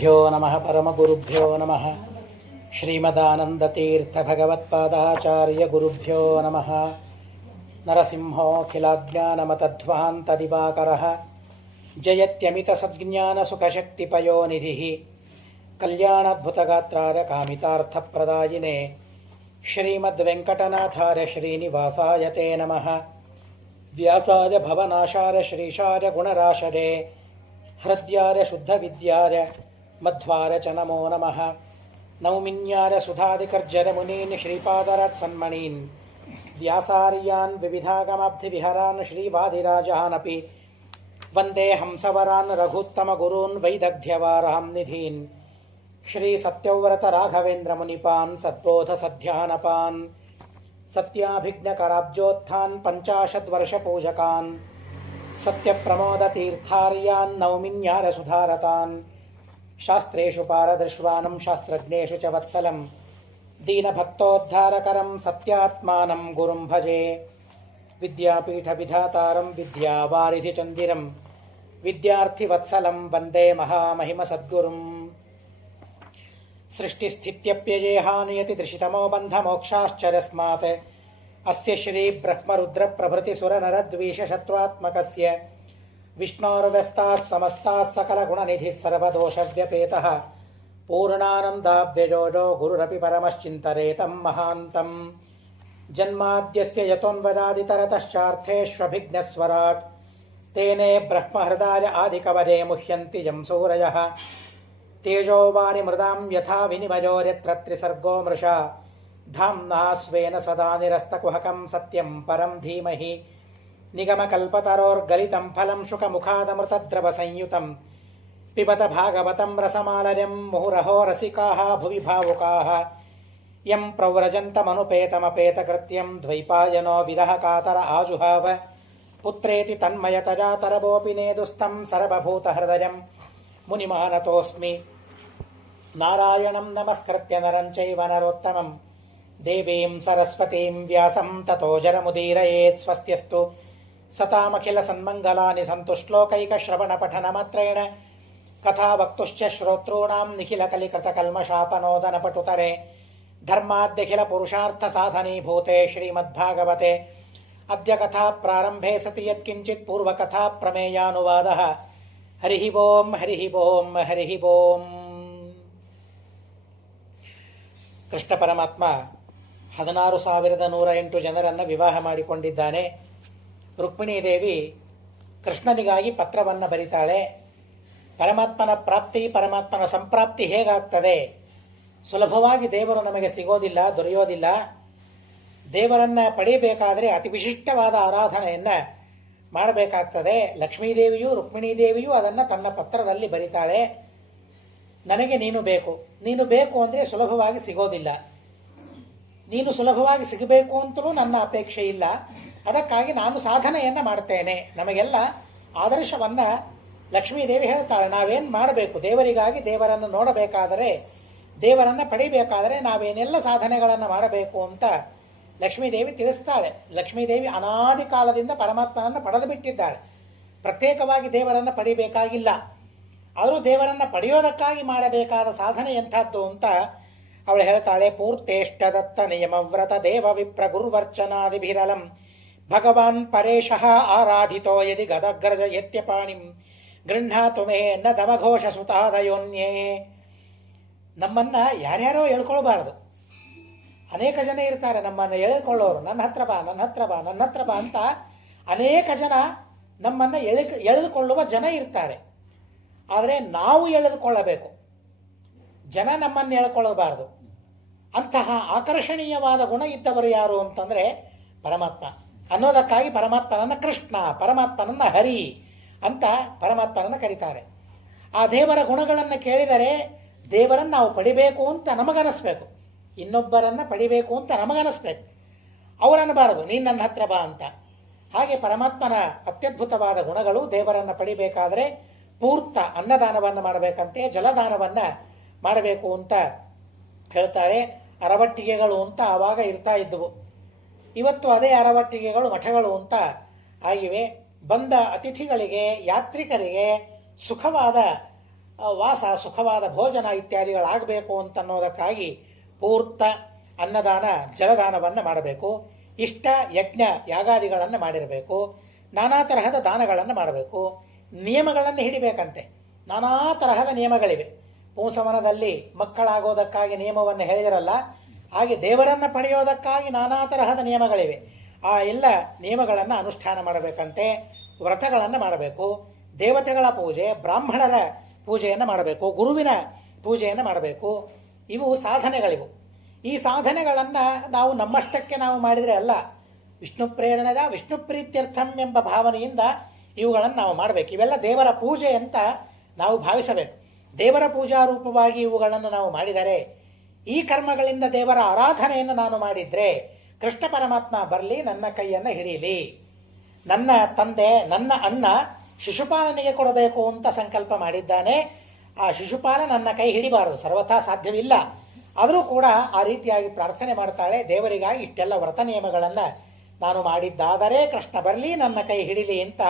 ಗುರುಭ್ಯೋ ನಮಃ ಪರಮಗುರುಭ್ಯೋ ನಮಃ ಶ್ರೀಮದಾನಂದತೀರ್ಥಭಗವತ್ಪಾದಾಚಾರ್ಯ ಗುರುಭ್ಯೋ ನಮಃ ನರಸಿಂಹೋऽಖಿಲಾಜ್ಞಾನಮತಧ್ವಾन्तದಿವಾಕರः ಜಯತ್ಯಮಿತಸದ್ಜ್ಞಾನಸುಖಶಕ್ತಿಪಯೋನಿಧಿः ಕಲ್ಯಾಣಾದ್ಭುತಗಾತ್ರಾಯ ಕಾಮಿತಾರ್ಥಪ್ರದಾಯಿನೇ ಶ್ರೀಮದ್ವೆಂಕಟನಾಥಾರ್ಯ ಶ್ರೀನಿವಾಸಾಯ ತೇ ನಮಃ ವ್ಯಾಸಾಯ ಭವನಾಶಾಯ ಶ್ರೀಶಾಯ ಗುಣರಾಶರೇ ಹೃದ್ಯಾರ್ಯ ಶುದ್ಧವಿದ್ಯಾರ್ಯ ಮಧ್ವಾರ್ಯ ಚ ನಮೋ ನಮಃ ನೌಮಿನ್ಯಾರ್ಯ ಸುಧಾದಿಕರ್ಜರ ಮುನೀನ್ ಶ್ರೀಪಾದರಾತ್ಸನ್ಮಣೀನ್ ವ್ಯಾಸಾರ್ಯಾನ್ ವಿವಿಧಾಗಮಾಬ್ಧಿವಿಹರಾನ್ ಶ್ರೀವಾದಿರಾಜಾನಪಿ ವಂದೇ ಹಂಸವರಾನ್ ರಘುತ್ತಮ ಗುರೂನ್ ವೈದಗ್ಧ್ಯವಾರಹಂ ನಿಧೀನ್ ಶ್ರೀ ಸತ್ಯವ್ರತ ರಾಘವೇಂದ್ರ ಮುನಿಪಾನ್ ಸದ್ಬೋಧ ಸಧ್ಯಾನಪಾನ್ ಸತ್ಯಾಭಿಜ್ಞಕರಾಬ್ಜೋತ್ಥಾನ್ ಪಂಚಾಶದ್ವರ್ಷ ಪೂಜಕಾನ್ ಸತ್ಯಪ್ರಮೋದತೀರ್ಥಾರ್ಯಾನ್ ನೌಮಿನ್ಯಾರ ಸುಧಾರತಾನ್ ಶಾಸ್ತ್ರೇಷು ಪಾರದೃಶ್ವಾನಂ ಶಾಸ್ತ್ರಜ್ಞೇಷು ಚ ವತ್ಸಲಂ ದೀನಭಕ್ತೋದ್ಧಾರಕರಂ ಸತ್ಯಾತ್ಮಾನಂ ಗುರುಂ ಭಜೆ ವಿದ್ಯಾಪೀಠವಿಧಾತಾರಂ ವಿದ್ಯಾವಾರಿಧಿಚಂದಿರಂ ವಿದ್ಯಾರ್ಥಿವತ್ಸಲಂ ವಂದೇ ಮಹಾಮಹಿಮ ಸದ್ಗುರುಂ ಸೃಷ್ಟಿಸ್ಥಿತ್ಯಪ್ಯಯೇಹಾನಿಯತಿ ದೃಶಿತಮೋ ಬಂಧಮೋಕ್ಷಾಶ್ಚರ್ಯಸ್ಮಾತ್ ಅಸ್ಯ ಶ್ರೀ ಬ್ರಹ್ಮರುದ್ರ ಪ್ರಭೃತಿ ಸುರನರದ್ವೀಷಶತ್ರುತ್ಮಕಸ್ಯ ವಿಷ್ಣೋರ್ವ್ಯಸ್ತಾಃ ಸಮಸ್ತಾಃ ಸಕಲಗುಣನಿಧಿಃ ಸರ್ವದೋಷವ್ಯಪೇತಃ ಪೂರ್ಣಾನಂದಾಬ್ಧಜೋಜೋ ಗುರುರಪಿ ಪರಮಶ್ಚಿಂತರೇತಂ ಮಹಾಂತಂ ಜನ್ಮಾದ್ಯಸ್ಯ ಯತೋನ್ವದಾದಿತರತಶ್ಚಾರ್ಥೇಷ್ವಭಿಘ್ನಸ್ವರಾಟ್ ತೇನೇ ಬ್ರಹ್ಮಹೃದಾಯ ಆದಿಕವರೆ ಮುಹ್ಯಂತಿ ಯಂ ಸೂರಯಃ ತೇಜೋವಾನಿ ಮೃದಾಂ ಯಥಾ ವಿನಿಮಯೋರ್ಯತ್ರ ತ್ರಿಸರ್ಗೋ ಮೃಷಾ ಧಾಮ್ನಾ ಸ್ವೇನ ಸದಾ ನಿರಸ್ತಕುಹಕಂ ಸತ್ಯಂ ಪರಂ ಧೀಮಹಿ ನಿಗಮಕಲ್ಪತರೋರ್ಗಲಿತಂ ಫಲಂ ಶುಕಮುಖಾದಮೃತದ್ರವ ಸಂಯುತಂ ಪಿಬತ ಭಾಗವತಂ ರಸಮಾಲಯಂ ಮುಹುರಹೋ ರಸಿಕಾಃ ಭುವಿ ಭಾವುಕಾಃ ಯಂ ಪ್ರವ್ರಜಂತಮನುಪೇತಮಪೇತಕೃತ್ಯಂ ದ್ವೈಪಾಯನೋ ವಿರಹ ಕಾತರ ಆಜುಹಾವ ಪುತ್ರೇತಿ ತನ್ಮಯತಜಾ ತರಬೋಪಿ ನೇದುಸ್ತಂ ಸರ್ವಭೂತಹೃದಯಂ ಮುನಿಮಾನತೋಸ್ಮಿ ನಾರಾಯಣಂ ನಮಸ್ಕೃತ್ಯ ನರಂ ಚೈವ ನರೋತ್ತಮಂ ದೇವೀಂ ಸರಸ್ವತೀಂ ವ್ಯಾಸಂ ತತೋ ಜರಮುದೀರಯೇತ್ ಸ್ವಸ್ತ್ಯಸ್ತು ಸತಾಮಖಿಲ ಸನ್ಮಂಗಲಾನಿ ಸಂತು ಶ್ಲೋಕೈಕಶ್ರವಣಪಠನಮಾತ್ರೇಣ ಕಥಾವಕ್ತುಶ್ಚ ಶ್ರೋತॄಣಾಂ ನಿಖಿಲಕಲಿಕೃತಕಲ್ಮಷಾಪನೋದನಪಟುತರೆ ಧರ್ಮಾದ್ಯಖಿಲ ಪುರುಷಾರ್ಥ ಸಾಧನೀಭೂತೆ ಶ್ರೀಮದ್ಭಾಗವತೆ ಅದ್ಯ ಕಥಾ ಪ್ರಾರಂಭೆ ಸತಿ ಯತ್ಕಿಂಚಿತ್ ಪೂರ್ವಕಥಾ ಪ್ರಮೇಯಾನುವಾದಃ ಹರಿಃ ಓಂ ಹರಿಃ ಓಂ ಹರಿಃ ಓಂ. ಕೃಷ್ಣ ಪರಮಾತ್ಮ 16,108 ಜನರನ್ನು ವಿವಾಹ ಮಾಡಿಕೊಂಡಿದ್ದಾನೆ. ರುಕ್ಮಿಣೀದೇವಿ ಕೃಷ್ಣನಿಗಾಗಿ ಪತ್ರವನ್ನು ಬರಿತಾಳೆ. ಪರಮಾತ್ಮನ ಪ್ರಾಪ್ತಿ, ಪರಮಾತ್ಮನ ಸಂಪ್ರಾಪ್ತಿ ಹೇಗಾಗ್ತದೆ? ಸುಲಭವಾಗಿ ದೇವರು ನಮಗೆ ಸಿಗೋದಿಲ್ಲ, ದೊರೆಯೋದಿಲ್ಲ. ದೇವರನ್ನು ಪಡೆಯಬೇಕಾದರೆ ಅತಿ ವಿಶಿಷ್ಟವಾದ ಆರಾಧನೆಯನ್ನು ಮಾಡಬೇಕಾಗ್ತದೆ. ಲಕ್ಷ್ಮೀದೇವಿಯೂ ರುಕ್ಮಿಣೀದೇವಿಯೂ ಅದನ್ನು ತನ್ನ ಪತ್ರದಲ್ಲಿ ಬರಿತಾಳೆ. ನನಗೆ ನೀನು ಬೇಕು, ನೀನು ಬೇಕು ಅಂದರೆ ಸುಲಭವಾಗಿ ಸಿಗೋದಿಲ್ಲ. ನೀನು ಸುಲಭವಾಗಿ ಸಿಗಬೇಕು ಅಂತಲೂ ನನ್ನ ಅಪೇಕ್ಷೆ ಇಲ್ಲ. ಅದಕ್ಕಾಗಿ ನಾನು ಸಾಧನೆಯನ್ನು ಮಾಡ್ತೇನೆ. ನಮಗೆಲ್ಲ ಆದರ್ಶವನ್ನು ಲಕ್ಷ್ಮೀದೇವಿ ಹೇಳ್ತಾಳೆ. ನಾವೇನು ಮಾಡಬೇಕು? ದೇವರಿಗಾಗಿ, ದೇವರನ್ನು ನೋಡಬೇಕಾದರೆ, ದೇವರನ್ನು ಪಡಿಬೇಕಾದರೆ ನಾವೇನೆಲ್ಲ ಸಾಧನೆಗಳನ್ನು ಮಾಡಬೇಕು ಅಂತ ಲಕ್ಷ್ಮೀದೇವಿ ತಿಳಿಸ್ತಾಳೆ. ಲಕ್ಷ್ಮೀದೇವಿ ಅನಾದಿ ಕಾಲದಿಂದ ಪರಮಾತ್ಮನನ್ನು ಪಡೆದು ಬಿಟ್ಟಿದ್ದಾಳೆ. ಪ್ರತ್ಯೇಕವಾಗಿ ದೇವರನ್ನು ಪಡಿಬೇಕಾಗಿಲ್ಲ. ಆದರೂ ದೇವರನ್ನು ಪಡೆಯೋದಕ್ಕಾಗಿ ಮಾಡಬೇಕಾದ ಸಾಧನೆ ಎಂಥದ್ದು ಅಂತ ಅವಳು ಹೇಳ್ತಾಳೆ. ಪೂರ್ತೇಷ್ಟದತ್ತ ನಿಯಮವ್ರತ ದೇವ ವಿಪ್ರ ಗುರುವರ್ಚನಾದಿಭಿರಲಂ ಭಗವಾನ್ ಪರೇಶಃ ಆರಾಧಿತೋ ಯದಿ ಗದಗ್ರಜ ಯತ್ಯಪಾಣಿಂ ಗೃಹ್ಣಾತು ಮೇ ನ ದಮಘೋಷ ಸುತಾದಯೋನ್ಯೇ. ನಮ್ಮನ್ನು ಯಾರ್ಯಾರೋ ಹೇಳ್ಕೊಳ್ಬಾರ್ದು. ಅನೇಕ ಜನ ಇರ್ತಾರೆ ನಮ್ಮನ್ನು ಎಳೆದುಕೊಳ್ಳೋರು. ನನ್ನ ಹತ್ರ ಬಾ, ನನ್ನ ಹತ್ರ ಬಾ, ನನ್ನ ಹತ್ರ ಬಾ ಅಂತ ಅನೇಕ ಜನ ನಮ್ಮನ್ನು ಎಳೆದುಕೊಳ್ಳುವ ಜನ ಇರ್ತಾರೆ. ಆದರೆ ನಾವು ಎಳೆದುಕೊಳ್ಳಬೇಕು, ಜನ ನಮ್ಮನ್ನು ಎಳ್ಕೊಳ್ಳಬಾರ್ದು. ಅಂತಹ ಆಕರ್ಷಣೀಯವಾದ ಗುಣ ಇದ್ದವರು ಯಾರು ಅಂತಂದರೆ ಪರಮಾತ್ಮ. ಅನ್ನೋದಕ್ಕಾಗಿ ಪರಮಾತ್ಮನನ್ನು ಕೃಷ್ಣ, ಪರಮಾತ್ಮನನ್ನು ಹರಿ ಅಂತ ಪರಮಾತ್ಮನನ್ನು ಕರೀತಾರೆ. ಆ ದೇವರ ಗುಣಗಳನ್ನು ಕೇಳಿದರೆ ದೇವರನ್ನು ನಾವು ಪಡಿಬೇಕು ಅಂತ ನಮಗನಿಸ್ಬೇಕು, ಇನ್ನೊಬ್ಬರನ್ನು ಪಡಿಬೇಕು ಅಂತ ನಮಗನಿಸ್ಬೇಕು. ಅವರನ್ನಬಾರದು ನೀನು ನನ್ನ ಹತ್ರ ಬಾ ಅಂತ. ಹಾಗೆ ಪರಮಾತ್ಮನ ಅತ್ಯದ್ಭುತವಾದ ಗುಣಗಳು. ದೇವರನ್ನು ಪಡಿಬೇಕಾದರೆ ಪೂರ್ತ ಅನ್ನದಾನವನ್ನು ಮಾಡಬೇಕಂತೆ, ಜಲದಾನವನ್ನು ಮಾಡಬೇಕು ಅಂತ ಹೇಳ್ತಾರೆ. ಅರವಟ್ಟಿಗೆಗಳು ಅಂತ ಆವಾಗ ಇರ್ತಾ ಇದ್ದವು. ಇವತ್ತು ಅದೇ ಅರವಟ್ಟಿಗೆಗಳು ಮಠಗಳು ಅಂತ ಆಗಿವೆ. ಬಂದ ಅತಿಥಿಗಳಿಗೆ, ಯಾತ್ರಿಕರಿಗೆ ಸುಖವಾದ ವಾಸ, ಸುಖವಾದ ಭೋಜನ ಇತ್ಯಾದಿಗಳಾಗಬೇಕು ಅಂತನ್ನೋದಕ್ಕಾಗಿ ಪೂರ್ತ ಅನ್ನದಾನ ಜಲದಾನವನ್ನು ಮಾಡಬೇಕು. ಇಷ್ಟ ಯಜ್ಞ ಯಾಗಾದಿಗಳನ್ನು ಮಾಡಿರಬೇಕು. ನಾನಾ ತರಹದ ದಾನಗಳನ್ನು ಮಾಡಬೇಕು. ನಿಯಮಗಳನ್ನು ಹಿಡಿಬೇಕಂತೆ. ನಾನಾ ತರಹದ ನಿಯಮಗಳಿವೆ. ಪುಂಸವನದಲ್ಲಿ ಮಕ್ಕಳಾಗೋದಕ್ಕಾಗಿ ನಿಯಮವನ್ನು ಹೇಳಿದಿರಲ್ಲ, ಹಾಗೆ ದೇವರನ್ನು ಪಡೆಯೋದಕ್ಕಾಗಿ ನಾನಾ ತರಹದ ನಿಯಮಗಳಿವೆ. ಆ ಎಲ್ಲ ನಿಯಮಗಳನ್ನು ಅನುಷ್ಠಾನ ಮಾಡಬೇಕಂತೆ. ವ್ರತಗಳನ್ನು ಮಾಡಬೇಕು. ದೇವತೆಗಳ ಪೂಜೆ, ಬ್ರಾಹ್ಮಣರ ಪೂಜೆಯನ್ನು ಮಾಡಬೇಕು. ಗುರುವಿನ ಪೂಜೆಯನ್ನು ಮಾಡಬೇಕು. ಇವು ಸಾಧನೆಗಳಿವು. ಈ ಸಾಧನೆಗಳನ್ನು ನಾವು ನಮ್ಮಷ್ಟಕ್ಕೆ ನಾವು ಮಾಡಿದರೆ ಅಲ್ಲ, ವಿಷ್ಣು ಪ್ರೇರಣೆದ ವಿಷ್ಣು ಪ್ರೀತ್ಯರ್ಥಂ ಎಂಬ ಭಾವನೆಯಿಂದ ಇವುಗಳನ್ನು ನಾವು ಮಾಡಬೇಕು. ಇವೆಲ್ಲ ದೇವರ ಪೂಜೆ ಅಂತ ನಾವು ಭಾವಿಸಬೇಕು. ದೇವರ ಪೂಜಾ ರೂಪವಾಗಿ ಇವುಗಳನ್ನು ನಾವು ಮಾಡಿದರೆ, ಈ ಕರ್ಮಗಳಿಂದ ದೇವರ ಆರಾಧನೆಯನ್ನು ನಾನು ಮಾಡಿದರೆ ಕೃಷ್ಣ ಪರಮಾತ್ಮ ಬರಲಿ, ನನ್ನ ಕೈಯನ್ನು ಹಿಡೀಲಿ. ನನ್ನ ತಂದೆ, ನನ್ನ ಅಣ್ಣ ಶಿಶುಪಾಲನಿಗೆ ಕೊಡಬೇಕು ಅಂತ ಸಂಕಲ್ಪ ಮಾಡಿದ್ದಾನೆ. ಆ ಶಿಶುಪಾಲ ನನ್ನ ಕೈ ಹಿಡಿಬಾರದು, ಸರ್ವಥಾ ಸಾಧ್ಯವಿಲ್ಲ. ಆದರೂ ಕೂಡ ಆ ರೀತಿಯಾಗಿ ಪ್ರಾರ್ಥನೆ ಮಾಡ್ತಾಳೆ. ದೇವರಿಗಾಗಿ ಇಷ್ಟೆಲ್ಲ ವ್ರತ ನಿಯಮಗಳನ್ನು ನಾನು ಮಾಡಿದ್ದಾದರೆ ಕೃಷ್ಣ ಬರಲಿ, ನನ್ನ ಕೈ ಹಿಡಿಲಿ ಅಂತ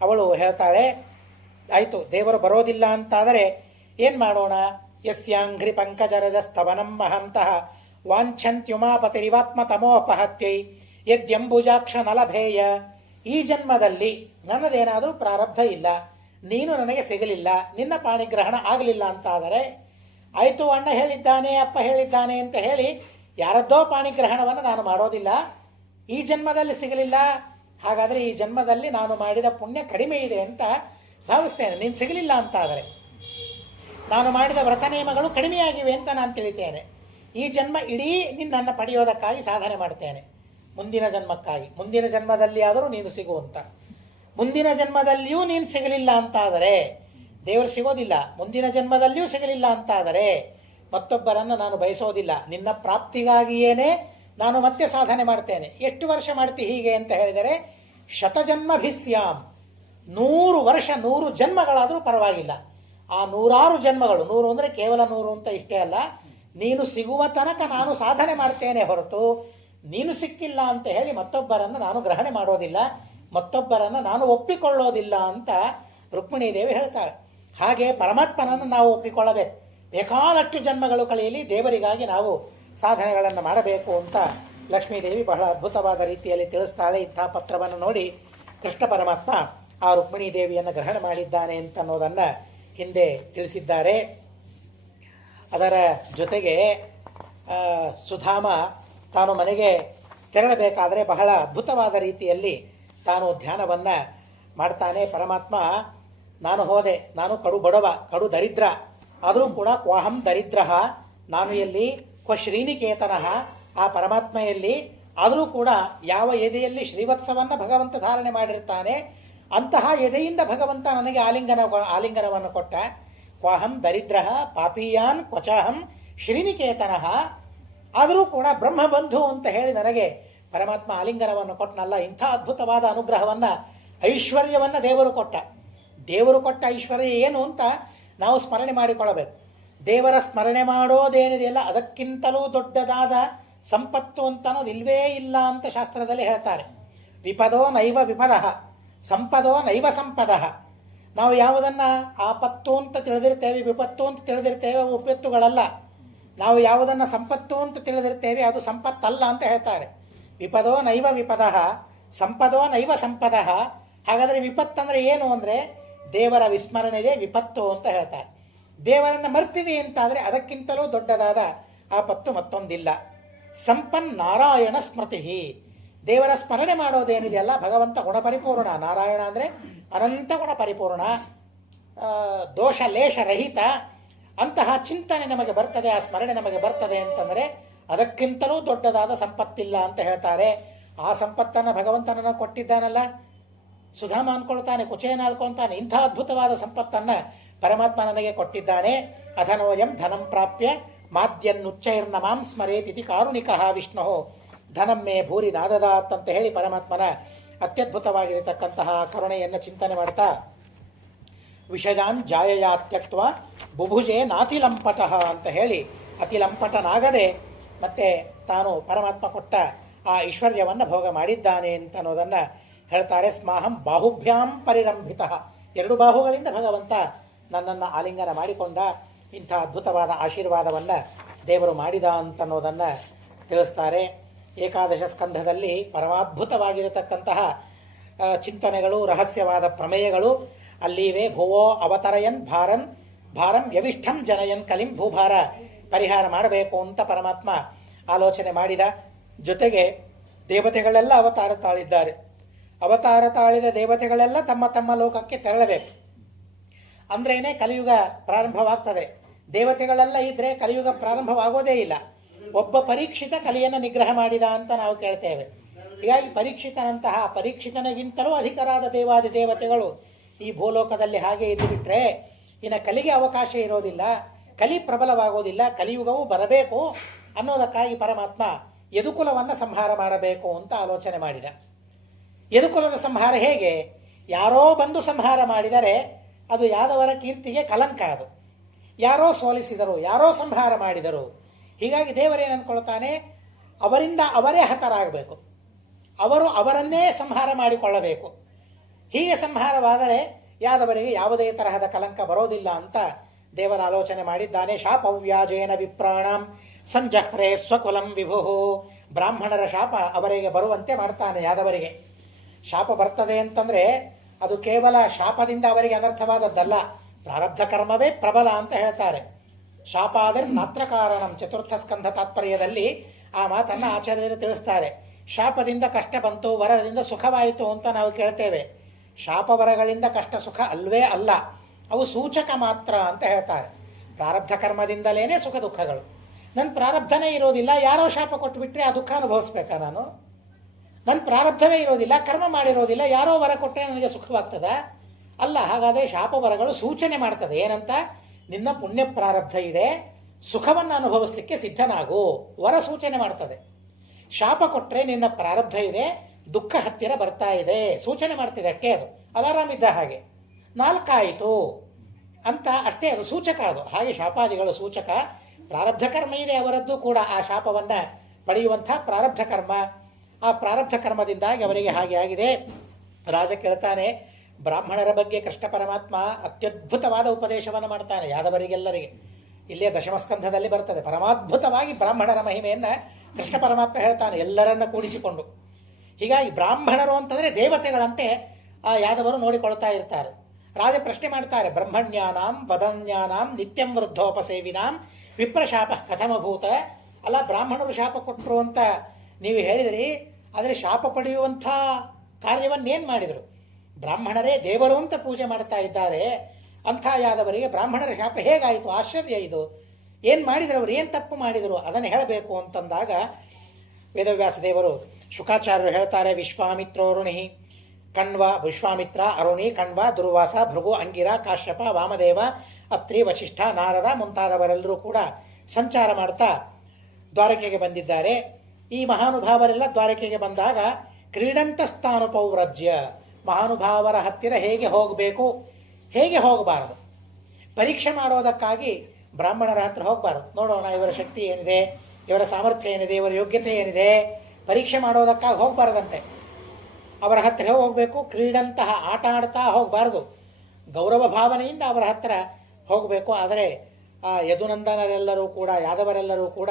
ಅವಳು ಹೇಳ್ತಾಳೆ. ಆಯಿತು, ದೇವರು ಬರೋದಿಲ್ಲ ಅಂತಾದರೆ ಏನು ಮಾಡೋಣ? ಯಸ್ಯಾಂಘ್ರಿ ಪಂಕಜರಜಸ್ತವನಂ ಮಹಂತಃ ವಾಂಛಂತ್ಯುಮಾಪತಿರಿವಾತ್ಮ ತಮೋಪಹತ್ಯೈ ಯದ್ಯಂಬುಜಾಕ್ಷ ನಲಭೇಯ. ಈ ಜನ್ಮದಲ್ಲಿ ನನ್ನದೇನಾದರೂ ಪ್ರಾರಬ್ಧ ಇಲ್ಲ, ನೀನು ನನಗೆ ಸಿಗಲಿಲ್ಲ, ನಿನ್ನ ಪಾಣಿಗ್ರಹಣ ಆಗಲಿಲ್ಲ ಅಂತಾದರೆ ಆಯಿತು, ಅಣ್ಣ ಹೇಳಿದ್ದಾನೆ, ಅಪ್ಪ ಹೇಳಿದ್ದಾನೆ ಅಂತ ಹೇಳಿ ಯಾರದ್ದೋ ಪಾಣಿಗ್ರಹಣವನ್ನು ನಾನು ಮಾಡೋದಿಲ್ಲ. ಈ ಜನ್ಮದಲ್ಲಿ ಸಿಗಲಿಲ್ಲ, ಹಾಗಾದರೆ ಈ ಜನ್ಮದಲ್ಲಿ ನಾನು ಮಾಡಿದ ಪುಣ್ಯ ಕಡಿಮೆ ಇದೆ ಅಂತ ಭಾವಿಸ್ತೇನೆ. ನೀನು ಸಿಗಲಿಲ್ಲ ಅಂತಾದರೆ ನಾನು ಮಾಡಿದ ವ್ರತ ನಿಯಮಗಳು ಕಡಿಮೆಯಾಗಿವೆ ಅಂತ ನಾನು ತಿಳಿತೇನೆ. ಈ ಜನ್ಮ ಇಡೀ ನಿನ್ನನ್ನು ಪಡೆಯೋದಕ್ಕಾಗಿ ಸಾಧನೆ ಮಾಡ್ತೇನೆ, ಮುಂದಿನ ಜನ್ಮಕ್ಕಾಗಿ. ಮುಂದಿನ ಜನ್ಮದಲ್ಲಿ ಆದರೂ ನೀನು ಸಿಗುವಂತ. ಮುಂದಿನ ಜನ್ಮದಲ್ಲಿಯೂ ನೀನು ಸಿಗಲಿಲ್ಲ ಅಂತಾದರೆ ದೇವರು ಸಿಗೋದಿಲ್ಲ. ಮುಂದಿನ ಜನ್ಮದಲ್ಲಿಯೂ ಸಿಗಲಿಲ್ಲ ಅಂತಾದರೆ ಮತ್ತೊಬ್ಬರನ್ನು ನಾನು ಬಯಸೋದಿಲ್ಲ. ನಿನ್ನ ಪ್ರಾಪ್ತಿಗಾಗಿಯೇನೇ ನಾನು ಮತ್ತೆ ಸಾಧನೆ ಮಾಡ್ತೇನೆ. ಎಷ್ಟು ವರ್ಷ ಮಾಡ್ತಿ ಹೀಗೆ ಅಂತ ಹೇಳಿದರೆ, ಶತಜನ್ಮಭಿಸ್ಯಾಮ್, 100 ವರ್ಷ, 100 ಜನ್ಮಗಳಾದರೂ ಪರವಾಗಿಲ್ಲ. ಆ 100 ಜನ್ಮಗಳು, 100 ಅಂದರೆ ಕೇವಲ 100 ಅಂತ ಇಷ್ಟೇ ಅಲ್ಲ, ನೀನು ಸಿಗುವ ತನಕ ನಾನು ಸಾಧನೆ ಮಾಡ್ತೇನೆ ಹೊರತು ನೀನು ಸಿಕ್ಕಿಲ್ಲ ಅಂತ ಹೇಳಿ ಮತ್ತೊಬ್ಬರನ್ನು ನಾನು ಗ್ರಹಣೆ ಮಾಡೋದಿಲ್ಲ, ಮತ್ತೊಬ್ಬರನ್ನು ನಾನು ಒಪ್ಪಿಕೊಳ್ಳೋದಿಲ್ಲ ಅಂತ ರುಕ್ಮಿಣೀ ದೇವಿ ಹೇಳ್ತಾಳೆ. ಹಾಗೆ ಪರಮಾತ್ಮನನ್ನು ನಾವು ಒಪ್ಪಿಕೊಳ್ಳಬೇಕು. ಬೇಕಾದಷ್ಟು ಜನ್ಮಗಳು ಕಳೆಯಲಿ, ದೇವರಿಗಾಗಿ ನಾವು ಸಾಧನೆಗಳನ್ನು ಮಾಡಬೇಕು ಅಂತ ಲಕ್ಷ್ಮೀದೇವಿ ಬಹಳ ಅದ್ಭುತವಾದ ರೀತಿಯಲ್ಲಿ ತಿಳಿಸ್ತಾಳೆ. ಇಂಥ ಪತ್ರವನ್ನು ನೋಡಿ ಕೃಷ್ಣ ಪರಮಾತ್ಮ ಆ ರುಕ್ಮಿಣೀ ದೇವಿಯನ್ನು ಗ್ರಹಣ ಮಾಡಿದ್ದಾನೆ ಅಂತ ಅನ್ನೋದನ್ನು ಹಿಂದೆ ತಿಳಿಸಿದ್ದಾರೆ. ಅದರ ಜೊತೆಗೆ ಸುಧಾಮ ತಾನು ಮನೆಗೆ ತೆರಳಬೇಕಾದರೆ ಬಹಳ ಅದ್ಭುತವಾದ ರೀತಿಯಲ್ಲಿ ತಾನು ಧ್ಯಾನವನ್ನು ಮಾಡ್ತಾನೆ. ಪರಮಾತ್ಮ, ನಾನು ಹೋದೆ, ನಾನು ಕಡು ಬಡವ, ಕಡು ದರಿದ್ರ, ಆದರೂ ಕೂಡ ಕ್ವಾಹಂ ದರಿದ್ರ, ನಾನು ಎಲ್ಲಿ ಕ್ವ ಶ್ರೀನಿಕೇತನಃ, ಆ ಪರಮಾತ್ಮ ಎಲ್ಲಿ, ಆದರೂ ಕೂಡ ಯಾವ ಎದೆಯಲ್ಲಿ ಶ್ರೀವತ್ಸವನ್ನು ಭಗವಂತ ಧಾರಣೆ ಮಾಡಿರ್ತಾನೆ ಅಂತಹ ಎದೆಯಿಂದ ಭಗವಂತ ನನಗೆ ಆಲಿಂಗನವನ್ನು ಕೊಟ್ಟ. ಕ್ವಾಹಂ ದರಿದ್ರ ಪಾಪೀಯಾನ್ ಕ್ವಚಾಹಂ ಶ್ರೀನಿಕೇತನಃ, ಆದರೂ ಕೂಡ ಬ್ರಹ್ಮಬಂಧು ಅಂತ ಹೇಳಿ ನನಗೆ ಪರಮಾತ್ಮ ಆಲಿಂಗನವನ್ನು ಕೊಟ್ಟನಲ್ಲ. ಇಂಥ ಅದ್ಭುತವಾದ ಅನುಗ್ರಹವನ್ನು, ಐಶ್ವರ್ಯವನ್ನು ದೇವರು ಕೊಟ್ಟ ಐಶ್ವರ್ಯ ಏನು ಅಂತ ನಾವು ಸ್ಮರಣೆ ಮಾಡಿಕೊಳ್ಳಬೇಕು. ದೇವರ ಸ್ಮರಣೆ ಮಾಡೋದೇನಿದೆಯಲ್ಲ, ಅದಕ್ಕಿಂತಲೂ ದೊಡ್ಡದಾದ ಸಂಪತ್ತು ಅಂತ ಅನ್ನೋದು ಇಲ್ವೇ ಇಲ್ಲ ಅಂತ ಶಾಸ್ತ್ರದಲ್ಲಿ ಹೇಳ್ತಾರೆ. ವಿಪದೋ ನೈವ ವಿಪದಃ, ಸಂಪದೋ ನೈವ ಸಂಪದಃ. ನಾವು ಯಾವುದನ್ನು ಆಪತ್ತು ಅಂತ ತಿಳಿದಿರ್ತೇವೆ, ವಿಪತ್ತು ಅಂತ ತಿಳಿದಿರ್ತೇವೆ, ಅವು ವಿಪತ್ತುಗಳಲ್ಲ. ನಾವು ಯಾವುದನ್ನು ಸಂಪತ್ತು ಅಂತ ತಿಳಿದಿರ್ತೇವೆ, ಅದು ಸಂಪತ್ತಲ್ಲ ಅಂತ ಹೇಳ್ತಾರೆ. ವಿಪದೋ ನೈವ ವಿಪದಃ, ಸಂಪದೋ ನೈವ ಸಂಪದಃ. ಹಾಗಾದರೆ ವಿಪತ್ತಂದರೆ ಏನು ಅಂದರೆ ದೇವರ ವಿಸ್ಮರಣೆಗೆ ವಿಪತ್ತು ಅಂತ ಹೇಳ್ತಾರೆ. ದೇವರನ್ನು ಮರ್ತೀವಿ ಅಂತಾದರೆ ಅದಕ್ಕಿಂತಲೂ ದೊಡ್ಡದಾದ ಆಪತ್ತು ಮತ್ತೊಂದಿಲ್ಲ. ಸಂಪನ್ ನಾರಾಯಣ ಸ್ಮೃತಿ, ದೇವರ ಸ್ಮರಣೆ ಮಾಡೋದೇನಿದೆಯಲ್ಲ, ಭಗವಂತ ಗುಣಪರಿಪೂರ್ಣ. ನಾರಾಯಣ ಅಂದರೆ ಅನಂತ ಗುಣ ಪರಿಪೂರ್ಣ, ದೋಷ ಲೇಷ ರಹಿತ. ಅಂತಹ ಚಿಂತನೆ ನಮಗೆ ಬರ್ತದೆ, ಆ ಸ್ಮರಣೆ ನಮಗೆ ಬರ್ತದೆ ಅಂತಂದರೆ ಅದಕ್ಕಿಂತಲೂ ದೊಡ್ಡದಾದ ಸಂಪತ್ತಿಲ್ಲ ಅಂತ ಹೇಳ್ತಾರೆ. ಆ ಸಂಪತ್ತನ್ನು ಭಗವಂತನನ್ನು ಕೊಟ್ಟಿದ್ದಾನಲ್ಲ. ಸುಧಾಮ ಅನ್ಕೊಳ್ತಾನೆ, ಕುಚೇನ ಅನ್ಕೊಳ್ತಾನೆ, ಇಂಥ ಅದ್ಭುತವಾದ ಸಂಪತ್ತನ್ನು ಪರಮಾತ್ಮ ನನಗೆ ಕೊಟ್ಟಿದ್ದಾನೆ. ಅಧನೋಯಂ ಧನಂ ಪ್ರಾಪ್ಯ ಮಾದ್ಯನ್ನುಚ್ಚೈರ್ನಮಾಂ ಸ್ಮರೇತಿಥಿ ಕಾರುಣಿಕಃ ವಿಷ್ಣು ಧನಂ ಮೇ ಭೂರಿ ನಾದದಾತ್ ಅಂತ ಹೇಳಿ ಪರಮಾತ್ಮನ ಅತ್ಯದ್ಭುತವಾಗಿರತಕ್ಕಂತಹ ಕರುಣೆಯನ್ನು ಚಿಂತನೆ ಮಾಡ್ತಾ, ವಿಷಯಾನ್ ಜಾಯಯಾ ತ್ಯಕ್ತ್ವ ಬುಭುಜೆ ನಾತಿಲಂಪಟಃ ಅಂತ ಹೇಳಿ ಅತಿಲಂಪಟನಾಗದೆ ಮತ್ತೆ ತಾನು ಪರಮಾತ್ಮ ಕೊಟ್ಟ ಆ ಐಶ್ವರ್ಯವನ್ನು ಭೋಗ ಮಾಡಿದ್ದಾನೆ ಅಂತ ಅನ್ನೋದನ್ನು ಹೇಳ್ತಾರೆ. ಸ್ಮಾಹಂ ಬಾಹುಭ್ಯಾಂ ಪರಿರಂಭಿತ, 2 ಬಾಹುಗಳಿಂದ ಭಗವಂತ ನನ್ನನ್ನು ಆಲಿಂಗನ ಮಾಡಿಕೊಂಡ, ಇಂಥ ಅದ್ಭುತವಾದ ಆಶೀರ್ವಾದವನ್ನು ದೇವರು ಮಾಡಿದ ಅಂತನ್ನೋದನ್ನು ತಿಳಿಸ್ತಾರೆ. ಏಕಾದಶ ಸ್ಕಂಧದಲ್ಲಿ ಪರಮಾದ್ಭುತವಾಗಿರತಕ್ಕಂತಹ ಚಿಂತನೆಗಳು, ರಹಸ್ಯವಾದ ಪ್ರಮೇಯಗಳು ಅಲ್ಲಿವೆ. ಭುವೋ ಅವತರಯನ್ ಭಾರಂ ಯವಿಷ್ಠಂ ಜನಯನ್ ಕಲಿಂ, ಭೂಭಾರ ಪರಿಹಾರ ಮಾಡಬೇಕು ಅಂತ ಪರಮಾತ್ಮ ಆಲೋಚನೆ ಮಾಡಿದ. ಜೊತೆಗೆ ದೇವತೆಗಳೆಲ್ಲ ಅವತಾರ ತಾಳಿದ್ದಾರೆ. ಅವತಾರ ತಾಳಿದ ದೇವತೆಗಳೆಲ್ಲ ತಮ್ಮ ತಮ್ಮ ಲೋಕಕ್ಕೆ ತೆರಳಬೇಕು ಅಂದ್ರೇನೆ ಕಲಿಯುಗ ಪ್ರಾರಂಭವಾಗ್ತದೆ. ದೇವತೆಗಳೆಲ್ಲ ಇದ್ರೆ ಕಲಿಯುಗ ಪ್ರಾರಂಭವಾಗೋದೇ ಇಲ್ಲ. ಒಬ್ಬ ಪರೀಕ್ಷಿತ ಕಲಿಯನ್ನು ನಿಗ್ರಹ ಮಾಡಿದ ಅಂತ ನಾವು ಕೇಳ್ತೇವೆ. ಹೀಗಾಗಿ ಪರೀಕ್ಷಿತನಿಗಿಂತಲೂ ಅಧಿಕರಾದ ದೇವಾದಿ ದೇವತೆಗಳು ಈ ಭೂಲೋಕದಲ್ಲಿ ಹಾಗೆ ಇದ್ದುಬಿಟ್ರೆ ಇನ್ನು ಕಲಿಗೆ ಅವಕಾಶ ಇರೋದಿಲ್ಲ, ಕಲಿ ಪ್ರಬಲವಾಗೋದಿಲ್ಲ, ಕಲಿಯುಗವು ಬರಬೇಕು ಅನ್ನೋದಕ್ಕಾಗಿ ಪರಮಾತ್ಮ ಯದುಕುಲವನ್ನು ಸಂಹಾರ ಮಾಡಬೇಕು ಅಂತ ಆಲೋಚನೆ ಮಾಡಿದ. ಯದುಕುಲದ ಸಂಹಾರ ಹೇಗೆ? ಯಾರೋ ಬಂದು ಸಂಹಾರ ಮಾಡಿದರೆ ಅದು ಯಾದವರ ಕೀರ್ತಿಗೆ ಕಲಂಕ. ಅದು ಯಾರೋ ಸೋಲಿಸಿದರು, ಯಾರೋ ಸಂಹಾರ ಮಾಡಿದರು. ಹೀಗಾಗಿ ದೇವರೇನು ಅನ್ಕೊಳ್ತಾನೆ, ಅವರಿಂದ ಅವರೇ ಹತರಾಗಬೇಕು, ಅವರು ಅವರನ್ನೇ ಸಂಹಾರ ಮಾಡಿಕೊಳ್ಳಬೇಕು. ಹೀಗೆ ಸಂಹಾರವಾದರೆ ಯಾದವರಿಗೆ ಯಾವುದೇ ತರಹದ ಕಲಂಕ ಬರೋದಿಲ್ಲ ಅಂತ ದೇವರ ಆಲೋಚನೆ ಮಾಡಿದ್ದಾನೆ. ಶಾಪವ್ಯಾಜೇನ ವಿಪ್ರಾಣಂ ಸಂಜಹ್ರೆ ಸ್ವಕುಲಂ ವಿಭು. ಬ್ರಾಹ್ಮಣರ ಶಾಪ ಅವರಿಗೆ ಬರುವಂತೆ ಮಾಡ್ತಾನೆ. ಯಾದವರಿಗೆ ಶಾಪ ಬರ್ತದೆ ಅಂತಂದ್ರೆ ಅದು ಕೇವಲ ಶಾಪದಿಂದ ಅವರಿಗೆ ಅನರ್ಥವಾದದ್ದಲ್ಲ, ಪ್ರಾರಬ್ಧ ಕರ್ಮವೇ ಪ್ರಬಲ ಅಂತ ಹೇಳ್ತಾರೆ. ಶಾಪ ಆದರೆ ನಾತ್ರ ಕಾರಣಂ, ಚತುರ್ಥ ಸ್ಕಂಧ ತಾತ್ಪರ್ಯದಲ್ಲಿ ಆ ಮಾತನ್ನು ಆಚಾರ್ಯರು ತಿಳಿಸ್ತಾರೆ. ಶಾಪದಿಂದ ಕಷ್ಟ ಬಂತು, ವರದಿಂದ ಸುಖವಾಯಿತು ಅಂತ ನಾವು ಕೇಳ್ತೇವೆ. ಶಾಪವರಗಳಿಂದ ಕಷ್ಟ ಸುಖ ಅಲ್ವೇ ಅಲ್ಲ, ಅವು ಸೂಚಕ ಮಾತ್ರ ಅಂತ ಹೇಳ್ತಾರೆ. ಪ್ರಾರಬ್ಧ ಕರ್ಮದಿಂದಲೇ ಸುಖ ದುಃಖಗಳು. ನನ್ನ ಪ್ರಾರಬ್ಧನೇ ಇರೋದಿಲ್ಲ, ಯಾರೋ ಶಾಪ ಕೊಟ್ಟುಬಿಟ್ರೆ ಆ ದುಃಖ ಅನುಭವಿಸ್ಬೇಕಾ ನಾನು? ನನ್ನ ಪ್ರಾರಬ್ಧವೇ ಇರೋದಿಲ್ಲ, ಕರ್ಮ ಮಾಡಿರೋದಿಲ್ಲ, ಯಾರೋ ವರ ಕೊಟ್ಟರೆ ನನಗೆ ಸುಖವಾಗ್ತದ? ಅಲ್ಲ. ಹಾಗಾದರೆ ಶಾಪ ವರಗಳು ಸೂಚನೆ ಮಾಡ್ತದೆ. ಏನಂತ? ನಿನ್ನ ಪುಣ್ಯ ಪ್ರಾರಬ್ಧ ಇದೆ, ಸುಖವನ್ನು ಅನುಭವಿಸ್ಲಿಕ್ಕೆ ಸಿದ್ಧನಾಗು, ವರ ಸೂಚನೆ ಮಾಡ್ತದೆ. ಶಾಪ ಕೊಟ್ಟರೆ ನಿನ್ನ ಪ್ರಾರಬ್ಧ ಇದೆ, ದುಃಖ ಹತ್ತಿರ ಬರ್ತಾ ಇದೆ, ಸೂಚನೆ ಮಾಡ್ತಿದೆ. ಅಷ್ಟೇ, ಅದು ಅಲಾರಾಮ್ ಇದ್ದ ಹಾಗೆ. 4 ಆಯಿತು ಅಂತ ಅಷ್ಟೇ, ಅದು ಸೂಚಕ. ಅದು ಹಾಗೆ ಶಾಪಾದಿಗಳು ಸೂಚಕ. ಪ್ರಾರಬ್ಧ ಕರ್ಮ ಇದೆ ಅವರದ್ದು ಕೂಡ, ಆ ಶಾಪವನ್ನು ಪಡೆಯುವಂಥ ಪ್ರಾರಬ್ಧ ಕರ್ಮ. ಆ ಪ್ರಾರಬ್ಧ ಕರ್ಮದಿಂದಾಗಿ ಅವರಿಗೆ ಹಾಗೆ ಆಗಿದೆ. ರಾಜ ಕೇಳ್ತಾನೆ, ಬ್ರಾಹ್ಮಣರ ಬಗ್ಗೆ ಕೃಷ್ಣ ಪರಮಾತ್ಮ ಅತ್ಯದ್ಭುತವಾದ ಉಪದೇಶವನ್ನು ಮಾಡ್ತಾನೆ ಯಾದವರಿಗೆಲ್ಲರಿಗೆ. ಇಲ್ಲೇ ದಶಮಸ್ಕಂಧದಲ್ಲಿ ಬರ್ತದೆ. ಪರಮಾದ್ಭುತವಾಗಿ ಬ್ರಾಹ್ಮಣರ ಮಹಿಮೆಯನ್ನು ಕೃಷ್ಣ ಪರಮಾತ್ಮ ಹೇಳ್ತಾನೆ, ಎಲ್ಲರನ್ನ ಕೂಡಿಸಿಕೊಂಡು. ಹೀಗಾಗಿ ಬ್ರಾಹ್ಮಣರು ಅಂತಂದರೆ ದೇವತೆಗಳಂತೆ ಆ ಯಾದವರು ನೋಡಿಕೊಳ್ತಾ ಇರ್ತಾರೆ. ರಾಜ ಪ್ರಶ್ನೆ ಮಾಡ್ತಾರೆ, ಬ್ರಹ್ಮಣ್ಯಾನಾಂ ವದನ್ಯಾನಾಂ ನಿತ್ಯಂ ವೃದ್ಧೋಪಸೇವಿನಾಂ ವಿಪ್ರಶಾಪ ಕಥಮಭೂತ. ಅಲ್ಲ, ಬ್ರಾಹ್ಮಣರು ಶಾಪ ಕೊಟ್ಟರು ಅಂತ ನೀವು ಹೇಳಿದ್ರಿ, ಆದರೆ ಶಾಪ ಪಡೆಯುವಂಥ ಕಾರ್ಯವನ್ನೇನು ಮಾಡಿದರು? ಬ್ರಾಹ್ಮಣರೇ ದೇವರು ಅಂತ ಪೂಜೆ ಮಾಡ್ತಾ ಇದ್ದಾರೆ. ಅಂಥ ಯಾದವರಿಗೆ ಬ್ರಾಹ್ಮಣರ ಶಾಪ ಹೇಗಾಯಿತು? ಆಶ್ಚರ್ಯ ಇದು. ಏನು ಮಾಡಿದರು ಅವರು? ಏನು ತಪ್ಪು ಮಾಡಿದರು? ಅದನ್ನು ಹೇಳಬೇಕು ಅಂತಂದಾಗ ವೇದವ್ಯಾಸ ದೇವರು, ಶುಕಾಚಾರ್ಯರು ಹೇಳ್ತಾರೆ, ವಿಶ್ವಾಮಿತ್ರೋರುಣಿ ಕಣ್ವ, ವಿಶ್ವಾಮಿತ್ರ, ಅರುಣಿ, ಕಣ್ವ, ದುರ್ವಾಸ, ಭೃಗು, ಅಂಗಿರ, ಕಾಶ್ಯಪ, ವಾಮದೇವ, ಅತ್ರಿ, ವಶಿಷ್ಠ, ನಾರದ ಮುಂತಾದವರೆಲ್ಲರೂ ಕೂಡ ಸಂಚಾರ ಮಾಡ್ತಾ ದ್ವಾರಕೆಗೆ ಬಂದಿದ್ದಾರೆ. ಈ ಮಹಾನುಭಾವರೆಲ್ಲ ದ್ವಾರಕೆಗೆ ಬಂದಾಗ ಕ್ರೀಡಂತಸ್ಥಾನುಪೌವ್ರಜ್ಯ, ಮಹಾನುಭಾವರ ಹತ್ತಿರ ಹೇಗೆ ಹೋಗಬೇಕು, ಹೇಗೆ ಹೋಗಬಾರದು, ಪರೀಕ್ಷೆ ಮಾಡೋದಕ್ಕಾಗಿ ಬ್ರಾಹ್ಮಣರ ಹತ್ರ ಹೋಗಬಾರದು. ನೋಡೋಣ ಇವರ ಶಕ್ತಿ ಏನಿದೆ, ಇವರ ಸಾಮರ್ಥ್ಯ ಏನಿದೆ, ಇವರ ಯೋಗ್ಯತೆ ಏನಿದೆ, ಪರೀಕ್ಷೆ ಮಾಡೋದಕ್ಕಾಗಿ ಹೋಗಬಾರದಂತೆ. ಅವರ ಹತ್ತಿರ ಹೋಗಬೇಕು, ಕ್ರೀಡಂತಹ ಆಟ ಆಡ್ತಾ ಹೋಗಬಾರದು, ಗೌರವ ಭಾವನೆಯಿಂದ ಅವರ ಹತ್ತಿರ ಹೋಗಬೇಕು. ಆದರೆ ಆ ಯದುನಂದನರೆಲ್ಲರೂ ಕೂಡ, ಯಾದವರೆಲ್ಲರೂ ಕೂಡ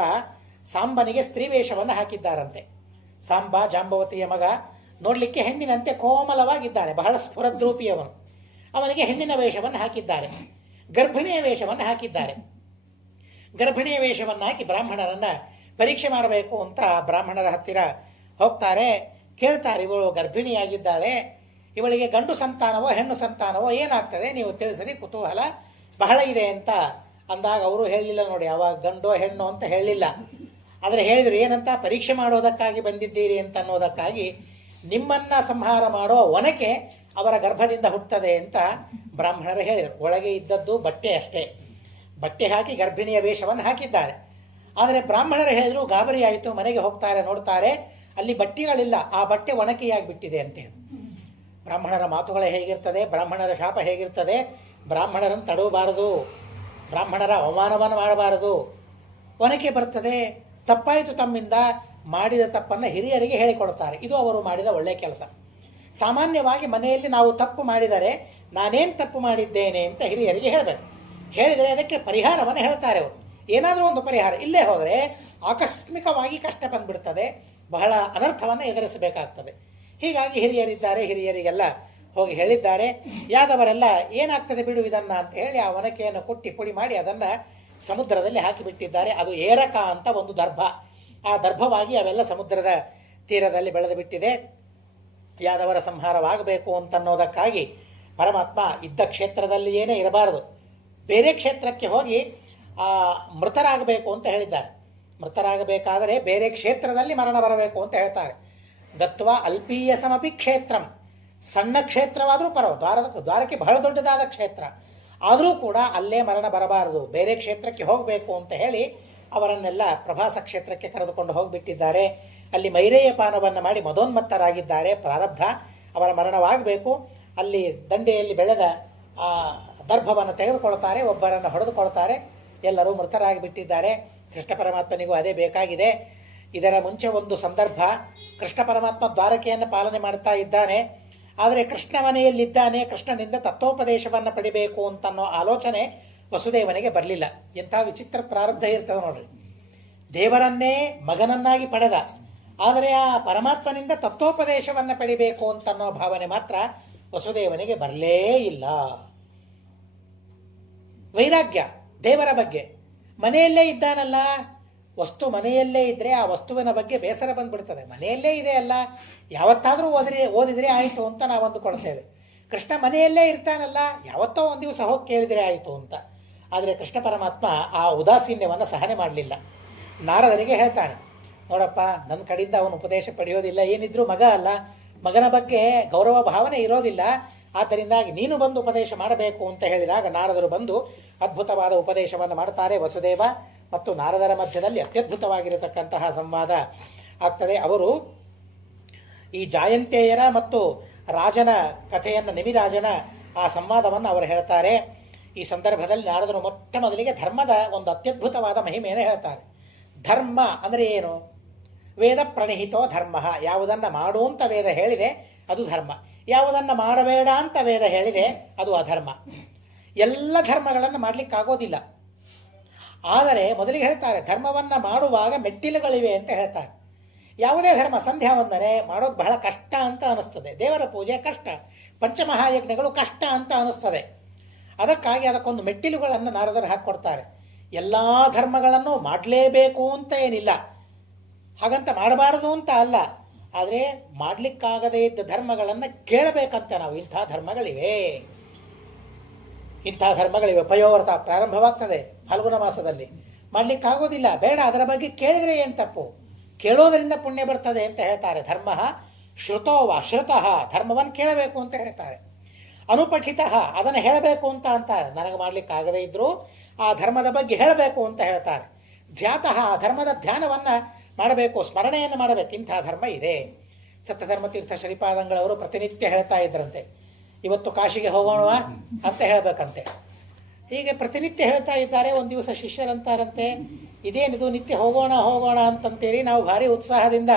ಸಾಂಬನಿಗೆ ಸ್ತ್ರೀ ವೇಷವನ್ನು ಹಾಕಿದ್ದಾರಂತೆ. ಸಾಂಬ ಜಾಂಬವತಿಯ ಮಗ, ನೋಡಲಿಕ್ಕೆ ಹೆಣ್ಣಿನಂತೆ ಕೋಮಲವಾಗಿದ್ದಾನೆ, ಬಹಳ ಸ್ಫುರದ್ರೂಪಿಯವನು. ಅವನಿಗೆ ಹೆಣ್ಣಿನ ವೇಷವನ್ನು ಹಾಕಿದ್ದಾರೆ, ಗರ್ಭಿಣಿಯ ವೇಷವನ್ನು ಹಾಕಿದ್ದಾರೆ. ಗರ್ಭಿಣಿಯ ವೇಷವನ್ನು ಹಾಕಿ ಬ್ರಾಹ್ಮಣರನ್ನು ಪರೀಕ್ಷೆ ಮಾಡಬೇಕು ಅಂತ ಬ್ರಾಹ್ಮಣರ ಹತ್ತಿರ ಹೋಗ್ತಾರೆ. ಕೇಳ್ತಾರೆ, ಇವಳು ಗರ್ಭಿಣಿಯಾಗಿದ್ದಾಳೆ, ಇವಳಿಗೆ ಗಂಡು ಸಂತಾನವೋ ಹೆಣ್ಣು ಸಂತಾನವೋ ಏನಾಗ್ತದೆ ನೀವು ತಿಳಿಸ್ರಿ, ಕುತೂಹಲ ಬಹಳ ಇದೆ ಅಂತ ಅಂದಾಗ ಅವರು ಹೇಳಲಿಲ್ಲ. ನೋಡಿ, ಅವಾಗ ಗಂಡೋ ಹೆಣ್ಣು ಅಂತ ಹೇಳಲಿಲ್ಲ. ಆದರೆ ಹೇಳಿದರು ಏನಂತ, ಪರೀಕ್ಷೆ ಮಾಡೋದಕ್ಕಾಗಿ ಬಂದಿದ್ದೀರಿ ಅಂತ ಅನ್ನೋದಕ್ಕಾಗಿ ನಿಮ್ಮನ್ನ ಸಂಹಾರ ಮಾಡೋ ಒನಕೆ ಅವರ ಗರ್ಭದಿಂದ ಹುಟ್ಟುತ್ತದೆ ಅಂತ ಬ್ರಾಹ್ಮಣರು ಹೇಳಿದರು. ಒಳಗೆ ಇದ್ದದ್ದು ಬಟ್ಟೆ ಅಷ್ಟೇ, ಬಟ್ಟೆ ಹಾಕಿ ಗರ್ಭಿಣಿಯ ವೇಷವನ್ನು ಹಾಕಿದ್ದಾರೆ. ಆದರೆ ಬ್ರಾಹ್ಮಣರು ಹೇಳಿದ್ರು, ಗಾಬರಿ ಆಯಿತು. ಮನೆಗೆ ಹೋಗ್ತಾರೆ, ನೋಡ್ತಾರೆ ಅಲ್ಲಿ ಬಟ್ಟೆಗಳಿಲ್ಲ, ಆ ಬಟ್ಟೆ ಒಣಕೆಯಾಗಿಬಿಟ್ಟಿದೆ ಅಂತೆ. ಬ್ರಾಹ್ಮಣರ ಮಾತುಗಳೇ ಹೇಗಿರ್ತದೆ, ಬ್ರಾಹ್ಮಣರ ಶಾಪ ಹೇಗಿರ್ತದೆ. ಬ್ರಾಹ್ಮಣರನ್ನು ತಡವಬಾರದು, ಬ್ರಾಹ್ಮಣರ ಅವಮಾನವನ್ನು ಮಾಡಬಾರದು. ಒನಕೆ ಬರ್ತದೆ, ತಪ್ಪಾಯಿತು ತಮ್ಮಿಂದ, ಮಾಡಿದ ತಪ್ಪನ್ನು ಹಿರಿಯರಿಗೆ ಹೇಳಿಕೊಡ್ತಾರೆ. ಇದು ಅವರು ಮಾಡಿದ ಒಳ್ಳೆಯ ಕೆಲಸ. ಸಾಮಾನ್ಯವಾಗಿ ಮನೆಯಲ್ಲಿ ನಾವು ತಪ್ಪು ಮಾಡಿದರೆ ನಾನೇನು ತಪ್ಪು ಮಾಡಿದ್ದೇನೆ ಅಂತ ಹಿರಿಯರಿಗೆ ಹೇಳಬೇಕು. ಹೇಳಿದರೆ ಅದಕ್ಕೆ ಪರಿಹಾರವನ್ನು ಹೇಳ್ತಾರೆ ಅವರು. ಏನಾದರೂ ಒಂದು ಪರಿಹಾರ. ಇಲ್ಲೇ ಹೋದರೆ ಆಕಸ್ಮಿಕವಾಗಿ ಕಷ್ಟ ಬಂದ್ಬಿಡ್ತದೆ, ಬಹಳ ಅನರ್ಥವನ್ನು ಎದುರಿಸಬೇಕಾಗ್ತದೆ. ಹೀಗಾಗಿ ಹಿರಿಯರಿದ್ದಾರೆ, ಹಿರಿಯರಿಗೆಲ್ಲ ಹೋಗಿ ಹೇಳಿದ್ದಾರೆ. ಯಾದವರೆಲ್ಲ ಏನಾಗ್ತದೆ ಬಿಡು ಇದನ್ನು ಅಂತ ಹೇಳಿ ಆ ಒನಕೆಯನ್ನು ಕುಟ್ಟಿ ಪುಡಿ ಮಾಡಿ ಅದನ್ನು ಸಮುದ್ರದಲ್ಲಿ ಹಾಕಿಬಿಟ್ಟಿದ್ದಾರೆ. ಅದು ಏರಕ ಅಂತ ಒಂದು ದರ್ಭ. ಆ ದರ್ಭವಾಗಿ ಅವೆಲ್ಲ ಸಮುದ್ರದ ತೀರದಲ್ಲಿ ಬೆಳೆದು ಬಿಟ್ಟಿದೆ. ಯಾದವರ ಸಂಹಾರವಾಗಬೇಕು ಅಂತನ್ನೋದಕ್ಕಾಗಿ ಪರಮಾತ್ಮ ಇದ್ದ ಕ್ಷೇತ್ರದಲ್ಲಿಯೇನೇ ಇರಬಾರದು, ಬೇರೆ ಕ್ಷೇತ್ರಕ್ಕೆ ಹೋಗಿ ಮೃತರಾಗಬೇಕು ಅಂತ ಹೇಳಿದ್ದಾರೆ. ಮೃತರಾಗಬೇಕಾದರೆ ಬೇರೆ ಕ್ಷೇತ್ರದಲ್ಲಿ ಮರಣ ಬರಬೇಕು ಅಂತ ಹೇಳ್ತಾರೆ. ಗತ್ವ ಅಲ್ಪೀಯ ಸಮಪಿ ಕ್ಷೇತ್ರಂ, ಸಣ್ಣ ಕ್ಷೇತ್ರವಾದರೂ ದ್ವಾರಕ್ಕೆ ಬಹಳ ದೊಡ್ಡದಾದ ಕ್ಷೇತ್ರ ಆದರೂ ಕೂಡ ಅಲ್ಲೇ ಮರಣ ಬರಬಾರದು, ಬೇರೆ ಕ್ಷೇತ್ರಕ್ಕೆ ಹೋಗಬೇಕು ಅಂತ ಹೇಳಿ ಅವರನ್ನೆಲ್ಲ ಪ್ರಭಾಸ ಕ್ಷೇತ್ರಕ್ಕೆ ಕರೆದುಕೊಂಡು ಹೋಗಿಬಿಟ್ಟಿದ್ದಾರೆ. ಅಲ್ಲಿ ಮೈರೇಯ ಪಾನವನ್ನು ಮಾಡಿ ಮದೋನ್ಮತ್ತರಾಗಿದ್ದಾರೆ. ಪ್ರಾರಬ್ಧ ಅವರ ಮರಣವಾಗಬೇಕು. ಅಲ್ಲಿ ದಂಡೆಯಲ್ಲಿ ಬೆಳೆದ ದರ್ಭವನ್ನು ತೆಗೆದುಕೊಳ್ತಾರೆ, ಒಬ್ಬರನ್ನು ಹೊಡೆದುಕೊಳ್ತಾರೆ. ಎಲ್ಲರೂ ಮೃತರಾಗಿ ಬಿಟ್ಟಿದ್ದಾರೆ. ಕೃಷ್ಣ ಪರಮಾತ್ಮನಿಗೂ ಅದೇ ಬೇಕಾಗಿದೆ. ಇದರ ಮುಂಚೆ ಒಂದು ಸಂದರ್ಭ, ಕೃಷ್ಣ ಪರಮಾತ್ಮ ದ್ವಾರಕೆಯನ್ನು ಪಾಲನೆ ಮಾಡ್ತಾ ಇದ್ದಾನೆ. ಆದರೆ ಕೃಷ್ಣ ಮನೆಯಲ್ಲಿದ್ದಾನೆ, ಕೃಷ್ಣನಿಂದ ತತ್ವೋಪದೇಶವನ್ನು ಪಡಿಬೇಕು ಅಂತನ್ನೋ ಆಲೋಚನೆ ವಸುದೇವನಿಗೆ ಬರಲಿಲ್ಲ. ಎಂಥ ವಿಚಿತ್ರ ಪ್ರಾರಬ್ಧ ಇರ್ತದೆ ನೋಡ್ರಿ. ದೇವರನ್ನೇ ಮಗನನ್ನಾಗಿ ಪಡೆದ, ಆದರೆ ಆ ಪರಮಾತ್ಮನಿಂದ ತತ್ವೋಪದೇಶವನ್ನು ಪಡಿಬೇಕು ಅಂತನ್ನೋ ಭಾವನೆ ಮಾತ್ರ ವಸುದೇವನಿಗೆ ಬರಲೇ ಇಲ್ಲ. ವೈರಾಗ್ಯ ದೇವರ ಬಗ್ಗೆ. ಮನೆಯಲ್ಲೇ ಇದ್ದಾನಲ್ಲ, ವಸ್ತು ಮನೆಯಲ್ಲೇ ಇದ್ದರೆ ಆ ವಸ್ತುವಿನ ಬಗ್ಗೆ ಬೇಸರ ಬಂದ್ಬಿಡ್ತದೆ. ಮನೆಯಲ್ಲೇ ಇದೆ ಅಲ್ಲ, ಯಾವತ್ತಾದರೂ ಓದಿದರೆ ಆಯಿತು ಅಂತ ನಾವು ಅಂದುಕೊಳ್ತೇವೆ. ಕೃಷ್ಣ ಮನೆಯಲ್ಲೇ ಇರ್ತಾನಲ್ಲ, ಯಾವತ್ತೋ ಒಂದು ದಿವಸ ಹೋಗಿ ಕೇಳಿದರೆ ಆಯಿತು ಅಂತ. ಆದರೆ ಕೃಷ್ಣ ಪರಮಾತ್ಮ ಆ ಉದಾಸೀನ್ಯವನ್ನು ಸಹನೆ ಮಾಡಲಿಲ್ಲ. ನಾರದರಿಗೆ ಹೇಳ್ತಾನೆ, ನೋಡಪ್ಪ, ನನ್ನ ಕಡೆಯಿಂದ ಅವನು ಉಪದೇಶ ಪಡೆಯೋದಿಲ್ಲ, ಏನಿದ್ರೂ ಮಗ ಅಲ್ಲ, ಮಗನ ಬಗ್ಗೆ ಗೌರವ ಭಾವನೆ ಇರೋದಿಲ್ಲ, ಆದ್ದರಿಂದಾಗಿ ನೀನು ಬಂದು ಉಪದೇಶ ಮಾಡಬೇಕು ಅಂತ ಹೇಳಿದಾಗ ನಾರದರು ಬಂದು ಅದ್ಭುತವಾದ ಉಪದೇಶವನ್ನು ಮಾಡ್ತಾರೆ. ವಸುದೇವ ಮತ್ತು ನಾರದರ ಮಧ್ಯದಲ್ಲಿ ಅತ್ಯದ್ಭುತವಾಗಿರತಕ್ಕಂತಹ ಸಂವಾದ ಆಗ್ತದೆ. ಅವರು ಈ ಜಾಯಂತೇಯರ ಮತ್ತು ರಾಜನ ಕಥೆಯನ್ನು, ನಿಮಿರಾಜನ ಆ ಸಂವಾದವನ್ನು ಅವರು ಹೇಳ್ತಾರೆ. ಈ ಸಂದರ್ಭದಲ್ಲಿ ನಾರದರು ಮೊಟ್ಟ ಮೊದಲಿಗೆ ಧರ್ಮದ ಒಂದು ಅತ್ಯದ್ಭುತವಾದ ಮಹಿಮೆಯನ್ನು ಹೇಳ್ತಾರೆ. ಧರ್ಮ ಅಂದರೆ ಏನು? ವೇದ ಪ್ರಣಹಿತೋ ಧರ್ಮ. ಯಾವುದನ್ನು ಮಾಡು ಅಂತ ವೇದ ಹೇಳಿದೆ ಅದು ಧರ್ಮ, ಯಾವುದನ್ನು ಮಾಡಬೇಡ ಅಂತ ವೇದ ಹೇಳಿದೆ ಅದು ಅಧರ್ಮ. ಎಲ್ಲ ಧರ್ಮಗಳನ್ನು ಮಾಡಲಿಕ್ಕಾಗೋದಿಲ್ಲ. ಆದರೆ ಮೊದಲಿಗೆ ಹೇಳ್ತಾರೆ, ಧರ್ಮವನ್ನು ಮಾಡುವಾಗ ಮೆಟ್ಟಿಲುಗಳಿವೆ ಅಂತ ಹೇಳ್ತಾರೆ. ಯಾವುದೇ ಧರ್ಮ, ಸಂಧ್ಯಾ ವಂದನೆ ಮಾಡೋದು ಬಹಳ ಕಷ್ಟ ಅಂತ ಅನಿಸ್ತದೆ, ದೇವರ ಪೂಜೆ ಕಷ್ಟ, ಪಂಚಮಹಾಯಜ್ಞಗಳು ಕಷ್ಟ ಅಂತ ಅನಿಸ್ತದೆ. ಅದಕ್ಕಾಗಿ ಅದಕ್ಕೊಂದು ಮೆಟ್ಟಿಲುಗಳನ್ನು ನಾರದರು ಹಾಕಿಕೊಡ್ತಾರೆ. ಎಲ್ಲ ಧರ್ಮಗಳನ್ನು ಮಾಡಲೇಬೇಕು ಅಂತ ಏನಿಲ್ಲ, ಹಾಗಂತ ಮಾಡಬಾರದು ಅಂತ ಅಲ್ಲ, ಆದರೆ ಮಾಡಲಿಕ್ಕಾಗದೇ ಇದ್ದ ಧರ್ಮಗಳನ್ನು ಕೇಳಬೇಕಂತ ನಾವು. ಇಂಥ ಧರ್ಮಗಳಿವೆ, ಇಂಥ ಧರ್ಮಗಳಿವೆ. ಪಯೋವ್ರತ ಪ್ರಾರಂಭವಾಗ್ತದೆ ಫಲ್ಗುಣ ಮಾಸದಲ್ಲಿ, ಮಾಡಲಿಕ್ಕಾಗೋದಿಲ್ಲ, ಬೇಡ, ಅದರ ಬಗ್ಗೆ ಕೇಳಿದರೆ ಏನು ತಪ್ಪು, ಕೇಳೋದರಿಂದ ಪುಣ್ಯ ಬರ್ತದೆ ಅಂತ ಹೇಳ್ತಾರೆ. ಧರ್ಮ ಶ್ರುತೋವ ಶ್ರುತಃ, ಧರ್ಮವನ್ನು ಕೇಳಬೇಕು ಅಂತ ಹೇಳ್ತಾರೆ. ಅನುಪಠಿತ, ಅದನ್ನು ಹೇಳಬೇಕು ಅಂತ ಅಂತಾರೆ. ನನಗೆ ಮಾಡಲಿಕ್ಕಾಗದೇ ಇದ್ದರೂ ಆ ಧರ್ಮದ ಬಗ್ಗೆ ಹೇಳಬೇಕು ಅಂತ ಹೇಳ್ತಾರೆ. ಧ್ಯಾತಃ, ಧರ್ಮದ ಧ್ಯಾನವನ್ನು ಮಾಡಬೇಕು, ಸ್ಮರಣೆಯನ್ನು ಮಾಡಬೇಕು. ಇಂಥ ಧರ್ಮ ಇದೆ. ಸತ್ಯಧರ್ಮತೀರ್ಥ ಶ್ರೀಪಾದಂಗಳವರು ಪ್ರತಿನಿತ್ಯ ಹೇಳ್ತಾ ಇದ್ರಂತೆ, ಇವತ್ತು ಕಾಶಿಗೆ ಹೋಗೋಣವಾ ಅಂತ ಹೇಳಬೇಕಂತೆ. ಹೀಗೆ ಪ್ರತಿನಿತ್ಯ ಹೇಳ್ತಾ ಇದ್ದಾರೆ. ಒಂದು ದಿವಸ ಶಿಷ್ಯರಂತಾರಂತೆ, ಇದೇನಿದು ನಿತ್ಯ ಹೋಗೋಣ ಹೋಗೋಣ ಅಂತಂತೀರಿ, ನಾವು ಭಾರಿ ಉತ್ಸಾಹದಿಂದ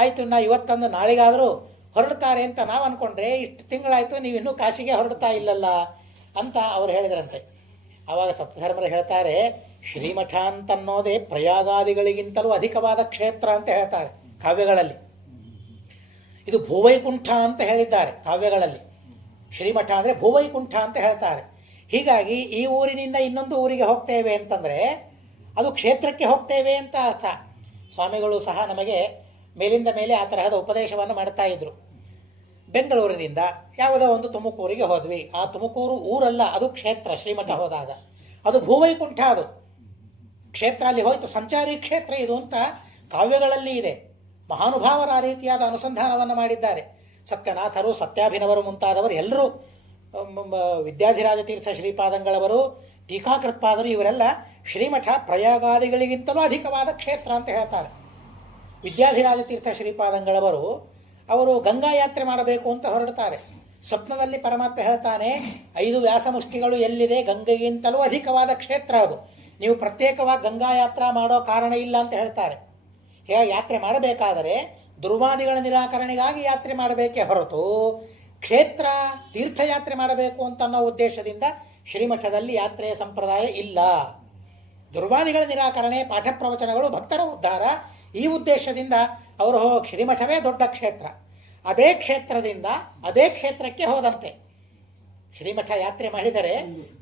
ಆಯಿತು ನಾ ಇವತ್ತಂದು ನಾಳೆಗಾದರೂ ಹೊರಡ್ತಾರೆ ಅಂತ ನಾವು ಅಂದ್ಕೊಂಡ್ರೆ ಇಷ್ಟು ತಿಂಗಳಾಯಿತು ನೀವಿನ್ನೂ ಕಾಶಿಗೆ ಹೊರಡ್ತಾ ಇಲ್ಲಲ್ಲ ಅಂತ ಅವ್ರು ಹೇಳಿದ್ರಂತೆ. ಆವಾಗ ಸಪ್ತಧರ್ಮರು ಹೇಳ್ತಾರೆ, ಶ್ರೀಮಠ ಅಂತನ್ನೋದೇ ಪ್ರಯಾಗಾದಿಗಳಿಗಿಂತಲೂ ಅಧಿಕವಾದ ಕ್ಷೇತ್ರ ಅಂತ ಹೇಳ್ತಾರೆ ಕಾವ್ಯಗಳಲ್ಲಿ. ಇದು ಭೂವೈಕುಂಠ ಅಂತ ಹೇಳಿದ್ದಾರೆ ಕಾವ್ಯಗಳಲ್ಲಿ. ಶ್ರೀಮಠ ಅಂದರೆ ಭೂವೈಕುಂಠ ಅಂತ ಹೇಳ್ತಾರೆ. ಹೀಗಾಗಿ ಈ ಊರಿನಿಂದ ಇನ್ನೊಂದು ಊರಿಗೆ ಹೋಗ್ತೇವೆ ಅಂತಂದರೆ ಅದು ಕ್ಷೇತ್ರಕ್ಕೆ ಹೋಗ್ತೇವೆ ಅಂತ ಅರ್ಥ. ಸ್ವಾಮಿಗಳು ಸಹ ನಮಗೆ ಮೇಲಿಂದ ಮೇಲೆ ಆ ತರಹದ ಉಪದೇಶವನ್ನು ಮಾಡ್ತಾ ಇದ್ರು. ಬೆಂಗಳೂರಿನಿಂದ ಯಾವುದೋ ಒಂದು ತುಮಕೂರಿಗೆ ಹೋದ್ವಿ, ಆ ತುಮಕೂರು ಊರಲ್ಲ, ಅದು ಕ್ಷೇತ್ರ. ಶ್ರೀಮಠ ಹೋದಾಗ ಅದು ಭೂವೈಕುಂಠ, ಅದು ಕ್ಷೇತ್ರ. ಅಲ್ಲಿ ಹೋಯ್ತು, ಸಂಚಾರಿ ಕ್ಷೇತ್ರ ಇದು ಅಂತ ಕಾವ್ಯಗಳಲ್ಲಿ ಇದೆ. ಮಹಾನುಭಾವರ ಆ ರೀತಿಯಾದ ಅನುಸಂಧಾನವನ್ನು ಮಾಡಿದ್ದಾರೆ. ಸತ್ಯನಾಥರು, ಸತ್ಯಾಭಿನವರು ಮುಂತಾದವರು ಎಲ್ಲರೂ, ವಿದ್ಯಾಧಿರಾಜ ತೀರ್ಥ ಶ್ರೀಪಾದಂಗಳವರು, ಟೀಕಾಕೃತ್ಪಾದರು, ಇವರೆಲ್ಲ ಶ್ರೀಮಠ ಪ್ರಯಾಗಾದಿಗಳಿಗಿಂತಲೂ ಅಧಿಕವಾದ ಕ್ಷೇತ್ರ ಅಂತ ಹೇಳ್ತಾರೆ. ವಿದ್ಯಾಧಿರಾಜ ತೀರ್ಥ ಶ್ರೀಪಾದಂಗಳವರು ಅವರು ಗಂಗಾ ಯಾತ್ರೆ ಮಾಡಬೇಕು ಅಂತ ಹೊರಡ್ತಾರೆ. ಸ್ವಪ್ನದಲ್ಲಿ ಪರಮಾತ್ಮ ಹೇಳ್ತಾನೆ, 5 ವ್ಯಾಸಮುಷ್ಟಿಗಳು ಎಲ್ಲಿದೆ, ಗಂಗೆಗಿಂತಲೂ ಅಧಿಕವಾದ ಕ್ಷೇತ್ರ ಅದು, ನೀವು ಪ್ರತ್ಯೇಕವಾಗಿ ಗಂಗಾ ಯಾತ್ರಾ ಮಾಡೋ ಕಾರಣ ಇಲ್ಲ ಅಂತ ಹೇಳ್ತಾರೆ. ಹೇಗೆ ಯಾತ್ರೆ ಮಾಡಬೇಕಾದರೆ ದುರ್ವಾದಿಗಳ ನಿರಾಕರಣೆಗಾಗಿ ಯಾತ್ರೆ ಮಾಡಬೇಕೇ ಹೊರತು ಕ್ಷೇತ್ರ ತೀರ್ಥಯಾತ್ರೆ ಮಾಡಬೇಕು ಅಂತ ಅನ್ನೋ ಉದ್ದೇಶದಿಂದ ಶ್ರೀಮಠದಲ್ಲಿ ಯಾತ್ರೆಯ ಸಂಪ್ರದಾಯ ಇಲ್ಲ. ದುರ್ವಾದಿಗಳ ನಿರಾಕರಣೆ, ಪಾಠ ಪ್ರವಚನಗಳು, ಭಕ್ತರ ಉದ್ಧಾರ, ಈ ಉದ್ದೇಶದಿಂದ ಅವರು ಶ್ರೀಮಠವೇ ದೊಡ್ಡ ಕ್ಷೇತ್ರ. ಅದೇ ಕ್ಷೇತ್ರದಿಂದ ಅದೇ ಕ್ಷೇತ್ರಕ್ಕೆ ಹೋದಂತೆ. ಶ್ರೀಮಠ ಯಾತ್ರೆ ಮಾಡಿದರೆ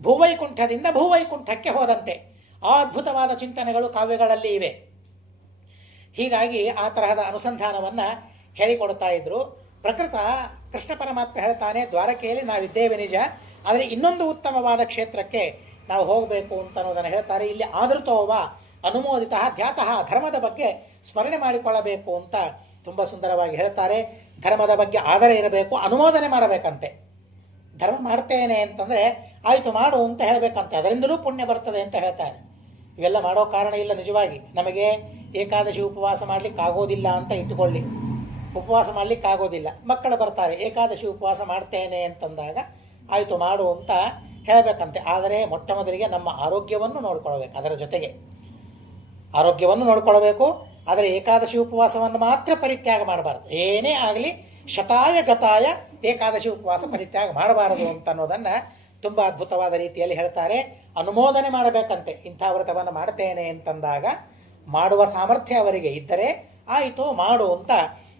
ಭೂವೈಕುಂಠದಿಂದ ಭೂವೈಕುಂಠಕ್ಕೆ ಹೋದಂತೆ. ಆ ಅದ್ಭುತವಾದ ಚಿಂತನೆಗಳು ಕಾವ್ಯಗಳಲ್ಲಿ ಇವೆ. ಹೀಗಾಗಿ ಆ ತರಹದ ಅನುಸಂಧಾನವನ್ನು ಹೇಳಿಕೊಡ್ತಾ ಇದ್ರು. ಪ್ರಕೃತ ಕೃಷ್ಣ ಪರಮಾತ್ಮ ಹೇಳ್ತಾನೆ, ದ್ವಾರಕೆಯಲ್ಲಿ ನಾವಿದ್ದೇವೆ ನಿಜ, ಆದರೆ ಇನ್ನೊಂದು ಉತ್ತಮವಾದ ಕ್ಷೇತ್ರಕ್ಕೆ ನಾವು ಹೋಗಬೇಕು ಅಂತ ಅನ್ನೋದನ್ನು ಹೇಳ್ತಾರೆ. ಇಲ್ಲಿ ಆದೃತೋವ ಅನುಮೋದಿತ ಧ್ಯಾತಃ, ಧರ್ಮದ ಬಗ್ಗೆ ಸ್ಮರಣೆ ಮಾಡಿಕೊಳ್ಳಬೇಕು ಅಂತ ತುಂಬ ಸುಂದರವಾಗಿ ಹೇಳ್ತಾರೆ. ಧರ್ಮದ ಬಗ್ಗೆ ಆದರ ಇರಬೇಕು, ಅನುಮೋದನೆ ಮಾಡಬೇಕಂತೆ. ಧರ್ಮ ಮಾಡ್ತೇನೆ ಅಂತಂದರೆ ಆಯಿತು ಮಾಡು ಅಂತ ಹೇಳಬೇಕಂತೆ, ಅದರಿಂದಲೂ ಪುಣ್ಯ ಬರ್ತದೆ ಅಂತ ಹೇಳ್ತಾರೆ. ಇವೆಲ್ಲ ಮಾಡೋ ಕಾರಣ ಇಲ್ಲ. ನಿಜವಾಗಿ ನಮಗೆ ಏಕಾದಶಿ ಉಪವಾಸ ಮಾಡಲಿಕ್ಕೆ ಆಗೋದಿಲ್ಲ ಅಂತ ಇಟ್ಟುಕೊಳ್ಳಿ, ಉಪವಾಸ ಮಾಡಲಿಕ್ಕೆ ಆಗೋದಿಲ್ಲ. ಮಕ್ಕಳು ಬರ್ತಾರೆ, ಏಕಾದಶಿ ಉಪವಾಸ ಮಾಡ್ತೇನೆ ಅಂತಂದಾಗ ಆಯಿತು ಮಾಡು ಅಂತ ಹೇಳಬೇಕಂತೆ. ಆದರೆ ಮೊಟ್ಟ ಮೊದಲಿಗೆ ನಮ್ಮ ಆರೋಗ್ಯವನ್ನು ನೋಡ್ಕೊಳ್ಬೇಕು. ಅದರ ಜೊತೆಗೆ ಆರೋಗ್ಯವನ್ನು ನೋಡ್ಕೊಳ್ಬೇಕು. ಆದರೆ ಏಕಾದಶಿ ಉಪವಾಸವನ್ನು ಮಾತ್ರ ಪರಿತ್ಯಾಗ ಮಾಡಬಾರ್ದು. ಏನೇ ಆಗಲಿ ಶತಾಯ ಗತಾಯ ಏಕಾದಶಿ ಉಪವಾಸ ಪರಿತ್ಯಾಗ ಮಾಡಬಾರದು ಅಂತ ಅನ್ನೋದನ್ನು ತುಂಬ ಅದ್ಭುತವಾದ ರೀತಿಯಲ್ಲಿ ಹೇಳ್ತಾರೆ. ಅನುಮೋದನೆ ಮಾಡಬೇಕಂತೆ. ಇಂಥ ವ್ರತವನ್ನು ಮಾಡ್ತೇನೆ ಅಂತಂದಾಗ ಮಾಡುವ ಸಾಮರ್ಥ್ಯ ಅವರಿಗೆ ಇದ್ದರೆ ಆಯಿತು ಮಾಡು ಅಂತ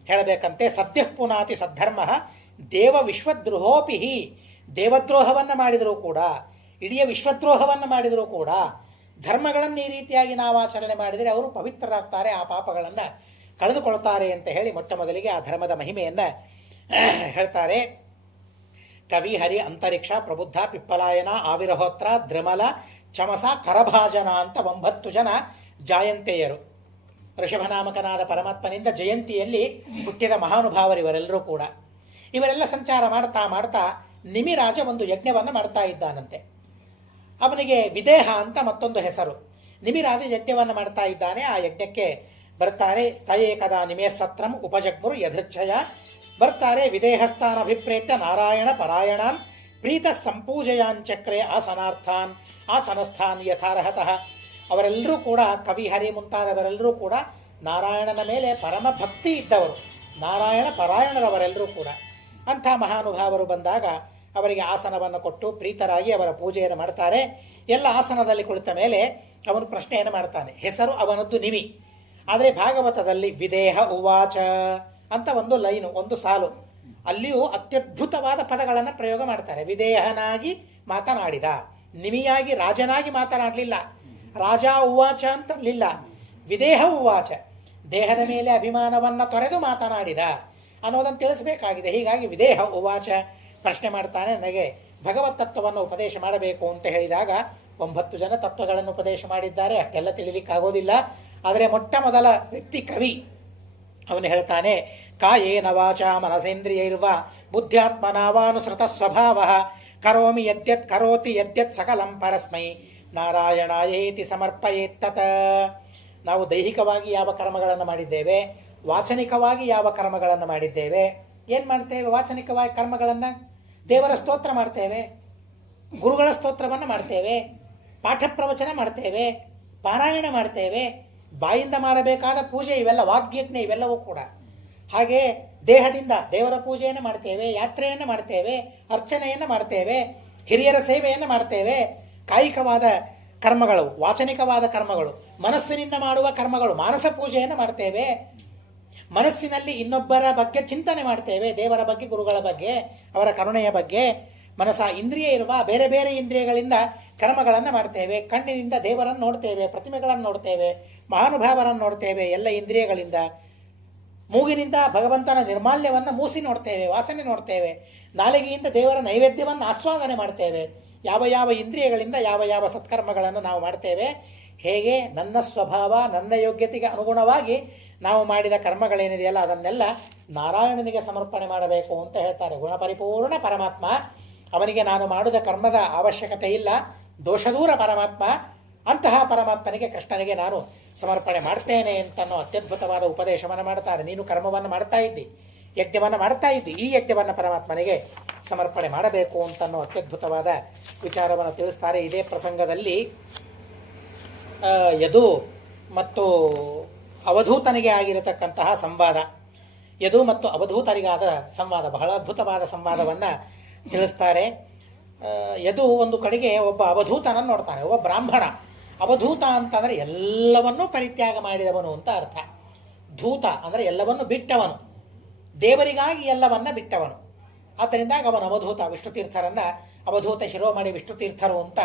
ಹೇಳಬೇಕಂತೆ. ಸದ್ಯ ಪುನಾತಿ ಸದ್ಧರ್ಮ ದೇವ ವಿಶ್ವದ್ರೋಹೋಪಿ, ದೇವದ್ರೋಹವನ್ನು ಮಾಡಿದರೂ ಕೂಡ, ಇಡೀ ವಿಶ್ವದ್ರೋಹವನ್ನು ಮಾಡಿದರೂ ಕೂಡ ಧರ್ಮಗಳನ್ನು ಈ ರೀತಿಯಾಗಿ ನಾವು ಆಚರಣೆ ಮಾಡಿದರೆ ಅವರು ಪವಿತ್ರರಾಗ್ತಾರೆ, ಆ ಪಾಪಗಳನ್ನು ಕಳೆದುಕೊಳ್ತಾರೆ ಅಂತ ಹೇಳಿ ಮೊಟ್ಟ ಮೊದಲಿಗೆ ಆ ಧರ್ಮದ ಮಹಿಮೆಯನ್ನು ಹೇಳ್ತಾರೆ. ಕವಿ, ಹರಿ, ಅಂತರಿಕ್ಷ, ಪ್ರಬುದ್ಧ, ಪಿಪ್ಪಲಾಯನ, ಆವಿರಹೋತ್ರ, ದ್ರಮಲ, ಚಮಸ, ಕರಭಾಜನ ಅಂತ 9 ಜನ ಜಾಯಂತೆಯರು. ಋಷಭನಾಮಕನಾದ ಪರಮಾತ್ಮನಿಂದ ಜಯಂತಿಯಲ್ಲಿ ಹುಟ್ಟಿದ ಮಹಾನುಭಾವರು ಇವರೆಲ್ಲರೂ ಕೂಡ. ಇವರೆಲ್ಲ ಸಂಚಾರ ಮಾಡ್ತಾ ಮಾಡ್ತಾ ನಿಮಿರಾಜ ಒಂದು ಯಜ್ಞವನ್ನು ಮಾಡ್ತಾ ಇದ್ದಾನಂತೆ. ಅವನಿಗೆ ವಿದೇಹ ಅಂತ ಮತ್ತೊಂದು ಹೆಸರು. ನಿಮಿರಾಜ ಯಜ್ಞವನ್ನು ಮಾಡ್ತಾ ಇದ್ದಾನೆ. ಆ ಯಜ್ಞಕ್ಕೆ ಬರ್ತಾರೆ. ಸ್ಥಯೇಕದಾ ನಿಮೇಸತ್ರಂ ಉಪಜಗ್ಮುರು ಯಧೃಚ್ಛಯ. ಬರ್ತಾರೆ. ವಿದೇಹಸ್ಥಾನ ಅಭಿಪ್ರೇತ್ಯ ನಾರಾಯಣ ಪರಾಯಣಾನ್ ಪ್ರೀತ ಸಂಪೂಜಯಾಂಚಕ್ರೆ ಆಸನಾರ್ಥಾನ್ ಆಸನಸ್ಥಾನ್ ಯಥಾರ್ಹತಃ. ಅವರೆಲ್ಲರೂ ಕೂಡ ಕವಿ, ಹರಿ ಮುಂತಾದವರೆಲ್ಲರೂ ಕೂಡ ನಾರಾಯಣನ ಮೇಲೆ ಪರಮ ಭಕ್ತಿ ಇದ್ದವರು, ನಾರಾಯಣ ಪರಾಯಣರವರೆಲ್ಲರೂ ಕೂಡ. ಅಂಥ ಮಹಾನುಭಾವರು ಬಂದಾಗ ಅವರಿಗೆ ಆಸನವನ್ನು ಕೊಟ್ಟು ಪ್ರೀತರಾಗಿ ಅವರ ಪೂಜೆಯನ್ನು ಮಾಡ್ತಾರೆ. ಎಲ್ಲ ಆಸನದಲ್ಲಿ ಕುಳಿತ ಮೇಲೆ ಅವನು ಪ್ರಶ್ನೆಯನ್ನು ಮಾಡ್ತಾನೆ. ಹೆಸರು ಅವನದ್ದು ನಿಮಿ, ಆದರೆ ಭಾಗವತದಲ್ಲಿ ವಿದೇಹ ಉವಾಚ ಅಂತ ಒಂದು ಲೈನು, ಒಂದು ಸಾಲು, ಅಲ್ಲಿಯೂ ಅತ್ಯದ್ಭುತವಾದ ಪದಗಳನ್ನು ಪ್ರಯೋಗ ಮಾಡ್ತಾರೆ. ವಿದೇಹನಾಗಿ ಮಾತನಾಡಿದ, ನಿಮಿಯಾಗಿ ರಾಜನಾಗಿ ಮಾತನಾಡಲಿಲ್ಲ, ರಾಜ ಉವಾಚ ಅಂತಲಿಲ್ಲ, ವಿದೇಹ ಉವಾಚ, ದೇಹದ ಮೇಲೆ ಅಭಿಮಾನವನ್ನು ತೊರೆದು ಮಾತನಾಡಿದ ಅನ್ನೋದನ್ನು ತಿಳಿಸಬೇಕಾಗಿದೆ. ಹೀಗಾಗಿ ವಿದೇಹ ಉವಾಚ ಪ್ರಶ್ನೆ ಮಾಡ್ತಾನೆ. ನನಗೆ ಭಗವತ್ ತತ್ವವನ್ನು ಉಪದೇಶ ಮಾಡಬೇಕು ಅಂತ ಹೇಳಿದಾಗ 9 ಜನ ತತ್ವಗಳನ್ನು ಉಪದೇಶ ಮಾಡಿದ್ದಾರೆ. ಅಷ್ಟೆಲ್ಲ ತಿಳಿಲಿಕ್ಕಾಗೋದಿಲ್ಲ. ಆದರೆ ಮೊಟ್ಟ ಮೊದಲ ವ್ಯಕ್ತಿ ಕವಿ. ಅವನು ಹೇಳ್ತಾನೆ, ಕಾಯೇನ ವಾಚ ಮನಸೇಂದ್ರಿಯೈರ್ವ ಬುದ್ಧ್ಯಾತ್ಮನಾವಾನುಸೃತ ಸ್ವಭಾವ ಕರೋಮಿ ಯದ್ಯತ್ ಕರೋತಿ ಯದ್ಯತ್ ಸಕಲಂ ಪರಸ್ಮೈ ನಾರಾಯಣಾಯೇತಿ ಸಮರ್ಪಯೇತ್ತತ. ನಾವು ದೈಹಿಕವಾಗಿ ಯಾವ ಕರ್ಮಗಳನ್ನು ಮಾಡಿದ್ದೇವೆ, ವಾಚನಿಕವಾಗಿ ಯಾವ ಕರ್ಮಗಳನ್ನು ಮಾಡಿದ್ದೇವೆ. ಏನು ಮಾಡ್ತೇವೆ ವಾಚನಿಕವಾಗಿ ಕರ್ಮಗಳನ್ನು? ದೇವರ ಸ್ತೋತ್ರ ಮಾಡ್ತೇವೆ, ಗುರುಗಳ ಸ್ತೋತ್ರವನ್ನು ಮಾಡ್ತೇವೆ, ಪಾಠ ಪ್ರವಚನ ಮಾಡ್ತೇವೆ, ಪಾರಾಯಣ ಮಾಡ್ತೇವೆ, ಬಾಯಿಂದ ಮಾಡಬೇಕಾದ ಪೂಜೆ, ಇವೆಲ್ಲ ವಾಗ್ಯಜ್ಞೆ, ಇವೆಲ್ಲವೂ ಕೂಡ. ಹಾಗೆ ದೇಹದಿಂದ ದೇವರ ಪೂಜೆಯನ್ನು ಮಾಡ್ತೇವೆ, ಯಾತ್ರೆಯನ್ನು ಮಾಡ್ತೇವೆ, ಅರ್ಚನೆಯನ್ನು ಮಾಡ್ತೇವೆ, ಹಿರಿಯರ ಸೇವೆಯನ್ನು ಮಾಡ್ತೇವೆ. ಕಾಯಿಕವಾದ ಕರ್ಮಗಳು, ವಾಚನಿಕವಾದ ಕರ್ಮಗಳು, ಮನಸ್ಸಿನಿಂದ ಮಾಡುವ ಕರ್ಮಗಳು, ಮಾನಸ ಪೂಜೆಯನ್ನು ಮಾಡ್ತೇವೆ. ಮನಸ್ಸಿನಲ್ಲಿ ಇನ್ನೊಬ್ಬರ ಬಗ್ಗೆ ಚಿಂತನೆ ಮಾಡ್ತೇವೆ, ದೇವರ ಬಗ್ಗೆ, ಗುರುಗಳ ಬಗ್ಗೆ, ಅವರ ಕರುಣೆಯ ಬಗ್ಗೆ. ಮನಸ್ಸ ಇಂದ್ರಿಯ ಇರುವ ಬೇರೆ ಬೇರೆ ಇಂದ್ರಿಯಗಳಿಂದ ಕರ್ಮಗಳನ್ನು ಮಾಡ್ತೇವೆ. ಕಣ್ಣಿನಿಂದ ದೇವರನ್ನು ನೋಡ್ತೇವೆ, ಪ್ರತಿಮೆಗಳನ್ನು ನೋಡ್ತೇವೆ, ಮಹಾನುಭಾವರನ್ನು ನೋಡ್ತೇವೆ ಎಲ್ಲ ಇಂದ್ರಿಯಗಳಿಂದ. ಮೂಗಿನಿಂದ ಭಗವಂತನ ನಿರ್ಮಾಲ್ಯವನ್ನು ಮೂಸಿ ನೋಡ್ತೇವೆ, ವಾಸನೆ ನೋಡ್ತೇವೆ. ನಾಲಿಗೆಯಿಂದ ದೇವರ ನೈವೇದ್ಯವನ್ನು ಆಸ್ವಾದನೆ ಮಾಡ್ತೇವೆ. ಯಾವ ಯಾವ ಇಂದ್ರಿಯಗಳಿಂದ ಯಾವ ಯಾವ ಸತ್ಕರ್ಮಗಳನ್ನು ನಾವು ಮಾಡ್ತೇವೆ. ಹೇಗೆ ನನ್ನ ಸ್ವಭಾವ, ನನ್ನ ಯೋಗ್ಯತೆಗೆ ಅನುಗುಣವಾಗಿ ನಾವು ಮಾಡಿದ ಕರ್ಮಗಳೇನಿದೆಯಲ್ಲ ಅದನ್ನೆಲ್ಲ ನಾರಾಯಣನಿಗೆ ಸಮರ್ಪಣೆ ಮಾಡಬೇಕು ಅಂತ ಹೇಳ್ತಾರೆ. ಗುಣಪರಿಪೂರ್ಣ ಪರಮಾತ್ಮ, ಅವನಿಗೆ ನಾನು ಮಾಡಿದ ಕರ್ಮದ ಅವಶ್ಯಕತೆ ಇಲ್ಲ, ದೋಷದೂರ ಪರಮಾತ್ಮ. ಅಂತಹ ಪರಮಾತ್ಮನಿಗೆ, ಕೃಷ್ಣನಿಗೆ ನಾನು ಸಮರ್ಪಣೆ ಮಾಡ್ತೇನೆ ಅಂತನೋ ಅತ್ಯದ್ಭುತವಾದ ಉಪದೇಶವನ್ನು ಮಾಡ್ತಾರೆ. ನೀನು ಕರ್ಮವನ್ನು ಮಾಡ್ತಾ ಇದ್ದಿ, ಯಜ್ಞವನ್ನು ಮಾಡ್ತಾ ಇದ್ದಿ, ಈ ಯಜ್ಞವನ್ನು ಪರಮಾತ್ಮನಿಗೆ ಸಮರ್ಪಣೆ ಮಾಡಬೇಕು ಅಂತನೋ ಅತ್ಯದ್ಭುತವಾದ ವಿಚಾರವನ್ನು ತಿಳಿಸ್ತಾರೆ. ಇದೇ ಪ್ರಸಂಗದಲ್ಲಿ ಯದು ಮತ್ತು ಅವಧೂತನಿಗೆ ಆಗಿರತಕ್ಕಂತಹ ಸಂವಾದ. ಯದು ಮತ್ತು ಅವಧೂತರಿಗಾದ ಸಂವಾದ, ಬಹಳ ಅದ್ಭುತವಾದ ಸಂವಾದವನ್ನು ತಿಳಿಸ್ತಾರೆ. ಯದು ಒಂದು ಕಡೆಗೆ ಒಬ್ಬ ಅವಧೂತನನ್ನು ನೋಡ್ತಾನೆ, ಒಬ್ಬ ಬ್ರಾಹ್ಮಣ. ಅವಧೂತ ಅಂತಂದರೆ ಎಲ್ಲವನ್ನೂ ಪರಿತ್ಯಾಗ ಮಾಡಿದವನು ಅಂತ ಅರ್ಥ. ಧೂತ ಅಂದರೆ ಎಲ್ಲವನ್ನು ಬಿಟ್ಟವನು, ದೇವರಿಗಾಗಿ ಎಲ್ಲವನ್ನ ಬಿಟ್ಟವನು. ಆದ್ದರಿಂದ ಅವನು ಅವಧೂತ. ವಿಷ್ಣುತೀರ್ಥರನ್ನ ಅವಧೂತ ಶಿರೋಮಣಿ ವಿಷ್ಣುತೀರ್ಥರು ಅಂತ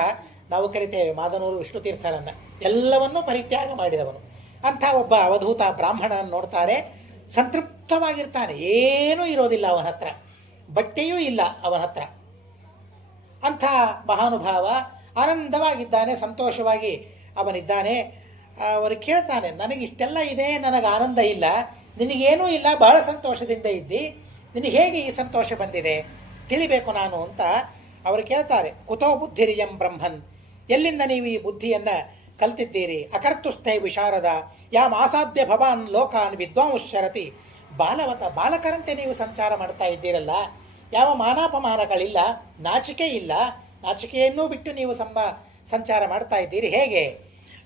ನಾವು ಕರಿತೇವೆ, ಮಾದನೂರು ವಿಷ್ಣುತೀರ್ಥರನ್ನ. ಎಲ್ಲವನ್ನೂ ಪರಿತ್ಯಾಗ ಮಾಡಿದವನು. ಅಂಥ ಒಬ್ಬ ಅವಧೂತ ಬ್ರಾಹ್ಮಣನ ನೋಡ್ತಾರೆ. ಸಂತೃಪ್ತವಾಗಿರ್ತಾನೆ, ಏನೂ ಇರೋದಿಲ್ಲ ಅವನ ಹತ್ರ, ಬಟ್ಟೆಯೂ ಇಲ್ಲ ಅವನ ಹತ್ರ. ಅಂಥ ಮಹಾನುಭಾವ ಆನಂದವಾಗಿದ್ದಾನೆ, ಸಂತೋಷವಾಗಿ ಅವನಿದ್ದಾನೆ. ಅವರು ಕೇಳ್ತಾನೆ, ನನಗಿಷ್ಟೆಲ್ಲ ಇದೆ, ನನಗೆ ಆನಂದ ಇಲ್ಲ, ನಿನಗೇನೂ ಇಲ್ಲ, ಬಹಳ ಸಂತೋಷದಿಂದ ಇದ್ದಿ, ನಿನಗೆ ಹೇಗೆ ಈ ಸಂತೋಷ ಬಂದಿದೆ ತಿಳಿಬೇಕು ನಾನು ಅಂತ ಅವರು ಕೇಳ್ತಾರೆ. ಕುತೋ ಬುದ್ಧಿರಿಯಂ ಬ್ರಹ್ಮನ್, ಎಲ್ಲಿಂದ ನೀವು ಈ ಬುದ್ಧಿಯನ್ನು ಕಲ್ತಿದ್ದೀರಿ? ಅಕರ್ತುಸ್ಥೈ ವಿಶಾರದ ಯಾಮ್ ಆಸಾಧ್ಯ ಭವಾನ್ ಲೋಕಾನ್ ವಿದ್ವಾಂಶರತಿ. ಬಾಲವತ, ಬಾಲಕರಂತೆ ನೀವು ಸಂಚಾರ ಮಾಡ್ತಾ ಇದ್ದೀರಲ್ಲ, ಯಾವ ಮಾನಾಪಮಾನಗಳಿಲ್ಲ, ನಾಚಿಕೆ ಇಲ್ಲ, ನಾಚಿಕೆಯನ್ನೂ ಬಿಟ್ಟು ನೀವು ಸಂಚಾರ ಮಾಡ್ತಾ ಇದ್ದೀರಿ ಹೇಗೆ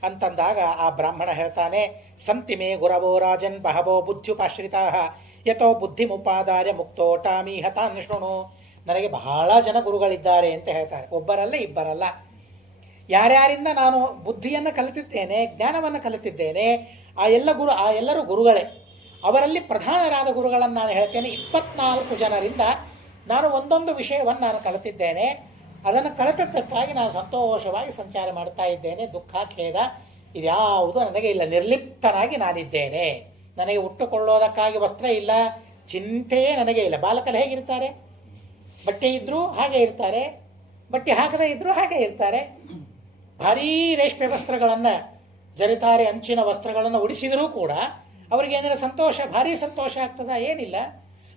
ಅಂತಂದಾಗ ಆ ಬ್ರಾಹ್ಮಣ ಹೇಳ್ತಾನೆ, ಸಂತಿಮೇ ಗುರವೋ ರಾಜನ್ ಬಹವೋ ಬುದ್ಧ್ಯುಪಾಶ್ರಿತಾ ಯಥೋ ಬುದ್ಧಿಮುಪಾದಾರ್ಯ ಮುಕ್ತೋಟಾಮಿ ಹತಾನ್ ಶೃಣು. ನನಗೆ ಬಹಳ ಜನ ಗುರುಗಳಿದ್ದಾರೆ ಅಂತ ಹೇಳ್ತಾರೆ, ಒಬ್ಬರಲ್ಲ ಇಬ್ಬರಲ್ಲ. ಯಾರ್ಯಾರಿಂದ ನಾನು ಬುದ್ಧಿಯನ್ನು ಕಲಿತಿದ್ದೇನೆ, ಜ್ಞಾನವನ್ನು ಕಲಿತಿದ್ದೇನೆ, ಆ ಎಲ್ಲರೂ ಗುರುಗಳೇ. ಅವರಲ್ಲಿ ಪ್ರಧಾನರಾದ ಗುರುಗಳನ್ನು ನಾನು ಹೇಳ್ತೇನೆ. 24 ಜನರಿಂದ ನಾನು ಒಂದೊಂದು ವಿಷಯವನ್ನು ನಾನು ಕಲಿತಿದ್ದೇನೆ. ಅದನ್ನು ಕಲಿತದ್ದಕ್ಕಾಗಿ ನಾನು ಸಂತೋಷವಾಗಿ ಸಂಚಾರ ಮಾಡ್ತಾ ಇದ್ದೇನೆ. ದುಃಖ ಖೇದ ಇದ್ಯಾವುದು ನನಗೆ ಇಲ್ಲ, ನಿರ್ಲಿಪ್ತನಾಗಿ ನಾನಿದ್ದೇನೆ. ನನಗೆ ಉಟ್ಟುಕೊಳ್ಳೋದಕ್ಕಾಗಿ ವಸ್ತ್ರ ಇಲ್ಲ, ಚಿಂತೆಯೇ ನನಗೆ ಇಲ್ಲ. ಬಾಲಕರು ಹೇಗಿರ್ತಾರೆ? ಬಟ್ಟೆ ಇದ್ದರೂ ಹಾಗೆ ಇರ್ತಾರೆ, ಬಟ್ಟೆ ಹಾಕದೇ ಇದ್ದರೂ ಹಾಗೆ ಇರ್ತಾರೆ. ಭಾರೀ ರೇಷ್ಮೆ ವಸ್ತ್ರಗಳನ್ನು ಜರಿತಾರೆ, ಅಂಚಿನ ವಸ್ತ್ರಗಳನ್ನು ಉಡಿಸಿದರೂ ಕೂಡ ಅವರಿಗೆ ಏನಾರ ಸಂತೋಷ, ಭಾರೀ ಸಂತೋಷ ಆಗ್ತದ? ಏನಿಲ್ಲ.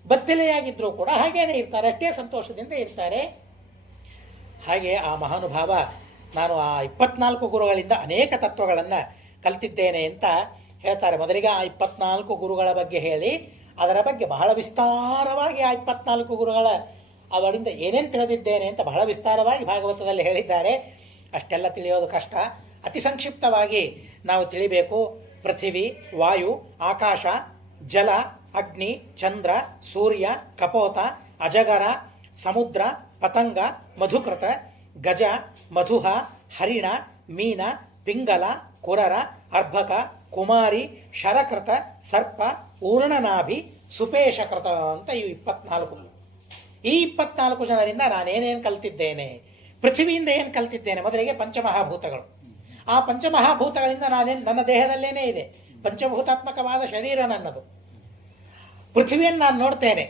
ಬತ್ತಲೆಯಾಗಿದ್ದರೂ ಕೂಡ ಹಾಗೇನೆ ಇರ್ತಾರೆ, ಅಷ್ಟೇ ಸಂತೋಷದಿಂದ ಇರ್ತಾರೆ. ಹಾಗೆ ಆ ಮಹಾನುಭಾವ, ನಾನು ಆ 24 ಗುರುಗಳಿಂದ ಅನೇಕ ತತ್ವಗಳನ್ನು ಕಲ್ತಿದ್ದೇನೆ ಅಂತ ಹೇಳ್ತಾರೆ. ಮೊದಲಿಗೆ ಆ 24 ಗುರುಗಳ ಬಗ್ಗೆ ಹೇಳಿ, ಅದರ ಬಗ್ಗೆ ಬಹಳ ವಿಸ್ತಾರವಾಗಿ ಆ 24 ಗುರುಗಳ ಅವರಿಂದ ಏನೇನು ತಿಳಿದಿದ್ದೇನೆ ಅಂತ ಬಹಳ ವಿಸ್ತಾರವಾಗಿ ಭಾಗವತದಲ್ಲಿ ಹೇಳಿದ್ದಾರೆ. ಅಷ್ಟೆಲ್ಲ ತಿಳಿಯೋದು ಕಷ್ಟ. ಅತಿ ಸಂಕ್ಷಿಪ್ತವಾಗಿ ನಾವು ತಿಳಿಬೇಕು. ಪೃಥಿವಿ, ವಾಯು, ಆಕಾಶ, ಜಲ, ಅಗ್ನಿ, ಚಂದ್ರ, ಸೂರ್ಯ, ಕಪೋತ, ಅಜಗರ, ಸಮುದ್ರ, ಪತಂಗ, ಮಧುಕೃತ, ಗಜ, ಮಧುಹ, ಹರಿಣ, ಮೀನ, ಪಿಂಗಲ, ಕುರರ, ಅರ್ಭಕ, ಕುಮಾರಿ, ಶರಕೃತ, ಸರ್ಪ, ಊರ್ಣನಾಭಿ, ಸುಪೇಶಕೃತ ಅಂತ ಇವು 24. ಈ 24 ಜನರಿಂದ ನಾನೇನೇನು ಕಲ್ತಿದ್ದೇನೆ? ಪೃಥ್ವಿಯಿಂದ ಏನು ಕಲ್ತಿದ್ದೇನೆ? ಮೊದಲಿಗೆ ಪಂಚಮಹಾಭೂತಗಳು. ಆ ಪಂಚಮಹಾಭೂತಗಳಿಂದ ನನ್ನ ದೇಹದಲ್ಲೇನೇ ಇದೆ, ಪಂಚಭೂತಾತ್ಮಕವಾದ ಶರೀರ ನನ್ನದು. ಪೃಥ್ವಿಯನ್ನು ನಾನು ನೋಡ್ತೇನೆ.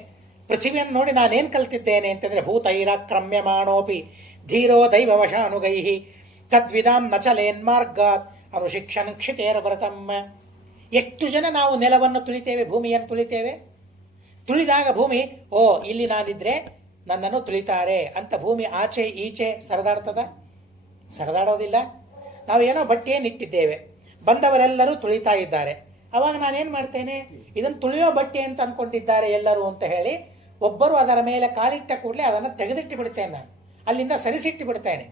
ಪೃಥ್ವಿಯನ್ನು ನೋಡಿ ನಾನೇನು ಕಲ್ತಿದ್ದೇನೆ ಅಂತಂದರೆ, ಭೂತೈರಾಕ್ರಮ್ಯಮಾಣೋಪಿ ಧೀರೋ ದೈವವಶಾನುಗೈಹಿ ತದ್ವಿಧಾಂ ನಚಲೇನ್ಮಾರ್ಗಾತ್ ಅನುಶಿಕ್ಷನ್ ಕ್ಷಿತೇರವ್ರತಮ್ಮ. ಎಷ್ಟು ಜನ ನಾವು ನೆಲವನ್ನು ತುಳಿತೇವೆ, ಭೂಮಿಯನ್ನು ತುಳಿತೇವೆ. ತುಳಿದಾಗ ಭೂಮಿ, ಓ ಇಲ್ಲಿ ನಾನಿದ್ರೆ ನನ್ನನ್ನು ತುಳಿತಾರೆ ಅಂತ ಭೂಮಿ ಆಚೆ ಈಚೆ ಸರದಾಡ್ತದ? ಸರದಾಡೋದಿಲ್ಲ. ನಾವೇನೋ ಬಟ್ಟೆಯನ್ನು ಇಟ್ಟಿದ್ದೇವೆ, ಬಂದವರೆಲ್ಲರೂ ತುಳಿತಾ ಇದ್ದಾರೆ. ಅವಾಗ ನಾನೇನು ಮಾಡ್ತೇನೆ? ಇದನ್ನು ತುಳಿಯೋ ಬಟ್ಟೆ ಅಂತ ಅಂದ್ಕೊಂಡಿದ್ದಾರೆ ಎಲ್ಲರೂ ಅಂತ ಹೇಳಿ ಒಬ್ಬರು ಅದರ ಮೇಲೆ ಕಾಲಿಟ್ಟ ಕೂಡಲೇ ಅದನ್ನು ತೆಗೆದಿಟ್ಟು ಬಿಡ್ತೇನೆ, ನಾನು ಅಲ್ಲಿಂದ ಸರಿಸಿಟ್ಟು ಬಿಡ್ತೇನೆ.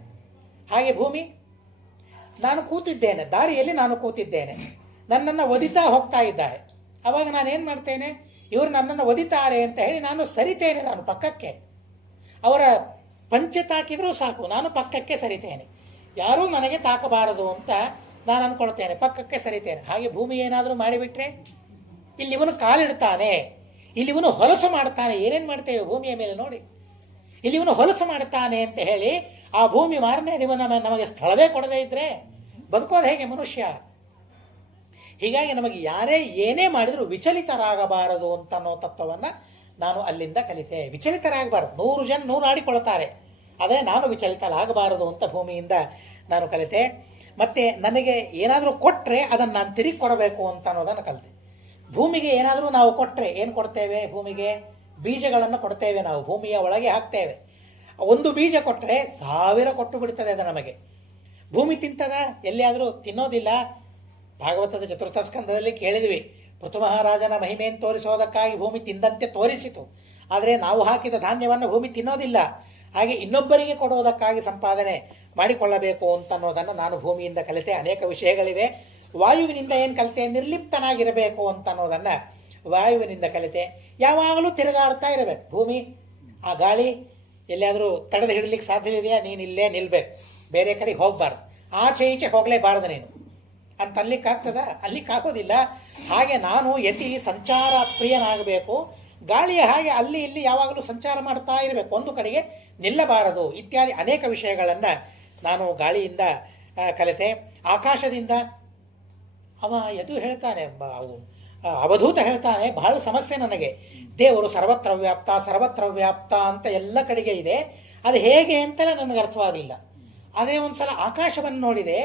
ಹಾಗೆ ಭೂಮಿ, ನಾನು ಕೂತಿದ್ದೇನೆ, ದಾರಿಯಲ್ಲಿ ನಾನು ಕೂತಿದ್ದೇನೆ, ನನ್ನನ್ನು ಒದಿತಾ ಹೋಗ್ತಾ ಇದ್ದಾರೆ. ಅವಾಗ ನಾನೇನು ಮಾಡ್ತೇನೆ? ಇವರು ನನ್ನನ್ನು ಒದಿತಾರೆ ಅಂತ ಹೇಳಿ ನಾನು ಸರಿತೇನೆ, ನಾನು ಪಕ್ಕಕ್ಕೆ. ಅವರ ಪಂಚೆ ತಾಕಿದ್ರೂ ಸಾಕು, ನಾನು ಪಕ್ಕಕ್ಕೆ ಸರಿತೇನೆ. ಯಾರೂ ನನಗೆ ತಾಕಬಾರದು ಅಂತ ನಾನು ಅಂದ್ಕೊಳ್ತೇನೆ, ಪಕ್ಕಕ್ಕೆ ಸರಿತೇನೆ. ಹಾಗೆ ಭೂಮಿ ಏನಾದರೂ ಮಾಡಿಬಿಟ್ರೆ, ಇಲ್ಲಿ ಇವನು ಕಾಲಿಡ್ತಾನೆ, ಇಲ್ಲಿ ಇವನು ಹೊಲಸು ಮಾಡ್ತಾನೆ. ಏನೇನು ಮಾಡ್ತೇವೆ ಭೂಮಿಯ ಮೇಲೆ ನೋಡಿ. ಇಲ್ಲಿ ಇವನು ಹೊಲಸು ಮಾಡ್ತಾನೆ ಅಂತ ಹೇಳಿ ಆ ಭೂಮಿ ಮಾರನೇ ದಿನ ನಮಗೆ ಸ್ಥಳವೇ ಕೊಡದೇ ಇದ್ರೆ ಬದುಕೋದು ಹೇಗೆ ಮನುಷ್ಯ? ಹೀಗಾಗಿ ನಮಗೆ ಯಾರೇ ಏನೇ ಮಾಡಿದರೂ ವಿಚಲಿತರಾಗಬಾರದು ಅಂತ ಅನ್ನೋ ತತ್ವವನ್ನು ನಾನು ಅಲ್ಲಿಂದ ಕಲಿತೆ. ವಿಚಲಿತರಾಗಬಾರದು. 100 ಜನ 100 ಆಡಿಕೊಳ್ತಾರೆ, ಆದರೆ ನಾನು ವಿಚಲಿತರಾಗಬಾರದು ಅಂತ ಭೂಮಿಯಿಂದ ನಾನು ಕಲಿತೆ. ಮತ್ತು ನನಗೆ ಏನಾದರೂ ಕೊಟ್ಟರೆ ಅದನ್ನು ನಾನು ತಿರುಗಿ ಕೊಡಬೇಕು ಅಂತ ಅನ್ನೋದನ್ನು ಕಲಿತೆ. ಭೂಮಿಗೆ ಏನಾದರೂ ನಾವು ಕೊಟ್ಟರೆ ಏನು ಕೊಡ್ತೇವೆ? ಭೂಮಿಗೆ ಬೀಜಗಳನ್ನು ಕೊಡ್ತೇವೆ, ನಾವು ಭೂಮಿಯ ಒಳಗೆ ಹಾಕ್ತೇವೆ. ಒಂದು ಬೀಜ ಕೊಟ್ಟರೆ 1000 ಕೊಟ್ಟು ಬಿಡ್ತದೆ ಅದು ನಮಗೆ. ಭೂಮಿ ತಿಂತದ? ಎಲ್ಲಿಯಾದರೂ ತಿನ್ನೋದಿಲ್ಲ. ಭಾಗವತದ ಚತುರ್ಥ ಸ್ಕಂದದಲ್ಲಿ ಕೇಳಿದ್ವಿ, ಪೃಥು ಮಹಾರಾಜನ ಮಹಿಮೆಯನ್ನು ತೋರಿಸೋದಕ್ಕಾಗಿ ಭೂಮಿ ತಿಂದಂತೆ ತೋರಿಸಿತು, ಆದರೆ ನಾವು ಹಾಕಿದ ಧಾನ್ಯವನ್ನು ಭೂಮಿ ತಿನ್ನೋದಿಲ್ಲ. ಹಾಗೆ ಇನ್ನೊಬ್ಬರಿಗೆ ಕೊಡೋದಕ್ಕಾಗಿ ಸಂಪಾದನೆ ಮಾಡಿಕೊಳ್ಳಬೇಕು ಅಂತ ಅನ್ನೋದನ್ನು ನಾನು ಭೂಮಿಯಿಂದ ಕಲಿತೆ. ಅನೇಕ ವಿಷಯಗಳಿವೆ. ವಾಯುವಿನಿಂದ ಏನು ಕಲಿತೆ? ನಿರ್ಲಿಪ್ತನಾಗಿರಬೇಕು ಅಂತ ಅನ್ನೋದನ್ನು ವಾಯುವಿನಿಂದ ಕಲಿತೆ ಯಾವಾಗಲೂ ತಿರುಗಾಡ್ತಾ ಇರಬೇಕು ಭೂಮಿ. ಆ ಗಾಳಿ ಎಲ್ಲಿಯಾದರೂ ತಡೆದು ಹಿಡಲಿಕ್ಕೆ ಸಾಧ್ಯವಿದೆಯಾ? ನೀನು ಇಲ್ಲೇ ನಿಲ್ಬೇಕು, ಬೇರೆ ಕಡೆಗೆ ಹೋಗಬಾರ್ದು, ಆಚೆ ಈಚೆ ಹೋಗಲೇಬಾರದು ನೀನು ಅಂತ ಅನ್ಲಿಕ್ಕಾಗ್ತದ? ಅಲ್ಲಿಕ್ಕಾಗೋದಿಲ್ಲ. ಹಾಗೆ ನಾನು ಯತಿ ಸಂಚಾರ ಪ್ರಿಯನಾಗಬೇಕು, ಗಾಳಿಯ ಹಾಗೆ ಅಲ್ಲಿ ಇಲ್ಲಿ ಯಾವಾಗಲೂ ಸಂಚಾರ ಮಾಡ್ತಾ ಇರಬೇಕು, ಒಂದು ಕಡೆಗೆ ನಿಲ್ಲಬಾರದು ಇತ್ಯಾದಿ ಅನೇಕ ವಿಷಯಗಳನ್ನು ನಾನು ಗಾಳಿಯಿಂದ ಕಲಿತೆ. ಆಕಾಶದಿಂದ ಅವ ಯದು ಹೇಳ್ತಾನೆ, ಅವಧೂತ ಹೇಳ್ತಾನೆ, ಬಹಳ ಸಮಸ್ಯೆ ನನಗೆ, ದೇವರು ಸರ್ವತ್ರ ವ್ಯಾಪ್ತ ಅಂತ ಎಲ್ಲ ಕಡೆಗೆ ಇದೆ, ಅದು ಹೇಗೆ ಅಂತಲೇ ನನಗೆ ಅರ್ಥವಾಗಲಿಲ್ಲ. ಅದೇ ಒಂದು ಸಲ ಆಕಾಶವನ್ನು ನೋಡಿದೆ,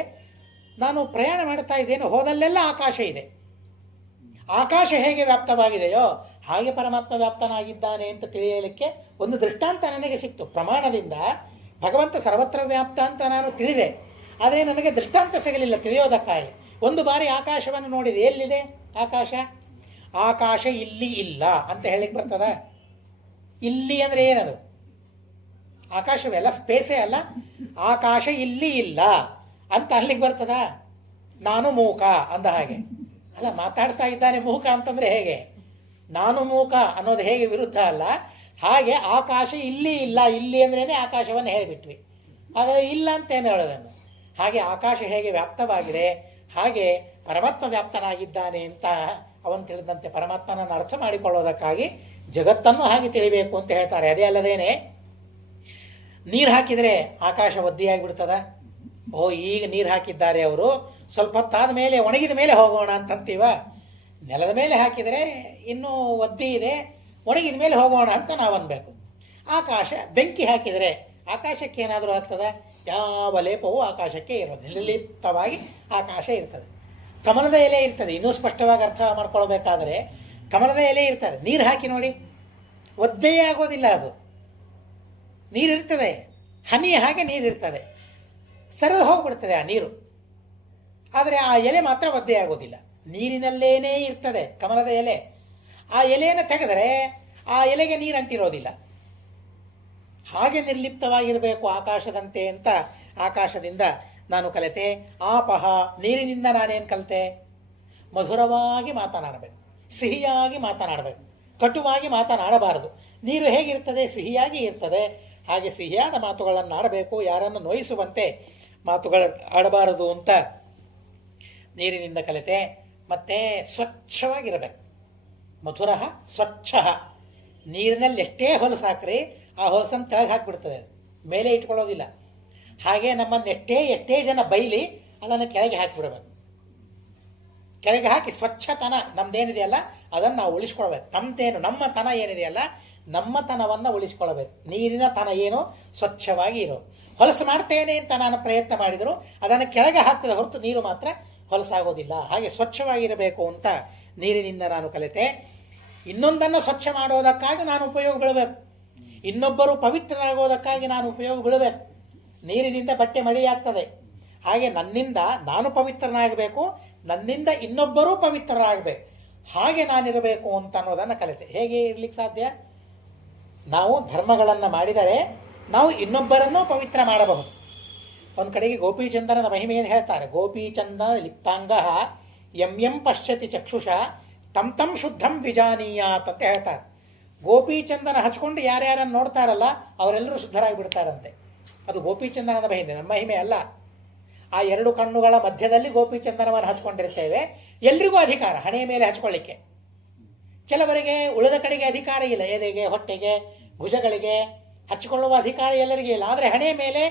ನಾನು ಪ್ರಯಾಣ ಮಾಡ್ತಾ ಇದ್ದೇನೆ, ಹೋದಲ್ಲೆಲ್ಲ ಆಕಾಶ ಇದೆ. ಆಕಾಶ ಹೇಗೆ ವ್ಯಾಪ್ತವಾಗಿದೆಯೋ ಹಾಗೆ ಪರಮಾತ್ಮ ವ್ಯಾಪ್ತನಾಗಿದ್ದಾನೆ ಅಂತ ತಿಳಿಯಲಿಕ್ಕೆ ಒಂದು ದೃಷ್ಟಾಂತ ನನಗೆ ಸಿಕ್ತು. ಪ್ರಮಾಣದಿಂದ ಭಗವಂತ ಸರ್ವತ್ರ ವ್ಯಾಪ್ತ ಅಂತ ನಾನು ತಿಳಿದೆ, ಆದರೆ ನನಗೆ ದೃಷ್ಟಾಂತ ಸಿಗಲಿಲ್ಲ ತಿಳಿಯೋದಕ್ಕಾಗಿ. ಒಂದು ಬಾರಿ ಆಕಾಶವನ್ನು ನೋಡಿದೆ, ಎಲ್ಲಿದೆ ಆಕಾಶ? ಆಕಾಶ ಇಲ್ಲಿ ಇಲ್ಲ ಅಂತ ಹೇಳಿಕ್ಕೆ ಬರ್ತದ? ಇಲ್ಲಿ ಅಂದರೆ ಏನದು? ಆಕಾಶವೆಲ್ಲ ಸ್ಪೇಸೇ ಅಲ್ಲ, ಆಕಾಶ ಇಲ್ಲಿ ಇಲ್ಲ ಅಂತ ಅನ್ಲಿಕ್ಕೆ ಬರ್ತದ? ನಾನು ಮೂಕ ಅಂದ ಹಾಗೆ ಅಲ್ಲ, ಮಾತಾಡ್ತಾ ಇದ್ದಾನೆ ಮೂಕ ಅಂತಂದ್ರೆ ಹೇಗೆ? ನಾನು ಮೂಕ ಅನ್ನೋದು ಹೇಗೆ ವಿರುದ್ಧ ಅಲ್ಲ, ಹಾಗೆ ಆಕಾಶ ಇಲ್ಲಿ ಇಲ್ಲ, ಇಲ್ಲಿ ಅಂದ್ರೇನೆ ಆಕಾಶವನ್ನು ಹೇಳಿಬಿಟ್ವಿ. ಹಾಗಾದರೆ ಇಲ್ಲ ಅಂತೇನು ಹೇಳೋದನ್ನು? ಹಾಗೆ ಆಕಾಶ ಹೇಗೆ ವ್ಯಾಪ್ತವಾಗಿದೆ ಹಾಗೆ ಪರಮಾತ್ಮ ವ್ಯಾಪ್ತನಾಗಿದ್ದಾನೆ ಅಂತ ಅವನು ತಿಳಿದಂತೆ ಪರಮಾತ್ಮನನ್ನು ಅರ್ಥ ಮಾಡಿಕೊಳ್ಳೋದಕ್ಕಾಗಿ ಜಗತ್ತನ್ನು ಹಾಗೆ ತಿಳಿಬೇಕು ಅಂತ ಹೇಳ್ತಾರೆ. ಅದೇ ಅಲ್ಲದೇನೆ ನೀರು ಹಾಕಿದರೆ ಆಕಾಶ ಒದ್ದಿಯಾಗಿಬಿಡ್ತದ? ಓ, ಈಗ ನೀರು ಹಾಕಿದ್ದಾರೆ ಅವರು, ಸ್ವಲ್ಪ ಹೊತ್ತಾದ ಮೇಲೆ ಒಣಗಿದ ಮೇಲೆ ಹೋಗೋಣ ಅಂತಂತೀವ. ನೆಲದ ಮೇಲೆ ಹಾಕಿದರೆ ಇನ್ನೂ ಒದ್ದಿ ಇದೆ, ಒಣಗಿದ ಮೇಲೆ ಹೋಗೋಣ ಅಂತ ನಾವು ಅನ್ಬೇಕು. ಆಕಾಶ ಬೆಂಕಿ ಹಾಕಿದರೆ ಆಕಾಶಕ್ಕೆ ಏನಾದರೂ ಆಗ್ತದೆ? ಯಾವ ಲೇಪವೂ ಆಕಾಶಕ್ಕೆ ಇರೋದು, ನಿರ್ಲಿಪ್ತವಾಗಿ ಆಕಾಶ ಇರ್ತದೆ. ಕಮಲದ ಎಲೆ ಇರ್ತದೆ, ಇನ್ನೂ ಸ್ಪಷ್ಟವಾಗಿ ಅರ್ಥ ಮಾಡ್ಕೊಳ್ಬೇಕಾದ್ರೆ ಕಮಲದ ಎಲೆ ಇರ್ತದೆ, ನೀರು ಹಾಕಿ ನೋಡಿ, ಒದ್ದೆಯೇ ಆಗೋದಿಲ್ಲ. ಅದು ನೀರಿರ್ತದೆ, ಹನಿ ಹಾಗೆ ನೀರಿರ್ತದೆ, ಸರಿದು ಹೋಗ್ಬಿಡ್ತದೆ ಆ ನೀರು, ಆದರೆ ಆ ಎಲೆ ಮಾತ್ರ ಒದ್ದೆ ಆಗೋದಿಲ್ಲ, ನೀರಿನಲ್ಲೇನೇ ಇರ್ತದೆ ಕಮಲದ ಎಲೆ. ಆ ಎಲೆಯನ್ನು ತೆಗೆದರೆ ಆ ಎಲೆಗೆ ನೀರು ಅಂಟಿರೋದಿಲ್ಲ. ಹಾಗೆ ನಿರ್ಲಿಪ್ತವಾಗಿರಬೇಕು ಆಕಾಶದಂತೆ ಅಂತ ಆಕಾಶದಿಂದ ನಾನು ಕಲಿತೆ. ಆಪಹ, ನೀರಿನಿಂದ ನಾನೇನು ಕಲಿತೆ? ಮಧುರವಾಗಿ ಮಾತನಾಡಬೇಕು, ಸಿಹಿಯಾಗಿ ಮಾತನಾಡಬೇಕು, ಕಟುವಾಗಿ ಮಾತನಾಡಬಾರದು. ನೀರು ಹೇಗಿರ್ತದೆ? ಸಿಹಿಯಾಗಿ ಇರ್ತದೆ. ಹಾಗೆ ಸಿಹಿಯಾದ ಮಾತುಗಳನ್ನು ಆಡಬೇಕು, ಯಾರನ್ನು ನೋಯಿಸುವಂತೆ ಮಾತುಗಳು ಆಡಬಾರದು ಅಂತ ನೀರಿನಿಂದ ಕಲಿತೆ. ಮತ್ತೆ ಸ್ವಚ್ಛವಾಗಿರಬೇಕು, ಮಧುರ ಸ್ವಚ್ಛ. ನೀರಿನಲ್ಲಿ ಎಷ್ಟೇ ಹೊಲಸು ಹಾಕ್ರಿ ಆ ಹೊಲಸನ್ನು ತೆಳಗೆ ಹಾಕಿಬಿಡ್ತದೆ, ಮೇಲೆ ಇಟ್ಕೊಳ್ಳೋದಿಲ್ಲ. ಹಾಗೆ ನಮ್ಮನ್ನು ಎಷ್ಟೇ ಜನ ಬೈಲಿ ಅದನ್ನು ಕೆಳಗೆ ಹಾಕಿಬಿಡಬೇಕು. ಕೆಳಗೆ ಹಾಕಿ ಸ್ವಚ್ಛತನ ನಮ್ದೇನಿದೆಯಲ್ಲ ಅದನ್ನು ನಾವು ಉಳಿಸ್ಕೊಳ್ಬೇಕು. ನಮ್ಮ ತನ ಏನಿದೆಯಲ್ಲ ನಮ್ಮ ತನವನ್ನು ಉಳಿಸ್ಕೊಳ್ಬೇಕು. ನೀರಿನ ತನ ಏನು? ಸ್ವಚ್ಛವಾಗಿ ಇರೋ. ಹೊಲಸು ಮಾಡ್ತೇನೆ ಅಂತ ನಾನು ಪ್ರಯತ್ನ ಮಾಡಿದರೂ ಅದನ್ನು ಕೆಳಗೆ ಹಾಕ್ತದೆ ಹೊರತು ನೀರು ಮಾತ್ರ ಹೊಲಸಾಗೋದಿಲ್ಲ. ಹಾಗೆ ಸ್ವಚ್ಛವಾಗಿರಬೇಕು ಅಂತ ನೀರಿನಿಂದ ನಾನು ಕಲಿತೆ. ಇನ್ನೊಂದನ್ನು ಸ್ವಚ್ಛ ಮಾಡೋದಕ್ಕಾಗಿ ನಾನು ಉಪಯೋಗ ಬೀಳಬೇಕು, ಇನ್ನೊಬ್ಬರು ಪವಿತ್ರರಾಗೋದಕ್ಕಾಗಿ ನಾನು ಉಪಯೋಗ ಬೀಳಬೇಕು. ನೀರಿನಿಂದ ಬಟ್ಟೆ ಮಡಿಯಾಗ್ತದೆ, ಹಾಗೆ ನನ್ನಿಂದ ನಾನು ಪವಿತ್ರನಾಗಬೇಕು, ನನ್ನಿಂದ ಇನ್ನೊಬ್ಬರೂ ಪವಿತ್ರರಾಗಬೇಕು, ಹಾಗೆ ನಾನಿರಬೇಕು ಅಂತ ಅನ್ನೋದನ್ನು ಕಲಿತೆ. ಹೇಗೆ ಇರ್ಲಿಕ್ಕೆ ಸಾಧ್ಯ? ನಾವು ಧರ್ಮಗಳನ್ನು ಮಾಡಿದರೆ ನಾವು ಇನ್ನೊಬ್ಬರನ್ನೂ ಪವಿತ್ರ ಮಾಡಬಹುದು. ಒಂದು ಕಡೆಗೆ ಗೋಪೀಚಂದನದ ಮಹಿಮೆಯನ್ನು ಹೇಳ್ತಾರೆ. ಗೋಪೀಚಂದನ ಲಿಪ್ತಾಂಗ ಎಂ ಪಶ್ಯತಿ ಚಕ್ಷುಷ ತಂ ಶುದ್ಧಂ ವಿಜಾನೀಯಾತ್ ಅಂತ ಹೇಳ್ತಾರೆ. ಗೋಪೀಚಂದನ ಹಚ್ಕೊಂಡು ಯಾರ್ಯಾರನ್ನು ನೋಡ್ತಾರಲ್ಲ ಅವರೆಲ್ಲರೂ ಶುದ್ಧರಾಗಿ ಬಿಡ್ತಾರಂತೆ. ಅದು ಗೋಪೀಚಂದನದ ಮಹಿಮೆ, ನಮ್ಮ ಮಹಿಮೆ ಅಲ್ಲ. ಆ ಎರಡು ಕಣ್ಣುಗಳ ಮಧ್ಯದಲ್ಲಿ ಗೋಪೀಚಂದನವನ್ನು ಹಚ್ಕೊಂಡಿರ್ತೇವೆ. ಎಲ್ರಿಗೂ ಅಧಿಕಾರ ಹಣೆಯ ಮೇಲೆ ಹಚ್ಕೊಳ್ಳಿಕ್ಕೆ. ಕೆಲವರಿಗೆ ಉಳಿದ ಕಡೆಗೆ ಅಧಿಕಾರ ಇಲ್ಲ, ಎದೆಗೆ, ಹೊಟ್ಟೆಗೆ, ಭುಜಗಳಿಗೆ ಹಚ್ಚಿಕೊಳ್ಳುವ ಅಧಿಕಾರ ಎಲ್ಲರಿಗೂ ಇಲ್ಲ. ಆದರೆ ಹಣೆಯ ಮೇಲೆ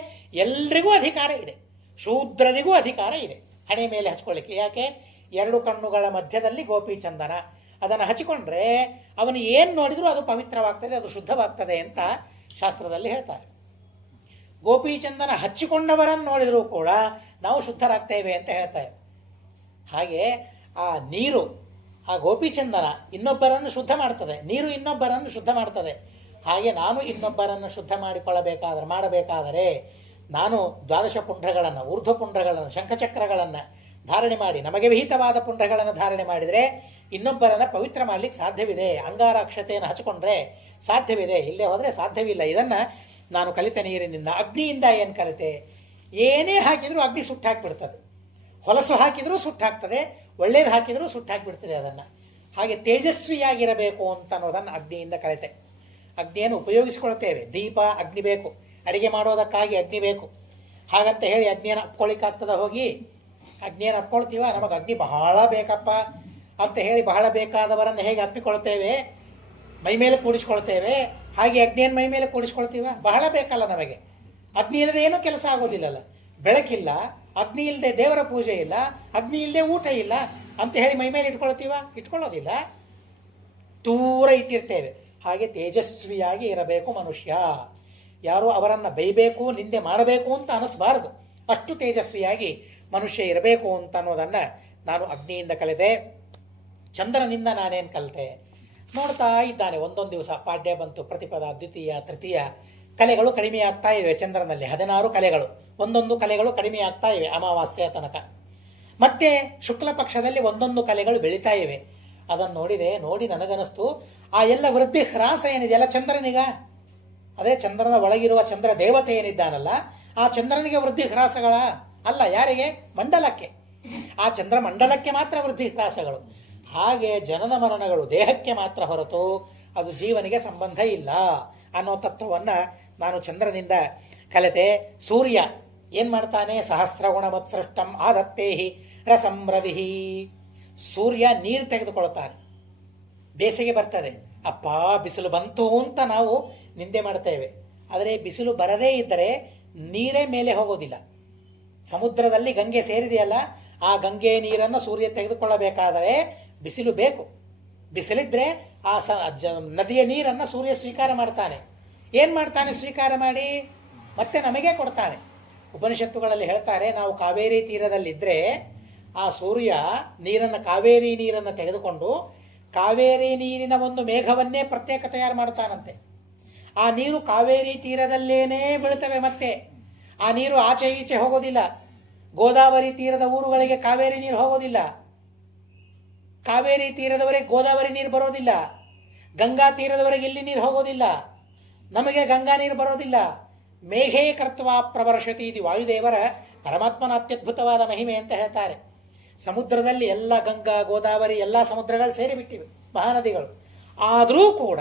ಎಲ್ರಿಗೂ ಅಧಿಕಾರ ಇದೆ, ಶೂದ್ರರಿಗೂ ಅಧಿಕಾರ ಇದೆ ಹಣೆಯ ಮೇಲೆ ಹಚ್ಕೊಳ್ಳಿಕ್ಕೆ. ಯಾಕೆ? ಎರಡು ಕಣ್ಣುಗಳ ಮಧ್ಯದಲ್ಲಿ ಗೋಪೀಚಂದನ, ಅದನ್ನು ಹಚ್ಚಿಕೊಂಡ್ರೆ ಅವನು ಏನು ನೋಡಿದರೂ ಅದು ಪವಿತ್ರವಾಗ್ತದೆ, ಅದು ಶುದ್ಧವಾಗ್ತದೆ ಅಂತ ಶಾಸ್ತ್ರದಲ್ಲಿ ಹೇಳ್ತಾರೆ. ಗೋಪೀಚಂದನ ಹಚ್ಚಿಕೊಂಡವರನ್ನು ನೋಡಿದರೂ ಕೂಡ ನಾವು ಶುದ್ಧರಾಗ್ತೇವೆ ಅಂತ ಹೇಳ್ತಾರೆ. ಹಾಗೆ ಆ ನೀರು, ಆ ಗೋಪೀಚಂದನ ಇನ್ನೊಬ್ಬರನ್ನು ಶುದ್ಧ ಮಾಡ್ತದೆ, ನೀರು ಇನ್ನೊಬ್ಬರನ್ನು ಶುದ್ಧ ಮಾಡ್ತದೆ. ಹಾಗೆ ನಾನು ಇನ್ನೊಬ್ಬರನ್ನು ಶುದ್ಧ ಮಾಡಬೇಕಾದರೆ ನಾನು ದ್ವಾದಶ ಪುಂಡ್ರಗಳನ್ನು, ಊರ್ಧ್ವ ಪುಂಡ್ರಗಳನ್ನು, ಶಂಖಚಕ್ರಗಳನ್ನು ಧಾರಣೆ ಮಾಡಿ, ನಮಗೆ ವಿಹಿತವಾದ ಪುಂಡ್ರಗಳನ್ನು ಧಾರಣೆ ಮಾಡಿದರೆ ಇನ್ನೊಬ್ಬರನ್ನು ಪವಿತ್ರ ಮಾಡಲಿಕ್ಕೆ ಸಾಧ್ಯವಿದೆ. ಅಂಗಾರಕ್ಷತೆಯನ್ನು ಹಚ್ಕೊಂಡ್ರೆ ಸಾಧ್ಯವಿದೆ, ಇಲ್ಲೇ ಹೋದರೆ ಸಾಧ್ಯವಿಲ್ಲ. ಇದನ್ನು ನಾನು ಕಲಿತ ನೀರಿನಿಂದ. ಅಗ್ನಿಯಿಂದ ಏನು ಕಲಿತೆ? ಏನೇ ಹಾಕಿದರೂ ಅಗ್ನಿ ಸುಟ್ಟಾಕಿಬಿಡ್ತದೆ. ಹೊಲಸು ಹಾಕಿದರೂ ಸುಟ್ಟಾಕ್ತದೆ, ಒಳ್ಳೇದು ಹಾಕಿದರೂ ಸುಟ್ಟಾಕಿಬಿಡ್ತದೆ. ಅದನ್ನು ಹಾಗೆ ತೇಜಸ್ವಿಯಾಗಿರಬೇಕು ಅಂತ ಅನ್ನೋದನ್ನು ಅಗ್ನಿಯಿಂದ ಕಲಿತೆ. ಅಗ್ನಿಯನ್ನು ಉಪಯೋಗಿಸಿಕೊಳ್ತೇವೆ. ದೀಪ ಅಗ್ನಿ ಬೇಕು, ಅಡಿಗೆ ಮಾಡೋದಕ್ಕಾಗಿ ಅಗ್ನಿ ಬೇಕು. ಹಾಗಂತ ಹೇಳಿ ಅಗ್ನಿಯನ್ನು ಅಪ್ಕೊಳ್ಳಿಕ್ಕಾಗ್ತದ? ಹೋಗಿ ಅಗ್ನಿಯನ್ನು ಅಪ್ಕೊಳ್ತೀವ? ನಮಗೆ ಅಗ್ನಿ ಬಹಳ ಬೇಕಪ್ಪ ಅಂತ ಹೇಳಿ ಬಹಳ ಬೇಕಾದವರನ್ನು ಹೇಗೆ ಅಪ್ಪಿಕೊಳ್ತೇವೆ, ಮೈ ಮೇಲೆ ಕೂಡಿಸ್ಕೊಳ್ತೇವೆ, ಹಾಗೆ ಅಗ್ನಿಯನ್ನು ಮೈ ಮೇಲೆ ಕೂಡಿಸ್ಕೊಳ್ತೀವ? ಬಹಳ ಬೇಕಲ್ಲ ನಮಗೆ. ಅಗ್ನಿ ಇಲ್ಲದೆ ಏನೂ ಕೆಲಸ ಆಗೋದಿಲ್ಲಲ್ಲ. ಬೆಳಕಿಲ್ಲ, ಅಗ್ನಿ ಇಲ್ಲದೆ ದೇವರ ಪೂಜೆ ಇಲ್ಲ, ಅಗ್ನಿ ಇಲ್ಲದೆ ಊಟ ಇಲ್ಲ ಅಂತ ಹೇಳಿ ಮೈ ಮೇಲೆ ಇಟ್ಕೊಳ್ತೀವ? ಇಟ್ಕೊಳ್ಳೋದಿಲ್ಲ, ದೂರ ಇಟ್ಟಿರ್ತೇವೆ. ಹಾಗೆ ತೇಜಸ್ವಿಯಾಗಿ ಇರಬೇಕು ಮನುಷ್ಯ. ಯಾರು ಅವರನ್ನು ಬೈಬೇಕು, ನಿಂದೆ ಮಾಡಬೇಕು ಅಂತ ಅನಿಸ್ಬಾರದು. ಅಷ್ಟು ತೇಜಸ್ವಿಯಾಗಿ ಮನುಷ್ಯ ಇರಬೇಕು ಅಂತ ಅನ್ನೋದನ್ನು ನಾನು ಅಗ್ನಿಯಿಂದ ಕಲಿತೆ. ಚಂದ್ರನಿಂದ ನಾನೇನು ಕಲಿತೆ? ನೋಡ್ತಾ ಇದ್ದಾನೆ. ಒಂದೊಂದು ದಿವಸ ಪಾಡ್ಯ ಬಂತು, ಪ್ರತಿಪದ, ದ್ವಿತೀಯ, ತೃತೀಯ, ಕಲೆಗಳು ಕಡಿಮೆ ಆಗ್ತಾ ಇವೆ. ಚಂದ್ರನಲ್ಲಿ 16 ಕಲೆಗಳು, ಒಂದೊಂದು ಕಲೆಗಳು ಕಡಿಮೆ ಆಗ್ತಾ ಇವೆ ಅಮಾವಾಸ್ಯೆಯ ತನಕ. ಮತ್ತೆ ಶುಕ್ಲ ಪಕ್ಷದಲ್ಲಿ ಒಂದೊಂದು ಕಲೆಗಳು ಬೆಳೀತಾ ಇವೆ. ಅದನ್ನು ನೋಡಿ ನನಗನಿಸ್ತು, ಆ ಎಲ್ಲ ವೃದ್ಧಿ ಹ್ರಾಸ ಏನಿದೆಯಲ್ಲ ಚಂದ್ರನಿಗ, ಅದೇ ಚಂದ್ರನ ಒಳಗಿರುವ ಚಂದ್ರ ದೇವತೆ ಏನಿದ್ದಾನಲ್ಲ, ಆ ಚಂದ್ರನಿಗೆ ವೃದ್ಧಿ ಹ್ರಾಸಗಳ ಅಲ್ಲ. ಯಾರಿಗೆ? ಮಂಡಲಕ್ಕೆ. ಆ ಚಂದ್ರ ಮಂಡಲಕ್ಕೆ ಮಾತ್ರ ವೃದ್ಧಿ ಹ್ರಾಸಗಳು. ಹಾಗೆ ಜನನ ಮರಣಗಳು ದೇಹಕ್ಕೆ ಮಾತ್ರ ಹೊರತು ಅದು ಜೀವನಿಗೆ ಸಂಬಂಧ ಇಲ್ಲ ಅನ್ನೋ ತತ್ವವನ್ನು ನಾನು ಚಂದ್ರನಿಂದ ಕಲಿತೆ. ಸೂರ್ಯ ಏನು ಮಾಡ್ತಾನೆ? ಸಹಸ್ರಗುಣ ಮತ್ಸೃಷ್ಟಂ ಆದತ್ತೇಹಿ ರಸಂ ರವಿಹಿ. ಸೂರ್ಯ ನೀರು ತೆಗೆದುಕೊಳ್ತಾನೆ. ಬೇಸಿಗೆ ಬರ್ತದೆ, ಅಪ್ಪ ಬಿಸಿಲು ಬಂತು ಅಂತ ನಾವು ನಿಂದೆ ಮಾಡ್ತೇವೆ. ಆದರೆ ಬಿಸಿಲು ಬರದೇ ಇದ್ದರೆ ನೀರೇ ಮೇಲೆ ಹೋಗೋದಿಲ್ಲ. ಸಮುದ್ರದಲ್ಲಿ ಗಂಗೆ ಸೇರಿದೆಯಲ್ಲ, ಆ ಗಂಗೆ ನೀರನ್ನು ಸೂರ್ಯ ತೆಗೆದುಕೊಳ್ಳಬೇಕಾದರೆ ಬಿಸಿಲು ಬೇಕು. ಬಿಸಿಲಿದ್ರೆ ಆ ನದಿಯ ನೀರನ್ನು ಸೂರ್ಯ ಸ್ವೀಕಾರ ಮಾಡ್ತಾನೆ. ಏನು ಮಾಡ್ತಾನೆ? ಸ್ವೀಕಾರ ಮಾಡಿ ಮತ್ತೆ ನಮಗೆ ಕೊಡ್ತಾನೆ. ಉಪನಿಷತ್ತುಗಳಲ್ಲಿ ಹೇಳ್ತಾರೆ, ನಾವು ಕಾವೇರಿ ತೀರದಲ್ಲಿದ್ದರೆ ಆ ಸೂರ್ಯ ನೀರನ್ನು, ಕಾವೇರಿ ನೀರನ್ನು ತೆಗೆದುಕೊಂಡು ಕಾವೇರಿ ನೀರಿನ ಒಂದು ಮೇಘವನ್ನೇ ಪ್ರತ್ಯೇಕ ತಯಾರು ಮಾಡ್ತಾನಂತೆ. ಆ ನೀರು ಕಾವೇರಿ ತೀರದಲ್ಲೇನೇ ಬೀಳ್ತವೆ. ಮತ್ತೆ ಆ ನೀರು ಆಚೆ ಈಚೆ ಹೋಗೋದಿಲ್ಲ. ಗೋದಾವರಿ ತೀರದ ಊರುಗಳಿಗೆ ಕಾವೇರಿ ನೀರು ಹೋಗೋದಿಲ್ಲ. ಕಾವೇರಿ ತೀರದವರೆಗೆ ಗೋದಾವರಿ ನೀರು ಬರೋದಿಲ್ಲ. ಗಂಗಾ ತೀರದವರೆಗೆ ಇಲ್ಲಿ ನೀರು ಹೋಗೋದಿಲ್ಲ. ನಮಗೆ ಗಂಗಾ ನೀರು ಬರೋದಿಲ್ಲ. ಮೇಘೇ ಕರ್ತೃ ಪ್ರವರ್ಷತಿ ಇದು ವಾಯುದೇವರ ಪರಮಾತ್ಮನ ಅತ್ಯದ್ಭುತವಾದ ಮಹಿಮೆ ಅಂತ ಹೇಳ್ತಾರೆ. ಸಮುದ್ರದಲ್ಲಿ ಎಲ್ಲ ಗಂಗಾ, ಗೋದಾವರಿ ಎಲ್ಲ ಸಮುದ್ರಗಳು ಸೇರಿಬಿಟ್ಟಿವೆ, ಮಹಾನದಿಗಳು. ಆದರೂ ಕೂಡ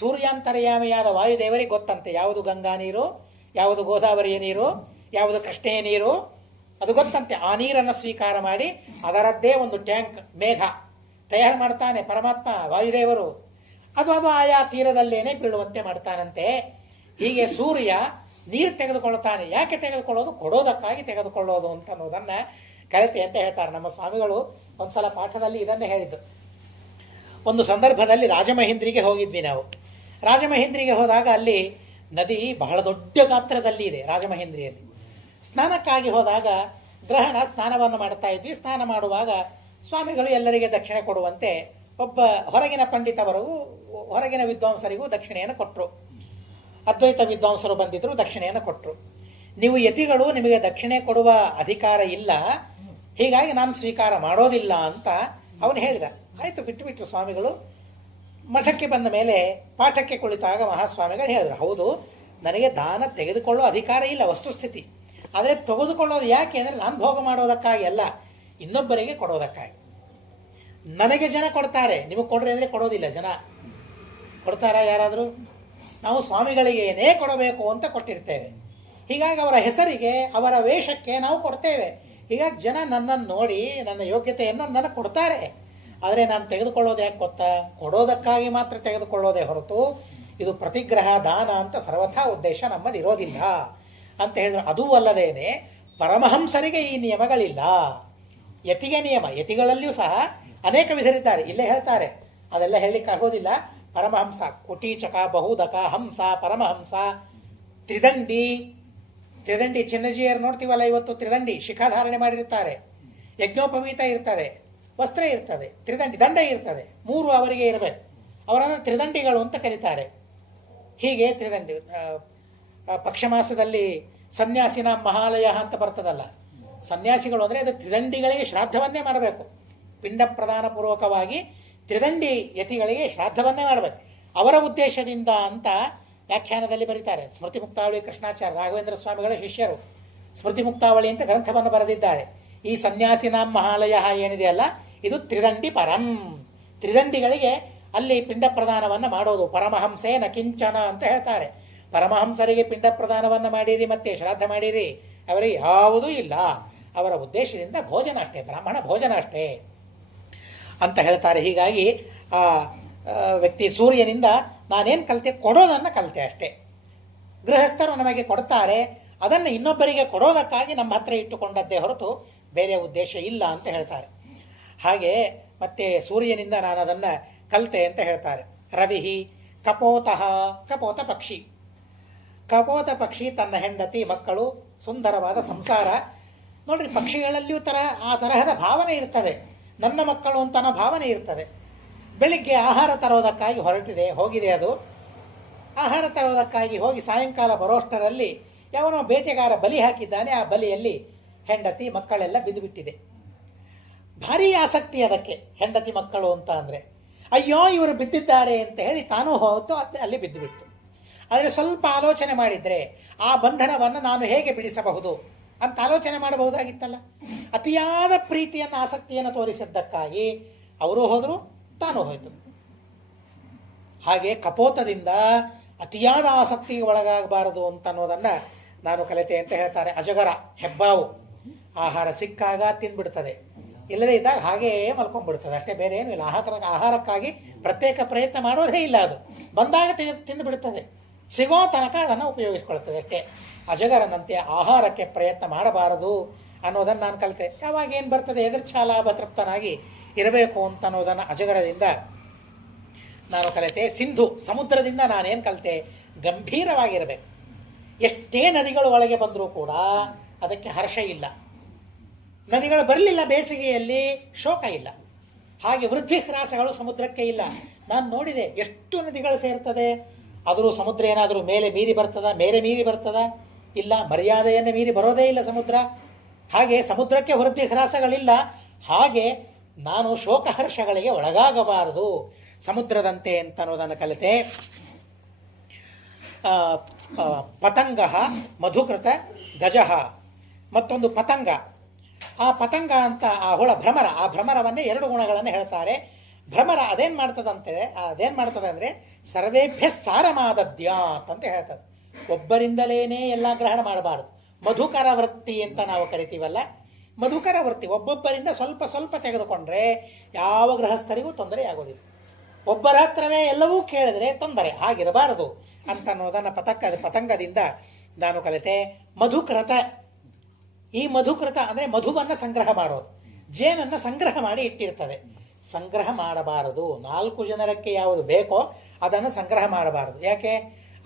ಸೂರ್ಯಾಂತರ್ಯಾಮಿಯಾದ ವಾಯುದೇವರಿಗೆ ಗೊತ್ತಂತೆ ಯಾವುದು ಗಂಗಾ ನೀರು, ಯಾವುದು ಗೋದಾವರಿಯ ನೀರು, ಯಾವುದು ಕೃಷ್ಣೆಯ ನೀರು, ಅದು ಗೊತ್ತಂತೆ. ಆ ನೀರನ್ನು ಸ್ವೀಕಾರ ಮಾಡಿ ಅದರದ್ದೇ ಒಂದು ಟ್ಯಾಂಕ್ ಮೇಘ ತಯಾರು ಮಾಡ್ತಾನೆ ಪರಮಾತ್ಮ ವಾಯುದೇವರು. ಅದು ಆಯಾ ತೀರದಲ್ಲೇನೆ ಬೀಳುವಂತೆ ಮಾಡ್ತಾನಂತೆ. ಹೀಗೆ ಸೂರ್ಯ ನೀರು ತೆಗೆದುಕೊಳ್ತಾನೆ. ಯಾಕೆ ತೆಗೆದುಕೊಳ್ಳೋದು? ಕೊಡೋದಕ್ಕಾಗಿ ತೆಗೆದುಕೊಳ್ಳೋದು ಅಂತ ಅನ್ನೋದನ್ನು ಕಲಿತೆ ಅಂತ ಹೇಳ್ತಾರೆ. ನಮ್ಮ ಸ್ವಾಮಿಗಳು ಒಂದ್ಸಲ ಪಾಠದಲ್ಲಿ ಇದನ್ನೇ ಹೇಳಿದ್ದು. ಒಂದು ಸಂದರ್ಭದಲ್ಲಿ ರಾಜಮಹೇಂದ್ರಿಗೆ ಹೋಗಿದ್ವಿ ನಾವು. ರಾಜಮಹೇಂದ್ರಿಗೆ ಹೋದಾಗ ಅಲ್ಲಿ ನದಿ ಬಹಳ ದೊಡ್ಡ ಗಾತ್ರದಲ್ಲಿ ಇದೆ. ರಾಜಮಹೇಂದ್ರಿಯಲ್ಲಿ ಸ್ನಾನಕ್ಕಾಗಿ ಹೋದಾಗ ಗ್ರಹಣ ಸ್ನಾನವನ್ನು ಮಾಡ್ತಾ ಇದ್ವಿ. ಸ್ನಾನ ಮಾಡುವಾಗ ಸ್ವಾಮಿಗಳು ಎಲ್ಲರಿಗೆ ದಕ್ಷಿಣೆ ಕೊಡುವಂತೆ ಒಬ್ಬ ಹೊರಗಿನ ಪಂಡಿತವರು ಹೊರಗಿನ ವಿದ್ವಾಂಸರಿಗೂ ದಕ್ಷಿಣೆಯನ್ನು ಕೊಟ್ಟರು. ಅದ್ವೈತ ವಿದ್ವಾಂಸರು ಬಂದಿದ್ದರು, ದಕ್ಷಿಣೆಯನ್ನು ಕೊಟ್ಟರು. ನೀವು ಯತಿಗಳು, ನಿಮಗೆ ದಕ್ಷಿಣೆ ಕೊಡುವ ಅಧಿಕಾರ ಇಲ್ಲ, ಹೀಗಾಗಿ ನಾನು ಸ್ವೀಕಾರ ಮಾಡೋದಿಲ್ಲ ಅಂತ ಅವನು ಹೇಳಿದ. ಆಯಿತು, ಬಿಟ್ಟುಬಿಟ್ರು ಸ್ವಾಮಿಗಳು. ಮಠಕ್ಕೆ ಬಂದ ಮೇಲೆ ಪಾಠಕ್ಕೆ ಕುಳಿತಾಗ ಮಹಾಸ್ವಾಮಿಗಳು ಹೇಳಿದ್ರು, ಹೌದು ನನಗೆ ದಾನ ತೆಗೆದುಕೊಳ್ಳೋ ಅಧಿಕಾರ ಇಲ್ಲ ವಸ್ತುಸ್ಥಿತಿ, ಆದರೆ ತೆಗೆದುಕೊಳ್ಳೋದು ಯಾಕೆ ಅಂದರೆ ನಾನು ಭೋಗ ಮಾಡೋದಕ್ಕಾಗಿ ಅಲ್ಲ, ಇನ್ನೊಬ್ಬರಿಗೆ ಕೊಡೋದಕ್ಕಾಗಿ. ನನಗೆ ಜನ ಕೊಡ್ತಾರೆ, ನಿಮಗೆ ಕೊಡ್ರಿ ಅಂದರೆ ಕೊಡೋದಿಲ್ಲ. ಜನ ಕೊಡ್ತಾರಾ ಯಾರಾದರೂ? ನಾವು ಸ್ವಾಮಿಗಳಿಗೆ ಏನೇ ಕೊಡಬೇಕು ಅಂತ ಕೊಟ್ಟಿರ್ತೇವೆ. ಹೀಗಾಗಿ ಅವರ ಹೆಸರಿಗೆ, ಅವರ ವೇಷಕ್ಕೆ ನಾವು ಕೊಡ್ತೇವೆ. ಹೀಗಾಗಿ ಜನ ನನ್ನನ್ನು ನೋಡಿ ನನ್ನ ಯೋಗ್ಯತೆಯನ್ನು ನನಗೆ ಕೊಡ್ತಾರೆ. ಆದರೆ ನಾನು ತೆಗೆದುಕೊಳ್ಳೋದು ಯಾಕೆ ಗೊತ್ತಾ? ಕೊಡೋದಕ್ಕಾಗಿ ಮಾತ್ರ ತೆಗೆದುಕೊಳ್ಳೋದೇ ಹೊರತು ಇದು ಪ್ರತಿಗ್ರಹ ದಾನ ಅಂತ ಸರ್ವಥಾ ಉದ್ದೇಶ ನಮ್ಮದಿರೋದಿಲ್ಲ ಅಂತ ಹೇಳಿದ್ರು. ಅದೂ ಅಲ್ಲದೇನೆ ಪರಮಹಂಸರಿಗೆ ಈ ನಿಯಮಗಳಿಲ್ಲ. ಯತಿಗೆ ನಿಯಮ, ಯತಿಗಳಲ್ಲಿಯೂ ಸಹ ಅನೇಕ ವಿಧರಿದ್ದಾರೆ. ಇಲ್ಲೇ ಹೇಳ್ತಾರೆ, ಅದೆಲ್ಲ ಹೇಳಲಿಕ್ಕೆ ಆಗೋದಿಲ್ಲ. ಪರಮಹಂಸ, ಕುಟೀಚಕ, ಬಹುದಕ, ಹಂಸ, ಪರಮಹಂಸ, ತ್ರಿದಂಡಿ. ತ್ರಿದಂಡಿ ಚಿನ್ನಜಿಯರು ನೋಡ್ತೀವಲ್ಲ, ಇವತ್ತು ತ್ರಿದಂಡಿ ಶಿಖಾಧಾರಣೆ ಮಾಡಿರ್ತಾರೆ, ಯಜ್ಞೋಪವೀತ ಇರ್ತಾರೆ, ವಸ್ತ್ರ ಇರ್ತದೆ, ತ್ರಿದಂಡಿ ದಂಡ ಇರ್ತದೆ, 3 ಅವರಿಗೆ ಇರಬೇಕು. ಅವರನ್ನು ತ್ರಿದಂಡಿಗಳು ಅಂತ ಕರೀತಾರೆ. ಹೀಗೆ ತ್ರಿದಂಡಿ. ಪಕ್ಷಮಾಸದಲ್ಲಿ ಸನ್ಯಾಸಿನ ಮಹಾಲಯ ಅಂತ ಬರ್ತದಲ್ಲ, ಸನ್ಯಾಸಿಗಳು ಅಂದರೆ ಅದು ತ್ರಿದಂಡಿಗಳಿಗೆ ಶ್ರಾದ್ದವನ್ನೇ ಮಾಡಬೇಕು. ಪಿಂಡ ಪ್ರದಾನ ಪೂರ್ವಕವಾಗಿ ತ್ರಿದಂಡಿ ಯತಿಗಳಿಗೆ ಶ್ರಾದ್ದವನ್ನೇ ಮಾಡಬೇಕು ಅವರ ಉದ್ದೇಶದಿಂದ ಅಂತ ವ್ಯಾಖ್ಯಾನದಲ್ಲಿ ಬರೀತಾರೆ. ಸ್ಮೃತಿ ಮುಕ್ತಾವಳಿ ಕೃಷ್ಣಾಚಾರ್ಯ ರಾಘವೇಂದ್ರ ಸ್ವಾಮಿಗಳ ಶಿಷ್ಯರು ಸ್ಮೃತಿ ಮುಕ್ತಾವಳಿ ಅಂತ ಗ್ರಂಥವನ್ನು ಬರೆದಿದ್ದಾರೆ. ಈ ಸನ್ಯಾಸಿನ ಮಹಾಲಯ ಏನಿದೆಯಲ್ಲ, ಇದು ತ್ರಿದಂಡಿ ಪರಂ, ತ್ರಿದಂಡಿಗಳಿಗೆ ಅಲ್ಲಿ ಪಿಂಡ ಪ್ರದಾನವನ್ನು ಮಾಡೋದು. ಪರಮಹಂಸೇನ ಕಿಂಚನ ಅಂತ ಹೇಳ್ತಾರೆ. ಪರಮಹಂಸರಿಗೆ ಪಿಂಡ ಪ್ರದಾನವನ್ನು ಮಾಡಿರಿ, ಮತ್ತೆ ಶ್ರಾದ್ದ ಮಾಡಿರಿ, ಅವರಿಗೆ ಯಾವುದೂ ಇಲ್ಲ. ಅವರ ಉದ್ದೇಶದಿಂದ ಭೋಜನ ಅಷ್ಟೇ, ಬ್ರಾಹ್ಮಣ ಭೋಜನ ಅಷ್ಟೇ ಅಂತ ಹೇಳ್ತಾರೆ. ಹೀಗಾಗಿ ಆ ವ್ಯಕ್ತಿ ಸೂರ್ಯನಿಂದ ನಾನೇನು ಕಲಿತೆ, ಕೊಡೋದನ್ನು ಕಲಿತೆ ಅಷ್ಟೇ. ಗೃಹಸ್ಥರು ನಮಗೆ ಕೊಡ್ತಾರೆ, ಅದನ್ನು ಇನ್ನೊಬ್ಬರಿಗೆ ಕೊಡೋದಕ್ಕಾಗಿ ನಮ್ಮ ಹತ್ರ ಇಟ್ಟುಕೊಂಡದ್ದೇ ಹೊರತು ಬೇರೆ ಉದ್ದೇಶ ಇಲ್ಲ ಅಂತ ಹೇಳ್ತಾರೆ. ಹಾಗೆ ಮತ್ತೆ ಸೂರ್ಯನಿಂದ ನಾನು ಅದನ್ನು ಕಲಿತೆ ಅಂತ ಹೇಳ್ತಾರೆ. ರವಿಹಿ ಕಪೋತಃ, ಕಪೋತ ಪಕ್ಷಿ. ಕಪೋತ ಪಕ್ಷಿ ತನ್ನ ಹೆಂಡತಿ ಮಕ್ಕಳು ಸುಂದರವಾದ ಸಂಸಾರ. ನೋಡ್ರಿ, ಪಕ್ಷಿಗಳಲ್ಲಿಯೂ ಆ ತರಹದ ಭಾವನೆ ಇರ್ತದೆ. ನನ್ನ ಮಕ್ಕಳು ಅಂತ ಅನ್ನೋ ಭಾವನೆ ಇರ್ತದೆ. ಬೆಳಿಗ್ಗೆ ಆಹಾರ ತರೋದಕ್ಕಾಗಿ ಹೋಗಿದೆ ಅದು. ಆಹಾರ ತರೋದಕ್ಕಾಗಿ ಹೋಗಿ ಸಾಯಂಕಾಲ ಬರೋಷ್ಟರಲ್ಲಿ ಯಾವನೋ ಬೇಟೆಗಾರ ಬಲಿ ಹಾಕಿದ್ದಾನೆ. ಆ ಬಲಿಯಲ್ಲಿ ಹೆಂಡತಿ ಮಕ್ಕಳೆಲ್ಲ ಬಿದ್ದುಬಿಟ್ಟಿದೆ. ಭಾರೀ ಆಸಕ್ತಿ ಅದಕ್ಕೆ, ಹೆಂಡತಿ ಮಕ್ಕಳು ಅಂತ ಅಂದರೆ. ಅಯ್ಯೋ ಇವರು ಬಿದ್ದಿದ್ದಾರೆ ಅಂತ ಹೇಳಿ ತಾನೂ ಹೋಯ್ತು, ಅಲ್ಲಿ ಬಿದ್ದುಬಿಟ್ಟು. ಆದರೆ ಸ್ವಲ್ಪ ಆಲೋಚನೆ ಮಾಡಿದರೆ ಆ ಬಂಧನವನ್ನು ನಾನು ಹೇಗೆ ಬಿಡಿಸಬಹುದು ಅಂತ ಆಲೋಚನೆ ಮಾಡಬಹುದಾಗಿತ್ತಲ್ಲ. ಅತಿಯಾದ ಪ್ರೀತಿಯನ್ನು, ಆಸಕ್ತಿಯನ್ನು ತೋರಿಸಿದ್ದಕ್ಕಾಗಿ ಅವರು ಹೋದರು, ತಾನೂ ಹೋಯಿತು. ಹಾಗೆ ಕಪೋತದಿಂದ ಅತಿಯಾದ ಆಸಕ್ತಿಗೆ ಒಳಗಾಗಬಾರದು ಅಂತ ಅನ್ನೋದನ್ನು ನಾನು ಕಲಿತೆ ಅಂತ ಹೇಳ್ತಾರೆ. ಅಜಗರ, ಹೆಬ್ಬಾವು, ಆಹಾರ ಸಿಕ್ಕಾಗ ತಿಂದ್ಬಿಡ್ತದೆ, ಇಲ್ಲದೇ ಇದ್ದಾಗ ಹಾಗೇ ಮಲ್ಕೊಂಡ್ಬಿಡ್ತದೆ ಅಷ್ಟೇ, ಬೇರೆ ಏನೂ ಇಲ್ಲ. ಆಹಾರಕ್ಕಾಗಿ ಪ್ರತ್ಯೇಕ ಪ್ರಯತ್ನ ಮಾಡೋದೇ ಇಲ್ಲ. ಅದು ಬಂದಾಗ ತಿಂದುಬಿಡ್ತದೆ, ಸಿಗೋ ತನಕ ಅದನ್ನು ಉಪಯೋಗಿಸ್ಕೊಳ್ತದೆ ಅಷ್ಟೇ. ಅಜಗರನಂತೆ ಆಹಾರಕ್ಕೆ ಪ್ರಯತ್ನ ಮಾಡಬಾರದು ಅನ್ನೋದನ್ನು ನಾನು ಕಲಿತೆ. ಯಾವಾಗ ಏನು ಬರ್ತದೆ ಎದುರ್ಚಾಲಾಭ ತೃಪ್ತನಾಗಿ ಇರಬೇಕು ಅಂತ ಅನ್ನೋದನ್ನು ಅಜಗರದಿಂದ ನಾನು ಕಲಿತೆ. ಸಿಂಧು, ಸಮುದ್ರದಿಂದ ನಾನೇನು ಕಲಿತೆ, ಗಂಭೀರವಾಗಿರಬೇಕು. ಎಷ್ಟೇ ನದಿಗಳು ಒಳಗೆ ಬಂದರೂ ಕೂಡ ಅದಕ್ಕೆ ಹರ್ಷ ಇಲ್ಲ. ನದಿಗಳು ಬರಲಿಲ್ಲ ಬೇಸಿಗೆಯಲ್ಲಿ, ಶೋಕ ಇಲ್ಲ. ಹಾಗೆ ವೃದ್ಧಿ ಹ್ರಾಸಗಳು ಸಮುದ್ರಕ್ಕೆ ಇಲ್ಲ. ನಾನು ನೋಡಿದೆ ಎಷ್ಟು ನದಿಗಳು ಸೇರ್ತದೆ, ಆದರೂ ಸಮುದ್ರ ಏನಾದರೂ ಮೇಲೆ ಮೀರಿ ಬರ್ತದ? ಇಲ್ಲ, ಮರ್ಯಾದೆಯನ್ನು ಮೀರಿ ಬರೋದೇ ಇಲ್ಲ ಸಮುದ್ರ. ಹಾಗೆ ಸಮುದ್ರಕ್ಕೆ ವೃದ್ಧಿ ಹ್ರಾಸಗಳಿಲ್ಲ. ಹಾಗೆ ನಾನು ಶೋಕಹರ್ಷಗಳಿಗೆ ಒಳಗಾಗಬಾರದು ಸಮುದ್ರದಂತೆ ಅಂತ ಅನ್ನೋದನ್ನು ಕಲಿತೆ. ಪತಂಗ, ಮಧುಕೃತ, ಗಜಃ. ಮತ್ತೊಂದು ಪತಂಗ. ಆ ಪತಂಗ ಅಂತ ಆ ಹುಳ, ಭ್ರಮರ. ಆ ಭ್ರಮರವನ್ನೇ 2 ಗುಣಗಳನ್ನು ಹೇಳ್ತಾರೆ. ಭ್ರಮರ ಅದೇನು ಮಾಡ್ತದೆ ಅಂದರೆ ಸರ್ವೇಭ್ಯ ಸಾರಮಾದದ್ಯಾತ್ ಅಂತ ಹೇಳ್ತದೆ. ಒಬ್ಬರಿಂದಲೇನೇ ಎಲ್ಲ ಗ್ರಹಣ ಮಾಡಬಾರದು. ಮಧುಕರ ವೃತ್ತಿ ಅಂತ ನಾವು ಕರಿತೀವಲ್ಲ, ಮಧುಕರ ವೃತ್ತಿ. ಒಬ್ಬೊಬ್ಬರಿಂದ ಸ್ವಲ್ಪ ಸ್ವಲ್ಪ ತೆಗೆದುಕೊಂಡ್ರೆ ಯಾವ ಗೃಹಸ್ಥರಿಗೂ ತೊಂದರೆ ಆಗೋದಿಲ್ಲ. ಒಬ್ಬರ ಹತ್ರವೇ ಎಲ್ಲವೂ ಕೇಳಿದ್ರೆ ತೊಂದರೆ, ಹಾಗಿರಬಾರದು ಅಂತ ಅನ್ನೋದನ್ನು ಪತಂಗದಿಂದ ನಾನು ಕಲಿತೆ. ಮಧುಕೃತ. ಈ ಮಧುಕೃತ ಅಂದರೆ ಮಧುವನ್ನು ಸಂಗ್ರಹ ಮಾಡೋದು. ಜೇನನ್ನು ಸಂಗ್ರಹ ಮಾಡಿ ಇಟ್ಟಿರ್ತದೆ. ಸಂಗ್ರಹ ಮಾಡಬಾರದು. 4 ಜನರಕ್ಕೆ ಯಾವುದು ಬೇಕೋ ಅದನ್ನು ಸಂಗ್ರಹ ಮಾಡಬಾರದು. ಯಾಕೆ?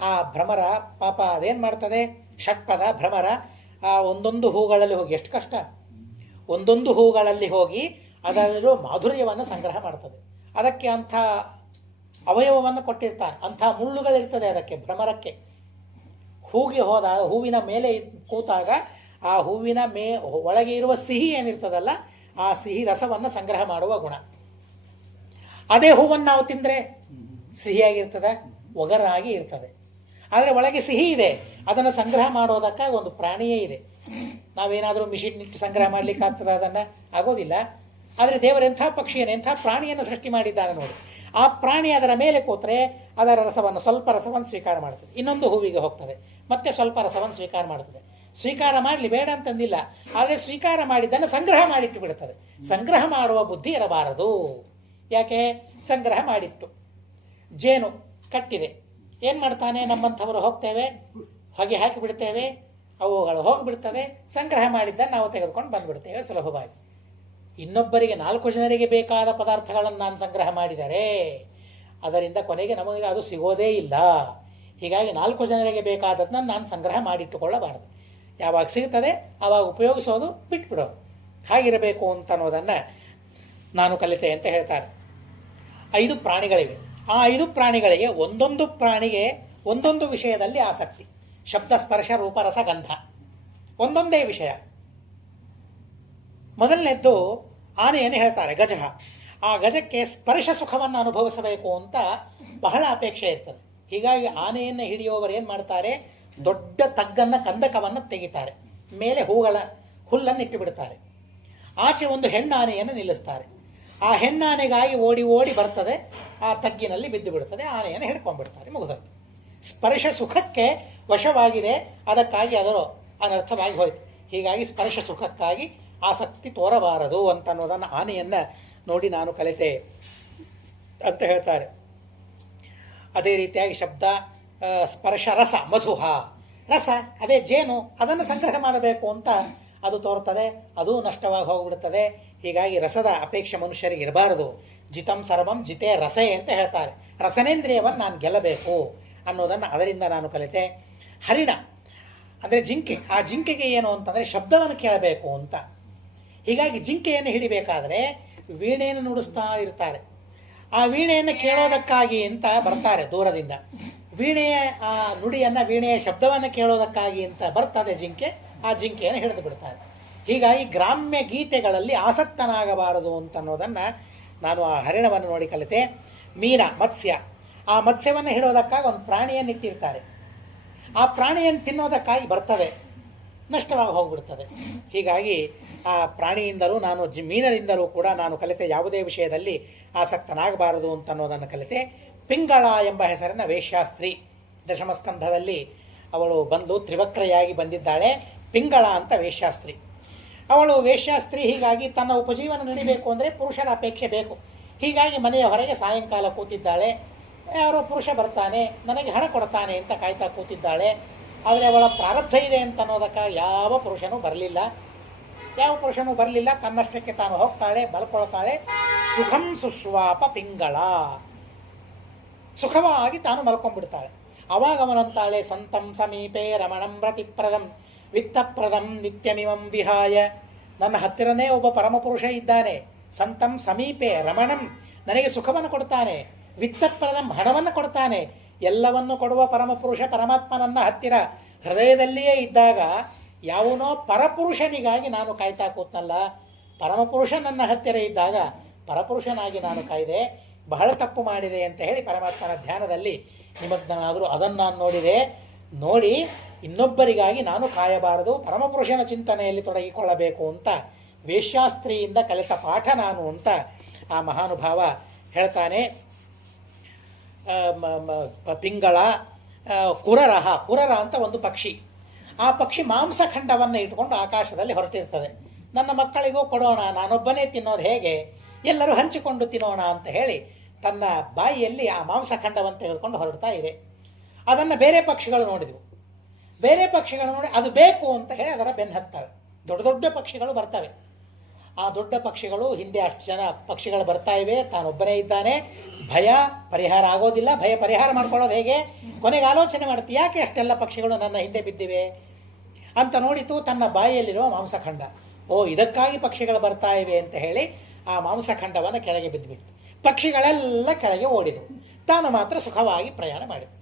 ಆ ಭ್ರಮರ ಪಾಪ ಅದೇನು ಮಾಡ್ತದೆ, ಷಟ್ಪದ ಭ್ರಮರ. ಆ ಒಂದೊಂದು ಹೂಗಳಲ್ಲಿ ಹೋಗಿ, ಎಷ್ಟು ಕಷ್ಟ, ಒಂದೊಂದು ಹೂಗಳಲ್ಲಿ ಹೋಗಿ ಅದರಲ್ಲಿರೋ ಮಾಧುರ್ಯವನ್ನು ಸಂಗ್ರಹ ಮಾಡ್ತದೆ. ಅದಕ್ಕೆ ಅಂಥ ಅವಯವವನ್ನು ಕೊಟ್ಟಿರ್ತಾನೆ, ಅಂಥ ಮುಳ್ಳುಗಳಿರ್ತದೆ ಅದಕ್ಕೆ, ಭ್ರಮರಕ್ಕೆ. ಹೂವಿನ ಮೇಲೆ ಕೂತಾಗ ಆ ಹೂವಿನ ಒಳಗೆ ಇರುವ ಸಿಹಿ ಏನಿರ್ತದಲ್ಲ, ಆ ಸಿಹಿ ರಸವನ್ನು ಸಂಗ್ರಹ ಮಾಡುವ ಗುಣ. ಅದೇ ಹೂವನ್ನು ನಾವು ತಿಂದರೆ ಸಿಹಿಯಾಗಿರ್ತದೆ, ಒಗರಾಗಿ ಇರ್ತದೆ. ಆದರೆ ಒಳಗೆ ಸಿಹಿ ಇದೆ, ಅದನ್ನು ಸಂಗ್ರಹ ಮಾಡೋದಕ್ಕಾಗಿ ಒಂದು ಪ್ರಾಣಿಯೇ ಇದೆ. ನಾವೇನಾದರೂ ಮಿಷಿನ್ ಇಟ್ಟು ಸಂಗ್ರಹ ಮಾಡಲಿಕ್ಕೆ ಆಗ್ತದೆ? ಅದನ್ನು ಆಗೋದಿಲ್ಲ. ಆದರೆ ದೇವರು ಎಂಥ ಪಕ್ಷಿಯನ್ನು, ಎಂಥ ಪ್ರಾಣಿಯನ್ನು ಸೃಷ್ಟಿ ಮಾಡಿದ್ದಾನೆ ನೋಡಿ. ಆ ಪ್ರಾಣಿ ಅದರ ಮೇಲೆ ಕೂತ್ರೆ ಅದರ ರಸವನ್ನು, ಸ್ವಲ್ಪ ರಸವನ್ನು ಸ್ವೀಕಾರ ಮಾಡ್ತದೆ, ಇನ್ನೊಂದು ಹೂವಿಗೆ ಹೋಗ್ತದೆ, ಮತ್ತೆ ಸ್ವಲ್ಪ ರಸವನ್ನು ಸ್ವೀಕಾರ ಮಾಡ್ತದೆ. ಸ್ವೀಕಾರ ಮಾಡಲಿ, ಬೇಡ ಅಂತಂದಿಲ್ಲ, ಆದರೆ ಸ್ವೀಕಾರ ಮಾಡಿದ್ದನ್ನು ಸಂಗ್ರಹ ಮಾಡಿಟ್ಟು ಬಿಡ್ತದೆ. ಸಂಗ್ರಹ ಮಾಡುವ ಬುದ್ಧಿ ಇರಬಾರದು. ಯಾಕೆ? ಸಂಗ್ರಹ ಮಾಡಿಟ್ಟು. ಜೇನು ಕಟ್ಟಿದೆ, ಏನು ಮಾಡ್ತಾನೆ, ನಮ್ಮಂಥವರು ಹೋಗ್ತೇವೆ, ಹೊಗೆ ಹಾಕಿ ಬಿಡ್ತೇವೆ, ಅವುಗಳು ಹೋಗಿಬಿಡ್ತದೆ. ಸಂಗ್ರಹ ಮಾಡಿದ್ದನ್ನು ನಾವು ತೆಗೆದುಕೊಂಡು ಬಂದುಬಿಡ್ತೇವೆ ಸುಲಭವಾಗಿ. ಇನ್ನೊಬ್ಬರಿಗೆ 4 ಜನರಿಗೆ ಬೇಕಾದ ಪದಾರ್ಥಗಳನ್ನು ನಾನು ಸಂಗ್ರಹ ಮಾಡಿದರೆ ಅದರಿಂದ ಕೊನೆಗೆ ನಮಗೆ ಅದು ಸಿಗೋದೇ ಇಲ್ಲ. ಹೀಗಾಗಿ 4 ಜನರಿಗೆ ಬೇಕಾದದನ್ನು ನಾನು ಸಂಗ್ರಹ ಮಾಡಿಟ್ಟುಕೊಳ್ಳಬಾರದು. ಯಾವಾಗ ಸಿಗ್ತದೆ ಆವಾಗ ಉಪಯೋಗಿಸೋದು, ಬಿಟ್ಬಿಡೋದು. ಹಾಗಿರಬೇಕು ಅಂತ ಅನ್ನೋದನ್ನು ನಾನು ಕಲಿತೆ ಅಂತ ಹೇಳ್ತಾರೆ. 5 ಪ್ರಾಣಿಗಳಿವೆ. ಆ 5 ಪ್ರಾಣಿಗಳಿಗೆ ಒಂದೊಂದು ಪ್ರಾಣಿಗೆ ಒಂದೊಂದು ವಿಷಯದಲ್ಲಿ ಆಸಕ್ತಿ. ಶಬ್ದ, ಸ್ಪರ್ಶ, ರೂಪರಸ, ಗಂಧ, ಒಂದೊಂದೇ ವಿಷಯ. ಮೊದಲನೇದ್ದು ಆನೆಯನ್ನು ಹೇಳ್ತಾರೆ, ಗಜ. ಆ ಗಜಕ್ಕೆ ಸ್ಪರ್ಶ ಸುಖವನ್ನು ಅನುಭವಿಸಬೇಕು ಅಂತ ಬಹಳ ಅಪೇಕ್ಷೆ ಇರ್ತದೆ. ಹೀಗಾಗಿ ಆನೆಯನ್ನು ಹಿಡಿಯುವವರು ಏನು ಮಾಡ್ತಾರೆ, ದೊಡ್ಡ ತಗ್ಗನ್ನು, ಕಂದಕವನ್ನು ತೆಗಿತಾರೆ, ಮೇಲೆ ಹುಲ್ಲನ್ನು ಇಟ್ಟು ಬಿಡ್ತಾರೆ. ಆಚೆ ಒಂದು ಹೆಣ್ಣಾನೆಯನ್ನು ನಿಲ್ಲಿಸ್ತಾರೆ. ಆ ಹೆಣ್ಣಾನೆಗಾಗಿ ಓಡಿ ಓಡಿ ಬರ್ತದೆ, ಆ ತಗ್ಗಿನಲ್ಲಿ ಬಿದ್ದು ಬಿಡುತ್ತದೆ, ಆನೆಯನ್ನು ಹಿಡ್ಕೊಂಡ್ಬಿಡ್ತಾರೆ, ಮುಗಿದೋಯ್ತು. ಸ್ಪರ್ಶ ಸುಖಕ್ಕೆ ವಶವಾಗಿದೆ, ಅದಕ್ಕಾಗಿ ಅದರ ಅನರ್ಥವಾಗಿ ಹೋಯಿತು. ಹೀಗಾಗಿ ಸ್ಪರ್ಶ ಸುಖಕ್ಕಾಗಿ ಆಸಕ್ತಿ ತೋರಬಾರದು ಅಂತನ್ನೋದನ್ನು ಆನೆಯನ್ನು ನೋಡಿ ನಾನು ಕಲಿತೆ ಅಂತ ಹೇಳ್ತಾರೆ. ಅದೇ ರೀತಿಯಾಗಿ ಶಬ್ದ ಸ್ಪರ್ಶ ರಸ ಮಧುಹ, ರಸ ಅದೇ ಜೇನು, ಅದನ್ನು ಸಂಗ್ರಹ ಮಾಡಬೇಕು ಅಂತ ಅದು ತೋರ್ತದೆ, ಅದು ನಷ್ಟವಾಗಿ ಹೋಗ್ಬಿಡುತ್ತದೆ. ಹೀಗಾಗಿ ರಸದ ಅಪೇಕ್ಷೆ ಮನುಷ್ಯರಿಗೆ ಇರಬಾರದು. ಜಿತಂ ಸರ್ವಂ ಜಿತೇ ರಸೆ ಅಂತ ಹೇಳ್ತಾರೆ. ರಸನೇಂದ್ರಿಯವನ್ನು ನಾನು ಗೆಲ್ಲಬೇಕು ಅನ್ನೋದನ್ನು ಅದರಿಂದ ನಾನು ಕಲಿತೆ. ಹರಿಣ ಅಂದರೆ ಜಿಂಕೆ, ಆ ಜಿಂಕೆಗೆ ಏನು ಅಂತಂದರೆ ಶಬ್ದವನ್ನು ಕೇಳಬೇಕು ಅಂತ. ಹೀಗಾಗಿ ಜಿಂಕೆಯನ್ನು ಹಿಡಿಬೇಕಾದ್ರೆ ವೀಣೆಯನ್ನು ನುಡಿಸ್ತಾ ಇರ್ತಾರೆ. ಆ ವೀಣೆಯನ್ನು ಕೇಳೋದಕ್ಕಾಗಿ ಅಂತ ಬರ್ತಾರೆ ದೂರದಿಂದ. ವೀಣೆಯ ಆ ನುಡಿಯನ್ನು, ವೀಣೆಯ ಶಬ್ದವನ್ನು ಕೇಳೋದಕ್ಕಾಗಿ ಅಂತ ಬರ್ತದೆ ಜಿಂಕೆ, ಆ ಜಿಂಕೆಯನ್ನು ಹಿಡಿದು ಬಿಡ್ತಾರೆ. ಹೀಗಾಗಿ ಗ್ರಾಮ್ಯ ಗೀತೆಗಳಲ್ಲಿ ಆಸಕ್ತನಾಗಬಾರದು ಅಂತನ್ನೋದನ್ನು ನಾನು ಆ ಹರಿಣವನ್ನು ನೋಡಿ ಕಲಿತೆ. ಮೀನ ಮತ್ಸ್ಯ, ಆ ಮತ್ಸ್ಯವನ್ನು ಹಿಡೋದಕ್ಕಾಗಿ ಒಂದು ಪ್ರಾಣಿಯನ್ನು ಇಟ್ಟಿರ್ತಾರೆ. ಆ ಪ್ರಾಣಿಯನ್ನು ತಿನ್ನೋದಕ್ಕಾಗಿ ಬರ್ತದೆ, ನಷ್ಟವಾಗಿ ಹೋಗ್ಬಿಡ್ತದೆ. ಹೀಗಾಗಿ ಆ ಪ್ರಾಣಿಯಿಂದಲೂ ನಾನು ಮೀನದಿಂದಲೂ ಕೂಡ ನಾನು ಕಲಿತೆ ಯಾವುದೇ ವಿಷಯದಲ್ಲಿ ಆಸಕ್ತನಾಗಬಾರದು ಅಂತನ್ನೋದನ್ನು ಕಲಿತೆ. ಪಿಂಗಳ ಎಂಬ ಹೆಸರಿನ ವೇಶ್ಯಾಸ್ತ್ರೀ, ದಶಮಸ್ಕಂಧದಲ್ಲಿ ಅವಳು ಬಂದು ತ್ರಿವಕ್ರೆಯಾಗಿ ಬಂದಿದ್ದಾಳೆ. ಪಿಂಗಳ ಅಂತ ವೇಶ್ಯಾಸ್ತ್ರೀ. ಅವಳು ವೇಶ್ಯಾಸ್ತ್ರೀ. ಹೀಗಾಗಿ ತನ್ನ ಉಪಜೀವನ ನಡಿಬೇಕು ಅಂದರೆ ಪುರುಷರ ಅಪೇಕ್ಷೆ ಬೇಕು. ಹೀಗಾಗಿ ಮನೆಯ ಹೊರಗೆ ಸಾಯಂಕಾಲ ಕೂತಿದ್ದಾಳೆ. ಯಾರೋ ಪುರುಷ ಬರ್ತಾನೆ, ನನಗೆ ಹಣ ಕೊಡ್ತಾನೆ ಅಂತ ಕಾಯ್ತಾ ಕೂತಿದ್ದಾಳೆ. ಆದರೆ ಅವಳ ಪ್ರಾರಬ್ಧ ಇದೆ ಅಂತ ಅನ್ನೋದಕ್ಕೆ ಯಾವ ಪುರುಷನೂ ಬರಲಿಲ್ಲ. ತನ್ನಷ್ಟಕ್ಕೆ ತಾನು ಹೋಗ್ತಾಳೆ, ಬಲ್ಕೊಳ್ತಾಳೆ. ಸುಖಂ ಸುಶ್ವಾಪ ಪಿಂಗಳ, ಸುಖವಾಗಿ ತಾನು ಮಲ್ಕೊಂಡ್ಬಿಡ್ತಾಳೆ. ಅವಾಗ ಅವನಂತಾಳೆ, ಸಂತಂ ಸಮೀಪೆ ರಮಣಂ ರತಿಪ್ರದಂ ವಿತ್ತಪ್ರದಂ ನಿತ್ಯಮಿಮಂ ವಿಹಾಯ. ನನ್ನ ಹತ್ತಿರನೇ ಒಬ್ಬ ಪರಮಪುರುಷ ಇದ್ದಾನೆ. ಸಂತಂ ಸಮೀಪೆ ರಮಣಂ, ನನಗೆ ಸುಖವನ್ನು ಕೊಡ್ತಾನೆ. ವಿತ್ತಪ್ರದಂ, ಹಣವನ್ನು ಕೊಡ್ತಾನೆ. ಎಲ್ಲವನ್ನು ಕೊಡುವ ಪರಮಪುರುಷ ಪರಮಾತ್ಮ ನನ್ನ ಹತ್ತಿರ ಹೃದಯದಲ್ಲಿಯೇ ಇದ್ದಾಗ ಯಾವನೋ ಪರಪುರುಷನಿಗಾಗಿ ನಾನು ಕಾಯ್ತಾ ಕೂತ್ನಲ್ಲ. ಪರಮಪುರುಷ ನನ್ನ ಹತ್ತಿರ ಇದ್ದಾಗ ಪರಪುರುಷನಾಗಿ ನಾನು ಕಾಯ್ದೆ, ಬಹಳ ತಪ್ಪು ಮಾಡಿದೆ ಅಂತ ಹೇಳಿ ಪರಮಾತ್ಮನ ಧ್ಯಾನದಲ್ಲಿ ನಿಮಗ್ನಾದರೂ ಅದನ್ನು ನಾನು ನೋಡಿ ಇನ್ನೊಬ್ಬರಿಗಾಗಿ ನಾನು ಕಾಯಬಾರದು, ಪರಮಪುರುಷನ ಚಿಂತನೆಯಲ್ಲಿ ತೊಡಗಿಕೊಳ್ಳಬೇಕು ಅಂತ ವೇಶ್ಯಾಸ್ತ್ರೀಯಿಂದ ಕಲಿತ ಪಾಠ ನಾನು ಅಂತ ಆ ಮಹಾನುಭಾವ ಹೇಳ್ತಾನೆ. ಪಿಂಗಳ, ಕುರರ ಅಂತ ಒಂದು ಪಕ್ಷಿ. ಆ ಪಕ್ಷಿ ಮಾಂಸಖಂಡವನ್ನು ಇಟ್ಕೊಂಡು ಆಕಾಶದಲ್ಲಿ ಹೊರಟಿರ್ತದೆ. ನನ್ನ ಮಕ್ಕಳಿಗೂ ಕೊಡೋಣ, ನಾನೊಬ್ಬನೇ ತಿನ್ನೋದು ಹೇಗೆ, ಎಲ್ಲರೂ ಹಂಚಿಕೊಂಡು ತಿನ್ನೋಣ ಅಂತ ಹೇಳಿ ತನ್ನ ಬಾಯಿಯಲ್ಲಿ ಆ ಮಾಂಸಖಂಡವನ್ನು ತೆಗೆದುಕೊಂಡು ಹೊರಡ್ತಾ ಇದೆ. ಅದನ್ನು ಬೇರೆ ಪಕ್ಷಿಗಳು ನೋಡಿದವು. ಬೇರೆ ಪಕ್ಷಿಗಳು ನೋಡಿ ಅದು ಬೇಕು ಅಂತ ಹೇಳಿ ಅದರ ಬೆನ್ನು ಹತ್ತವೆ. ದೊಡ್ಡ ದೊಡ್ಡ ಪಕ್ಷಿಗಳು ಬರ್ತವೆ. ಆ ದೊಡ್ಡ ಪಕ್ಷಿಗಳು ಹಿಂದೆ ಅಷ್ಟು ಜನ ಪಕ್ಷಿಗಳು ಬರ್ತಾ ಇವೆ, ತಾನೊಬ್ಬನೇ ಇದ್ದಾನೆ, ಭಯ ಪರಿಹಾರ ಆಗೋದಿಲ್ಲ. ಭಯ ಪರಿಹಾರ ಮಾಡ್ಕೊಳ್ಳೋದು ಹೇಗೆ? ಕೊನೆಗೆ ಆಲೋಚನೆ ಮಾಡುತ್ತೆ, ಯಾಕೆ ಅಷ್ಟೆಲ್ಲ ಪಕ್ಷಿಗಳು ನನ್ನ ಹಿಂದೆ ಬಿದ್ದಿವೆ ಅಂತ ನೋಡಿತು. ತನ್ನ ಬಾಯಿಯಲ್ಲಿರುವ ಮಾಂಸಖಂಡ, ಇದಕ್ಕಾಗಿ ಪಕ್ಷಿಗಳು ಬರ್ತಾ ಇವೆ ಅಂತ ಹೇಳಿ ಆ ಮಾಂಸಖಂಡವನ್ನು ಕೆಳಗೆ ಬಿದ್ದುಬಿಡ್ತು. ಪಕ್ಷಿಗಳೆಲ್ಲ ಕೆಳಗೆ ಓಡಿದವು, ತಾನು ಮಾತ್ರ ಸುಖವಾಗಿ ಪ್ರಯಾಣ ಮಾಡಿದ.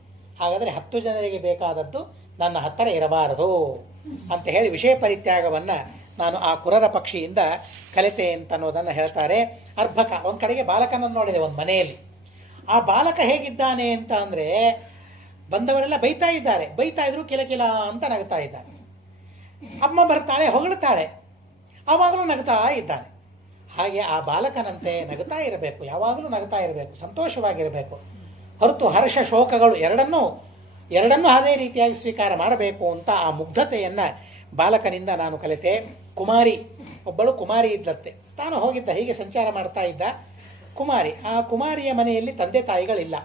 ಹಾಗಾದರೆ 10 ಜನರಿಗೆ ಬೇಕಾದದ್ದು ನನ್ನ ಹತ್ತಿರ ಇರಬಾರದು ಅಂತ ಹೇಳಿ ವಿಷಯ ಪರಿತ್ಯಾಗವನ್ನು ನಾನು ಆ ಕುರರ ಪಕ್ಷಿಯಿಂದ ಕಲಿತೆ ಅಂತ ಅನ್ನೋದನ್ನು ಹೇಳ್ತಾರೆ. ಅರ್ಭಕ ಒಂದು ಕಡೆಗೆ ಬಾಲಕನನ್ನು ನೋಡಿದೆ ಒಂದು ಮನೆಯಲ್ಲಿ. ಆ ಬಾಲಕ ಹೇಗಿದ್ದಾನೆ ಅಂತ ಅಂದರೆ, ಬಂದವರೆಲ್ಲ ಬೈತಾ ಇದ್ರು, ಕಿಲಕಿಲ ಅಂತ ನಗ್ತಾ ಇದ್ದಾನೆ. ಅಮ್ಮ ಬರ್ತಾಳೆ, ಹೊಗಳ್ತಾಳೆ, ಆವಾಗಲೂ ನಗ್ತಾ ಇದ್ದಾನೆ. ಹಾಗೆ ಆ ಬಾಲಕನಂತೆ ನಗ್ತಾ ಇರಬೇಕು, ಯಾವಾಗಲೂ ನಗ್ತಾ ಇರಬೇಕು, ಸಂತೋಷವಾಗಿರಬೇಕು. ಹೊರತು ಹರ್ಷ ಶೋಕಗಳು ಎರಡನ್ನೂ ಅದೇ ರೀತಿಯಾಗಿ ಸ್ವೀಕಾರ ಮಾಡಬೇಕು ಅಂತ ಆ ಮುಗ್ಧತೆಯನ್ನು ಬಾಲಕನಿಂದ ನಾನು ಕಲಿತೆ. ಒಬ್ಬಳು ಕುಮಾರಿ ಇದ್ದತ್ತೆ. ತಾನು ಹೋಗಿದ್ದ, ಹೀಗೆ ಸಂಚಾರ ಮಾಡ್ತಾ ಇದ್ದ ಕುಮಾರಿ. ಆ ಕುಮಾರಿಯ ಮನೆಯಲ್ಲಿ ತಂದೆ ತಾಯಿಗಳಿಲ್ಲ.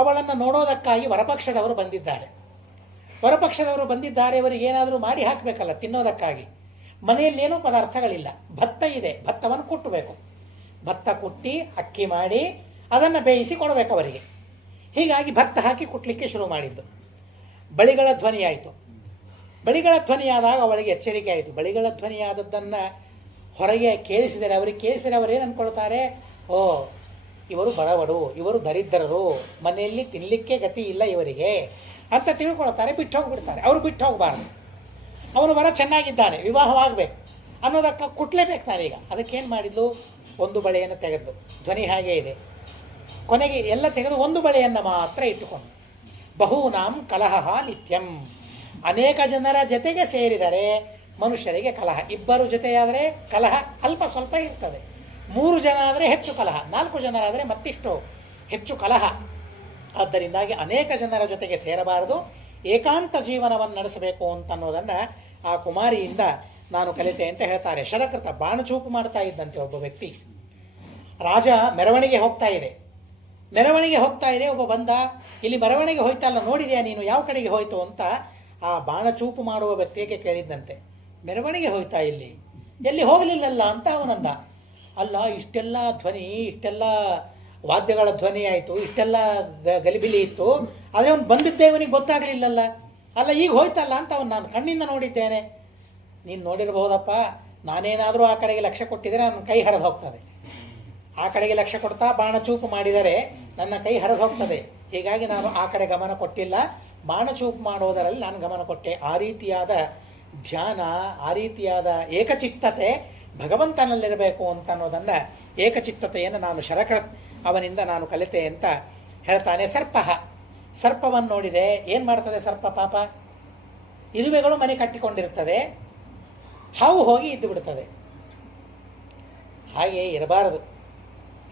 ಅವಳನ್ನು ನೋಡೋದಕ್ಕಾಗಿ ವರಪಕ್ಷದವರು ಬಂದಿದ್ದಾರೆ. ಅವರಿಗೆ ಏನಾದರೂ ಮಾಡಿ ಹಾಕಬೇಕಲ್ಲ ತಿನ್ನೋದಕ್ಕಾಗಿ. ಮನೆಯಲ್ಲಿ ಏನೂ ಪದಾರ್ಥಗಳಿಲ್ಲ. ಭತ್ತ ಇದೆ, ಭತ್ತವನ್ನು ಕುಟ್ಟಬೇಕು. ಭತ್ತ ಕುಟ್ಟಿ ಅಕ್ಕಿ ಮಾಡಿ ಅದನ್ನು ಬೇಯಿಸಿ ಕೊಡಬೇಕು ಅವರಿಗೆ. ಹೀಗಾಗಿ ಭತ್ತ ಹಾಕಿ ಕುಟ್ಟಲಿಕ್ಕೆ ಶುರು ಮಾಡಿದ್ದು. ಬಳಿಗಳ ಧ್ವನಿಯಾಯಿತು. ಬಳಿಗಳ ಧ್ವನಿಯಾದಾಗ ಅವಳಿಗೆ ಎಚ್ಚರಿಕೆ ಆಯಿತು. ಬಳಿಗಳ ಧ್ವನಿಯಾದದ್ದನ್ನು ಹೊರಗೆ ಕೇಳಿಸಿದರೆ ಅವರು ಏನು ಅಂದ್ಕೊಳ್ತಾರೆ, ಇವರು ಬಡವಡು, ಇವರು ದರಿದ್ರರು, ಮನೆಯಲ್ಲಿ ತಿನ್ನಲಿಕ್ಕೆ ಗತಿ ಇಲ್ಲ ಇವರಿಗೆ ಅಂತ ತಿಳ್ಕೊಳ್ತಾರೆ. ಬಿಟ್ಟು ಹೋಗಿಬಿಡ್ತಾರೆ. ಅವರು ಬಿಟ್ಟು ಹೋಗಬಾರ್ದು. ಅವನು ವರ ಚೆನ್ನಾಗಿದ್ದಾನೆ, ವಿವಾಹವಾಗಬೇಕು ಅನ್ನೋದಕ್ಕೆ ಕುಟ್ಲೇಬೇಕು ನಾನೀಗ. ಅದಕ್ಕೇನು ಮಾಡಿದ್ಲು, ಒಂದು ಬಳೆಯನ್ನು ತೆಗೆದು, ಧ್ವನಿ ಹಾಗೇ ಇದೆ. ಕೊನೆಗೆ ಎಲ್ಲ ತೆಗೆದು ಒಂದು ಬಳೆಯನ್ನು ಮಾತ್ರ ಇಟ್ಟುಕೊಂಡು, ಬಹೂನಾಂ ಕಲಹ ನಿತ್ಯಂ, ಅನೇಕ ಜನರ ಜೊತೆಗೆ ಸೇರಿದರೆ ಮನುಷ್ಯರಿಗೆ ಕಲಹ. ಇಬ್ಬರು ಜೊತೆಯಾದರೆ ಕಲಹ ಅಲ್ಪ ಸ್ವಲ್ಪ ಇರ್ತದೆ. 3 ಜನ ಆದರೆ ಹೆಚ್ಚು ಕಲಹ, 4 ಜನರಾದರೆ ಮತ್ತಿಷ್ಟು ಹೆಚ್ಚು ಕಲಹ. ಆದ್ದರಿಂದಾಗಿ ಅನೇಕ ಜನರ ಜೊತೆಗೆ ಸೇರಬಾರದು, ಏಕಾಂತ ಜೀವನವನ್ನು ನಡೆಸಬೇಕು ಅಂತನ್ನೋದನ್ನು ಆ ಕುಮಾರಿಯಿಂದ ನಾನು ಕಲಿತೆ ಅಂತ ಹೇಳ್ತಾರೆ. ಶರಕೃತ ಬಾಣಚೂಪು ಮಾಡ್ತಾ ಇದ್ದಂತೆ ಒಬ್ಬ ವ್ಯಕ್ತಿ. ರಾಜ ಮೆರವಣಿಗೆ ಹೋಗ್ತಾ ಇದೆ, ಒಬ್ಬ ಬಂದ, ಇಲ್ಲಿ ಮೆರವಣಿಗೆ ಹೋಯ್ತಲ್ಲ ನೋಡಿದೆಯಾ ನೀನು, ಯಾವ ಕಡೆಗೆ ಹೋಯ್ತು ಅಂತ ಆ ಬಾಣಚೂಪು ಮಾಡುವ ವ್ಯಕ್ತಿಗೆ ಕೇಳಿದ್ದಂತೆ. ಮೆರವಣಿಗೆ ಹೋಯ್ತಾ ಇಲ್ಲಿ, ಎಲ್ಲಿ ಹೋಗಲಿಲ್ಲಲ್ಲ ಅಂತ ಅವನಂದ. ಅಲ್ಲ, ಇಷ್ಟೆಲ್ಲ ಧ್ವನಿ, ಇಷ್ಟೆಲ್ಲ ವಾದ್ಯಗಳ ಧ್ವನಿ ಆಯಿತು, ಇಷ್ಟೆಲ್ಲ ಗಲಿಬಿಲಿ ಇತ್ತು, ಆದರೆ ಅವನು ಬಂದಿದ್ದೇ ಇವನಿಗೆ ಗೊತ್ತಾಗಲಿಲ್ಲಲ್ಲ. ಅಲ್ಲ, ಈಗ ಹೋಯ್ತಲ್ಲ ಅಂತ ಅವನು ನಾನು ಕಣ್ಣಿಂದ ನೋಡಿದ್ದೇನೆ. ನೀನು ನೋಡಿರಬಹುದಪ್ಪ, ನಾನೇನಾದರೂ ಆ ಕಡೆಗೆ ಲಕ್ಷ್ಯ ಕೊಟ್ಟಿದ್ರೆ ನನ್ನ ಕೈ ಹರಿದು ಹೋಗ್ತದೆ. ಆ ಕಡೆಗೆ ಲಕ್ಷ್ಯ ಕೊಡ್ತಾ ಬಾಣಚೂಪು ಮಾಡಿದರೆ ನನ್ನ ಕೈ ಹರಿದು ಹೋಗ್ತದೆ. ಹೀಗಾಗಿ ನಾನು ಆ ಕಡೆ ಗಮನ ಕೊಟ್ಟಿಲ್ಲ, ಬಾಣಚೂಪು ಮಾಡೋದರಲ್ಲಿ ನಾನು ಗಮನ ಕೊಟ್ಟೆ. ಆ ರೀತಿಯಾದ ಧ್ಯಾನ, ಆ ರೀತಿಯಾದ ಏಕಚಿತ್ತತೆ ಭಗವಂತನಲ್ಲಿರಬೇಕು ಅಂತ ಅನ್ನೋದನ್ನು, ಏಕಚಿತ್ತತೆಯನ್ನು ನಾನು ಶರಕೃತ್ ಅವನಿಂದ ನಾನು ಕಲಿತೆ ಅಂತ ಹೇಳ್ತಾನೆ. ಸರ್ಪವನ್ನು ನೋಡಿದೆ, ಏನು ಮಾಡ್ತದೆ ಸರ್ಪ ಪಾಪ? ಇರುವೆಗಳು ಮನೆ ಕಟ್ಟಿಕೊಂಡಿರ್ತದೆ, ಹಾವು ಹೋಗಿ ಇದ್ದು ಬಿಡ್ತದೆ. ಹಾಗೆ ಇರಬಾರದು,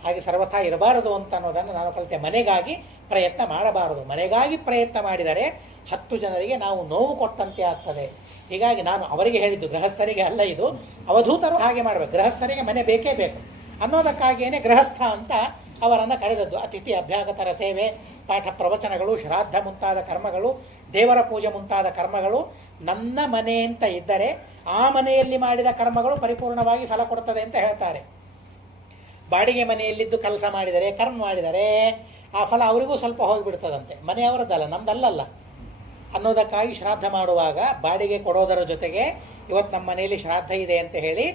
ಹಾಗೆ ಸರ್ವಥಾ ಇರಬಾರದು ಅಂತ ಅನ್ನೋದನ್ನು ನಾನು ಕಲಿತೆ. ಮನೆಗಾಗಿ ಪ್ರಯತ್ನ ಮಾಡಬಾರದು. ಮನೆಗಾಗಿ ಪ್ರಯತ್ನ ಮಾಡಿದರೆ 10 ಜನರಿಗೆ ನಾವು ನೋವು ಕೊಟ್ಟಂತೆ ಆಗ್ತದೆ. ಹೀಗಾಗಿ ನಾನು ಅವರಿಗೆ ಹೇಳಿದ್ದು, ಗೃಹಸ್ಥರಿಗೆ ಅಲ್ಲ ಇದು, ಅವಧೂತರು ಹಾಗೆ ಮಾಡಬೇಕು. ಗೃಹಸ್ಥರಿಗೆ ಮನೆ ಬೇಕೇ ಬೇಕು ಅನ್ನೋದಕ್ಕಾಗಿಯೇ ಗೃಹಸ್ಥ ಅಂತ ಅವರನ್ನು ಕರೆದದ್ದು. ಅತಿಥಿ ಅಭ್ಯಾಗತರ ಸೇವೆ, ಪಾಠ ಪ್ರವಚನಗಳು, ಶ್ರಾದ್ದ ಮುಂತಾದ ಕರ್ಮಗಳು, ದೇವರ ಪೂಜೆ ಮುಂತಾದ ಕರ್ಮಗಳು ನನ್ನ ಮನೆ ಅಂತ ಇದ್ದರೆ ಆ ಮನೆಯಲ್ಲಿ ಮಾಡಿದ ಕರ್ಮಗಳು ಪರಿಪೂರ್ಣವಾಗಿ ಫಲ ಕೊಡ್ತದೆ ಅಂತ ಹೇಳ್ತಾರೆ. ಬಾಡಿಗೆ ಮನೆಯಲ್ಲಿದ್ದು ಕೆಲಸ ಮಾಡಿದರೆ, ಕರ್ಮ ಮಾಡಿದರೆ ಆ ಫಲ ಅವರಿಗೂ ಸ್ವಲ್ಪ ಹೋಗಿಬಿಡ್ತದಂತೆ. ಮನೆಯವರದ್ದಲ್ಲ, ನಮ್ದಲ್ಲಲ್ಲ ಅನ್ನೋದಕ್ಕಾಗಿ ಶ್ರಾದ್ದ ಮಾಡುವಾಗ ಬಾಡಿಗೆ ಕೊಡೋದರ ಜೊತೆಗೆ ಇವತ್ತು ನಮ್ಮ ಮನೆಯಲ್ಲಿ ಶ್ರಾದ್ದ ಇದೆ ಅಂತ ಹೇಳಿ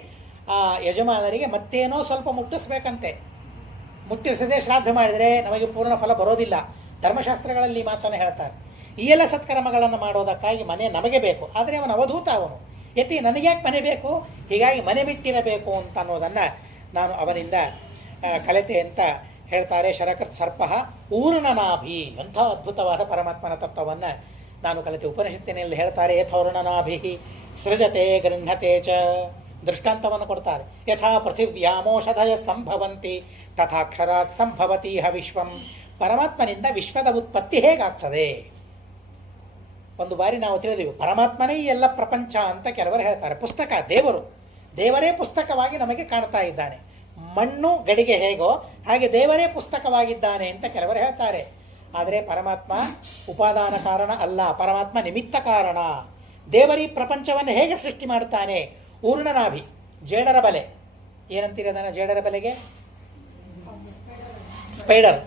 ಆ ಯಜಮಾನರಿಗೆ ಮತ್ತೇನೋ ಸ್ವಲ್ಪ ಮುಟ್ಟಿಸ್ಬೇಕಂತೆ. ಮುಟ್ಟಿಸದೆ ಶ್ರಾದ್ದ ಮಾಡಿದರೆ ನಮಗೆ ಪೂರ್ಣ ಫಲ ಬರೋದಿಲ್ಲ. ಧರ್ಮಶಾಸ್ತ್ರಗಳಲ್ಲಿ ಮಾತನ್ನು ಹೇಳ್ತಾರೆ. ಈ ಎಲ್ಲ ಸತ್ಕರ್ಮಗಳನ್ನು ಮಾಡೋದಕ್ಕಾಗಿ ಮನೆ ನಮಗೆ ಬೇಕು, ಆದರೆ ಅವನು ಅವಧೂತ, ಅವನು ಯತಿ, ನನಗ್ಯಾಕೆ ಮನೆ ಬೇಕು, ಹೀಗಾಗಿ ಮನೆ ಬಿಟ್ಟಿರಬೇಕು ಅಂತ ಅನ್ನೋದನ್ನು ನಾನು ಅವನಿಂದ ಕಲಿತೆ ಅಂತ ಹೇಳ್ತಾರೆ. ಶರಕೃತ್ ಸರ್ಪ ಊರ್ಣನಾಭಿ, ಎಂಥ ಅದ್ಭುತವಾದ ಪರಮಾತ್ಮನ ತತ್ವವನ್ನು ನಾನು ಕಲಿತೆ. ಉಪನಿಷತ್ತಿನಲ್ಲಿ ಹೇಳ್ತಾರೆ, ಯಥೌರ್ಣನಾಭಿ ಸೃಜತೆ ಗೃಹತೆ ಚ, ದೃಷ್ಟಾಂತವನ್ನು ಕೊಡ್ತಾರೆ. ಯಥಾ ಪೃಥಿವ್ಯಾಮೋಷಧಯ ಸಂಭವಂತಿ ತಥಾಕ್ಷರಾತ್ ಸಂಭವತಿ ವಿಶ್ವಂ. ಪರಮಾತ್ಮನಿಂದ ವಿಶ್ವದ ಉತ್ಪತ್ತಿ ಹೇಗಾಗ್ತದೆ? ಒಂದು ಬಾರಿ ನಾವು ತಿಳಿದೆವು, ಪರಮಾತ್ಮನೇ ಎಲ್ಲ ಪ್ರಪಂಚ ಅಂತ ಕೆಲವರು ಹೇಳ್ತಾರೆ. ಪುಸ್ತಕ ದೇವರೇ ಪುಸ್ತಕವಾಗಿ ನಮಗೆ ಕಾಣ್ತಾ ಇದ್ದಾನೆ. ಮಣ್ಣು ಗಡಿಗೆ ಹೇಗೋ ಹಾಗೆ ದೇವರೇ ಪುಸ್ತಕವಾಗಿದ್ದಾನೆ ಅಂತ ಕೆಲವರು ಹೇಳ್ತಾರೆ. ಆದರೆ ಪರಮಾತ್ಮ ಉಪಾದಾನ ಕಾರಣ ಅಲ್ಲ, ಪರಮಾತ್ಮ ನಿಮಿತ್ತ ಕಾರಣ. ದೇವರೀ ಪ್ರಪಂಚವನ್ನು ಹೇಗೆ ಸೃಷ್ಟಿ ಮಾಡ್ತಾನೆ? ಊರ್ಣನಾಭಿ, ಜೇಡರ ಬಲೆ. ಏನಂತೀರದನ್ನ ಜೇಡರ ಬಲೆಗೆ? ಸ್ಪೈಡರ್.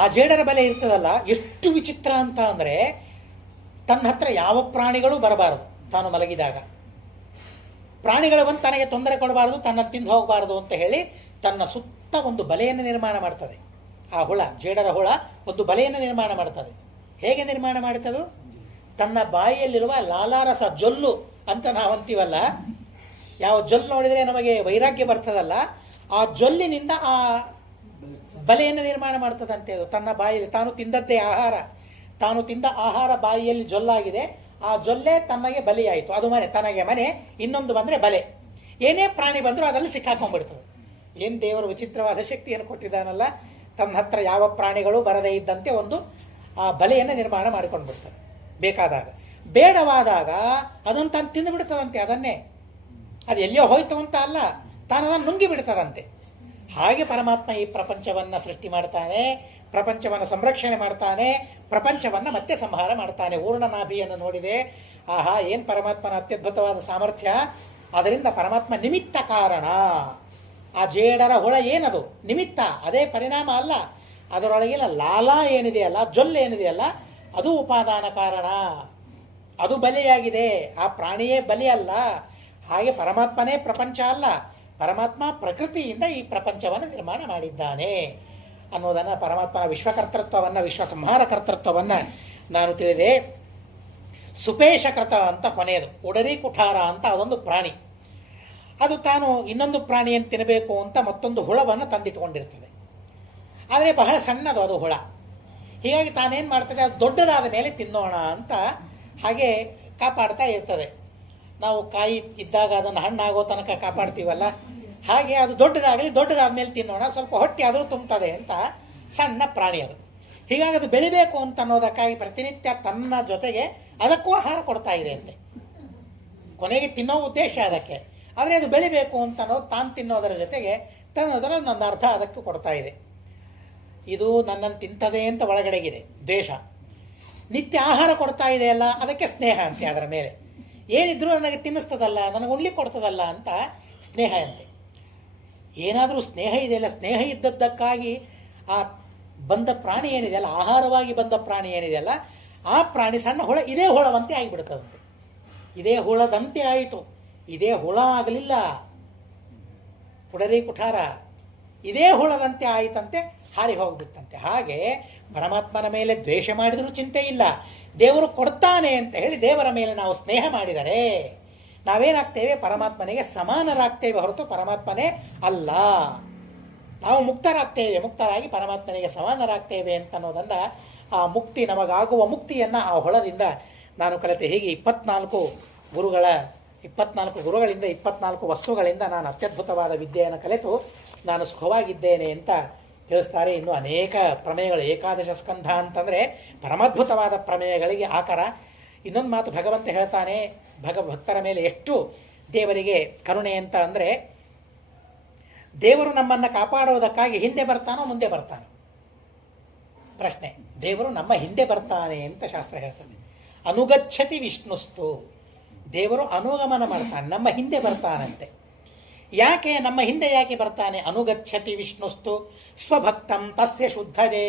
ಆ ಜೇಡರ ಬಲೆ ಇರ್ತದಲ್ಲ, ಎಷ್ಟು ವಿಚಿತ್ರ ಅಂತ ಅಂದರೆ, ತನ್ನ ಹತ್ರ ಯಾವ ಪ್ರಾಣಿಗಳು ಬರಬಾರದು. ತಾನು ಮಲಗಿದಾಗ ಪ್ರಾಣಿಗಳು ಬಂದು ತನಗೆ ತೊಂದರೆ ಕೊಡಬಾರದು, ತನ್ನ ತಿಂದು ಹೋಗಬಾರದು ಅಂತ ಹೇಳಿ ತನ್ನ ಸುತ್ತ ಒಂದು ಬಲೆಯನ್ನು ನಿರ್ಮಾಣ ಮಾಡ್ತದೆ. ಆ ಹುಳ, ಜೇಡರ ಹುಳ ಒಂದು ಬಲೆಯನ್ನು ನಿರ್ಮಾಣ ಮಾಡ್ತದೆ. ಹೇಗೆ ನಿರ್ಮಾಣ ಮಾಡ್ತದು? ತನ್ನ ಬಾಯಿಯಲ್ಲಿರುವ ಲಾಲಾರಸ, ಜೊಲ್ಲು ಅಂತ ನಾವಂತೀವಲ್ಲ, ಯಾವ ಜೊಲ್ಲು ನೋಡಿದರೆ ನಮಗೆ ವೈರಾಗ್ಯ ಬರ್ತದಲ್ಲ, ಆ ಜೊಲ್ಲಿನಿಂದ ಆ ಬಲೆಯನ್ನು ನಿರ್ಮಾಣ ಮಾಡ್ತದಂತೆ. ಅದು ತನ್ನ ಬಾಯಲ್ಲಿ ತಾನು ತಿಂದದ್ದೇ ಆಹಾರ, ತಾನು ತಿಂದ ಆಹಾರ ಬಾಯಿಯಲ್ಲಿ ಜೊಲ್ಲಾಗಿದೆ, ಆ ಜೊಲ್ಲೆ ತನಗೆ ಬಲಿಯಾಯಿತು. ಅದು ಮನೆ, ತನಗೆ ಮನೆ, ಇನ್ನೊಂದು ಬಂದರೆ ಬಲೆ. ಏನೇ ಪ್ರಾಣಿ ಬಂದರೂ ಅದರಲ್ಲಿ ಸಿಕ್ಕಾಕೊಂಡ್ಬಿಡ್ತದೆ. ಏನು ದೇವರು ವಿಚಿತ್ರವಾದ ಶಕ್ತಿಯನ್ನು ಕೊಟ್ಟಿದ್ದಾನಲ್ಲ, ತನ್ನ ಹತ್ರ ಯಾವ ಪ್ರಾಣಿಗಳು ಬರದೇ ಇದ್ದಂತೆ ಒಂದು ಆ ಬಲೆಯನ್ನು ನಿರ್ಮಾಣ ಮಾಡಿಕೊಂಡು ಬಿಡ್ತಾರೆ. ಬೇಕಾದಾಗ, ಬೇಡವಾದಾಗ ಅದನ್ನು ತಾನು ತಿಂದು ಬಿಡ್ತದಂತೆ. ಅದನ್ನೇ ಅದು ಎಲ್ಲಿಯೋ ಹೋಯ್ತು ಅಂತ ಅಲ್ಲ, ತಾನು ಅದನ್ನು ನುಂಗಿ ಬಿಡ್ತದಂತೆ. ಹಾಗೆ ಪರಮಾತ್ಮ ಈ ಪ್ರಪಂಚವನ್ನು ಸೃಷ್ಟಿ ಮಾಡ್ತಾನೆ, ಪ್ರಪಂಚವನ್ನು ಸಂರಕ್ಷಣೆ ಮಾಡ್ತಾನೆ, ಪ್ರಪಂಚವನ್ನು ಮತ್ತೆ ಸಂಹಾರ ಮಾಡ್ತಾನೆ. ಊರ್ಣನಾಭಿಯನ್ನು ನೋಡಿದೆ, ಆಹಾ, ಏನು ಪರಮಾತ್ಮನ ಅತ್ಯದ್ಭುತವಾದ ಸಾಮರ್ಥ್ಯ. ಅದರಿಂದ ಪರಮಾತ್ಮ ನಿಮಿತ್ತ ಕಾರಣ. ಆ ಜೇಡರ ಹುಳ ಏನದು? ನಿಮಿತ್ತ, ಅದೇ ಪರಿಣಾಮ ಅಲ್ಲ. ಅದರೊಳಗಿನ ಲಾಲ ಏನಿದೆಯಲ್ಲ, ಜೊಲ್ಲು ಏನಿದೆಯಲ್ಲ, ಅದು ಉಪಾದಾನ ಕಾರಣ, ಅದು ಬಲಿಯಾಗಿದೆ. ಆ ಪ್ರಾಣಿಯೇ ಬಲಿ ಅಲ್ಲ. ಹಾಗೆ ಪರಮಾತ್ಮನೇ ಪ್ರಪಂಚ ಅಲ್ಲ, ಪರಮಾತ್ಮ ಪ್ರಕೃತಿಯಿಂದ ಈ ಪ್ರಪಂಚವನ್ನು ನಿರ್ಮಾಣ ಮಾಡಿದ್ದಾನೆ ಅನ್ನೋದನ್ನು, ಪರಮಾತ್ಮನ ವಿಶ್ವಕರ್ತೃತ್ವವನ್ನು, ವಿಶ್ವ ಸಂಹಾರ ಕರ್ತೃತ್ವವನ್ನು ನಾನು ತಿಳಿದೆ. ಸುಪೇಶಕೃತ ಅಂತ ಕೊನೆಯದು, ಉಡರಿ ಕುಠಾರ ಅಂತ ಅದೊಂದು ಪ್ರಾಣಿ. ಅದು ತಾನು ಇನ್ನೊಂದು ಪ್ರಾಣಿಯನ್ನು ತಿನ್ನಬೇಕು ಅಂತ ಮತ್ತೊಂದು ಹುಳವನ್ನು ತಂದಿಟ್ಕೊಂಡಿರ್ತದೆ. ಆದರೆ ಬಹಳ ಸಣ್ಣದು ಅದು ಹುಳ. ಹೀಗಾಗಿ ತಾನೇನು ಮಾಡ್ತದೆ, ಅದು ದೊಡ್ಡದಾದ ಮೇಲೆ ತಿನ್ನೋಣ ಅಂತ ಹಾಗೆ ಕಾಪಾಡ್ತಾ ಇರ್ತದೆ. ನಾವು ಕಾಯಿ ಇದ್ದಾಗ ಅದನ್ನು ಹಣ್ಣಾಗೋ ತನಕ ಕಾಪಾಡ್ತೀವಲ್ಲ, ಹಾಗೆ ಅದು ದೊಡ್ಡದಾಗಲಿ, ದೊಡ್ಡದಾದ್ಮೇಲೆ ತಿನ್ನೋಣ, ಸ್ವಲ್ಪ ಹೊಟ್ಟೆ ಆದರೂ ತುಂಬ್ತದೆ ಅಂತ ಸಣ್ಣ ಪ್ರಾಣಿ ಅದು. ಹೀಗಾಗಿ ಅದು ಬೆಳಿಬೇಕು ಅಂತ ಅನ್ನೋದಕ್ಕಾಗಿ ಪ್ರತಿನಿತ್ಯ ತನ್ನ ಜೊತೆಗೆ ಅದಕ್ಕೂ ಆಹಾರ ಕೊಡ್ತಾ ಇದೆ ಅಂತೆ. ಕೊನೆಗೆ ತಿನ್ನೋ ಉದ್ದೇಶ ಅದಕ್ಕೆ, ಆದರೆ ಅದು ಬೆಳಿಬೇಕು ಅಂತ ಅನ್ನೋದು ತಾನು ತಿನ್ನೋದರ ಜೊತೆಗೆ ತನ್ನೋದರ ನನ್ನ ಅರ್ಥ ಅದಕ್ಕೂ ಕೊಡ್ತಾ ಇದೆ. ಇದು ನನ್ನನ್ನು ತಿಂತದೆ ಅಂತ ಒಳಗಡೆಗಿದೆ ದ್ವೇಷ. ನಿತ್ಯ ಆಹಾರ ಕೊಡ್ತಾ ಇದೆಯಲ್ಲ, ಅದಕ್ಕೆ ಸ್ನೇಹ ಅಂತೆ. ಅದರ ಮೇಲೆ ಏನಿದ್ರೂ ನನಗೆ ತಿನ್ನಿಸ್ತದಲ್ಲ, ನನಗೆ ಉಣ್ಲಿಕ್ಕೆ ಕೊಡ್ತದಲ್ಲ ಅಂತ ಸ್ನೇಹ ಅಂತೆ. ಏನಾದರೂ ಸ್ನೇಹ ಇದೆಯಲ್ಲ, ಸ್ನೇಹ ಇದ್ದದ್ದಕ್ಕಾಗಿ ಆ ಬಂದ ಪ್ರಾಣಿ ಏನಿದೆಯಲ್ಲ, ಆಹಾರವಾಗಿ ಬಂದ ಪ್ರಾಣಿ ಏನಿದೆಯಲ್ಲ, ಆ ಪ್ರಾಣಿ ಸಣ್ಣ ಹುಳ ಇದೇ ಹುಳವಂತೆ ಆಗಿಬಿಡ್ತದಂತೆ. ಇದೇ ಹುಳದಂತೆ ಆಯಿತು, ಇದೇ ಹುಳ ಆಗಲಿಲ್ಲ. ಪುಡರಿ ಕುಠಾರ ಇದೇ ಹುಳದಂತೆ ಆಯಿತಂತೆ, ಹಾರಿ ಹೋಗ್ಬಿಟ್ಟಂತೆ. ಹಾಗೆ ಪರಮಾತ್ಮನ ಮೇಲೆ ದ್ವೇಷ ಮಾಡಿದರೂ ಚಿಂತೆ ಇಲ್ಲ, ದೇವರು ಕೊಡ್ತಾನೆ ಅಂತ ಹೇಳಿ ದೇವರ ಮೇಲೆ ನಾವು ಸ್ನೇಹ ಮಾಡಿದರೆ ನಾವೇನಾಗ್ತೇವೆ? ಪರಮಾತ್ಮನಿಗೆ ಸಮಾನರಾಗ್ತೇವೆ ಹೊರತು ಪರಮಾತ್ಮನೇ ಅಲ್ಲ. ನಾವು ಮುಕ್ತರಾಗ್ತೇವೆ, ಮುಕ್ತರಾಗಿ ಪರಮಾತ್ಮನಿಗೆ ಸಮಾನರಾಗ್ತೇವೆ ಅಂತ ಅನ್ನೋದನ್ನು, ಆ ಮುಕ್ತಿ ನಮಗಾಗುವ ಮುಕ್ತಿಯನ್ನು ಆ ಹೊಳದಿಂದ ನಾನು ಕಲಿತೆ. ಹೀಗೆ 24 ಗುರುಗಳಿಂದ 24 ವಸ್ತುಗಳಿಂದ ನಾನು ಅತ್ಯದ್ಭುತವಾದ ವಿದ್ಯೆಯನ್ನು ಕಲಿತು ನಾನು ಸುಖವಾಗಿದ್ದೇನೆ ಅಂತ ತಿಳಿಸ್ತಾರೆ. ಇನ್ನು ಅನೇಕ ಪ್ರಮೇಯಗಳು, ಏಕಾದಶ ಸ್ಕಂಧ ಅಂತಂದರೆ ಪರಮಾದ್ಭುತವಾದ ಪ್ರಮೇಯಗಳಿಗೆ ಆಕಾರ. ಇನ್ನೊಂದು ಮಾತು ಭಗವಂತ ಹೇಳ್ತಾನೆ, ಭಕ್ತರ ಮೇಲೆ ಎಷ್ಟು ದೇವರಿಗೆ ಕರುಣೆ ಅಂತ ಅಂದರೆ, ದೇವರು ನಮ್ಮನ್ನು ಕಾಪಾಡೋದಕ್ಕಾಗಿ ಹಿಂದೆ ಬರ್ತಾನೋ ಮುಂದೆ ಬರ್ತಾನೋ? ಪ್ರಶ್ನೆ. ದೇವರು ನಮ್ಮ ಹಿಂದೆ ಬರ್ತಾನೆ ಅಂತ ಶಾಸ್ತ್ರ ಹೇಳ್ತದೆ. ಅನುಗಚ್ಚತಿ ವಿಷ್ಣುಸ್ತು, ದೇವರು ಅನುಗಮನ ಮಾಡ್ತಾನೆ, ನಮ್ಮ ಹಿಂದೆ ಬರ್ತಾನಂತೆ. ಯಾಕೆ ನಮ್ಮ ಹಿಂದೆ ಯಾಕೆ ಬರ್ತಾನೆ? ಅನುಗಚ್ಚತಿ ವಿಷ್ಣುಸ್ತು ಸ್ವಭಕ್ತಂ ತಸ್ಯ ಶುದ್ಧದೇ,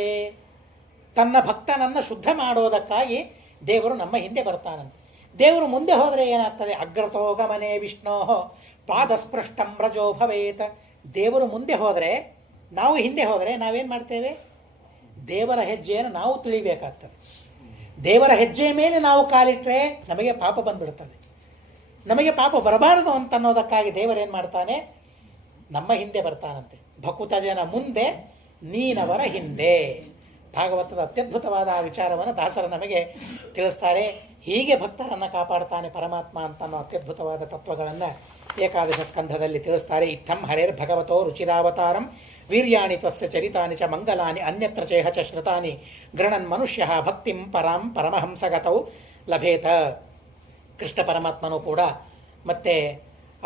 ತನ್ನ ಭಕ್ತನನ್ನು ಶುದ್ಧ ಮಾಡೋದಕ್ಕಾಗಿ ದೇವರು ನಮ್ಮ ಹಿಂದೆ ಬರ್ತಾನಂತೆ. ದೇವರು ಮುಂದೆ ಹೋದರೆ ಏನಾಗ್ತದೆ? ಅಗ್ರತೋ ಗಮನೆ ವಿಷ್ಣೋ ಪಾದಸ್ಪೃಷ್ಟಂ ರಜೋ ಭವೇತ್. ದೇವರು ಮುಂದೆ ಹೋದರೆ, ನಾವು ಹಿಂದೆ ಹೋದರೆ ನಾವೇನು ಮಾಡ್ತೇವೆ? ದೇವರ ಹೆಜ್ಜೆಯನ್ನು ನಾವು ತಿಳಿಬೇಕಾಗ್ತದೆ. ದೇವರ ಹೆಜ್ಜೆಯ ಮೇಲೆ ನಾವು ಕಾಲಿಟ್ಟರೆ ನಮಗೆ ಪಾಪ ಬಂದ್ಬಿಡ್ತದೆ. ನಮಗೆ ಪಾಪ ಬರಬಾರದು ಅಂತ ಅನ್ನೋದಕ್ಕಾಗಿ ದೇವರೇನು ಮಾಡ್ತಾನೆ? ನಮ್ಮ ಹಿಂದೆ ಬರ್ತಾನಂತೆ. ಭಕುತ ಜನ ಮುಂದೆ, ನೀನವರ ಹಿಂದೆ. ಭಾಗವತದ ಅತ್ಯದ್ಭುತವಾದ ಆ ವಿಚಾರವನ್ನು ದಾಸರು ನಮಗೆ ತಿಳಿಸ್ತಾರೆ. ಹೀಗೆ ಭಕ್ತರನ್ನು ಕಾಪಾಡ್ತಾನೆ ಪರಮಾತ್ಮ ಅಂತ ಅನ್ನೋ ಅತ್ಯದ್ಭುತವಾದ ತತ್ವಗಳನ್ನು ಏಕಾದಶ ಸ್ಕಂಧದಲ್ಲಿ ತಿಳಿಸ್ತಾರೆ. ಇತ್ತಂ ಹರೇರ್ ಭಗವತೋ ರುಚಿರಾವತಾರಂ ವೀರ್ಯಾಣಿ ತಸ್ಯ ಚರಿತಾನಿ ಚ ಮಂಗಲಾನಿ ಅನ್ಯತ್ರ ಚೇಹ ಚ ಶ್ರುತಾನಿ ಗೃಣನ್ ಮನುಷ್ಯ ಭಕ್ತಿಂ ಪರಾಂ ಪರಮಹಂಸಗತೌ ಲಭೇತ. ಕೃಷ್ಣ ಪರಮಾತ್ಮನೂ ಕೂಡ ಮತ್ತೆ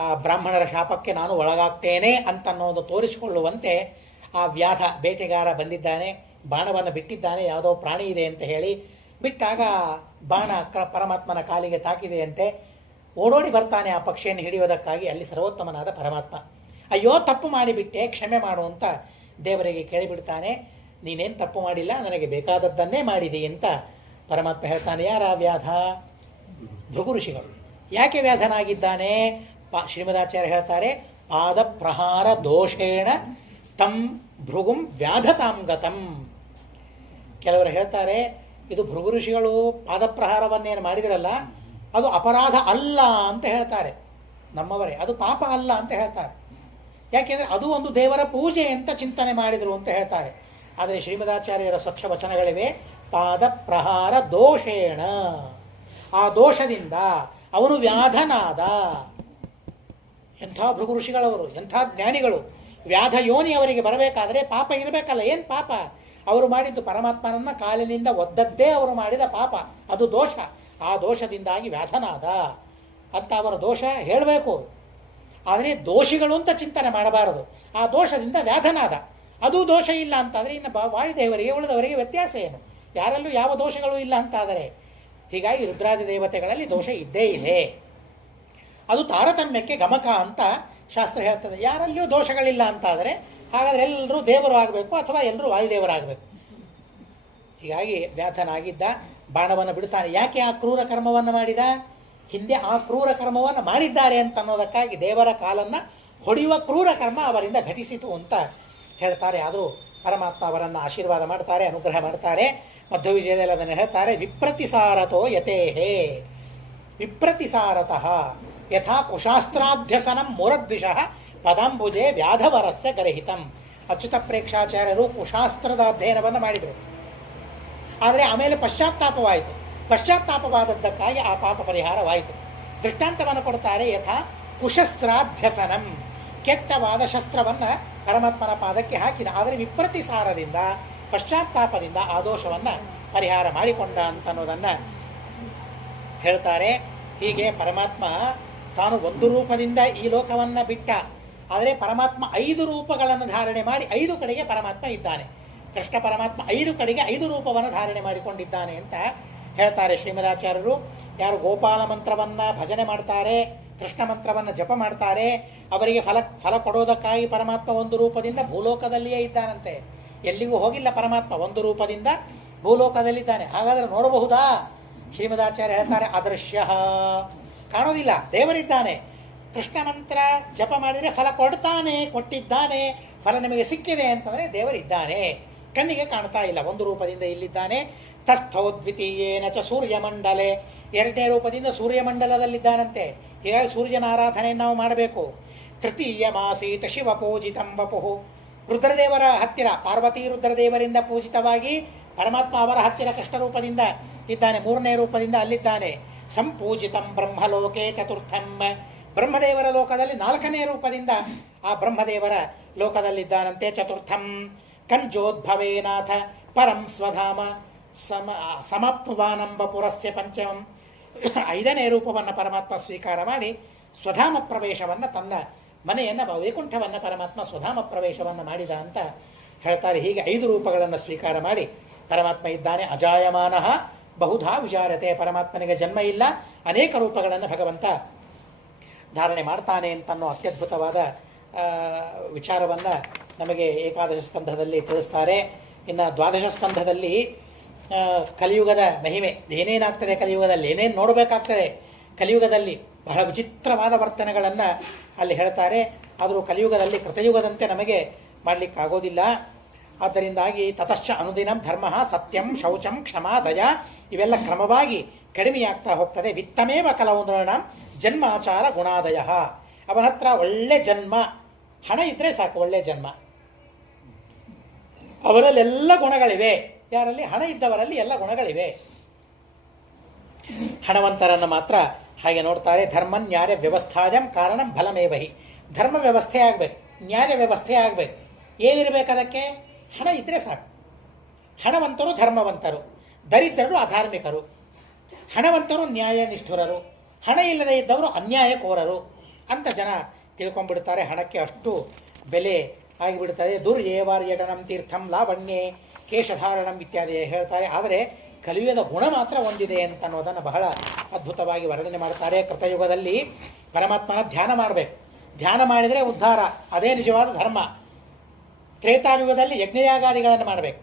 ಆ ಬ್ರಾಹ್ಮಣರ ಶಾಪಕ್ಕೆ ನಾನು ಒಳಗಾಗ್ತೇನೆ ಅಂತನ್ನೋದು ತೋರಿಸಿಕೊಳ್ಳುವಂತೆ ಆ ವ್ಯಾಧ ಬೇಟೆಗಾರ ಬಂದಿದ್ದಾನೆ, ಬಾಣವನ್ನು ಬಿಟ್ಟಿದ್ದಾನೆ, ಯಾವುದೋ ಪ್ರಾಣಿ ಇದೆ ಅಂತ ಹೇಳಿ ಬಿಟ್ಟಾಗ ಬಾಣ ಪರಮಾತ್ಮನ ಕಾಲಿಗೆ ತಾಕಿದೆಯಂತೆ. ಓಡೋಡಿ ಬರ್ತಾನೆ ಆ ಪಕ್ಷಿಯನ್ನು ಹಿಡಿಯೋದಕ್ಕಾಗಿ. ಅಲ್ಲಿ ಸರ್ವೋತ್ತಮನಾದ ಪರಮಾತ್ಮ, ಅಯ್ಯೋ ತಪ್ಪು ಮಾಡಿಬಿಟ್ಟೆ, ಕ್ಷಮೆ ಮಾಡು ಅಂತ ದೇವರಿಗೆ ಕೇಳಿಬಿಡ್ತಾನೆ. ನೀನೇನು ತಪ್ಪು ಮಾಡಿಲ್ಲ, ನನಗೆ ಬೇಕಾದದ್ದನ್ನೇ ಮಾಡಿದೆ ಅಂತ ಪರಮಾತ್ಮ ಹೇಳ್ತಾನೆ. ಯಾರ ವ್ಯಾಧ? ಭೃಗು ಋಷಿಗಳು. ಯಾಕೆ ವ್ಯಾಧನಾಗಿದ್ದಾನೆ? ಶ್ರೀಮದಾಚಾರ್ಯ ಹೇಳ್ತಾರೆ, ಪಾದ ಪ್ರಹಾರ ದೋಷೇಣ ತಂ ಭೃಗುಂ ವ್ಯಾಧತಾಂಗತಂ. ಕೆಲವರು ಹೇಳ್ತಾರೆ, ಇದು ಭೃಗು ಋಷಿಗಳು ಪಾದಪ್ರಹಾರವನ್ನೇನು ಮಾಡಿದಿರಲ್ಲ, ಅದು ಅಪರಾಧ ಅಲ್ಲ ಅಂತ ಹೇಳ್ತಾರೆ ನಮ್ಮವರೇ, ಅದು ಪಾಪ ಅಲ್ಲ ಅಂತ ಹೇಳ್ತಾರೆ. ಯಾಕೆಂದರೆ ಅದು ಒಂದು ದೇವರ ಪೂಜೆ ಅಂತ ಚಿಂತನೆ ಮಾಡಿದರು ಅಂತ ಹೇಳ್ತಾರೆ. ಆದರೆ ಶ್ರೀಮದಾಚಾರ್ಯರ ಸ್ವಚ್ಛ ವಚನಗಳಿವೆ, ಪಾದ ಪ್ರಹಾರ ದೋಷೇಣ, ಆ ದೋಷದಿಂದ ಅವನು ವ್ಯಾಧನಾದ. ಎಂಥ ಭೃಗು ಋಷಿಗಳವರು, ಎಂಥ ಜ್ಞಾನಿಗಳು. ವ್ಯಾಧ ಯೋನಿ ಅವರಿಗೆ ಬರಬೇಕಾದ್ರೆ ಪಾಪ ಇರಬೇಕಲ್ಲ. ಏನು ಪಾಪ? ಅವರು ಮಾಡಿದ್ದು ಪರಮಾತ್ಮನನ್ನ ಕಾಲಿನಿಂದ ಒದ್ದದ್ದೇ ಅವರು ಮಾಡಿದ ಪಾಪ, ಅದು ದೋಷ. ಆ ದೋಷದಿಂದಾಗಿ ವ್ಯಾಧನಾದ ಅಂತ ಅವರ ದೋಷ ಹೇಳಬೇಕು. ಆದರೆ ದೋಷಿಗಳು ಅಂತ ಚಿಂತನೆ ಮಾಡಬಾರದು. ಆ ದೋಷದಿಂದ ವ್ಯಾಧನಾದ, ಅದು ದೋಷ ಇಲ್ಲ ಅಂತಾದರೆ ಇನ್ನು ವಾಯುದೇವರಿಗೆ ಉಳಿದವರಿಗೆ ವ್ಯತ್ಯಾಸ ಏನು? ಯಾರಲ್ಲೂ ಯಾವ ದೋಷಗಳು ಇಲ್ಲ ಅಂತಾದರೆ. ಹೀಗಾಗಿ ರುದ್ರಾದಿ ದೇವತೆಗಳಲ್ಲಿ ದೋಷ ಇದ್ದೇ ಇದೆ. ಅದು ತಾರತಮ್ಯಕ್ಕೆ ಗಮಕ ಅಂತ ಶಾಸ್ತ್ರ ಹೇಳ್ತದೆ. ಯಾರಲ್ಲಿಯೂ ದೋಷಗಳಿಲ್ಲ ಅಂತಾದರೆ ಹಾಗಾದರೆ ಎಲ್ಲರೂ ದೇವರು ಆಗಬೇಕು ಅಥವಾ ಎಲ್ಲರೂ ವಾಯುದೇವರಾಗಬೇಕು. ಹೀಗಾಗಿ ವ್ಯಾಧನಾಗಿದ್ದ, ಬಾಣವನ್ನು ಬಿಡುತ್ತಾನೆ. ಯಾಕೆ ಆ ಕ್ರೂರ ಕರ್ಮವನ್ನು ಮಾಡಿದ? ಹಿಂದೆ ಆ ಕ್ರೂರ ಕರ್ಮವನ್ನು ಮಾಡಿದ್ದಾರೆ ಅಂತ ಅನ್ನೋದಕ್ಕಾಗಿ ದೇವರ ಕಾಲನ್ನು ಹೊಡೆಯುವ ಕ್ರೂರ ಕರ್ಮ ಅವರಿಂದ ಘಟಿಸಿತು ಅಂತ ಹೇಳ್ತಾರೆ. ಆದರೂ ಪರಮಾತ್ಮ ಅವರನ್ನು ಆಶೀರ್ವಾದ ಮಾಡ್ತಾರೆ, ಅನುಗ್ರಹ ಮಾಡ್ತಾರೆ. ಮಧ್ವ ವಿಜಯದಲ್ಲಿ ಅದನ್ನು ಹೇಳ್ತಾರೆ, ವಿಪ್ರತಿಸಾರತೋ ಯತೇಹೇ ವಿಪ್ರತಿಸಾರತಃ ಯಥಾ ಕುಶಾಸ್ತ್ರಾಧ್ಯಸನಂ ಮೂರದ್ವಿಷಃ ಪದಾಂಬುಜೆ ವ್ಯಾಧವರಸ್ಯ ಗರಹಿತಂ. ಅಚ್ಯುತ ಪ್ರೇಕ್ಷಾಚಾರ್ಯರು ಕುಶಾಸ್ತ್ರದ ಅಧ್ಯಯನವನ್ನು ಮಾಡಿದರು. ಆದರೆ ಆಮೇಲೆ ಪಶ್ಚಾತ್ತಾಪವಾಯಿತು. ಪಶ್ಚಾತ್ತಾಪವಾದದ್ದಕ್ಕಾಗಿ ಆ ಪಾಪ ಪರಿಹಾರವಾಯಿತು. ದೃಷ್ಟಾಂತವನ್ನು ಕೊಡ್ತಾರೆ, ಯಥಾ ಕುಶಸ್ತ್ರಾಧ್ಯಸನಂ, ಕೆಟ್ಟವಾದ ಶಸ್ತ್ರವನ್ನು ಪರಮಾತ್ಮನ ಪಾದಕ್ಕೆ ಹಾಕಿದ. ಆದರೆ ವಿಪ್ರತಿಸಾರದಿಂದ, ಪಶ್ಚಾತ್ತಾಪದಿಂದ ಆ ದೋಷವನ್ನು ಪರಿಹಾರ ಮಾಡಿಕೊಂಡ ಅಂತನ್ನೋದನ್ನು ಹೇಳ್ತಾರೆ. ಹೀಗೆ ಪರಮಾತ್ಮ ತಾನು ಒಂದು ರೂಪದಿಂದ ಈ ಲೋಕವನ್ನು ಬಿಟ್ಟ. ಆದರೆ ಪರಮಾತ್ಮ 5 ರೂಪಗಳನ್ನು ಧಾರಣೆ ಮಾಡಿ 5 ಕಡೆಗೆ ಪರಮಾತ್ಮ ಇದ್ದಾನೆ. ಕೃಷ್ಣ ಪರಮಾತ್ಮ 5 ಕಡೆಗೆ 5 ರೂಪವನ್ನು ಧಾರಣೆ ಮಾಡಿಕೊಂಡಿದ್ದಾನೆ ಅಂತ ಹೇಳ್ತಾರೆ ಶ್ರೀಮದಾಚಾರ್ಯರು. ಯಾರು ಗೋಪಾಲ ಮಂತ್ರವನ್ನು ಭಜನೆ ಮಾಡ್ತಾರೆ, ಕೃಷ್ಣ ಮಂತ್ರವನ್ನು ಜಪ ಮಾಡ್ತಾರೆ, ಅವರಿಗೆ ಫಲ ಕೊಡೋದಕ್ಕಾಗಿ ಪರಮಾತ್ಮ ಒಂದು ರೂಪದಿಂದ ಭೂಲೋಕದಲ್ಲಿಯೇ ಇದ್ದಾನಂತೆ. ಎಲ್ಲಿಗೂ ಹೋಗಿಲ್ಲ ಪರಮಾತ್ಮ, ಒಂದು ರೂಪದಿಂದ ಭೂಲೋಕದಲ್ಲಿದ್ದಾನೆ. ಹಾಗಾದರೆ ನೋಡಬಹುದಾ? ಶ್ರೀಮದಾಚಾರ್ಯ ಹೇಳ್ತಾರೆ, ಅದೃಶ್ಯ, ಕಾಣೋದಿಲ್ಲ, ದೇವರಿದ್ದಾನೆ. ಕೃಷ್ಣ ಮಂತ್ರ ಜಪ ಮಾಡಿದರೆ ಫಲ ಕೊಟ್ಟಿದ್ದಾನೆ, ಫಲ ನಿಮಗೆ ಸಿಕ್ಕಿದೆ ಅಂತಂದರೆ ದೇವರಿದ್ದಾನೆ. ಕಣ್ಣಿಗೆ ಕಾಣ್ತಾ ಇಲ್ಲ, ಒಂದು ರೂಪದಿಂದ ಇಲ್ಲಿದ್ದಾನೆ. ತಸ್ಥೋ ದ್ವಿತೀಯೇನ ಚ ಸೂರ್ಯಮಂಡಲೆ, 2ನೇ ರೂಪದಿಂದ ಸೂರ್ಯಮಂಡಲದಲ್ಲಿದ್ದಾನಂತೆ. ಹೀಗಾಗಿ ಸೂರ್ಯನ ಆರಾಧನೆಯನ್ನು ನಾವು ಮಾಡಬೇಕು. ತೃತೀಯ ಮಾಸೀತ ಶಿವ ಪೂಜಿತಂ ವಪುಹು, ರುದ್ರದೇವರ ಹತ್ತಿರ, ಪಾರ್ವತಿ ರುದ್ರದೇವರಿಂದ ಪೂಜಿತವಾಗಿ ಪರಮಾತ್ಮ ಅವರ ಹತ್ತಿರ ಕೃಷ್ಣ ರೂಪದಿಂದ ಇದ್ದಾನೆ. 3ನೇ ರೂಪದಿಂದ ಅಲ್ಲಿದ್ದಾನೆ. ಸಂಪೂಜಿತಂ ಬ್ರಹ್ಮಲೋಕೆ ಚತುರ್ಥಂ, ಬ್ರಹ್ಮದೇವರ ಲೋಕದಲ್ಲಿ 4ನೇ ರೂಪದಿಂದ ಆ ಬ್ರಹ್ಮದೇವರ ಲೋಕದಲ್ಲಿದ್ದಾನಂತೆ. ಚತುರ್ಥಂ ಕಂಜೋದ್ಭವೇನಾಥ ಪರಂ ಸ್ವಧಾಮ ಸಮಾಪ್ನುವಾನಂಬ ಪುರಸ್ಯ ಪಂಚಮಂ, 5ನೇ ರೂಪವನ್ನು ಪರಮಾತ್ಮ ಸ್ವೀಕಾರ ಮಾಡಿ ಸ್ವಧಾಮ ಪ್ರವೇಶವನ್ನು, ತನ್ನ ಮನೆಯನ್ನು, ವೈಕುಂಠವನ್ನು ಪರಮಾತ್ಮ ಸ್ವಧಾಮ ಪ್ರವೇಶವನ್ನು ಮಾಡಿದ ಅಂತ ಹೇಳ್ತಾರೆ. ಹೀಗೆ 5 ರೂಪಗಳನ್ನು ಸ್ವೀಕಾರ ಮಾಡಿ ಪರಮಾತ್ಮ ಇದ್ದಾನೆ. ಅಜಾಯಮಾನಃ ಬಹುಧಾ ವಿಚಾರತೆ, ಪರಮಾತ್ಮನಿಗೆ ಜನ್ಮ ಇಲ್ಲ, ಅನೇಕ ರೂಪಗಳನ್ನು ಭಗವಂತ ಧಾರಣೆ ಮಾಡ್ತಾನೆ ಅಂತನ್ನೋ ಅತ್ಯದ್ಭುತವಾದ ವಿಚಾರವನ್ನು ನಮಗೆ ಏಕಾದಶ ಸ್ಕಂಧದಲ್ಲಿ ತಿಳಿಸ್ತಾರೆ. ಇನ್ನು ದ್ವಾದಶ ಸ್ಕಂಧದಲ್ಲಿ ಕಲಿಯುಗದ ಮಹಿಮೆ ಏನೇನಾಗ್ತದೆ, ಕಲಿಯುಗದಲ್ಲಿ ಏನೇನು ನೋಡಬೇಕಾಗ್ತದೆ, ಕಲಿಯುಗದಲ್ಲಿ ಬಹಳ ವಿಚಿತ್ರವಾದ ವರ್ತನೆಗಳನ್ನು ಅಲ್ಲಿ ಹೇಳ್ತಾರೆ. ಆದರೂ ಕಲಿಯುಗದಲ್ಲಿ ಕೃತಯುಗದಂತೆ ನಮಗೆ ಮಾಡಲಿಕ್ಕಾಗೋದಿಲ್ಲ. ಆದ್ದರಿಂದಾಗಿ ತತಶ್ಚ ಅನುದಿನಂ ಧರ್ಮ ಸತ್ಯಂ ಶೌಚಂ ಕ್ಷಮಾ ದಯಾ ಇವೆಲ್ಲ ಕ್ರಮವಾಗಿ ಕಡಿಮೆಯಾಗ್ತಾ ಹೋಗ್ತದೆ. ವಿತ್ತಮೇವ ಕಲವು ನೃಣಾಂ ಜನ್ಮಾಚಾರ ಗುಣಾದಯ, ಅವನ ಹತ್ರ ಒಳ್ಳೆ ಜನ್ಮ, ಹಣ ಇದ್ದರೆ ಸಾಕು, ಒಳ್ಳೆ ಜನ್ಮ. ಅವರಲ್ಲೆಲ್ಲ ಗುಣಗಳಿವೆ. ಯಾರಲ್ಲಿ? ಹಣ ಇದ್ದವರಲ್ಲಿ ಎಲ್ಲ ಗುಣಗಳಿವೆ. ಹಣವಂತರನ್ನು ಮಾತ್ರ ಹಾಗೆ ನೋಡ್ತಾರೆ. ಧರ್ಮ ನ್ಯಾಯ ವ್ಯವಸ್ಥಾಯಂ ಕಾರಣಂ ಫಲಮೇವಹಿ, ಧರ್ಮ ವ್ಯವಸ್ಥೆ ಆಗಬೇಕು, ನ್ಯಾಯ ವ್ಯವಸ್ಥೆ ಆಗಬೇಕು. ಏನಿರಬೇಕು ಅದಕ್ಕೆ? ಹಣ ಇದ್ದರೆ ಸಾಕು. ಹಣವಂತರು ಧರ್ಮವಂತರು, ದರಿದ್ರರು ಅಧಾರ್ಮಿಕರು. ಹಣವಂತರು ನ್ಯಾಯ ನಿಷ್ಠುರರು, ಹಣ ಇಲ್ಲದೆ ಇದ್ದವರು ಅನ್ಯಾಯಕೋರರು ಅಂತ ಜನ ತಿಳ್ಕೊಂಡ್ಬಿಡ್ತಾರೆ. ಹಣಕ್ಕೆ ಅಷ್ಟು ಬೆಲೆ ಆಗಿಬಿಡ್ತದೆ. ದುರ್ಯೇವಾರ್ಯಟನಂ ತೀರ್ಥಂ ಲಾವಣ್ಯೇ ಕೇಶಧಾರಣಂ ಇತ್ಯಾದಿ ಹೇಳ್ತಾರೆ. ಆದರೆ ಕಲಿಯುಗದ ಗುಣ ಮಾತ್ರ ಒಂದಿದೆ ಅಂತ ಅನ್ನೋದನ್ನು ಬಹಳ ಅದ್ಭುತವಾಗಿ ವರ್ಣನೆ ಮಾಡ್ತಾರೆ. ಕೃತಯುಗದಲ್ಲಿ ಪರಮಾತ್ಮನ ಧ್ಯಾನ ಮಾಡಬೇಕು, ಧ್ಯಾನ ಮಾಡಿದರೆ ಉದ್ಧಾರ, ಅದೇ ನಿಜವಾದ ಧರ್ಮ. ತ್ರೇತಾಯುಗದಲ್ಲಿ ಯಜ್ಞಯಾಗಾದಿಗಳನ್ನು ಮಾಡಬೇಕು,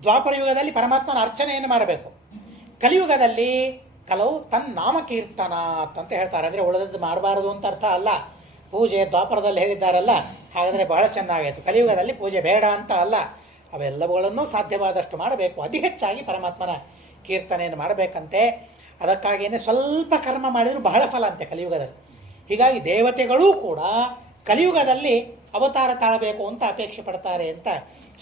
ದ್ವಾಪರ ಯುಗದಲ್ಲಿ ಪರಮಾತ್ಮನ ಅರ್ಚನೆಯನ್ನು ಮಾಡಬೇಕು. ಕಲಿಯುಗದಲ್ಲಿ ಕಲವು ತನ್ನಾಮಕೀರ್ತನ ಅಂತ ಹೇಳ್ತಾರೆ. ಅಂದರೆ ಉಳಿದದ್ದು ಮಾಡಬಾರದು ಅಂತ ಅರ್ಥ ಅಲ್ಲ. ಪೂಜೆ ದ್ವಾಪರದಲ್ಲಿ ಹೇಳಿದ್ದಾರಲ್ಲ, ಹಾಗಾದರೆ ಬಹಳ ಚೆನ್ನಾಗಾಯಿತು. ಕಲಿಯುಗದಲ್ಲಿ ಪೂಜೆ ಬೇಡ ಅಂತ ಅಲ್ಲ, ಅವೆಲ್ಲವುಗಳನ್ನು ಸಾಧ್ಯವಾದಷ್ಟು ಮಾಡಬೇಕು. ಅತಿ ಹೆಚ್ಚಾಗಿ ಪರಮಾತ್ಮನ ಕೀರ್ತನೆಯನ್ನು ಮಾಡಬೇಕಂತೆ. ಅದಕ್ಕಾಗಿಯೇ ಸ್ವಲ್ಪ ಕರ್ಮ ಮಾಡಿದರೂ ಬಹಳ ಫಲ ಅಂತೆ ಕಲಿಯುಗದಲ್ಲಿ. ಹೀಗಾಗಿ ದೇವತೆಗಳೂ ಕೂಡ ಕಲಿಯುಗದಲ್ಲಿ ಅವತಾರ ತಾಳಬೇಕು ಅಂತ ಅಪೇಕ್ಷೆ ಪಡ್ತಾರೆ ಅಂತ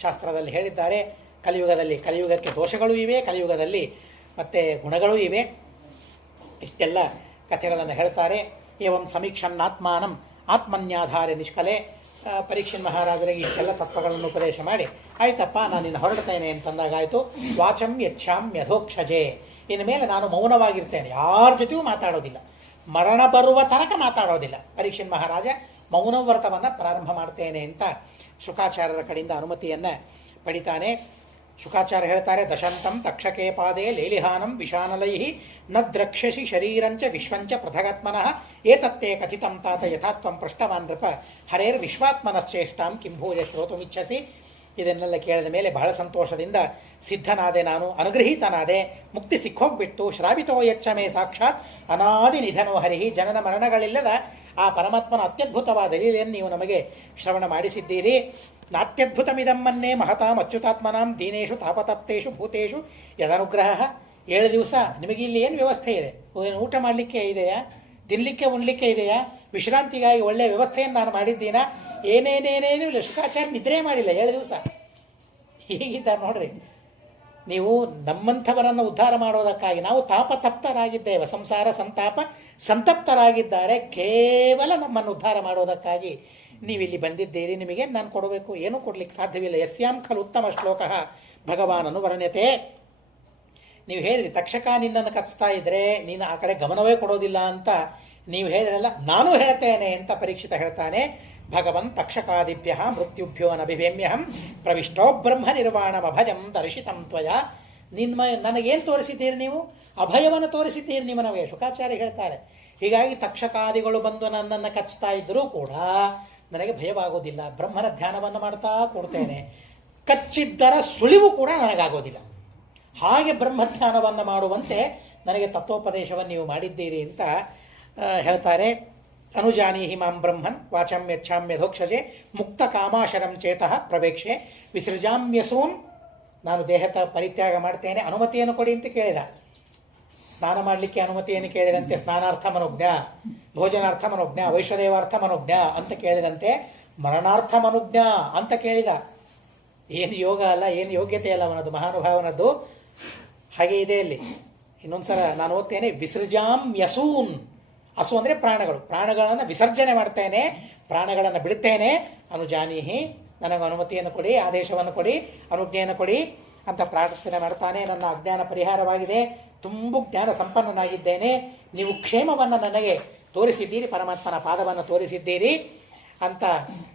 ಶಾಸ್ತ್ರದಲ್ಲಿ ಹೇಳಿದ್ದಾರೆ. ಕಲಿಯುಗಕ್ಕೆ ದೋಷಗಳೂ ಇವೆ, ಕಲಿಯುಗದಲ್ಲಿ ಮತ್ತು ಗುಣಗಳೂ ಇವೆ. ಇಷ್ಟೆಲ್ಲ ಕಥೆಗಳನ್ನು ಹೇಳ್ತಾರೆ. ಏವಂ ಸಮೀಕ್ಷನ್ನಾತ್ಮಾನಂ ಆತ್ಮನ್ಯಾಧಾರೆ ನಿಷ್ಕಲೆ, ಪರೀಕ್ಷನ್ ಮಹಾರಾಜರಿಗೆ ಇಷ್ಟೆಲ್ಲ ತತ್ವಗಳನ್ನು ಉಪದೇಶ ಮಾಡಿ, ಆಯ್ತಪ್ಪ ನಾನು ನಿನ್ನ ಹೊರಡ್ತೇನೆ ಅಂತಂದಾಗಾಯಿತು. ವಾಚಂ ಯಚ್ಛಾಮ್ಯಧೋಕ್ಷಜೆ, ಇನ್ನು ಮೇಲೆ ನಾನು ಮೌನವಾಗಿರ್ತೇನೆ, ಯಾರ ಜೊತೆಯೂ ಮಾತಾಡೋದಿಲ್ಲ, ಮರಣ ಬರುವ ತನಕ ಮಾತಾಡೋದಿಲ್ಲ. ಪರೀಕ್ಷನ್ ಮಹಾರಾಜ ಮೌನವ್ರತವನ್ನು ಪ್ರಾರಂಭ ಮಾಡ್ತೇನೆ ಅಂತ ಶುಕಾಚಾರ್ಯರ ಕಡೆಯಿಂದ ಅನುಮತಿಯನ್ನು ಪಡಿತಾನೆ. ಶುಕಾಚಾರ್ಯ ಹೇಳ್ತಾರೆ, ದಶಂತಂ ತಕ್ಷಕೆ ಪಾದೇ ಲೇಲಿಹಾನಂ ವಿಷಾನಲೈ ನ ದ್ರಕ್ಷಸಿ ಶರೀರಂಚ ವಿಶ್ವಂಚ ಪೃಥಗಾತ್ಮನಃ ಏತತ್ತೇ ಕಥಿತಂ ತಾತ ಯಥಾತ್ವಂ ಪೃಷ್ಟವಾನ್ ನೃಪ ಹರೇರ್ ವಿಶ್ವಾತ್ಮನಶ್ಚೇಷ್ಟಾಂ ಕಿಂಭೂಯ ಶ್ರೋತುಮಿಚ್ಛಸಿ. ಇದನ್ನೆಲ್ಲ ಕೇಳಿದ ಮೇಲೆ ಬಹಳ ಸಂತೋಷದಿಂದ ಸಿದ್ಧನಾದೆ, ನಾನು ಅನುಗೃಹೀತನಾದೆ, ಮುಕ್ತಿ ಸಿಕ್ಕೋಗ್ಬಿಟ್ಟು. ಶ್ರಾವಿತೋ ಯಚ್ಚಮೇ ಸಾಕ್ಷಾತ್ ಅನಾದಿ ನಿಧನೋ ಹರಿಹಿ, ಜನನ ಮರಣಗಳಿಲ್ಲದ ಆ ಪರಮಾತ್ಮನ ಅತ್ಯದ್ಭುತವಾದ ಲೀಲೆಯನ್ನು ನೀವು ನಮಗೆ ಶ್ರವಣ ಮಾಡಿಸಿದ್ದೀರಿ. ನಾತ್ಯದ್ಭುತಮಿದಮ್ಮನ್ನೇ ಮಹತಾಂ ಅಚ್ಯುತಾತ್ಮನಾಂ ದೀನೇಶು ತಾಪತಪ್ತೇಶು ಭೂತೇಶು ಯದನುಗ್ರಹ. 7 ದಿವಸ ನಿಮಗೆ ಇಲ್ಲಿ ಏನು ವ್ಯವಸ್ಥೆ ಇದೆ? ಊಟ ಮಾಡಲಿಕ್ಕೆ ಇದೆಯಾ? ತಿನ್ನಲಿಕ್ಕೆ ಉಣ್ಲಿಕ್ಕೆ ಇದೆಯಾ? ವಿಶ್ರಾಂತಿಗಾಗಿ ಒಳ್ಳೆಯ ವ್ಯವಸ್ಥೆಯನ್ನು ನಾನು ಮಾಡಿದ್ದೀನ? ಏನೇನೇನೇನು ಇಲ್ಲ. ಶುಕಾಚಾರ್ಯ ನಿದ್ರೆ ಮಾಡಿಲ್ಲ 7 ದಿವಸ. ಹೀಗಿದ್ದಾರೆ ನೋಡ್ರಿ. ನೀವು ನಮ್ಮಂಥವರನ್ನು ಉದ್ಧಾರ ಮಾಡೋದಕ್ಕಾಗಿ ನಾವು ತಾಪತಪ್ತರಾಗಿದ್ದೇವೆ, ಸಂಸಾರ ಸಂತಾಪ ಸಂತಪ್ತರಾಗಿದ್ದಾರೆ, ಕೇವಲ ನಮ್ಮನ್ನು ಉದ್ಧಾರ ಮಾಡೋದಕ್ಕಾಗಿ ನೀವಿಲ್ಲಿ ಬಂದಿದ್ದೀರಿ. ನಿಮಗೆ ನಾನು ಕೊಡಬೇಕು, ಏನೂ ಕೊಡ್ಲಿಕ್ಕೆ ಸಾಧ್ಯವಿಲ್ಲ. ಯಸ್ಯಾಂ ಖಲು ಉತ್ತಮ ಶ್ಲೋಕ ಭಗವಾನನು ವರ್ಣ್ಯತೆ. ನೀವು ಹೇಳಿದ್ರಿ ತಕ್ಷಕ ನಿನ್ನನ್ನು ಕಚ್ತಾ ಇದ್ರೆ ನೀನು ಆ ಕಡೆ ಗಮನವೇ ಕೊಡೋದಿಲ್ಲ ಅಂತ ನೀವು ಹೇಳಿದ್ರಲ್ಲ, ನಾನು ಹೇಳ್ತೇನೆ ಅಂತ ಪರೀಕ್ಷಿತ ಹೇಳ್ತಾನೆ. ಭಗವನ್ ತಕ್ಷಕಾದಿಭ್ಯ ಮೃತ್ಯುಭ್ಯೋ ನಭಿಭೇಮ್ಯಹಂ ಪ್ರವಿಷ್ಟೋ ಬ್ರಹ್ಮ ನಿರ್ವಾಣಮಭಯಂ ದರ್ಶಿತಂ ತ್ವಯ. ನನಗೇನು ತೋರಿಸಿದ್ದೀರಿ ನೀವು? ಅಭಯವನ್ನು ತೋರಿಸಿದ್ದೀರಿ ನೀವು ನಮಗೆ, ಶುಕಾಚಾರ್ಯ ಹೇಳ್ತಾರೆ. ಹೀಗಾಗಿ ತಕ್ಷಕಾದಿಗಳು ಬಂದು ನನ್ನನ್ನು ಕಚ್ತಾ ಇದ್ದರೂ ಕೂಡ ನನಗೆ ಭಯವಾಗೋದಿಲ್ಲ. ಬ್ರಹ್ಮನ ಧ್ಯಾನವನ್ನು ಮಾಡ್ತಾ ಕೊಡ್ತೇನೆ, ಕಚ್ಚಿದ್ದರ ಸುಳಿವು ಕೂಡ ನನಗಾಗೋದಿಲ್ಲ. ಹಾಗೆ ಬ್ರಹ್ಮಧ್ಯಾನವನ್ನು ಮಾಡುವಂತೆ ನನಗೆ ತತ್ವೋಪದೇಶವನ್ನು ನೀವು ಮಾಡಿದ್ದೀರಿ ಅಂತ ಹೇಳ್ತಾರೆ. ಅನುಜಾನೀಹಿ ಮಾಂ ಬ್ರಹ್ಮನ್ ವಾಚಂ ಯಚ್ಛಾಮ್ಯಧೋಕ್ಷಜೆ ಮುಕ್ತ ಕಾಮಾಶರಂ ಚೇತಃ ಪ್ರವೇಕ್ಷೆ ವಿಸೃಜಾಮ್ಯಸೂನ್. ನಾನು ದೇಹದ ಪರಿತ್ಯಾಗ ಮಾಡ್ತೇನೆ, ಅನುಮತಿಯನ್ನು ಕೊಡಿ ಅಂತ ಕೇಳಿದ. ಸ್ನಾನ ಮಾಡಲಿಕ್ಕೆ ಅನುಮತಿಯನ್ನು ಕೇಳಿದಂತೆ ಸ್ನಾನಾರ್ಥ ಮನುಜ್ಞ, ಭೋಜನಾರ್ಥ ಮನುಜ್ಞ, ವೈಶ್ವದೇವಾರ್ಥ ಮನುಜ್ಞ ಅಂತ ಕೇಳಿದಂತೆ ಮರಣಾರ್ಥ ಮನುಜ್ಞ ಅಂತ ಕೇಳಿದ. ಏನು ಯೋಗ ಅಲ್ಲ, ಏನು ಯೋಗ್ಯತೆ ಅಲ್ಲ ಅವನದು, ಮಹಾನುಭಾವನದ್ದು. ಹಾಗೆ ಇದೆ ಅಲ್ಲಿ. ಇನ್ನೊಂದ್ಸಲ ನಾನು ಓದ್ತೇನೆ. ವಿಸೃಜಾಂ ಯಸೂನ್. ಅಸು ಅಂದರೆ ಪ್ರಾಣಗಳು, ಪ್ರಾಣಗಳನ್ನು ವಿಸರ್ಜನೆ ಮಾಡ್ತೇನೆ, ಪ್ರಾಣಗಳನ್ನು ಬಿಡುತ್ತೇನೆ. ಅನುಜಾನೀಹಿ, ನನಗೆ ಅನುಮತಿಯನ್ನು ಕೊಡಿ, ಆದೇಶವನ್ನು ಕೊಡಿ, ಅನುಜ್ಞೆಯನ್ನು ಕೊಡಿ ಅಂತ ಪ್ರಾರ್ಥನೆ ಮಾಡ್ತಾನೆ. ನನ್ನ ಅಜ್ಞಾನ ಪರಿಹಾರವಾಗಿದೆ, ತುಂಬ ಜ್ಞಾನ ಸಂಪನ್ನನಾಗಿದ್ದೇನೆ, ನೀವು ಕ್ಷೇಮವನ್ನು ನನಗೆ ತೋರಿಸಿದ್ದೀರಿ, ಪರಮಾತ್ಮನ ಪಾದವನ್ನು ತೋರಿಸಿದ್ದೀರಿ ಅಂತ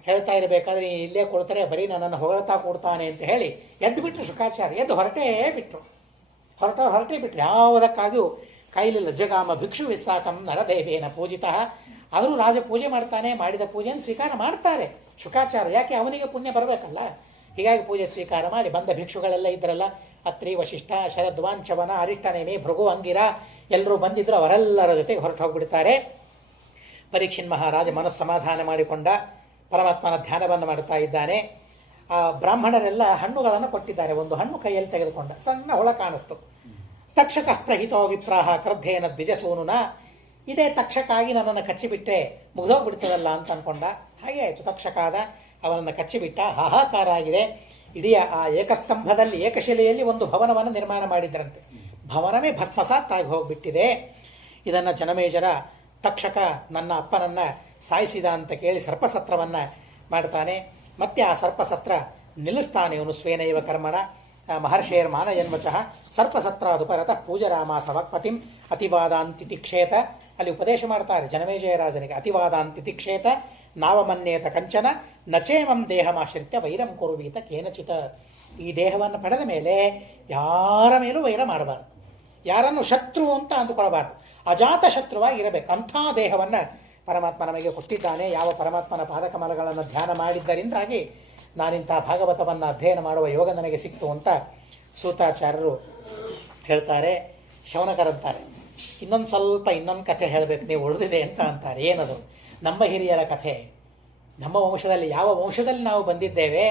ಹೇಳ್ತಾ ಇರಬೇಕಾದ್ರೆ ಇಲ್ಲೇ ಕೊಡ್ತಾರೆ, ಬರೀ ನನ್ನನ್ನು ಹೊಗಳ್ತಾ ಕೊಡ್ತಾನೆ ಅಂತ ಹೇಳಿ ಎದ್ದು ಬಿಟ್ಟರು ಶುಕಾಚಾರ್ಯ. ಎದ್ದು ಹೊರಟೇ ಬಿಟ್ರು. ಯಾವುದಕ್ಕಾಗಿಯೂ ಕೈಲಿಲ್ಲ. ಜಗಾಮ ಭಿಕ್ಷು ವಿಸ್ಸಾಕಂ ನರದೇವೇನ ಪೂಜಿತ. ಆದರೂ ರಾಜ ಪೂಜೆ ಮಾಡ್ತಾನೆ, ಮಾಡಿದ ಪೂಜೆಯನ್ನು ಸ್ವೀಕಾರ ಮಾಡ್ತಾರೆ ಶುಕಾಚಾರ್ಯ. ಯಾಕೆ? ಅವನಿಗೆ ಪುಣ್ಯ ಬರಬೇಕಲ್ಲ. ಹೀಗಾಗಿ ಪೂಜೆ ಸ್ವೀಕಾರ ಮಾಡಿ ಬಂದ ಭಿಕ್ಷುಗಳೆಲ್ಲ ಇದ್ರಲ್ಲ, ಅತ್ರಿ ವಶಿಷ್ಠ ಶರದ್ವಾಂಚವನ ಅರಿಷ್ಟನೇಮಿ ಭೃಗು ಅಂಗಿರ ಎಲ್ಲರೂ ಬಂದಿದ್ರು. ಅವರೆಲ್ಲರ ಜೊತೆಗೆ ಹೊರಟು ಹೋಗ್ಬಿಡ್ತಾರೆ. ಪರೀಕ್ಷಿನ್ ಮಹಾರಾಜ ಮನಸ್ಸಮಾಧಾನ ಮಾಡಿಕೊಂಡ ಪರಮಾತ್ಮನ ಧ್ಯಾನವನ್ನು ಮಾಡ್ತಾ ಇದ್ದಾನೆ. ಆ ಬ್ರಾಹ್ಮಣರೆಲ್ಲ ಹಣ್ಣುಗಳನ್ನು ಕೊಟ್ಟಿದ್ದಾರೆ. ಒಂದು ಹಣ್ಣು ಕೈಯಲ್ಲಿ ತೆಗೆದುಕೊಂಡ, ಸಣ್ಣ ಹುಳ ಕಾಣಿಸ್ತು. ತಕ್ಷಕ ಪ್ರಹಿತೋ ವಿಪ್ರಾಹ ಕ್ರದ್ಧೇನ ದ್ವಿಜಸೂನುನ. ಇದೇ ತಕ್ಷಕಾಗಿ ನನ್ನನ್ನು ಕಚ್ಚಿಬಿಟ್ಟೆ ಮುಗಿದೋಗ್ಬಿಡ್ತದಲ್ಲ ಅಂತ ಅನ್ಕೊಂಡ. ಹಾಗೆ ಆಯಿತು. ತಕ್ಷಕಾದ ಅವನನ್ನು ಕಚ್ಚಿಬಿಟ್ಟ. ಹಾಹಾಕಾರ ಆಗಿದೆ. ಇಡೀ ಆ ಏಕಸ್ತಂಭದಲ್ಲಿ ಏಕಶಿಲೆಯಲ್ಲಿ ಒಂದು ಭವನವನ್ನು ನಿರ್ಮಾಣ ಮಾಡಿದ್ರಂತೆ. ಭವನವೇ ಭಸ್ಮಸಾತ್ತಾಗಿ ಹೋಗಿಬಿಟ್ಟಿದೆ. ಇದನ್ನು ಜನಮೇಜರ ತಕ್ಷಕ ನನ್ನ ಅಪ್ಪನನ್ನು ಸಾಯಿಸಿದ ಅಂತ ಕೇಳಿ ಸರ್ಪಸತ್ರವನ್ನು ಮಾಡ್ತಾನೆ. ಮತ್ತೆ ಆ ಸರ್ಪಸತ್ರ ನಿಲ್ಲಿಸ್ತಾನೆ ಅವನು. ಸ್ವೇನೈವ ಕರ್ಮಣ ಮಹರ್ಷೇರ್ ಮಾನಯನ್ವಚಃ ಸರ್ಪಸತ್ರಾದುಪರತ ಪೂಜರಾಮಾಸ ವಕ್ಪತಿಂ ಅತಿವಾದಾಂತಿತಿಕ್ಷೇತ. ಅಲ್ಲಿ ಉಪದೇಶ ಮಾಡ್ತಾರೆ ಜನಮೇಜಯರಾಜನಿಗೆ. ಅತಿವಾದಾಂತಿತಿಕ್ಷೇತ ನಾವಮನ್ಯೇತ ಕಂಚನ ನಚೇಮಂ ದೇಹಮಾಶ್ರಿತ್ಯ ವೈರಂ ಕುರುವೀತ ಕೇನಚಿತ. ಈ ದೇಹವನ್ನು ಪಡೆದ ಮೇಲೆ ಯಾರ ಮೇಲೂ ವೈರ ಮಾಡಬಾರ್ದು, ಯಾರನ್ನು ಶತ್ರು ಅಂತ ಅಂದುಕೊಳ್ಬಾರ್ದು, ಅಜಾತ ಶತ್ರುವಾಗಿ ಇರಬೇಕು. ಅಂಥ ದೇಹವನ್ನು ಪರಮಾತ್ಮ ನಮಗೆ ಕೊಟ್ಟಿದ್ದಾನೆ. ಯಾವ ಪರಮಾತ್ಮನ ಪಾದಕಮಲಗಳನ್ನು ಧ್ಯಾನ ಮಾಡಿದ್ದರಿಂದಾಗಿ ನಾನಿಂಥ ಭಾಗವತವನ್ನು ಅಧ್ಯಯನ ಮಾಡುವ ಯೋಗ ನನಗೆ ಸಿಕ್ತು ಅಂತ ಸೂತಾಚಾರ್ಯರು ಹೇಳ್ತಾರೆ. ಶೌನಕರಂತಾರೆ, ಇನ್ನೊಂದು ಕಥೆ ಹೇಳಬೇಕು ನೀವು, ಉಳಿದಿದೆ ಅಂತ ಅಂತಾರೆ. ಏನದು? ನಮ್ಮ ಹಿರಿಯರ ಕಥೆ. ನಮ್ಮ ವಂಶದಲ್ಲಿ ಯಾವ ವಂಶದಲ್ಲಿ ನಾವು ಬಂದಿದ್ದೇವೆ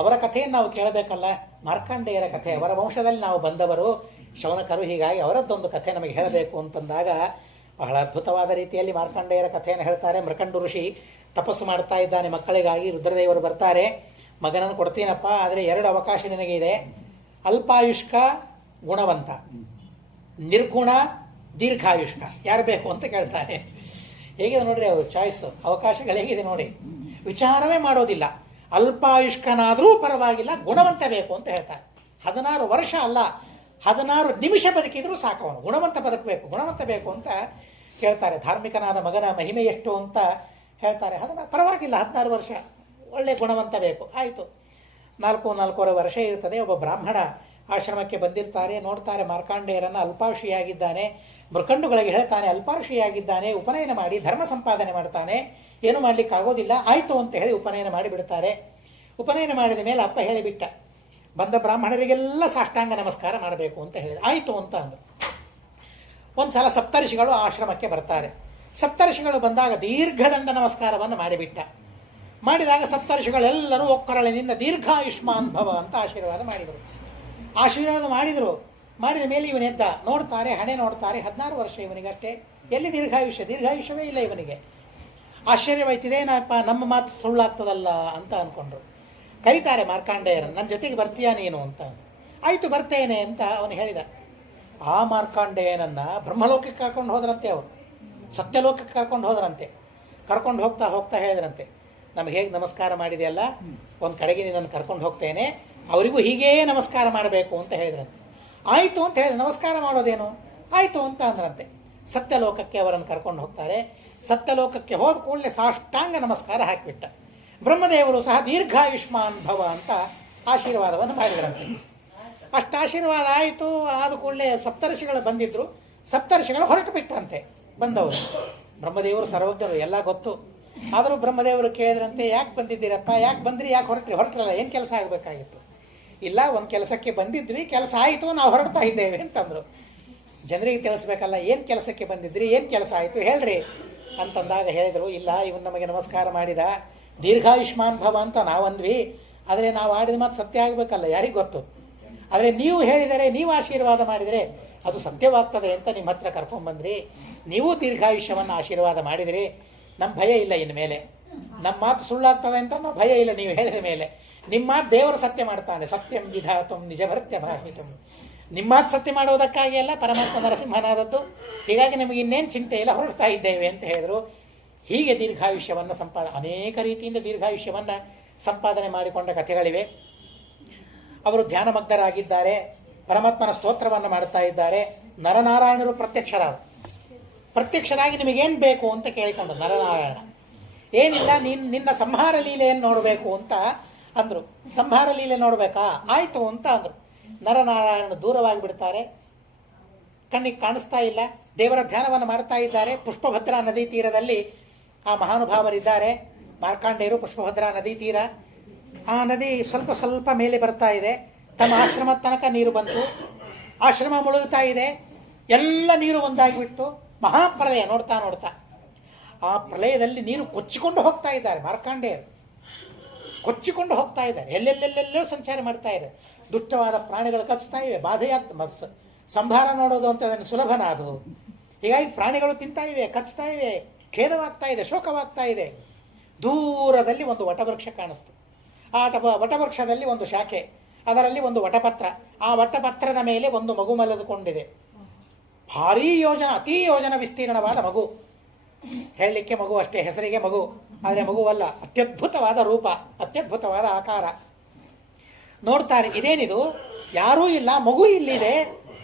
ಅವರ ಕಥೆಯನ್ನು ನಾವು ಕೇಳಬೇಕಲ್ಲ. ಮಾರ್ಕಂಡೇಯರ ಕಥೆ, ಅವರ ವಂಶದಲ್ಲಿ ನಾವು ಬಂದವರು ಶೌನಕರು. ಹೀಗಾಗಿ ಅವರದ್ದೊಂದು ಕಥೆ ನಮಗೆ ಹೇಳಬೇಕು ಅಂತಂದಾಗ ಬಹಳ ಅದ್ಭುತವಾದ ರೀತಿಯಲ್ಲಿ ಮಾರ್ಕಂಡೇಯರ ಕಥೆಯನ್ನು ಹೇಳ್ತಾರೆ. ಮೃಕಂಡು ಋಷಿ ತಪಸ್ಸು ಮಾಡ್ತಾ ಇದ್ದಾನೆ ಮಕ್ಕಳಿಗಾಗಿ. ರುದ್ರದೇವರು ಬರ್ತಾರೆ, ಮಗನನ್ನು ಕೊಡ್ತೀನಪ್ಪ, ಆದರೆ 2 ಅವಕಾಶ ನಿನಗೆ ಇದೆ. ಅಲ್ಪಾಯುಷ್ಕ ಗುಣವಂತ, ನಿರ್ಗುಣ ದೀರ್ಘಾಯುಷ್ಕ, ಯಾರು ಬೇಕು ಅಂತ ಕೇಳ್ತಾರೆ. ಹೇಗಿದೆ ನೋಡ್ರಿ ಅವರು ಚಾಯ್ಸ್, ಅವಕಾಶಗಳು ಹೇಗಿದೆ ನೋಡಿ. ವಿಚಾರವೇ ಮಾಡೋದಿಲ್ಲ. ಅಲ್ಪಾಯುಷ್ಕನಾದರೂ ಪರವಾಗಿಲ್ಲ, ಗುಣವಂತ ಬೇಕು ಅಂತ ಹೇಳ್ತಾರೆ. 16 ವರ್ಷ ಅಲ್ಲ, 16 ನಿಮಿಷ ಬದುಕಿದ್ರು ಸಾಕವನು, ಗುಣವಂತ ಬದುಕಬೇಕು, ಗುಣವಂತ ಬೇಕು ಅಂತ ಕೇಳ್ತಾರೆ. ಧಾರ್ಮಿಕನಾದ ಮಗನ ಮಹಿಮೆ ಎಷ್ಟು ಅಂತ ಹೇಳ್ತಾರೆ. ಪರವಾಗಿಲ್ಲ, 16 ವರ್ಷ ಒಳ್ಳೆ ಗುಣವಂತ ಬೇಕು. ಆಯಿತು. 4-4.5 ವರ್ಷ ಇರ್ತದೆ. ಒಬ್ಬ ಬ್ರಾಹ್ಮಣ ಆಶ್ರಮಕ್ಕೆ ಬಂದಿರ್ತಾರೆ. ನೋಡ್ತಾರೆ ಮಾರ್ಕಾಂಡೇಯರನ್ನು ಅಲ್ಪಾಯುಷಿಯಾಗಿದ್ದಾನೆ. ಮೃಕಂಡುಗಳಿಗೆ ಹೇಳ್ತಾನೆ ಅಲ್ಪಾಯುಷಿಯಾಗಿದ್ದಾನೆ, ಉಪನಯನ ಮಾಡಿ ಧರ್ಮ ಸಂಪಾದನೆ ಮಾಡ್ತಾನೆ, ಏನು ಮಾಡಲಿಕ್ಕಾಗೋದಿಲ್ಲ. ಆಯಿತು ಅಂತ ಹೇಳಿ ಉಪನಯನ ಮಾಡಿಬಿಡ್ತಾರೆ. ಉಪನಯನ ಮಾಡಿದ ಮೇಲೆ ಅಪ್ಪ ಹೇಳಿಬಿಟ್ಟ, ಬಂದ ಬ್ರಾಹ್ಮಣರಿಗೆಲ್ಲ ಸಾಷ್ಟಾಂಗ ನಮಸ್ಕಾರ ಮಾಡಬೇಕು ಅಂತ ಹೇಳಿದ. ಆಯಿತು ಅಂತ ಅಂದರು. ಒಂದು ಸಲ ಸಪ್ತರ್ಷಿಗಳು ಆಶ್ರಮಕ್ಕೆ ಬರ್ತಾರೆ. ಸಪ್ತರ್ಷಿಗಳು ಬಂದಾಗ ದೀರ್ಘದಂಡ ನಮಸ್ಕಾರವನ್ನು ಮಾಡಿಬಿಟ್ಟ. ಮಾಡಿದಾಗ ಸಪ್ತರ್ಷಿಗಳೆಲ್ಲರೂ ಒಕ್ಕರಳಿನಿಂದ ದೀರ್ಘಾಯುಷ್ಮಾನ್ ಭವ ಅಂತ ಆಶೀರ್ವಾದ ಮಾಡಿದರು. ಆಶೀರ್ವಾದ ಮಾಡಿದ ಮೇಲೆ ಇವನೆದ್ದ. ನೋಡ್ತಾರೆ, ಹಣೆ ನೋಡ್ತಾರೆ, 16 ವರ್ಷ ಇವನಿಗಷ್ಟೇ. ಎಲ್ಲಿ ದೀರ್ಘಾಯುಷ್ಯವೇ ಇಲ್ಲ ಇವನಿಗೆ. ಆಶ್ಚರ್ಯವಾಯ್ತಿದೇನಪ್ಪ, ನಮ್ಮ ಮಾತು ಸುಳ್ಳಾಗ್ತದಲ್ಲ ಅಂತ ಅಂದ್ಕೊಂಡ್ರು. ಕರೀತಾರೆ ಮಾರ್ಕಾಂಡೇಯರನ್ನು, ನನ್ನ ಜೊತೆಗೆ ಬರ್ತೀಯಾ ನೀನು ಅಂತ. ಆಯಿತು ಬರ್ತೇನೆ ಅಂತ ಅವನು ಹೇಳಿದ. ಆ ಮಾರ್ಕಾಂಡೇಯನನ್ನು ಬ್ರಹ್ಮಲೋಕಕ್ಕೆ ಕರ್ಕೊಂಡು ಹೋದ್ರಂತೆ, ಅವರು ಸತ್ಯಲೋಕಕ್ಕೆ ಕರ್ಕೊಂಡು ಹೋದ್ರಂತೆ. ಕರ್ಕೊಂಡು ಹೋಗ್ತಾ ಹೋಗ್ತಾ ಹೇಳಿದ್ರಂತೆ, ನಮ್ಗೆ ಹೇಗೆ ನಮಸ್ಕಾರ ಮಾಡಿದೆಯಲ್ಲ, ಒಂದು ಕಡೆಗೆ ನಿನ್ನನ್ನು ಕರ್ಕೊಂಡು ಹೋಗ್ತೇನೆ, ಅವರಿಗೂ ಹೀಗೇ ನಮಸ್ಕಾರ ಮಾಡಬೇಕು ಅಂತ ಹೇಳಿದ್ರಂತೆ. ಆಯಿತು ಅಂತ ಹೇಳಿದ್ರೆ, ನಮಸ್ಕಾರ ಮಾಡೋದೇನು, ಆಯಿತು ಅಂತ ಅಂದ್ರಂತೆ. ಸತ್ಯಲೋಕಕ್ಕೆ ಅವರನ್ನು ಕರ್ಕೊಂಡು ಹೋಗ್ತಾರೆ. ಸತ್ಯಲೋಕಕ್ಕೆ ಹೋದ ಕೂಡಲೇ ಸಾಷ್ಟಾಂಗ ನಮಸ್ಕಾರ ಹಾಕಿಬಿಟ್ಟ. ಬ್ರಹ್ಮದೇವರು ಸಹ ದೀರ್ಘಾಯುಷ್ಮಾನ್ ಭವ ಅಂತ ಆಶೀರ್ವಾದವನ್ನು ಮಾಡಿದ್ರಂತೆ. ಅಷ್ಟು ಆಶೀರ್ವಾದ ಆಯಿತು. ಆದ ಕೂಡಲೇ ಸಪ್ತರ್ಷಿಗಳು ಬಂದಿದ್ದರು. ಸಪ್ತರ್ಷಿಗಳು ಹೊರಟು ಬಿಟ್ಟರಂತೆ ಬಂದವರು. ಬ್ರಹ್ಮದೇವರು ಸರ್ವಜ್ಞರು, ಎಲ್ಲ ಗೊತ್ತು. ಆದರೂ ಬ್ರಹ್ಮದೇವರು ಕೇಳಿದ್ರಂತೆ, ಯಾಕೆ ಬಂದಿದ್ದೀರಪ್ಪ, ಯಾಕೆ ಬಂದ್ರಿ, ಯಾಕೆ ಹೊರಟ್ರಲ್ಲ, ಏನು ಕೆಲಸ ಆಗಬೇಕಾಗಿತ್ತು? ಇಲ್ಲ, ಒಂದು ಕೆಲಸಕ್ಕೆ ಬಂದಿದ್ವಿ, ಕೆಲಸ ಆಯಿತು, ನಾವು ಹೊರಡ್ತಾ ಇದ್ದೇವೆ ಅಂತಂದರು. ಜನರಿಗೆ ತಿಳಿಸ್ಬೇಕಲ್ಲ, ಏನು ಕೆಲಸಕ್ಕೆ ಬಂದಿದ್ರಿ, ಏನು ಕೆಲಸ ಆಯಿತು ಹೇಳ್ರಿ ಅಂತಂದಾಗ ಹೇಳಿದರು, ಇಲ್ಲ ಇವನು ನಮಗೆ ನಮಸ್ಕಾರ ಮಾಡಿದ, ದೀರ್ಘಾಯುಷ್ಮಾನ್ ಭವ ಅಂತ ನಾವಂದ್ವಿ, ಆದರೆ ನಾವು ಆಡಿದ ಮಾತು ಸತ್ಯ ಆಗಬೇಕಲ್ಲ, ಯಾರಿಗೆ ಗೊತ್ತು? ಆದರೆ ನೀವು ಹೇಳಿದರೆ, ನೀವು ಆಶೀರ್ವಾದ ಮಾಡಿದರೆ ಅದು ಸತ್ಯವಾಗ್ತದೆ ಅಂತ ನಿಮ್ಮ ಹತ್ರ ಕರ್ಕೊಂಡ್ಬಂದ್ರಿ. ನೀವು ದೀರ್ಘಾಯುಷ್ಯವನ್ನು ಆಶೀರ್ವಾದ ಮಾಡಿದಿರಿ. ನಮ್ಮ ಭಯ ಇಲ್ಲ, ಇನ್ನು ಮೇಲೆ ನಮ್ಮ ಮಾತು ಸುಳ್ಳಾಗ್ತದೆ ಅಂತ ನಾವು ಭಯ ಇಲ್ಲ. ನೀವು ಹೇಳಿದ ಮೇಲೆ ನಿಮ್ಮ ಮಾತು ದೇವರು ಸತ್ಯ ಮಾಡ್ತಾನೆ. ಸತ್ಯಂ ವಿಧಾತುಂ ನಿಜಭೃತ್ಯ ಭಾಷಿತಂ. ನಿಮ್ಮ ಮಾತು ಸತ್ಯ ಮಾಡೋದಕ್ಕಾಗಿ ಅಲ್ಲ ಪರಮಾತ್ಮ ನರಸಿಂಹನಾದದ್ದು. ಹೀಗಾಗಿ ನಿಮಗೆ ಇನ್ನೇನು ಚಿಂತೆ ಇಲ್ಲ, ಹೊರಡ್ತಾ ಇದ್ದೇವೆ ಅಂತ ಹೇಳಿದರು. ಹೀಗೆ ದೀರ್ಘಾಯುಷ್ಯವನ್ನು ಅನೇಕ ರೀತಿಯಿಂದ ದೀರ್ಘಾಯುಷ್ಯವನ್ನು ಸಂಪಾದನೆ ಮಾಡಿಕೊಂಡ ಕಥೆಗಳಿವೆ. ಅವರು ಧ್ಯಾನಮಗ್ನರಾಗಿದ್ದಾರೆ, ಪರಮಾತ್ಮನ ಸ್ತೋತ್ರವನ್ನು ಮಾಡ್ತಾ ಇದ್ದಾರೆ. ನರನಾರಾಯಣರು ಪ್ರತ್ಯಕ್ಷರಾಗಿ ನಿಮಗೇನು ಬೇಕು ಅಂತ ಕೇಳಿಕೊಂಡು, ನರನಾರಾಯಣ ಏನಿಲ್ಲ, ನಿನ್ನ ಸಂಹಾರ ಲೀಲೆಯನ್ನು ನೋಡಬೇಕು ಅಂತ ಅಂದರು. ಸಂಹಾರ ಲೀಲೆ ನೋಡಬೇಕಾ, ಆಯಿತು ಅಂತ ಅಂದರು. ನರನಾರಾಯಣ ದೂರವಾಗಿ ಬಿಡ್ತಾರೆ, ಕಣ್ಣಿಗೆ ಕಾಣಿಸ್ತಾ ಇಲ್ಲ. ದೇವರ ಧ್ಯಾನವನ್ನು ಮಾಡ್ತಾ ಇದ್ದಾರೆ. ಪುಷ್ಪಭದ್ರಾ ನದಿ ತೀರದಲ್ಲಿ ಆ ಮಹಾನುಭಾವರಿದ್ದಾರೆ, ಮಾರ್ಕಾಂಡೇಯರು. ಪುಷ್ಪಭದ್ರಾ ನದಿ ತೀರ, ಆ ನದಿ ಸ್ವಲ್ಪ ಸ್ವಲ್ಪ ಮೇಲೆ ಬರ್ತಾ ಇದೆ. ತಮ್ಮ ಆಶ್ರಮದ ತನಕ ನೀರು ಬಂತು. ಆಶ್ರಮ ಮುಳುಗ್ತಾ ಇದೆ. ಎಲ್ಲ ನೀರು ಒಂದಾಗಿಬಿಟ್ಟು ಮಹಾಪ್ರಳಯ. ನೋಡ್ತಾ ನೋಡ್ತಾ ಆ ಪ್ರಳಯದಲ್ಲಿ ನೀರು ಕೊಚ್ಚಿಕೊಂಡು ಹೋಗ್ತಾ ಇದ್ದಾರೆ ಮಾರ್ಕಾಂಡೇಯರು. ಕೊಚ್ಚಿಕೊಂಡು ಹೋಗ್ತಾ ಇದ್ದಾರೆ, ಎಲ್ಲೆಲ್ಲೆಲ್ಲೆಲ್ಲೋ ಸಂಚಾರ ಮಾಡ್ತಾ ಇದೆ. ದುಷ್ಟವಾದ ಪ್ರಾಣಿಗಳು ಕಚ್ತಾ ಇವೆ, ಬಾಧೆಯಾಗ್ತದೆ. ಸಂಭಾರ ನೋಡೋದು ಅಂತ ಅದನ್ನು ಸುಲಭನ ಅದು. ಹೀಗಾಗಿ ಪ್ರಾಣಿಗಳು ತಿಂತಾ ಇವೆ, ಕಚ್ತಾ ಇವೆ, ಖೇದವಾಗ್ತಾ ಇದೆ, ಶೋಕವಾಗ್ತಾ ಇದೆ. ದೂರದಲ್ಲಿ ಒಂದು ವಟವೃಕ್ಷ ಕಾಣಿಸ್ತು. ಆ ವಟವೃಕ್ಷದಲ್ಲಿ ಒಂದು ಶಾಖೆ, ಅದರಲ್ಲಿ ಒಂದು ವಟಪತ್ರ. ಆ ವಟಪತ್ರದ ಮೇಲೆ ಒಂದು ಮಗು ಮಲಗಿಕೊಂಡಿದೆ. ಭಾರೀ ಯೋಜನ, ಅತೀ ಯೋಜನ ವಿಸ್ತೀರ್ಣವಾದ ಮಗು. ಹೇಳಲಿಕ್ಕೆ ಮಗು ಅಷ್ಟೇ, ಹೆಸರಿಗೆ ಮಗು, ಆದರೆ ಮಗುವಲ್ಲ. ಅತ್ಯದ್ಭುತವಾದ ರೂಪ, ಅತ್ಯದ್ಭುತವಾದ ಆಕಾರ. ನೋಡ್ತಾರೆ, ಇದೇನಿದು, ಯಾರೂ ಇಲ್ಲ, ಮಗು ಇಲ್ಲಿದೆ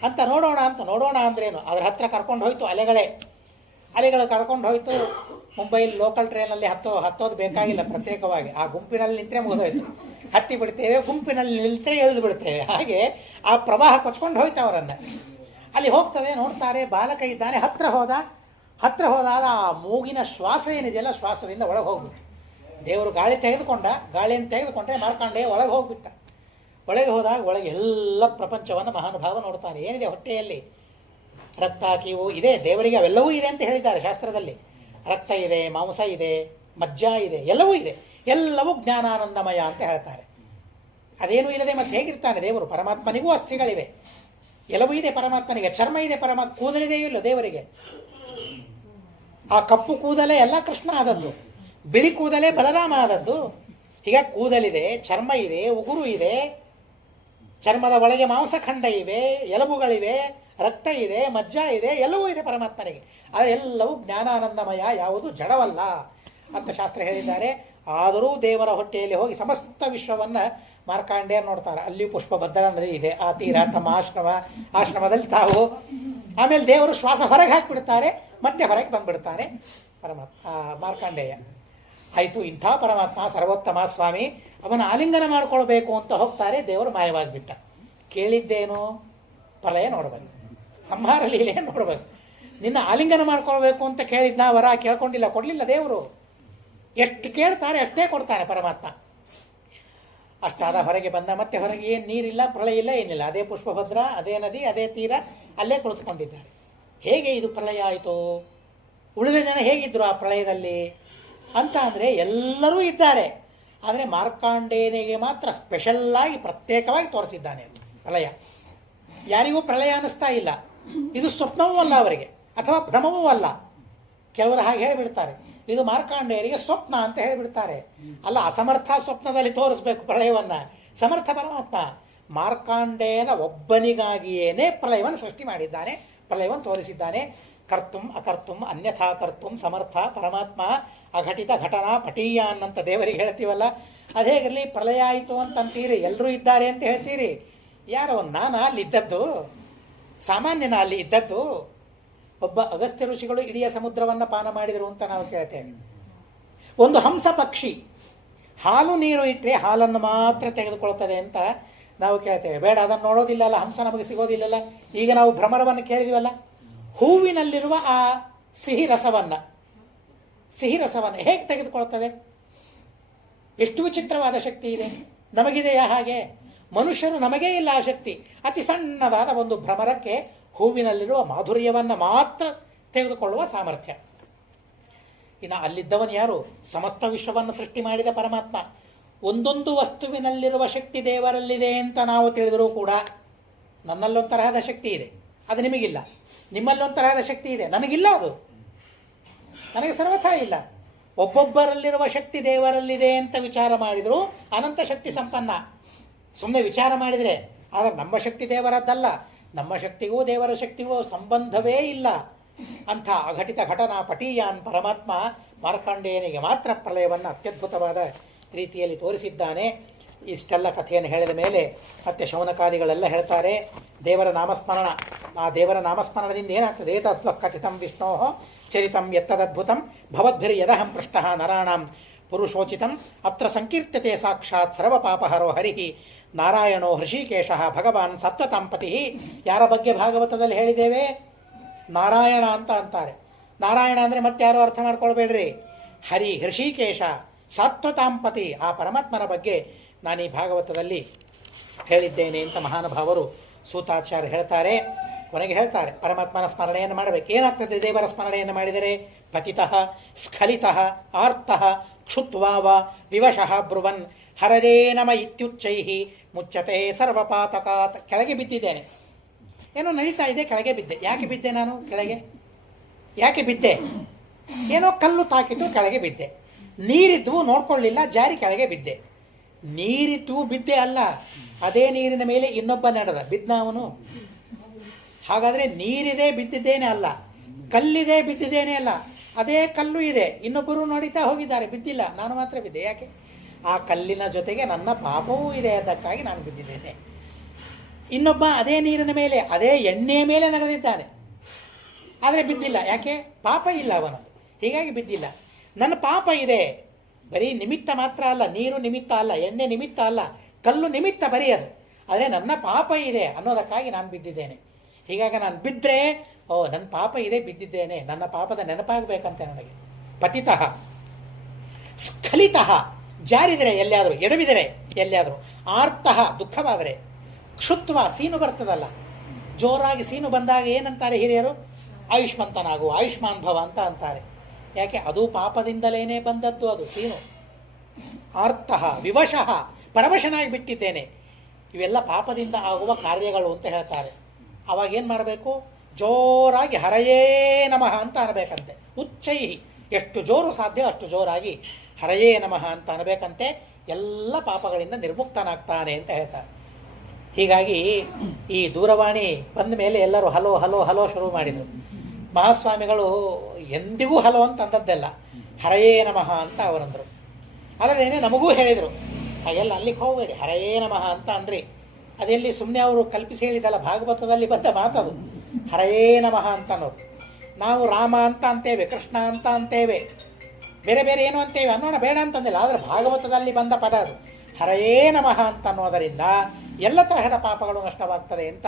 ಅಂತ ನೋಡೋಣ ಅಂದ್ರೇನು, ಅದ್ರ ಹತ್ರ ಕರ್ಕೊಂಡು ಹೋಯ್ತು ಅಲೆಗಳು ಕರ್ಕೊಂಡು ಹೋಯ್ತು. ಮುಂಬೈಲಿ ಲೋಕಲ್ ಟ್ರೈನಲ್ಲಿ ಹತ್ತೋದು ಬೇಕಾಗಿಲ್ಲ, ಪ್ರತ್ಯೇಕವಾಗಿ ಆ ಗುಂಪಿನಲ್ಲಿ ನಿಂತರೆ ಮುಗಿದೋಯ್ತು. ಹತ್ತಿ ಬಿಡ್ತೇವೆ, ಗುಂಪಿನಲ್ಲಿ ನಿಲ್ತರೆ ಎಳೆದು ಬಿಡ್ತೇವೆ. ಹಾಗೆ ಆ ಪ್ರವಾಹ ಕೊಚ್ಕೊಂಡು ಹೋಯ್ತು ಅವರನ್ನು. ಅಲ್ಲಿ ಹೋಗ್ತದೆ, ನೋಡ್ತಾರೆ, ಬಾಲಕ ಇದ್ದಾನೆ. ಹತ್ರ ಹೋದಾಗ ಆ ಮೂಗಿನ ಶ್ವಾಸ ಏನಿದೆಯಲ್ಲ, ಶ್ವಾಸದಿಂದ ಒಳಗೆ ಹೋಗ್ಬಿಟ್ಟು ದೇವರು ಗಾಳಿಯನ್ನು ತೆಗೆದುಕೊಂಡ್ರೆ ಮಾರ್ಕಾಂಡೇಯ ಒಳಗೆ ಹೋಗ್ಬಿಟ್ಟ. ಒಳಗೆ ಹೋದಾಗ ಒಳಗೆ ಎಲ್ಲ ಪ್ರಪಂಚವನ್ನು ಮಹಾನುಭಾವ ನೋಡ್ತಾನೆ. ಏನಿದೆ ಹೊಟ್ಟೆಯಲ್ಲಿ, ರಕ್ತ, ಕೀವು ಇದೆ, ದೇವರಿಗೆ ಅವೆಲ್ಲವೂ ಇದೆ ಅಂತ ಹೇಳಿದ್ದಾರೆ ಶಾಸ್ತ್ರದಲ್ಲಿ. ರಕ್ತ ಇದೆ, ಮಾಂಸ ಇದೆ, ಮಜ್ಜ ಇದೆ, ಎಲ್ಲವೂ ಇದೆ. ಎಲ್ಲವೂ ಜ್ಞಾನಾನಂದಮಯ ಅಂತ ಹೇಳ್ತಾರೆ. ಅದೇನೂ ಇಲ್ಲದೆ ಮತ್ತೆ ಹೇಗಿರ್ತಾನೆ ದೇವರು? ಪರಮಾತ್ಮನಿಗೂ ಅಸ್ಥಿಗಳಿವೆ, ಎಲ್ಲವೂ ಇದೆ ಪರಮಾತ್ಮನಿಗೆ. ಚರ್ಮ ಇದೆ, ಕೂದಲಿದೆಯೂ ಇಲ್ಲ ದೇವರಿಗೆ. ಆ ಕಪ್ಪು ಕೂದಲೇ ಎಲ್ಲ ಕೃಷ್ಣ ಆದದ್ದು, ಬಿಳಿ ಕೂದಲೇ ಬಲರಾಮ ಆದದ್ದು. ಹೀಗಾಗಿ ಕೂದಲಿದೆ, ಚರ್ಮ ಇದೆ, ಉಗುರು ಇದೆ, ಚರ್ಮದ ಒಳಗೆ ಮಾಂಸಖಂಡ ಇವೆ, ಎಲುಬುಗಳಿವೆ, ರಕ್ತ ಇದೆ, ಮಜ್ಜ ಇದೆ, ಎಲ್ಲವೂ ಇದೆ ಪರಮಾತ್ಮನಿಗೆ. ಅದೆಲ್ಲವೂ ಜ್ಞಾನಾನಂದಮಯ, ಯಾವುದು ಜಡವಲ್ಲ ಅಂತ ಶಾಸ್ತ್ರ ಹೇಳಿದ್ದಾರೆ. ಆದರೂ ದೇವರ ಹೊಟ್ಟೆಯಲ್ಲಿ ಹೋಗಿ ಸಮಸ್ತ ವಿಶ್ವವನ್ನು ಮಾರ್ಕಾಂಡೇಯರು ನೋಡ್ತಾರೆ. ಅಲ್ಲಿ ಪುಷ್ಪಭದ್ರಾ ನದಿ ಇದೆ, ಆ ತೀರ ತಮ್ಮ ಆಶ್ರಮದಲ್ಲಿ ತಾವು. ಆಮೇಲೆ ದೇವರು ಶ್ವಾಸ ಹೊರಗೆ ಹಾಕಿಬಿಡ್ತಾರೆ, ಮತ್ತೆ ಹೊರಗೆ ಬಂದ್ಬಿಡ್ತಾರೆ ಮಾರ್ಕಾಂಡೇಯ. ಆಯಿತು, ಇಂಥ ಪರಮಾತ್ಮ ಸರ್ವೋತ್ತಮ ಸ್ವಾಮಿ, ಅವನ ಆಲಿಂಗನ ಮಾಡ್ಕೊಳ್ಬೇಕು ಅಂತ ಹೋಗ್ತಾರೆ. ದೇವರು ಮಾಯವಾಗಿಬಿಟ್ಟ. ಕೇಳಿದ್ದೇನು? ಪ್ರಳಯ ನೋಡಬೇಕು, ಸಂಹಾರ ಲೀಲೆಯನ್ನು ನೋಡಬೇಕು. ನಿನ್ನ ಆಲಿಂಗನ ಮಾಡ್ಕೊಳ್ಬೇಕು ಅಂತ ಕೇಳಿದ್ನ, ವರ ಕೇಳ್ಕೊಂಡಿಲ್ಲ, ಕೊಡಲಿಲ್ಲ ದೇವರು. ಎಷ್ಟು ಕೇಳ್ತಾರೆ ಅಷ್ಟೇ ಕೊಡ್ತಾನೆ ಪರಮಾತ್ಮ. ಅಷ್ಟಾದ ಹೊರಗೆ ಬಂದ. ಮತ್ತೆ ಹೊರಗೆ ಏನು ನೀರಿಲ್ಲ, ಪ್ರಳಯ ಇಲ್ಲ, ಏನಿಲ್ಲ. ಅದೇ ಪುಷ್ಪಭದ್ರಾ, ಅದೇ ನದಿ, ಅದೇ ತೀರ, ಅಲ್ಲೇ ಕುಳಿತುಕೊಂಡಿದ್ದಾರೆ. ಹೇಗೆ ಇದು ಪ್ರಳಯ ಆಯಿತು? ಉಳಿದ ಜನ ಹೇಗಿದ್ದರು ಆ ಪ್ರಳಯದಲ್ಲಿ ಅಂತ ಅಂದರೆ ಎಲ್ಲರೂ ಇದ್ದಾರೆ. ಆದರೆ ಮಾರ್ಕಾಂಡೇಯನಿಗೆ ಮಾತ್ರ ಸ್ಪೆಷಲ್ಲಾಗಿ ಪ್ರತ್ಯೇಕವಾಗಿ ತೋರಿಸಿದ್ದಾನೆ ಪ್ರಳಯ. ಯಾರಿಗೂ ಪ್ರಳಯ ಅನ್ನಿಸ್ತಾ ಇಲ್ಲ. ಇದು ಸ್ವಪ್ನವೂ ಅಲ್ಲ ಅವರಿಗೆ, ಅಥವಾ ಭ್ರಮವೂ ಅಲ್ಲ. ಕೆಲವರು ಹಾಗೆ ಹೇಳಿಬಿಡ್ತಾರೆ, ಇದು ಮಾರ್ಕಾಂಡೇಯರಿಗೆ ಸ್ವಪ್ನ ಅಂತ ಹೇಳಿಬಿಡ್ತಾರೆ. ಅಲ್ಲ, ಅಸಮರ್ಥ ಸ್ವಪ್ನದಲ್ಲಿ ತೋರಿಸ್ಬೇಕು ಪ್ರಳಯವನ್ನು. ಸಮರ್ಥ ಪರಮಾತ್ಮ ಮಾರ್ಕಾಂಡೇಯನ ಒಬ್ಬನಿಗಾಗಿಯೇನೇ ಪ್ರಳಯವನ್ನು ಸೃಷ್ಟಿ ಮಾಡಿದ್ದಾನೆ, ಪ್ರಳಯವನ್ನು ತೋರಿಸಿದ್ದಾನೆ. ಕರ್ತುಂ ಅಕರ್ತುಂ ಅನ್ಯಥಾ ಕರ್ತುಂ ಸಮರ್ಥ ಪರಮಾತ್ಮ ಅಘಟಿತ ಘಟನಾ ಪಟೀಯ ಅನ್ನಂತ ದೇವರಿಗೆ ಹೇಳ್ತೀವಲ್ಲ, ಅದೇಗಿರಲಿ ಪ್ರಳಯ ಆಯಿತು ಅಂತಂತೀರಿ, ಎಲ್ಲರೂ ಇದ್ದಾರೆ ಅಂತ ಹೇಳ್ತೀರಿ. ಯಾರೋ ನಾನು ಅಲ್ಲಿ ಇದ್ದದ್ದು, ಸಾಮಾನ್ಯನ ಅಲ್ಲಿ ಇದ್ದದ್ದು. ಒಬ್ಬ ಅಗಸ್ತ್ಯ ಋಷಿಗಳು ಇಡೀ ಸಮುದ್ರವನ್ನು ಪಾನ ಮಾಡಿದರು ಅಂತ ನಾವು ಕೇಳ್ತೇವೆ. ಒಂದು ಹಂಸ ಪಕ್ಷಿ ಹಾಲು ನೀರು ಇಟ್ಟರೆ ಹಾಲನ್ನು ಮಾತ್ರ ತೆಗೆದುಕೊಳ್ತದೆ ಅಂತ ನಾವು ಕೇಳ್ತೇವೆ. ಬೇಡ, ಅದನ್ನು ನೋಡೋದಿಲ್ಲಲ್ಲ, ಹಂಸ ನಮಗೆ ಸಿಗೋದಿಲ್ಲಲ್ಲ. ಈಗ ನಾವು ಭ್ರಮರವನ್ನು ಕೇಳಿದಿವಲ್ಲ, ಹೂವಿನಲ್ಲಿರುವ ಆ ಸಿಹಿ ರಸವನ್ನು ಹೇಗೆ ತೆಗೆದುಕೊಳ್ತದೆ? ಎಷ್ಟು ವಿಚಿತ್ರವಾದ ಶಕ್ತಿ ಇದೆ. ನಮಗಿದೆಯಾ ಹಾಗೆ? ಮನುಷ್ಯರು ನಮಗೇ ಇಲ್ಲ ಆ ಶಕ್ತಿ. ಅತಿ ಸಣ್ಣದಾದ ಒಂದು ಭ್ರಮರಕ್ಕೆ ಹೂವಿನಲ್ಲಿರುವ ಮಾಧುರ್ಯವನ್ನು ಮಾತ್ರ ತೆಗೆದುಕೊಳ್ಳುವ ಸಾಮರ್ಥ್ಯ. ಇನ್ನು ಅಲ್ಲಿದ್ದವನು ಯಾರು? ಸಮಸ್ತ ವಿಶ್ವವನ್ನು ಸೃಷ್ಟಿ ಮಾಡಿದ ಪರಮಾತ್ಮ. ಒಂದೊಂದು ವಸ್ತುವಿನಲ್ಲಿರುವ ಶಕ್ತಿ ದೇವರಲ್ಲಿದೆ ಅಂತ ನಾವು ತಿಳಿದರೂ ಕೂಡ ನನ್ನಲ್ಲೊಂತರಹದ ಶಕ್ತಿ ಇದೆ, ಅದು ನಿಮಗಿಲ್ಲ. ನಿಮ್ಮಲ್ಲೊಂತರಹದ ಶಕ್ತಿ ಇದೆ, ನನಗಿಲ್ಲ. ಅದು ನನಗೆ ಸರ್ವಥಾ ಇಲ್ಲ. ಒಬ್ಬೊಬ್ಬರಲ್ಲಿರುವ ಶಕ್ತಿ ದೇವರಲ್ಲಿದೆ ಅಂತ ವಿಚಾರ ಮಾಡಿದರೂ ಅನಂತ ಶಕ್ತಿ ಸಂಪನ್ನ. ಸುಮ್ಮನೆ ವಿಚಾರ ಮಾಡಿದರೆ, ಆದರೆ ನಮ್ಮ ಶಕ್ತಿ ದೇವರದ್ದಲ್ಲ. ನಮ್ಮ ಶಕ್ತಿಗೂ ದೇವರ ಶಕ್ತಿಗೂ ಸಂಬಂಧವೇ ಇಲ್ಲ. ಅಂಥ ಅಘಟಿತ ಘಟನಾ ಪಟೀಯಾನ್ ಪರಮಾತ್ಮ ಮಾರ್ಕಾಂಡೇಯನಿಗೆ ಮಾತ್ರ ಪ್ರಳಯವನ್ನು ಅತ್ಯದ್ಭುತವಾದ ರೀತಿಯಲ್ಲಿ ತೋರಿಸಿದ್ದಾನೆ. ಇಷ್ಟೆಲ್ಲ ಕಥೆಯನ್ನು ಹೇಳಿದ ಮೇಲೆ ಮತ್ತೆ ಶೌನಕಾದಿಗಳೆಲ್ಲ ಹೇಳ್ತಾರೆ, ದೇವರ ನಾಮಸ್ಮರಣ. ಆ ದೇವರ ನಾಮಸ್ಮರಣದಿಂದ ಏನಾಗ್ತದೆ? ಏತದ್ವ ಕಥಿತಂ ವಿಷ್ಣೋ ಚರಿತಂ ಯತ್ತದದ್ಭುತಂ ಭವದ್ಭಿರ್ಯದಹಂ ಪೃಷ್ಟಃ ನರಾಣಾಂ ಪುರುಷೋಚಿತಂ ಅತ್ರ ಸಂಕೀರ್ತ್ಯತೆ ಸಾಕ್ಷಾತ್ ಸರ್ವಪಾಪಹರೋ ಹರಿಹಿ ನಾರಾಯಣೋ ಹೃಷಿಕೇಶ ಭಗವಾನ್ ಸತ್ವತಾಂಪತಿ. ಯಾರ ಬಗ್ಗೆ ಭಾಗವತದಲ್ಲಿ ಹೇಳಿದ್ದೇವೆ? ನಾರಾಯಣ ಅಂತ ಅಂತಾರೆ. ನಾರಾಯಣ ಅಂದರೆ ಮತ್ತೆ ಯಾರು ಅರ್ಥ ಮಾಡ್ಕೊಳ್ಬೇಡ್ರಿ. ಹರಿ, ಹೃಷಿಕೇಶ, ಸತ್ವತಾಂಪತಿ, ಆ ಪರಮಾತ್ಮನ ಬಗ್ಗೆ ನಾನು ಈ ಭಾಗವತದಲ್ಲಿ ಹೇಳಿದ್ದೇನೆ ಅಂತ ಮಹಾನುಭಾವರು ಸೂತಾಚಾರ್ಯ ಹೇಳ್ತಾರೆ. ಕೊನೆಗೆ ಹೇಳ್ತಾರೆ, ಪರಮಾತ್ಮನ ಸ್ಮರಣೆಯನ್ನು ಮಾಡಬೇಕು. ಏನಾಗ್ತದೆ ದೇವರ ಸ್ಮರಣೆಯನ್ನು ಮಾಡಿದರೆ? ಪತಿತಃ ಸ್ಖಲಿತಃ ಆರ್ತಃ ಕ್ಷುತ್ವಾವ ವಿವಶಃ ಬ್ರುವನ್ ಹರರೇ ನಮ ಇತ್ಯುಚ್ಚೈಹಿ ಮುಚ್ಚತೆ ಸರ್ವಪಾತಕಾತ್. ಕೆಳಗೆ ಬಿದ್ದಿದ್ದೇನೆ, ಏನೋ ನಡೀತಾ ಇದೆ, ಕೆಳಗೆ ಬಿದ್ದೆ. ಯಾಕೆ ಬಿದ್ದೆ ನಾನು ಕೆಳಗೆ? ಯಾಕೆ ಬಿದ್ದೆ? ಏನೋ ಕಲ್ಲು ತಾಕಿತು, ಕೆಳಗೆ ಬಿದ್ದೆ. ನೀರಿದ್ದು ನೋಡ್ಕೊಳ್ಳಿಲ್ಲ, ಜಾರಿ ಕೆಳಗೆ ಬಿದ್ದೆ. ನೀರಿದ್ದು ಬಿದ್ದೆ ಅಲ್ಲ, ಅದೇ ನೀರಿನ ಮೇಲೆ ಇನ್ನೊಬ್ಬ ನಡೆದ, ಬಿದ್ದ ಅವನು. ಹಾಗಾದರೆ ನೀರಿದೆ ಬಿದ್ದಿದ್ದೇನೆ ಅಲ್ಲ, ಕಲ್ಲಿದೆ ಬಿದ್ದಿದ್ದೇನೆ ಅಲ್ಲ, ಅದೇ ಕಲ್ಲು ಇದೆ, ಇನ್ನೊಬ್ಬರು ನೋಡಿತಾ ಹೋಗಿದ್ದಾರೆ, ಬಿದ್ದಿಲ್ಲ, ನಾನು ಮಾತ್ರ ಬಿದ್ದೆ. ಯಾಕೆ? ಆ ಕಲ್ಲಿನ ಜೊತೆಗೆ ನನ್ನ ಪಾಪವೂ ಇದೆ, ಅದಕ್ಕಾಗಿ ನಾನು ಬಿದ್ದಿದ್ದೇನೆ. ಇನ್ನೊಬ್ಬ ಅದೇ ನೀರಿನ ಮೇಲೆ, ಅದೇ ಎಣ್ಣೆಯ ಮೇಲೆ ನಡೆದಿದ್ದಾನೆ, ಆದರೆ ಬಿದ್ದಿಲ್ಲ. ಯಾಕೆ? ಪಾಪ ಇಲ್ಲ ಅವನದು, ಹೀಗಾಗಿ ಬಿದ್ದಿಲ್ಲ. ನನ್ನ ಪಾಪ ಇದೆ, ಬರೀ ನಿಮಿತ್ತ ಮಾತ್ರ ಅಲ್ಲ, ನೀರು ನಿಮಿತ್ತ ಅಲ್ಲ, ಎಣ್ಣೆ ನಿಮಿತ್ತ ಅಲ್ಲ, ಕಲ್ಲು ನಿಮಿತ್ತ ಬರೀ ಅದು, ಆದರೆ ನನ್ನ ಪಾಪ ಇದೆ ಅನ್ನೋದಕ್ಕಾಗಿ ನಾನು ಬಿದ್ದಿದ್ದೇನೆ. ಹೀಗಾಗಿ ನಾನು ಬಿದ್ದರೆ, ಓ ನನ್ನ ಪಾಪ ಇದೆ, ಬಿದ್ದಿದ್ದೇನೆ, ನನ್ನ ಪಾಪದ ನೆನಪಾಗಬೇಕಂತೆ ನನಗೆ. ಪತಿತಃ ಸ್ಖಲಿತಃ, ಜಾರಿದರೆ ಎಲ್ಲಿಯಾದರೂ, ಎಡವಿದರೆ ಎಲ್ಲಿಯಾದರೂ, ಆರ್ತಃ ದುಃಖವಾದರೆ, ಕ್ಷುತ್ವ ಸೀನು ಬರ್ತದಲ್ಲ, ಜೋರಾಗಿ ಸೀನು ಬಂದಾಗ ಏನಂತಾರೆ ಹಿರಿಯರು? ಆಯುಷ್ಮಂತನಾಗು, ಆಯುಷ್ಮಾನ್ ಭವ ಅಂತ ಅಂತಾರೆ. ಯಾಕೆ? ಅದು ಪಾಪದಿಂದಲೇನೆ ಬಂದದ್ದು, ಅದು ಸೀನು. ಆರ್ತಃ ವಿವಶಃ, ಪರವಶನಾಗಿ ಬಿಟ್ಟಿದ್ದೇನೆ. ಇವೆಲ್ಲ ಪಾಪದಿಂದ ಆಗುವ ಕಾರ್ಯಗಳು ಅಂತ ಹೇಳ್ತಾರೆ. ಅವಾಗ ಏನು ಮಾಡಬೇಕು? ಜೋರಾಗಿ ಹರಯೇ ನಮಃ ಅಂತ ಅನ್ನಬೇಕಂತೆ. ಉಚ್ಚೈಹಿ, ಎಷ್ಟು ಜೋರು ಸಾಧ್ಯ ಅಷ್ಟು ಜೋರಾಗಿ ಹರಯೇ ನಮಃ ಅಂತ ಅನ್ನಬೇಕಂತೆ. ಎಲ್ಲ ಪಾಪಗಳಿಂದ ನಿರ್ಮುಕ್ತನಾಗ್ತಾನೆ ಅಂತ ಹೇಳ್ತಾರೆ. ಹೀಗಾಗಿ ಈ ದೂರವಾಣಿ ಬಂದ ಮೇಲೆ ಎಲ್ಲರೂ ಹಲೋ ಹಲೋ ಹಲೋ ಶುರು ಮಾಡಿದರು. ಮಹಾಸ್ವಾಮಿಗಳು ಎಂದಿಗೂ ಹಲೋ ಅಂತ ಅಂದದ್ದೆಲ್ಲ, ಹರಯೇ ನಮಃ ಅಂತ ಅವರಂದರು. ಅಲ್ಲದೇನೆ ನಮಗೂ ಹೇಳಿದರು, ಹಾಗೆಲ್ಲ ಅಲ್ಲಿಗೆ ಹೋಗಬೇಡಿ, ಹರಯೇ ನಮಃ ಅಂತ ಅಂದ್ರಿ. ಅದೆಲ್ಲಿ ಸುಮ್ಮನೆ ಅವರು ಕಲ್ಪಿಸಿ ಹೇಳಿದಲ್ಲ, ಭಾಗವತದಲ್ಲಿ ಬಂದ ಮಾತದು, ಹರಯೇ ನಮಃ ಅಂತ ಅನ್ನೋದು. ನಾವು ರಾಮ ಅಂತ ಅಂತೇವೆ, ಕೃಷ್ಣ ಅಂತ ಅಂತೇವೆ, ಬೇರೆ ಬೇರೆ ಏನು ಅಂತೇವೆ, ಅನ್ನೋಣ ಬೇಡ ಅಂತಂದಿಲ್ಲ. ಆದರೆ ಭಾಗವತದಲ್ಲಿ ಬಂದ ಪದ ಅದು, ಹರಯೇ ನಮಃ ಅಂತ ಅನ್ನೋದರಿಂದ ಎಲ್ಲ ತರಹದ ಪಾಪಗಳು ನಷ್ಟವಾಗ್ತದೆ ಅಂತ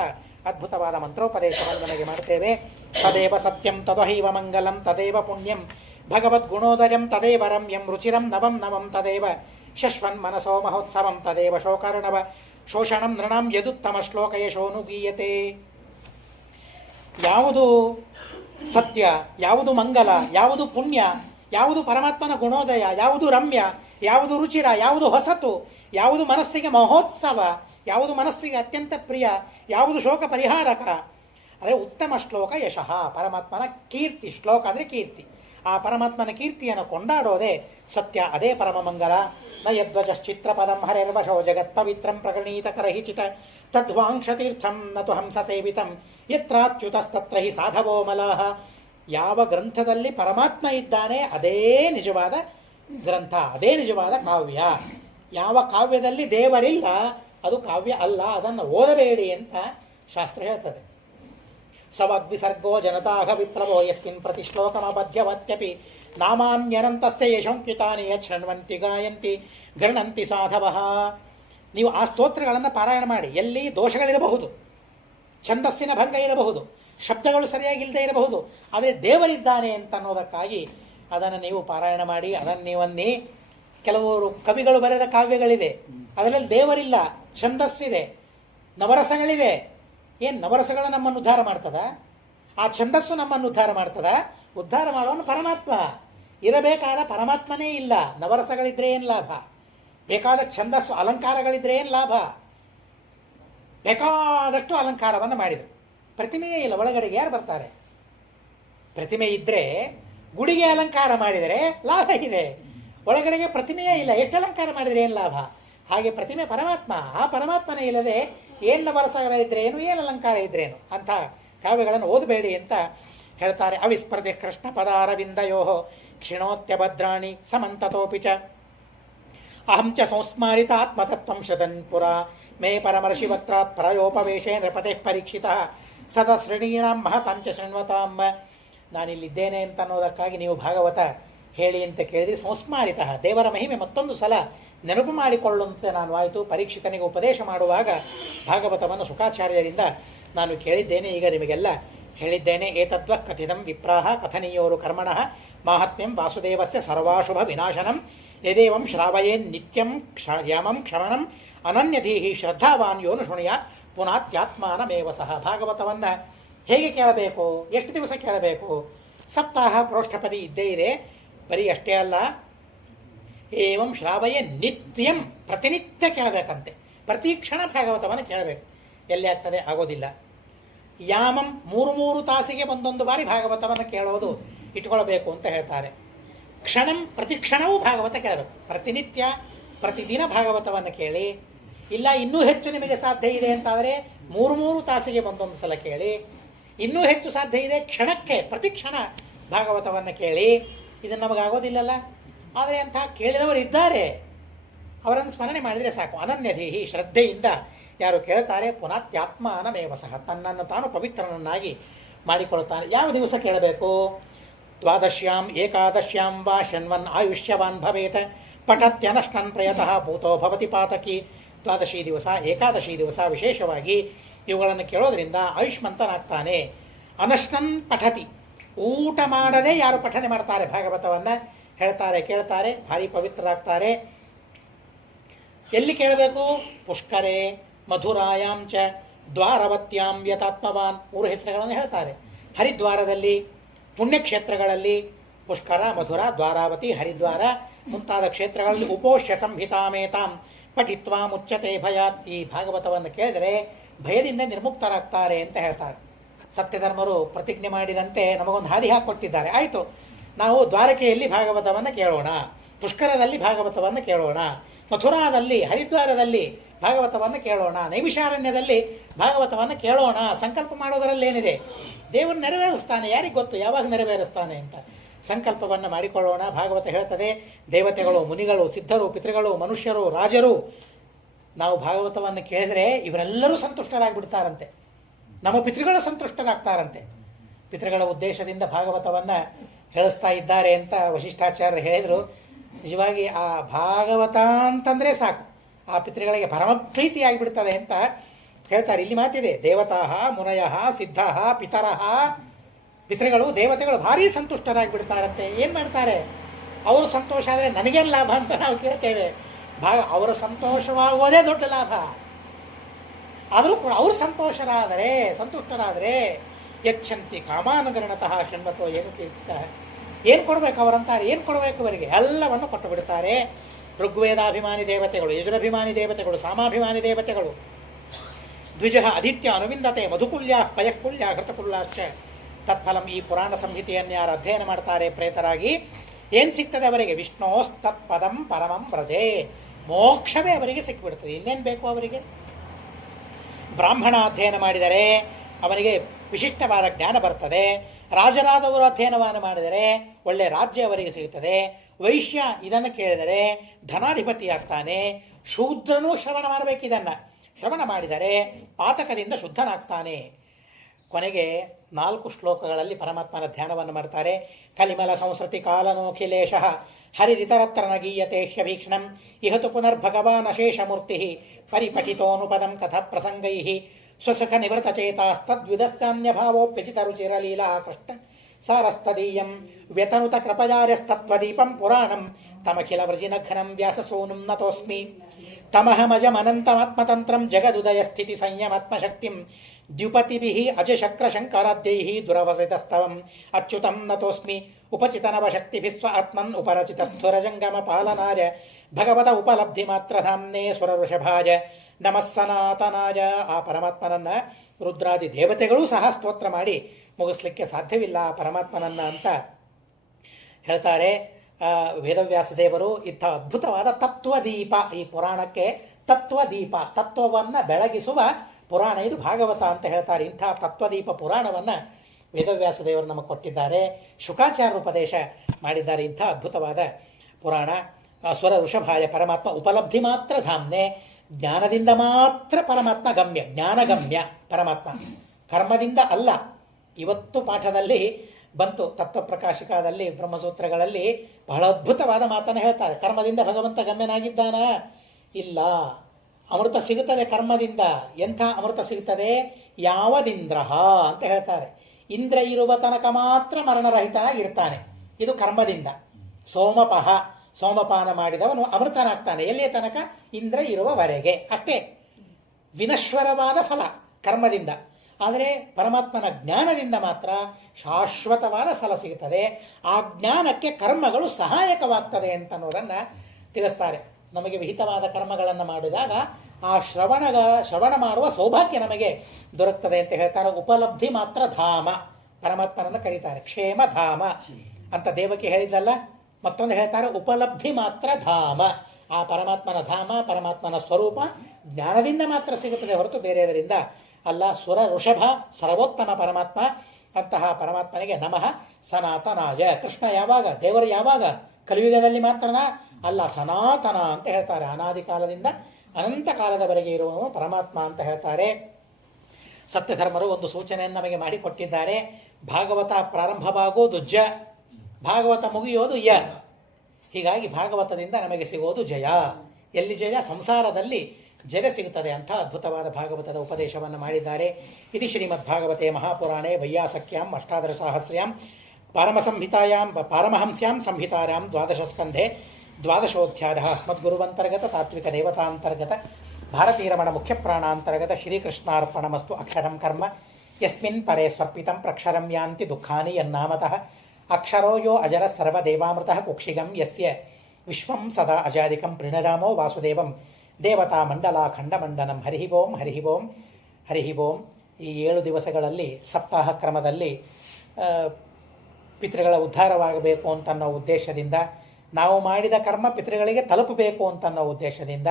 ಅದ್ಭುತವಾದ ಮಂತ್ರೋಪದೇಶವನ್ನು ನನಗೆ ಮಾಡ್ತೇವೆ. ತದೇವ ಸತ್ಯಂ ತದಹೈವ ಮಂಗಲಂ ತದೇವ ಪುಣ್ಯಂ ಭಗವದ್ಗುಣೋದಯಂ ತದೇವ ರಮ್ಯಂ ರುಚಿರಂ ನವಂ ನವಂ ತದೇವ ಶಶ್ವನ್ ಮನಸೋ ಮಹೋತ್ಸವಂ ತದೇವ ಶೋಕರ್ಣವ ಶೋಷಣಂ ನೃಣಂ ಯದುತ್ತಮ ಶ್ಲೋಕ ಯಶೋನುಗೀಯತೆ. ಯಾವುದು ಸತ್ಯ, ಯಾವುದು ಮಂಗಲ, ಯಾವುದು ಪುಣ್ಯ, ಯಾವುದು ಪರಮಾತ್ಮನ ಗುಣೋದಯ, ಯಾವುದು ರಮ್ಯ, ಯಾವುದು ರುಚಿರ, ಯಾವುದು ಹೊಸತು, ಯಾವುದು ಮನಸ್ಸಿಗೆ ಮಹೋತ್ಸವ, ಯಾವುದು ಮನಸ್ಸಿಗೆ ಅತ್ಯಂತ ಪ್ರಿಯ, ಯಾವುದು ಶೋಕ ಪರಿಹಾರಕ, ಅಂದರೆ ಉತ್ತಮ ಶ್ಲೋಕ ಯಶಃ, ಪರಮಾತ್ಮನ ಕೀರ್ತಿ. ಶ್ಲೋಕ ಅಂದರೆ ಕೀರ್ತಿ. ಆ ಪರಮಾತ್ಮನ ಕೀರ್ತಿಯನ್ನು ಕೊಂಡಾಡೋದೇ ಸತ್ಯ, ಅದೇ ಪರಮ ಮಂಗಲ. ನ ಯದ್ವಜಶ್ಚಿತ್ರಪದಂ ಹರೇರ್ವಶೋ ಜಗತ್ ಪವಿತ್ರಂ ಪ್ರಗಣೀತ ಕರಹಿಚಿತ ತದ್ವಾಂಶತೀರ್ಥಂ ನತು ಹಂಸ ಸೇವಿತಂ ಯತ್ರಾಚ್ಯುತಸ್ತತ್ರ ಹಿ ಸಾಧವೋ ಮಲಾಹ. ಯಾವ ಗ್ರಂಥದಲ್ಲಿ ಪರಮಾತ್ಮ ಇದ್ದಾನೆ ಅದೇ ನಿಜವಾದ ಗ್ರಂಥ, ಅದೇ ನಿಜವಾದ ಕಾವ್ಯ. ಯಾವ ಕಾವ್ಯದಲ್ಲಿ ದೇವರಿಲ್ಲ ಅದು ಕಾವ್ಯ ಅಲ್ಲ, ಅದನ್ನು ಓದಬೇಡಿ ಅಂತ ಶಾಸ್ತ್ರ ಹೇಳ್ತದೆ. ಸವಗ್ವಿಸರ್ಗೋ ಜನತಾಘ ವಿಪ್ಲವೋ ಯಸ್ಮಿನ್ ಪ್ರತಿಶ್ಲೋಕಮಬಧ್ಯವತ್ಯಪಿ ನಾಮಾನ್ಯನಂತಸ್ಯ ಯಶಂಕಿತಾನಿ ಯಚ್ಛೃಣ್ವಂತಿ ಗಾಯಂತಿ ಗೃಣಂತಿ ಸಾಧವಃ. ನೀವು ಆ ಸ್ತೋತ್ರಗಳನ್ನು ಪಾರಾಯಣ ಮಾಡಿ. ಎಲ್ಲಿ ದೋಷಗಳಿರಬಹುದು, ಛಂದಸ್ಸಿನ ಭಂಗ ಇರಬಹುದು, ಶಬ್ದಗಳು ಸರಿಯಾಗಿಲ್ಲದೆ ಇರಬಹುದು, ಆದರೆ ದೇವರಿದ್ದಾನೆ ಅಂತ ಅನ್ನೋದಕ್ಕಾಗಿ ಅದನ್ನು ನೀವು ಪಾರಾಯಣ ಮಾಡಿ. ಅದನ್ನು ನೀವನ್ನಿ ಕೆಲವರು ಕವಿಗಳು ಬರೆದ ಕಾವ್ಯಗಳಿವೆ, ಅದರಲ್ಲಿ ದೇವರಿಲ್ಲ, ಛಂದಸ್ಸಿದೆ, ನವರಸಗಳಿವೆ. ಏನು ನವರಸಗಳು ನಮ್ಮನ್ನು ಉದ್ಧಾರ ಮಾಡ್ತದ? ಆ ಛಂದಸ್ಸು ನಮ್ಮನ್ನು ಉದ್ಧಾರ ಮಾಡ್ತದ? ಉದ್ಧಾರ ಮಾಡೋನು ಪರಮಾತ್ಮ. ಇರಬೇಕಾದ ಪರಮಾತ್ಮನೇ ಇಲ್ಲ. ನವರಸಗಳಿದ್ರೆ ಏನು ಲಾಭ? ಬೇಕಾದ ಛಂದಸ್ಸು ಅಲಂಕಾರಗಳಿದ್ರೆ ಏನು ಲಾಭ? ಬೇಕಾದಷ್ಟು ಅಲಂಕಾರವನ್ನು ಮಾಡಿದರು, ಪ್ರತಿಮೆಯೇ ಇಲ್ಲ. ಒಳಗಡೆಗೆ ಯಾರು ಬರ್ತಾರೆ? ಪ್ರತಿಮೆ ಇದ್ದರೆ ಗುಡಿಗೆ ಅಲಂಕಾರ ಮಾಡಿದರೆ ಲಾಭ ಇದೆ, ಒಳಗಡೆಗೆ ಪ್ರತಿಮೆಯೇ ಇಲ್ಲ, ಎಷ್ಟು ಅಲಂಕಾರ ಮಾಡಿದರೆ ಏನು ಲಾಭ? ಹಾಗೆ ಪ್ರತಿಮೆ ಪರಮಾತ್ಮ. ಆ ಪರಮಾತ್ಮನೇ ಇಲ್ಲದೆ ಏನು ನವರಸಗಳ ಇದ್ರೇನು, ಏನು ಅಲಂಕಾರ ಇದ್ರೇನು ಅಂತ ಕಾವ್ಯಗಳನ್ನು ಓದಬೇಡಿ ಅಂತ ಹೇಳ್ತಾರೆ. ಅವಿಸ್ಮೃತಿ ಕೃಷ್ಣ ಪದಾರವಿಂದಯೋ ಕ್ಷಿಣೋತ್ಯಭದ್ರಾಣಿ ಸಮಂತತೋಪಿ ಚ ಅಹಂ ಚ ಸಂಸ್ಮಾರಿತ ಆತ್ಮತತ್ವಂ ಶತನ್ ಪುರ ಮೇ ಪರಮರ್ಷಿ ವಕ್ರಾತ್ ಪರಯೋಪವೇಶೇ ನೃಪತೆ ಪರೀಕ್ಷಿತ ಸದಶ್ರೇಣೀಣಾಂ ಮಹತಾಂಚ ಶೃಣ್ವತಾಂ. ನಾನಿಲ್ಲಿದ್ದೇನೆ ಅಂತ ಅನ್ನೋದಕ್ಕಾಗಿ ನೀವು ಭಾಗವತ ಹೇಳಿ ಅಂತ ಕೇಳಿದರೆ ಸಂಸ್ಮಾರಿತ, ದೇವರ ಮಹಿಮೆ ಮತ್ತೊಂದು ಸಲ ನೆನಪು ಮಾಡಿಕೊಳ್ಳುವಂತೆ ನಾನು ಆಯಿತು. ಪರೀಕ್ಷಿತನಿಗೆ ಉಪದೇಶ ಮಾಡುವಾಗ ಭಾಗವತವನ್ನು ಶುಕಾಚಾರ್ಯರಿಂದ ನಾನು ಕೇಳಿದ್ದೇನೆ, ಈಗ ನಿಮಗೆಲ್ಲ ಹೇಳಿದ್ದೇನೆ. ಏತದ್ವ ಕಥಿತಂ ವಿಪ್ರಾಹ ಕಥನೀಯೋರು ಕರ್ಮಣಃ ಮಾಹಾತ್ಮ್ಯಂ ವಾಸುದೇವಸ್ಯ ಸರ್ವಾಶುಭ ವಿನಾಶನಂ ಯದೇವಂ ಶ್ರಾವಯೇನ್ ನಿತ್ಯಂ ಯಮಂ ಕ್ಷಮಣಂ ಅನನ್ಯಧೀಹಿ ಶ್ರದ್ಧಾವಾನ್ ಯೋನು ಶೃಣುಯಾತ್ ಪುನಾತ್ಯಾತ್ಮಾನಮೇವ ಸಹ. ಭಾಗವತವನ್ನು ಹೇಗೆ ಕೇಳಬೇಕು, ಎಷ್ಟು ದಿವಸ ಕೇಳಬೇಕು? ಸಪ್ತಾಹ ಪ್ರೋಷ್ಠಪದಿ ಇದ್ದೇ ಇದೆ. ಬರೀ ಅಷ್ಟೇ ಅಲ್ಲ, ಏವಂ ಶ್ರಾವಯೇ ನಿತ್ಯಂ, ಪ್ರತಿನಿತ್ಯ ಕೇಳಬೇಕಂತೆ. ಪ್ರತಿ ಕ್ಷಣ ಭಾಗವತವನ್ನು ಕೇಳಬೇಕು. ಎಲ್ಲಿ ಆಗ್ತದೆ? ಆಗೋದಿಲ್ಲ. ಯಾಮಂ 3 ತಾಸಿಗೆ ಒಂದೊಂದು ಬಾರಿ ಭಾಗವತವನ್ನು ಕೇಳೋದು ಇಟ್ಕೊಳ್ಬೇಕು ಅಂತ ಹೇಳ್ತಾರೆ. ಕ್ಷಣಂ, ಪ್ರತಿ ಕ್ಷಣವೂ ಭಾಗವತ ಕೇಳಬೇಕು. ಪ್ರತಿನಿತ್ಯ ಪ್ರತಿದಿನ ಭಾಗವತವನ್ನು ಕೇಳಿ. ಇಲ್ಲ ಇನ್ನೂ ಹೆಚ್ಚು ನಿಮಗೆ ಸಾಧ್ಯ ಇದೆ ಅಂತಾದರೆ 3 ತಾಸಿಗೆ ಒಂದೊಂದು ಸಲ ಕೇಳಿ. ಇನ್ನೂ ಹೆಚ್ಚು ಸಾಧ್ಯ ಇದೆ ಕ್ಷಣಕ್ಕೆ ಪ್ರತಿ ಕ್ಷಣ ಭಾಗವತವನ್ನು ಕೇಳಿ. ಇದನ್ನು ನಮಗಾಗೋದಿಲ್ಲಲ್ಲ. ಆದರೆ ಅಂಥ ಕೇಳಿದವರು ಇದ್ದಾರೆ, ಅವರನ್ನು ಸ್ಮರಣೆ ಮಾಡಿದರೆ ಸಾಕು. ಅನನ್ಯಧೀಹಿ, ಶ್ರದ್ಧೆಯಿಂದ ಯಾರು ಕೇಳ್ತಾರೆ, ಪುನಾತ್ಯಾತ್ಮಾನಮೇವ ಸಹ, ತನ್ನನ್ನು ತಾನು ಪವಿತ್ರನನ್ನಾಗಿ ಮಾಡಿಕೊಳ್ತಾನೆ. ಯಾವ ದಿವಸ ಕೇಳಬೇಕು? ದ್ವಾದಶ್ಯಾಂ ಏಕಾದಶ್ಯಾಂ ವಾ ಶೃಣ್ವನ್ ಆಯುಷ್ಯವಾನ್ ಭವೇತ್ ಪಠತ್ಯನಷ್ಟನ್ ಪ್ರಯತಃ ಭೂತೋ ಭವತಿ ಪಾತಕಿ. ದ್ವಾದಶಿ ದಿವಸ, ಏಕಾದಶಿ ದಿವಸ ವಿಶೇಷವಾಗಿ ಇವುಗಳನ್ನು ಕೇಳೋದ್ರಿಂದ ಆಯುಷ್ಮಂತನಾಗ್ತಾನೆ. ಅನಷ್ಟನ್ ಪಠತಿ, ಊಟ ಮಾಡದೆ ಯಾರು ಪಠನೆ ಮಾಡ್ತಾರೆ ಭಾಗವತವನ್ನು, ಹೇಳ್ತಾರೆ, ಕೇಳ್ತಾರೆ, ಭಾರಿ ಪವಿತ್ರರಾಗ್ತಾರೆ. ಎಲ್ಲಿ ಕೇಳಬೇಕು? ಪುಷ್ಕರೇ ಮಧುರಾಯಾಂ ಚ ದ್ವಾರವತ್ಯಾಂ ಯತಾತ್ಮವಾನ್. 3 ಹೆಸರುಗಳನ್ನು ಹೇಳ್ತಾರೆ. ಹರಿದ್ವಾರದಲ್ಲಿ, ಪುಣ್ಯಕ್ಷೇತ್ರಗಳಲ್ಲಿ, ಪುಷ್ಕರ, ಮಧುರ, ದ್ವಾರಾವತಿ, ಹರಿದ್ವಾರ ಮುಂತಾದ ಕ್ಷೇತ್ರಗಳಲ್ಲಿ ಉಪೋಷ್ಯ ಸಂಹಿತಾಮೇತಾಂ ಪಠಿತ್ವಾ ಮುಚ್ಚತೆ ಭಯಾತ್. ಈ ಭಾಗವತವನ್ನು ಕೇಳಿದರೆ ಭಯದಿಂದ ನಿರ್ಮುಕ್ತರಾಗ್ತಾರೆ ಅಂತ ಹೇಳ್ತಾರೆ. ಸತ್ಯಧರ್ಮರು ಪ್ರತಿಜ್ಞೆ ಮಾಡಿದಂತೆ ನಮಗೊಂದು ಹಾದಿ ಹಾಕಿಕೊಟ್ಟಿದ್ದಾರೆ. ಆಯಿತು, ನಾವು ದ್ವಾರಕೆಯಲ್ಲಿ ಭಾಗವತವನ್ನು ಕೇಳೋಣ, ಪುಷ್ಕರದಲ್ಲಿ ಭಾಗವತವನ್ನು ಕೇಳೋಣ, ಮಥುರಾದಲ್ಲಿ, ಹರಿದ್ವಾರದಲ್ಲಿ ಭಾಗವತವನ್ನು ಕೇಳೋಣ, ನೈಮಿಷಾರಣ್ಯದಲ್ಲಿ ಭಾಗವತವನ್ನು ಕೇಳೋಣ. ಸಂಕಲ್ಪ ಮಾಡೋದರಲ್ಲಿ ಏನಿದೆ? ದೇವರು ನೆರವೇರಿಸ್ತಾನೆ. ಯಾರಿಗೆ ಗೊತ್ತು ಯಾವಾಗ ನೆರವೇರಿಸ್ತಾನೆ ಅಂತ. ಸಂಕಲ್ಪವನ್ನು ಮಾಡಿಕೊಳ್ಳೋಣ. ಭಾಗವತ ಹೇಳ್ತದೆ, ದೇವತೆಗಳು, ಮುನಿಗಳು, ಸಿದ್ಧರು, ಪಿತೃಗಳು, ಮನುಷ್ಯರು, ರಾಜರು ನಾವು ಭಾಗವತವನ್ನು ಕೇಳಿದರೆ ಇವರೆಲ್ಲರೂ ಸಂತುಷ್ಟರಾಗಿಬಿಡ್ತಾರಂತೆ. ನಮ್ಮ ಪಿತೃಗಳು ಸಂತುಷ್ಟರಾಗ್ತಾರಂತೆ. ಪಿತೃಗಳ ಉದ್ದೇಶದಿಂದ ಭಾಗವತವನ್ನು ಹೇಳಿಸ್ತಾ ಇದ್ದಾರೆ ಅಂತ ವಶಿಷ್ಠಾಚಾರ್ಯರು ಹೇಳಿದರು. ನಿಜವಾಗಿ ಆ ಭಾಗವತ ಅಂತಂದರೆ ಸಾಕು, ಆ ಪಿತೃಗಳಿಗೆ ಪರಮ ಪ್ರೀತಿಯಾಗಿಬಿಡ್ತದೆ ಅಂತ ಹೇಳ್ತಾರೆ. ಇಲ್ಲಿ ಮಾತಿದೆ, ದೇವತಾಹ ಮುನಯಃ ಸಿದ್ಧಃ ಪಿತರಃ. ಪಿತೃಗಳು, ದೇವತೆಗಳು ಭಾರೀ ಸಂತುಷ್ಟರಾಗಿಬಿಡ್ತಾರಂತೆ. ಏನು ಮಾಡ್ತಾರೆ? ಅವರು ಸಂತೋಷ ಆದರೆ ನನಗೇನು ಲಾಭ ಅಂತ ನಾವು ಕೇಳ್ತೇವೆ. ಅವರು ಸಂತೋಷವಾಗುವುದೇ ದೊಡ್ಡ ಲಾಭ. ಆದರೂ ಕೂಡ ಅವರು ಸಂತುಷ್ಟರಾದರೆ ಯಚ್ಛಂತಿ ಕಾಮಾನುಗರಣತಃ ಶೃಣ್ವತೋ ಏನು ಕೀರ್ತಿತ. ಏನು ಕೊಡಬೇಕು ಅವರಂತಾರೆ? ಏನು ಕೊಡಬೇಕು ಅವರಿಗೆ? ಎಲ್ಲವನ್ನು ಕೊಟ್ಟು ಬಿಡ್ತಾರೆ. ಋಗ್ವೇದಾಭಿಮಾನಿ ದೇವತೆಗಳು, ಯಜುರಭಿಮಾನಿ ದೇವತೆಗಳು, ಸಾಮಾಭಿಮಾನಿ ದೇವತೆಗಳು, ದ್ವಿಜ ಅದಿತ್ಯ ಅನುವಿಂದತೆ ಮಧುಕುಲ್ಯ ಪಯಕುಲ್ಯ ಘೃತಕುಲ್ಯಾಶ್ಚ ತತ್ಫಲಂ ಈ ಪುರಾಣ ಸಂಹಿತೆಯನ್ನು ಯಾರು ಅಧ್ಯಯನ ಮಾಡ್ತಾರೆ ಪ್ರೇತರಾಗಿ ಏನು ಸಿಗ್ತದೆ ಅವರಿಗೆ? ವಿಷ್ಣೋಸ್ತತ್ಪದಂ ಪರಮಂ ವ್ರಜೆ, ಮೋಕ್ಷವೇ ಅವರಿಗೆ ಸಿಕ್ಕಿಬಿಡ್ತದೆ. ಇನ್ನೇನು ಬೇಕು ಅವರಿಗೆ? ಬ್ರಾಹ್ಮಣ ಅಧ್ಯಯನ ಮಾಡಿದರೆ ಅವನಿಗೆ ವಿಶಿಷ್ಟವಾದ ಜ್ಞಾನ ಬರ್ತದೆ. ರಾಜರಾದವರು ಅಧ್ಯಯನವನ್ನು ಮಾಡಿದರೆ ಒಳ್ಳೆಯ ರಾಜ್ಯ ಅವರಿಗೆ ಸಿಗುತ್ತದೆ. ವೈಶ್ಯ ಇದನ್ನು ಕೇಳಿದರೆ ಧನಾಧಿಪತಿ ಆಗ್ತಾನೆ. ಶೂದ್ರನೂ ಶ್ರವಣ ಮಾಡಬೇಕು, ಇದನ್ನು ಶ್ರವಣ ಮಾಡಿದರೆ ಪಾತಕದಿಂದ ಶುದ್ಧನಾಗ್ತಾನೆ. ಕೊನೆಗೆ 4 ಶ್ಲೋಕಗಳಲ್ಲಿ ಪರಮಾತ್ಮನ ಧ್ಯಾನವನ್ನು ಮಾಡ್ತಾರೆ. ಕಲಿಮಲ ಸಂಸ್ಕೃತಿ ಕಾಲನೋಖಿಲೇಶ ಹರಿರಿತರತ್ರ ನಗೀಯತೆ ಹ್ಯಭೀಕ್ಷಣಂ ಇಹತು ಪುನರ್ಭಗವಾನ್ ಅಶೇಷಮೂರ್ತಿ ಪರಿಪಠಿತೋನುಪದಂ ಕಥ ಪ್ರಸಂಗೈ ಸ್ವಸುಖ ನಿವೃತಚೇತಾಸ್ತದ್ವಿದಸ್ತಾನ್ಯಭಾವೋಪ್ಯಚಿತ ರುಚಿರಲೀಲಾ ಕೃಷ್ಣ ಸಾರಸ್ತದೀಯಂ ವ್ಯತನುತ ಕೃಪಯಾರ್ಯಸ್ತತ್ವದೀಪಂ ಪುರಾಣಂ ತಮಖಿಲ ವೃಜಿನಘನಂ ವ್ಯಾಸಸೋನುಂ ನತೋಸ್ಮಿ ತಮಹಮಜಮನಂತಮಾತ್ಮತಂತ್ರಂ ಜಗದುದಯ ಸ್ಥಿತಿ ಸಂಯಮಾತ್ಮಶಕ್ತಿಂ ದ್ಯುಪತಿಭಿಃ ಅಜಶಕ್ರಶಂಕರಾದ್ಯೈಃ ದುರವಸಿತಸ್ತವಂ ಅಚ್ಯುತಂ ನತೋಸ್ಮಿ ಉಪಚಿತನವಶಕ್ತಿಭಿಃ ಸ್ವ ಆತ್ಮನ್ ಉಪರಚಿತಸ್ಥುರಜಂಗಮ ಪಾಲನಾಯ ಭಗವತ ಉಪಲಬ್ಧಿ ಮಾತ್ರಧಾಮ್ನೇ ಸುರಋಷಭಾಯ ನಮಃ ಸನಾತನಾಯ. ಆ ಪರಮಾತ್ಮನನ್ನ ರುದ್ರಾದಿ ದೇವತೆಗಳೂ ಸಹ ಸ್ತೋತ್ರ ಮಾಡಿ ಮುಗಿಸ್ಲಿಕ್ಕೆ ಸಾಧ್ಯವಿಲ್ಲ ಆ ಪರಮಾತ್ಮನನ್ನ ಅಂತ ಹೇಳ್ತಾರೆ ವೇದವ್ಯಾಸ ದೇವರು. ಇಂಥ ಅದ್ಭುತವಾದ ತತ್ವದೀಪ, ಈ ಪುರಾಣಕ್ಕೆ ತತ್ವದೀಪ, ತತ್ವವನ್ನು ಬೆಳಗಿಸುವ ಪುರಾಣ ಇದು ಭಾಗವತ ಅಂತ ಹೇಳ್ತಾರೆ. ಇಂಥ ತತ್ವದೀಪ ಪುರಾಣವನ್ನು ವೇದವ್ಯಾಸ ದೇವರು ನಮಗೆ ಕೊಟ್ಟಿದ್ದಾರೆ. ಶುಕಾಚಾರ್ಯ ಉಪದೇಶ ಮಾಡಿದ್ದಾರೆ. ಇಂಥ ಅದ್ಭುತವಾದ ಪುರಾಣ. ಸ್ವರ ಋಷಭಾಯ ಪರಮಾತ್ಮ ಉಪಲಬ್ಧಿ ಮಾತ್ರ ಧಾಮ್ನೆ, ಜ್ಞಾನದಿಂದ ಮಾತ್ರ ಪರಮಾತ್ಮ ಗಮ್ಯ, ಜ್ಞಾನಗಮ್ಯ ಪರಮಾತ್ಮ, ಕರ್ಮದಿಂದ ಅಲ್ಲ. ಇವತ್ತು ಪಾಠದಲ್ಲಿ ಬಂತು, ತತ್ವಪ್ರಕಾಶಿಕಾದಲ್ಲಿ ಬ್ರಹ್ಮಸೂತ್ರಗಳಲ್ಲಿ ಬಹಳ ಅದ್ಭುತವಾದ ಮಾತನ್ನು ಹೇಳ್ತಾರೆ. ಕರ್ಮದಿಂದ ಭಗವಂತ ಗಮ್ಯನಾಗಿದ್ದಾನ? ಇಲ್ಲ. ಅಮೃತ ಸಿಗುತ್ತದೆ ಕರ್ಮದಿಂದ. ಎಂಥ ಅಮೃತ ಸಿಗುತ್ತದೆ? ಯಾವದಿಂದ್ರ ಅಂತ ಹೇಳ್ತಾರೆ. ಇಂದ್ರ ಇರುವ ತನಕ ಮಾತ್ರ ಮರಣರಹಿತನಾಗಿರ್ತಾನೆ, ಇದು ಕರ್ಮದಿಂದ. ಸೋಮಪಹ, ಸೋಮಪಾನ ಮಾಡಿದವನು ಅಮೃತನಾಗ್ತಾನೆ. ಎಲ್ಲಿಯ ತನಕ? ಇಂದ್ರ ಇರುವವರೆಗೆ ಅಷ್ಟೇ. ವಿನಶ್ವರವಾದ ಫಲ ಕರ್ಮದಿಂದ. ಆದರೆ ಪರಮಾತ್ಮನ ಜ್ಞಾನದಿಂದ ಮಾತ್ರ ಶಾಶ್ವತವಾದ ಫಲ ಸಿಗುತ್ತದೆ. ಆ ಜ್ಞಾನಕ್ಕೆ ಕರ್ಮಗಳು ಸಹಾಯಕವಾಗ್ತದೆ ಅಂತನ್ನೋದನ್ನು ತಿಳಿಸ್ತಾರೆ. ನಮಗೆ ವಿಹಿತವಾದ ಕರ್ಮಗಳನ್ನು ಮಾಡಿದಾಗ ಆ ಶ್ರವಣ ಮಾಡುವ ಸೌಭಾಗ್ಯ ನಮಗೆ ದೊರಕ್ತದೆ ಅಂತ ಹೇಳ್ತಾರೆ. ಉಪಲಬ್ಧಿ ಮಾತ್ರ ಧಾಮ ಪರಮಾತ್ಮನನ್ನು ಕರೀತಾರೆ. ಕ್ಷೇಮ ಧಾಮ ಅಂತ ದೇವಕ್ಕೆ ಹೇಳಿದ್ದಲ್ಲ, ಮತ್ತೊಂದು ಹೇಳ್ತಾರೆ ಉಪಲಬ್ಧಿ ಮಾತ್ರ ಧಾಮ. ಆ ಪರಮಾತ್ಮನ ಧಾಮ, ಪರಮಾತ್ಮನ ಸ್ವರೂಪ ಜ್ಞಾನದಿಂದ ಮಾತ್ರ ಸಿಗುತ್ತದೆ, ಹೊರತು ಬೇರೆಯವರಿಂದ ಅಲ್ಲ. ಸುರ ಋಷಭ ಸರ್ವೋತ್ತಮ ಪರಮಾತ್ಮ. ಅಂತಹ ಪರಮಾತ್ಮನಿಗೆ ನಮಃ ಸನಾತನಾಯ. ಕೃಷ್ಣ ಯಾವಾಗ? ದೇವರು ಯಾವಾಗ? ಕಲಿಯುಗದಲ್ಲಿ ಮಾತ್ರನ ಅಲ್ಲ, ಸನಾತನ ಅಂತ ಹೇಳ್ತಾರೆ. ಅನಾದಿ ಕಾಲದಿಂದ ಅನಂತ ಕಾಲದವರೆಗೆ ಇರುವವನು ಪರಮಾತ್ಮ ಅಂತ ಹೇಳ್ತಾರೆ. ಸತ್ಯಧರ್ಮರು ಒಂದು ಸೂಚನೆಯನ್ನು ನಮಗೆ ಮಾಡಿಕೊಟ್ಟಿದ್ದಾರೆ. ಭಾಗವತ ಪ್ರಾರಂಭವಾಗೋದು ಜ, ಭಾಗವತ ಮುಗಿಯೋದು ಯ. ಹೀಗಾಗಿ ಭಾಗವತದಿಂದ ನಮಗೆ ಸಿಗೋದು ಜಯ. ಎಲ್ಲಿ ಜಯ? ಸಂಸಾರದಲ್ಲಿ ಜಯ ಸಿಗುತ್ತದೆ. ಅಂಥ ಅದ್ಭುತವಾದ ಭಾಗವತದ ಉಪದೇಶವನ್ನು ಮಾಡಿದ್ದಾರೆ. ಇದು ಶ್ರೀಮದ್ಭಾಗವತೆ ಮಹಾಪುರಾಣೆ ವೈಯಾಸಕ್ಯಾಂ ಅಷ್ಟಾದಶ ಸಾಹಸ್ರ್ಯಾಂ ಪಾರಮಹಂಸ್ಯಾಂ ಸಂಹಿತಾಯಾಂ ದ್ವಾದಶಸ್ಕಂಧೆ ದ್ವಾದಶೋಧ್ಯಾಯ ಅಸ್ಮದ್ಗುರುವಂತರ್ಗತ ತಾತ್ವಿಕ ದೇವತಾಂತರ್ಗತ ಭಾರತೀರಮಣ ಮುಖ್ಯ ಪ್ರಾಣಾಂತರ್ಗತ ಶ್ರೀಕೃಷ್ಣಾರ್ಪಣಮಸ್ತು. ಅಕ್ಷರಂ ಕರ್ಮ ಯಸ್ಮಿನ್ ಪರೇ ಸ್ವರ್ಪಿತಂ ಪ್ರಕ್ಷರಂ ಯಾಂತಿ ದುಃಖಾನಿ ಯನ್ನಾಮತಃ ಅಕ್ಷರೋ ಯೋ ಅಜರ ಸರ್ವದೇವಾಮೃತಃ ಕುಕ್ಷಿಗಂ ಯಸ್ಯ ವಿಶ್ವಂ ಸದಾ ಅಜಾದಿಕಂ ಪ್ರಣರಾಮೋ ವಾಸುದೇವಂ ದೇವತಾ ಮಂಡಲ ಖಂಡಮಂಡನಂ. ಹರಿ ಓಂ ಹರಿ ಓಂ ಹರಿ ಓಂ. ಈ 7 ದಿವಸಗಳಲ್ಲಿ ಸಪ್ತಾಹ ಕ್ರಮದಲ್ಲಿ ಪಿತೃಗಳ ಉದ್ಧಾರವಾಗಬೇಕು ಅಂತನ್ನೋ ಉದ್ದೇಶದಿಂದ, ನಾವು ಮಾಡಿದ ಕರ್ಮ ಪಿತೃಗಳಿಗೆ ತಲುಪಬೇಕು ಅಂತನ್ನೋ ಉದ್ದೇಶದಿಂದ,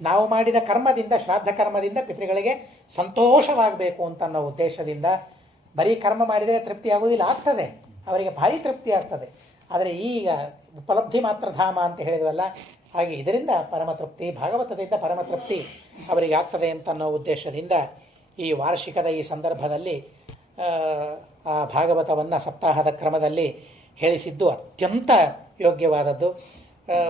ನಾವು ಮಾಡಿದ ಕರ್ಮದಿಂದ, ಶ್ರಾದ್ದ ಕರ್ಮದಿಂದ ಪಿತೃಗಳಿಗೆ ಸಂತೋಷವಾಗಬೇಕು ಅಂತನ್ನೋ ಉದ್ದೇಶದಿಂದ, ಬರೀ ಕರ್ಮ ಮಾಡಿದರೆ ತೃಪ್ತಿ ಆಗುವುದಿಲ್ಲ, ಆಗ್ತದೆ, ಅವರಿಗೆ ಭಾರಿ ತೃಪ್ತಿ ಆಗ್ತದೆ. ಆದರೆ ಈಗ ಉಪಲಬ್ಧಿ ಮಾತ್ರ ಧಾಮ ಅಂತ ಹೇಳಿದ್ವಲ್ಲ, ಹಾಗೆ ಇದರಿಂದ ಪರಮತೃಪ್ತಿ, ಭಾಗವತದಿಂದ ಪರಮತೃಪ್ತಿ ಅವರಿಗೆ ಆಗ್ತದೆ ಅಂತನ್ನೋ ಉದ್ದೇಶದಿಂದ ಈ ವಾರ್ಷಿಕದ ಈ ಸಂದರ್ಭದಲ್ಲಿ ಆ ಭಾಗವತವನ್ನು ಸಪ್ತಾಹದ ಕ್ರಮದಲ್ಲಿ ಹೇಳಿಸಿದ್ದು ಅತ್ಯಂತ ಯೋಗ್ಯವಾದದ್ದು.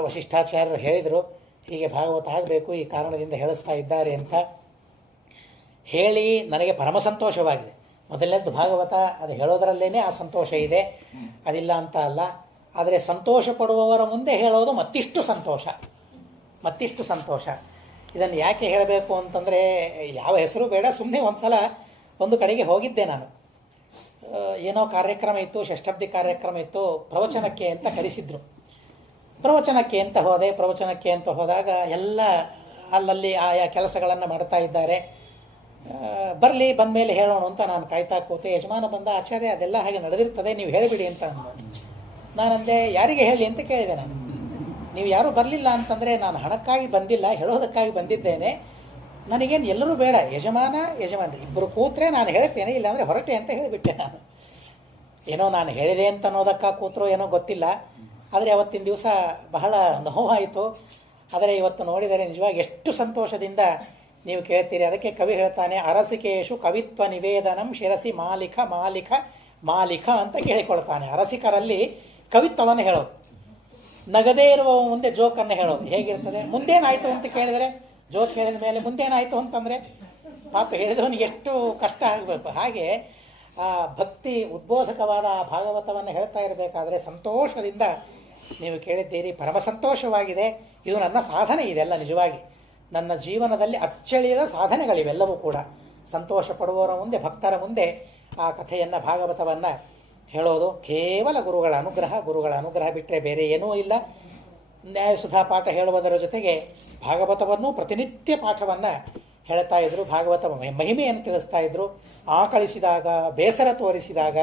ವಸಿಷ್ಠಾಚಾರ್ಯರು ಹೇಳಿದರು, ಹೀಗೆ ಭಾಗವತ ಆಗಬೇಕು, ಈ ಕಾರಣದಿಂದ ಹೇಳಿಸ್ತಾ ಇದ್ದಾರೆ ಅಂತ ಹೇಳಿ ನನಗೆ ಪರಮ ಸಂತೋಷವಾಗಿದೆ. ಮೊದಲನೇದು ಭಾಗವತ, ಅದು ಹೇಳೋದರಲ್ಲೇ ಆ ಸಂತೋಷ ಇದೆ, ಅದಿಲ್ಲ ಅಂತ ಅಲ್ಲ. ಆದರೆ ಸಂತೋಷ ಪಡುವವರ ಮುಂದೆ ಹೇಳೋದು ಮತ್ತಿಷ್ಟು ಸಂತೋಷ. ಇದನ್ನು ಯಾಕೆ ಹೇಳಬೇಕು ಅಂತಂದರೆ, ಯಾವ ಹೆಸರು ಬೇಡ, ಸುಮ್ಮನೆ ಒಂದು ಸಲ ಒಂದು ಕಡೆಗೆ ಹೋಗಿದ್ದೆ ನಾನು. ಏನೋ ಕಾರ್ಯಕ್ರಮ ಇತ್ತು, ಷಷ್ಠಬ್ದಿ ಕಾರ್ಯಕ್ರಮ ಇತ್ತು, ಪ್ರವಚನಕ್ಕೆ ಅಂತ ಕರೆಸಿದ್ರು. ಪ್ರವಚನಕ್ಕೆ ಅಂತ ಹೋದಾಗ ಎಲ್ಲ ಅಲ್ಲಲ್ಲಿ ಆಯಾ ಕೆಲಸಗಳನ್ನು ಮಾಡ್ತಾ ಇದ್ದಾರೆ. ಬರಲಿ ಬಂದಮೇಲೆ ಹೇಳೋಣ ಅಂತ ನಾನು ಕಾಯ್ತಾ ಕೂತೆ. ಯಜಮಾನ ಬಂದ, ಆಚಾರ್ಯ ಅದೆಲ್ಲ ಹಾಗೆ ನಡೆದಿರ್ತದೆ, ನೀವು ಹೇಳಿಬಿಡಿ ಅಂತ ಅಂದ. ನಾನಂದೆ ಯಾರಿಗೆ ಹೇಳಿ ಅಂತ ಕೇಳಿದೆ. ನಾನು ನೀವು ಯಾರೂ ಬರಲಿಲ್ಲ ಅಂತಂದರೆ ನಾನು ಹಣಕ್ಕಾಗಿ ಬಂದಿಲ್ಲ, ಹೇಳೋದಕ್ಕಾಗಿ ಬಂದಿದ್ದೇನೆ. ನನಗೇನು ಎಲ್ಲರೂ ಬೇಡ, ಯಜಮಾನರು ಇಬ್ಬರು ಕೂತ್ರೆ ನಾನು ಹೇಳ್ತೇನೆ, ಇಲ್ಲಾಂದರೆ ಹೊರಟೆ ಅಂತ ಹೇಳಿಬಿಟ್ಟೆ. ನಾನು ಏನೋ ನಾನು ಹೇಳಿದೆ ಅಂತ ಅನ್ನೋದಕ್ಕಾಗಿ ಕೂತ್ರೋ ಏನೋ ಗೊತ್ತಿಲ್ಲ. ಆದರೆ ಅವತ್ತಿನ ದಿವಸ ಬಹಳ ನೋವಾಯಿತು. ಆದರೆ ಇವತ್ತು ನೋಡಿದರೆ ನಿಜವಾಗಿ ಎಷ್ಟು ಸಂತೋಷದಿಂದ ನೀವು ಕೇಳ್ತೀರಿ. ಅದಕ್ಕೆ ಕವಿ ಹೇಳ್ತಾನೆ, ಅರಸಿಕೇಶು ಕವಿತ್ವ ನಿವೇದನಂ ಶಿರಸಿ ಮಾಲಿಕ ಮಾಲಿಕ ಮಾಲಿಕ ಅಂತ ಕೇಳಿಕೊಳ್ತಾನೆ. ಅರಸಿಕರಲ್ಲಿ ಕವಿತ್ವವನ್ನು ಹೇಳೋದು, ನಗದೇ ಇರುವ ಮುಂದೆ ಜೋಕನ್ನು ಹೇಳೋದು ಹೇಗಿರ್ತದೆ. ಮುಂದೇನಾಯಿತು ಅಂತ ಕೇಳಿದರೆ, ಜೋಕ್ ಹೇಳಿದ ಮೇಲೆ ಮುಂದೇನಾಯಿತು ಅಂತಂದರೆ ಪಾಪ ಹೇಳಿದವನಿಗೆ ಎಷ್ಟು ಕಷ್ಟ ಆಗಬೇಕು. ಹಾಗೆ ಆ ಭಕ್ತಿ ಉದ್ಬೋಧಕವಾದ ಆ ಭಾಗವತವನ್ನು ಹೇಳ್ತಾ ಇರಬೇಕಾದ್ರೆ ಸಂತೋಷದಿಂದ ನೀವು ಕೇಳಿದ್ದೀರಿ. ಪರಮ ಸಂತೋಷವಾಗಿದೆ. ಇದು ನನ್ನ ಸಾಧನೆ, ಇದೆಲ್ಲ ನಿಜವಾಗಿ ನನ್ನ ಜೀವನದಲ್ಲಿ ಅಚ್ಚಳಿಯದ ಸಾಧನೆಗಳಿವೆಲ್ಲವೂ ಕೂಡ. ಸಂತೋಷ ಪಡುವವರ ಮುಂದೆ, ಭಕ್ತರ ಮುಂದೆ ಆ ಕಥೆಯನ್ನು, ಭಾಗವತವನ್ನು ಹೇಳೋದು ಕೇವಲ ಗುರುಗಳ ಅನುಗ್ರಹ ಬಿಟ್ಟರೆ ಬೇರೆ ಏನೂ ಇಲ್ಲ. ನ್ಯಾಯಸುಧಾ ಪಾಠ ಹೇಳುವುದರ ಜೊತೆಗೆ ಭಾಗವತವನ್ನು ಪ್ರತಿನಿತ್ಯ ಪಾಠವನ್ನು ಹೇಳ್ತಾ ಇದ್ರು. ಭಾಗವತ ಮಹಿಮೆಯನ್ನು ತಿಳಿಸ್ತಾ ಇದ್ರು. ಆಕಳಿಸಿದಾಗ, ಬೇಸರ ತೋರಿಸಿದಾಗ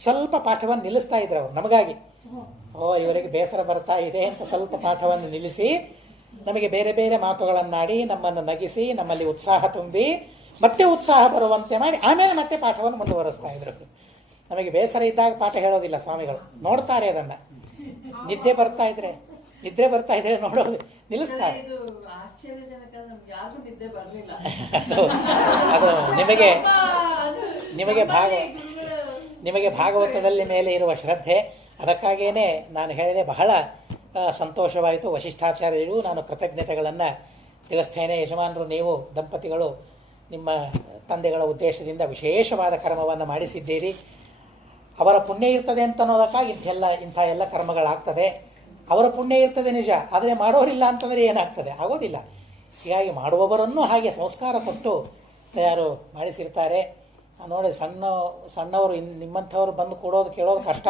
ಸ್ವಲ್ಪ ಪಾಠವನ್ನು ನಿಲ್ಲಿಸ್ತಾ ಇದ್ರು ಅವರು ನಮಗಾಗಿ. ಇವರಿಗೆ ಬೇಸರ ಬರ್ತಾ ಇದೆ ಅಂತ ಸ್ವಲ್ಪ ಪಾಠವನ್ನು ನಿಲ್ಲಿಸಿ ನಮಗೆ ಬೇರೆ ಬೇರೆ ಮಾತುಗಳನ್ನಾಡಿ ನಮ್ಮನ್ನು ನಗಿಸಿ ನಮ್ಮಲ್ಲಿ ಉತ್ಸಾಹ ತುಂಬಿ ಮತ್ತೆ ಉತ್ಸಾಹ ಬರುವಂತೆ ಮಾಡಿ ಆಮೇಲೆ ಮತ್ತೆ ಪಾಠವನ್ನು ಮುಂದುವರಿಸ್ತಾ ಇದ್ರು. ನಮಗೆ ಬೇಸರ ಇದ್ದಾಗ ಪಾಠ ಹೇಳೋದಿಲ್ಲ ಸ್ವಾಮಿಗಳು, ನೋಡ್ತಾರೆ ಅದನ್ನು. ನಿದ್ರೆ ಬರ್ತಾ ಇದ್ರೆ ನೋಡೋದು ನಿಲ್ಲಿಸ್ತಾರೆ. ಅದು ನಿಮಗೆ ಭಾಗವತದಲ್ಲಿ ಮೇಲೆ ಇರುವ ಶ್ರದ್ಧೆ. ಅದಕ್ಕಾಗಿಯೇ ನಾನು ಹೇಳಿದೆ, ಬಹಳ ಸಂತೋಷವಾಯಿತು. ವಶಿಷ್ಠಾಚಾರ್ಯರು ನಾನು ಕೃತಜ್ಞತೆಗಳನ್ನು ತಿಳಿಸ್ತೇನೆ. ಯಜಮಾನರು, ನೀವು ದಂಪತಿಗಳು ನಿಮ್ಮ ತಂದೆಗಳ ಉದ್ದೇಶದಿಂದ ವಿಶೇಷವಾದ ಕರ್ಮವನ್ನು ಮಾಡಿಸಿದ್ದೀರಿ. ಅವರ ಪುಣ್ಯ ಇರ್ತದೆ ಅಂತ ಅನ್ನೋದಕ್ಕಾಗಿ ಇಂಥ ಎಲ್ಲ ಕರ್ಮಗಳಾಗ್ತದೆ. ಅವರ ಪುಣ್ಯ ಇರ್ತದೆ ನಿಜ, ಆದರೆ ಮಾಡೋರಿಲ್ಲ ಅಂತಂದರೆ ಏನಾಗ್ತದೆ? ಆಗೋದಿಲ್ಲ. ಹೀಗಾಗಿ ಮಾಡುವವರನ್ನು ಹಾಗೆ ಸಂಸ್ಕಾರ ಕೊಟ್ಟು ತಯಾರು ಮಾಡಿಸಿರ್ತಾರೆ. ನೋಡಿ, ಸಣ್ಣವರು ನಿಮ್ಮಂಥವ್ರು ಬಂದು ಕೊಡೋದು ಕೇಳೋದು ಕಷ್ಟ.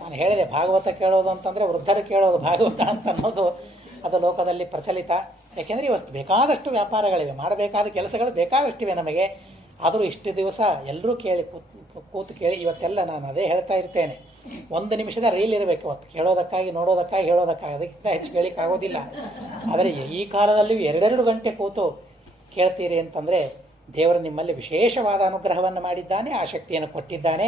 ನಾನು ಹೇಳಿದೆ, ಭಾಗವತ ಕೇಳೋದು ಅಂತಂದರೆ ವೃದ್ಧರು ಕೇಳೋದು ಭಾಗವತ ಅಂತ ಅನ್ನೋದು ಅದು ಲೋಕದಲ್ಲಿ ಪ್ರಚಲಿತ. ಯಾಕೆಂದರೆ ಇವತ್ತು ಬೇಕಾದಷ್ಟು ವ್ಯಾಪಾರಗಳಿವೆ, ಮಾಡಬೇಕಾದ ಕೆಲಸಗಳು ಬೇಕಾದಷ್ಟಿವೆ ನಮಗೆ. ಆದರೂ ಇಷ್ಟು ದಿವಸ ಎಲ್ಲರೂ ಕೂತು ಕೇಳಿ ಇವತ್ತೆಲ್ಲ ನಾನು ಅದೇ ಹೇಳ್ತಾ ಇರ್ತೇನೆ, 1 ನಿಮಿಷದ ರೀಲ್ ಇರಬೇಕು ಅವತ್ತು, ಕೇಳೋದಕ್ಕಾಗಿ, ನೋಡೋದಕ್ಕಾಗಿ, ಹೇಳೋದಕ್ಕಾಗಿ. ಅದಕ್ಕಿಂತ ಹೆಚ್ಚು ಕೇಳಿಕ್ಕಾಗೋದಿಲ್ಲ. ಆದರೆ ಈ ಕಾಲದಲ್ಲಿ 2 ಗಂಟೆ ಕೂತು ಕೇಳ್ತೀರಿ ಅಂತಂದರೆ ದೇವರು ನಿಮ್ಮಲ್ಲಿ ವಿಶೇಷವಾದ ಅನುಗ್ರಹವನ್ನು ಮಾಡಿದ್ದಾನೆ, ಆ ಶಕ್ತಿಯನ್ನು ಕೊಟ್ಟಿದ್ದಾನೆ.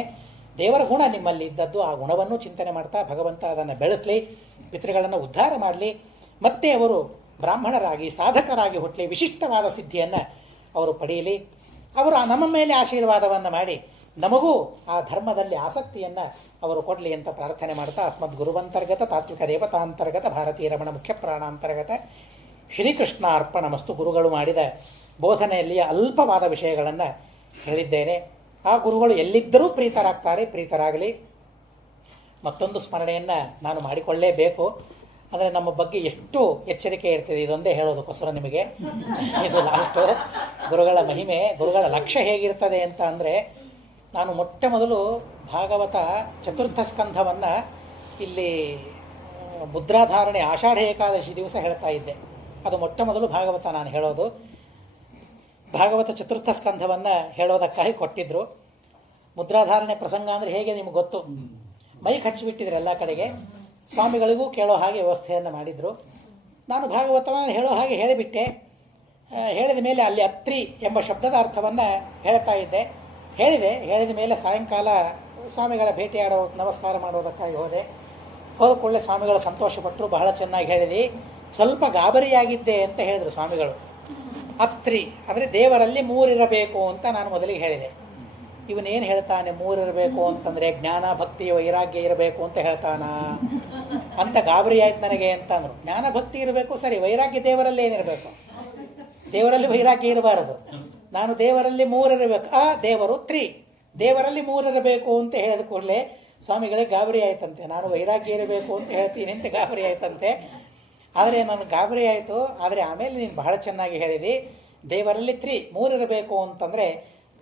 ದೇವರ ಗುಣ ನಿಮ್ಮಲ್ಲಿ ಇದ್ದದ್ದು, ಆ ಗುಣವನ್ನು ಚಿಂತನೆ ಮಾಡ್ತಾ ಭಗವಂತ ಅದನ್ನು ಬೆಳೆಸಲಿ, ಪಿತೃಗಳನ್ನು ಉದ್ಧಾರ ಮಾಡಲಿ, ಮತ್ತೆ ಅವರು ಬ್ರಾಹ್ಮಣರಾಗಿ ಸಾಧಕರಾಗಿ ಹುಟ್ಟಲಿ, ವಿಶಿಷ್ಟವಾದ ಸಿದ್ಧಿಯನ್ನು ಅವರು ಪಡೆಯಲಿ. ಅವರು ನಮ್ಮ ಮೇಲೆ ಆಶೀರ್ವಾದವನ್ನು ಮಾಡಿ ನಮಗೂ ಆ ಧರ್ಮದಲ್ಲಿ ಆಸಕ್ತಿಯನ್ನು ಅವರು ಕೊಡಲಿ ಅಂತ ಪ್ರಾರ್ಥನೆ ಮಾಡ್ತಾ, ಅಸ್ಮದ್ ಗುರುವಂತರ್ಗತ ತಾತ್ವಿಕ ದೇವತಾಂತರ್ಗತ ಭಾರತೀಯ ರಮಣ ಮುಖ್ಯ ಪ್ರಾಣಾಂತರ್ಗತ ಶ್ರೀಕೃಷ್ಣ ಅರ್ಪಣಮಸ್ತು. ಗುರುಗಳು ಮಾಡಿದ ಬೋಧನೆಯಲ್ಲಿ ಅಲ್ಪವಾದ ವಿಷಯಗಳನ್ನು ಹೇಳಿದ್ದೇನೆ. ಆ ಗುರುಗಳು ಎಲ್ಲಿದ್ದರೂ ಪ್ರೀತರಾಗಲಿ. ಮತ್ತೊಂದು ಸ್ಮರಣೆಯನ್ನು ನಾನು ಮಾಡಿಕೊಳ್ಳೇಬೇಕು. ಅಂದರೆ ನಮ್ಮ ಬಗ್ಗೆ ಎಷ್ಟು ಎಚ್ಚರಿಕೆ ಇರ್ತದೆ, ಇದೊಂದೇ ಹೇಳೋದಕ್ಕೋಸ್ಕರ ನಿಮಗೆ. ಇದು ಲಾಸ್ಟು. ಗುರುಗಳ ಮಹಿಮೆ, ಗುರುಗಳ ಲಕ್ಷ್ಯ ಹೇಗಿರ್ತದೆ ಅಂತ ಅಂದರೆ, ನಾನು ಮೊಟ್ಟ ಮೊದಲು ಭಾಗವತ ಚತುರ್ಥ ಸ್ಕಂಧವನ್ನು ಇಲ್ಲಿ ಮುದ್ರಾಧಾರಣೆ ಆಷಾಢ ಏಕಾದಶಿ ದಿವಸ ಹೇಳ್ತಾ ಇದ್ದೆ. ಅದು ಮೊಟ್ಟ ಮೊದಲು ಭಾಗವತ ನಾನು ಹೇಳೋದು. ಭಾಗವತ ಚತುರ್ಥ ಸ್ಕಂಧವನ್ನು ಹೇಳೋದಕ್ಕಾಗಿ ಕೊಟ್ಟಿದ್ದರು. ಮುದ್ರಾಧಾರಣೆ ಪ್ರಸಂಗ ಅಂದರೆ ಹೇಗೆ ನಿಮ್ಗೆ ಗೊತ್ತು, ಮೈಕ್ ಹಚ್ಚಿಬಿಟ್ಟಿದ್ರು ಎಲ್ಲ ಕಡೆಗೆ. ಸ್ವಾಮಿಗಳಿಗೂ ಕೇಳೋ ಹಾಗೆ ವ್ಯವಸ್ಥೆಯನ್ನು ಮಾಡಿದರು. ನಾನು ಭಾಗವತವನ್ನು ಹೇಳೋ ಹಾಗೆ ಹೇಳಿಬಿಟ್ಟೆ. ಹೇಳಿದ ಮೇಲೆ ಅಲ್ಲಿ ಅತ್ರಿ ಎಂಬ ಶಬ್ದದ ಅರ್ಥವನ್ನು ಹೇಳ್ತಾ ಇದ್ದೆ. ಹೇಳಿದ ಮೇಲೆ ಸಾಯಂಕಾಲ ಸ್ವಾಮಿಗಳ ಭೇಟಿಯಾಡೋ ನಮಸ್ಕಾರ ಮಾಡೋದಕ್ಕಾಗಿ ಹೋದ ಕೂಡಲೇ ಸ್ವಾಮಿಗಳು ಸಂತೋಷಪಟ್ಟರು. ಬಹಳ ಚೆನ್ನಾಗಿ ಹೇಳಿದಿ, ಸ್ವಲ್ಪ ಗಾಬರಿಯಾಗಿದ್ದೆ ಅಂತ ಹೇಳಿದರು ಸ್ವಾಮಿಗಳು. ಅತ್ರಿ ಅಂದರೆ ದೇವರಲ್ಲಿ 3 ಇರಬೇಕು ಅಂತ ನಾನು ಮೊದಲಿಗೆ ಹೇಳಿದೆ. ಇವನೇನು ಹೇಳ್ತಾನೆ, 3 ಇರಬೇಕು ಅಂತಂದರೆ ಜ್ಞಾನ, ಭಕ್ತಿ, ವೈರಾಗ್ಯ ಇರಬೇಕು ಅಂತ ಹೇಳ್ತಾನ ಅಂತ ಗಾಬರಿ ಆಯ್ತು ನನಗೆ ಅಂತ ಅಂದರು. ಜ್ಞಾನ, ಭಕ್ತಿ ಇರಬೇಕು ಸರಿ, ವೈರಾಗ್ಯ ದೇವರಲ್ಲಿ ಏನಿರಬೇಕು? ದೇವರಲ್ಲಿ ವೈರಾಗ್ಯ ಇರಬಾರದು. ನಾನು ದೇವರಲ್ಲಿ 3 ಇರಬೇಕು, ದೇವರು 3, ದೇವರಲ್ಲಿ 3 ಇರಬೇಕು ಅಂತ ಹೇಳಿದ ಕೂಡಲೇ ಸ್ವಾಮಿಗಳಿಗೆ ಗಾಬರಿ ಆಯ್ತಂತೆ. ನಾನು ವೈರಾಗ್ಯ ಇರಬೇಕು ಅಂತ ಹೇಳ್ತೀನಿ ಅಂತ ಗಾಬರಿ ಆಯ್ತಂತೆ. ಆದರೆ ನನಗೆ ಗಾಬರಿ ಆಯಿತು. ಆದರೆ ಆಮೇಲೆ ನೀನು ಬಹಳ ಚೆನ್ನಾಗಿ ಹೇಳಿದಿ, ದೇವರಲ್ಲಿ 3 ಇರಬೇಕು ಅಂತಂದರೆ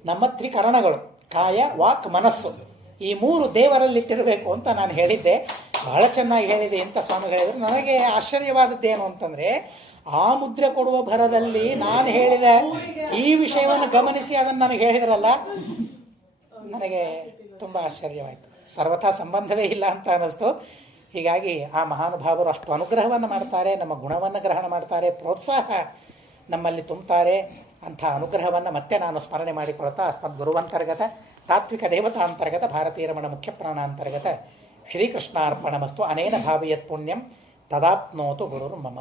ನಮ್ಮ ತ್ರಿಕರಣಗಳು, ಕಾಯ, ವಾಕ್, ಮನಸ್ಸು, ಈ 3 ದೇವರಲ್ಲಿಟ್ಟಿರಬೇಕು ಅಂತ ನಾನು ಹೇಳಿದ್ದೆ. ಬಹಳ ಚೆನ್ನಾಗಿ ಹೇಳಿದೆ ಅಂತ ಸ್ವಾಮಿಗಳು ಹೇಳಿದರು. ನನಗೆ ಆಶ್ಚರ್ಯವಾದದ್ದೇನು ಅಂತಂದರೆ, ಆ ಮುದ್ರೆ ಕೊಡುವ ಭರದಲ್ಲಿ ನಾನು ಹೇಳಿದ ಈ ವಿಷಯವನ್ನು ಗಮನಿಸಿ ಅದನ್ನು ನನಗೆ ಹೇಳಿದ್ರಲ್ಲ, ನನಗೆ ತುಂಬ ಆಶ್ಚರ್ಯವಾಯಿತು. ಸರ್ವಥಾ ಸಂಬಂಧವೇ ಇಲ್ಲ ಅಂತ ಅನ್ನಿಸ್ತು. ಹೀಗಾಗಿ ಆ ಮಹಾನುಭಾವರು ಅಷ್ಟು ಅನುಗ್ರಹವನ್ನು ಮಾಡ್ತಾರೆ, ನಮ್ಮ ಗುಣವನ್ನು ಗ್ರಹಣ ಮಾಡ್ತಾರೆ, ಪ್ರೋತ್ಸಾಹ ನಮ್ಮಲ್ಲಿ ತುಂಬುತ್ತಾರೆ. ಅಂಥ ಅನುಗ್ರಹವನ್ನು ಮತ್ತೆ ನಾನು ಸ್ಮರಣೆ ಮಾಡಿಕೊಳ್ತಾ ಅಸ್ಮದ್ ಗುರುವಂತರ್ಗತ ತಾತ್ವಿಕ ದೇವತಾಂತರ್ಗತ ಭಾರತೀಯ ರಮಣ ಮುಖ್ಯ ಪ್ರಾಣಾಂತರ್ಗತ ಶ್ರೀಕೃಷ್ಣಾರ್ಪಣಮಸ್ತು. ಅನೇನ ಭಾವಿಯತ್ ಪುಣ್ಯಂ ತದಾಪ್ನೋತು ಗುರುರ್ಮಮ.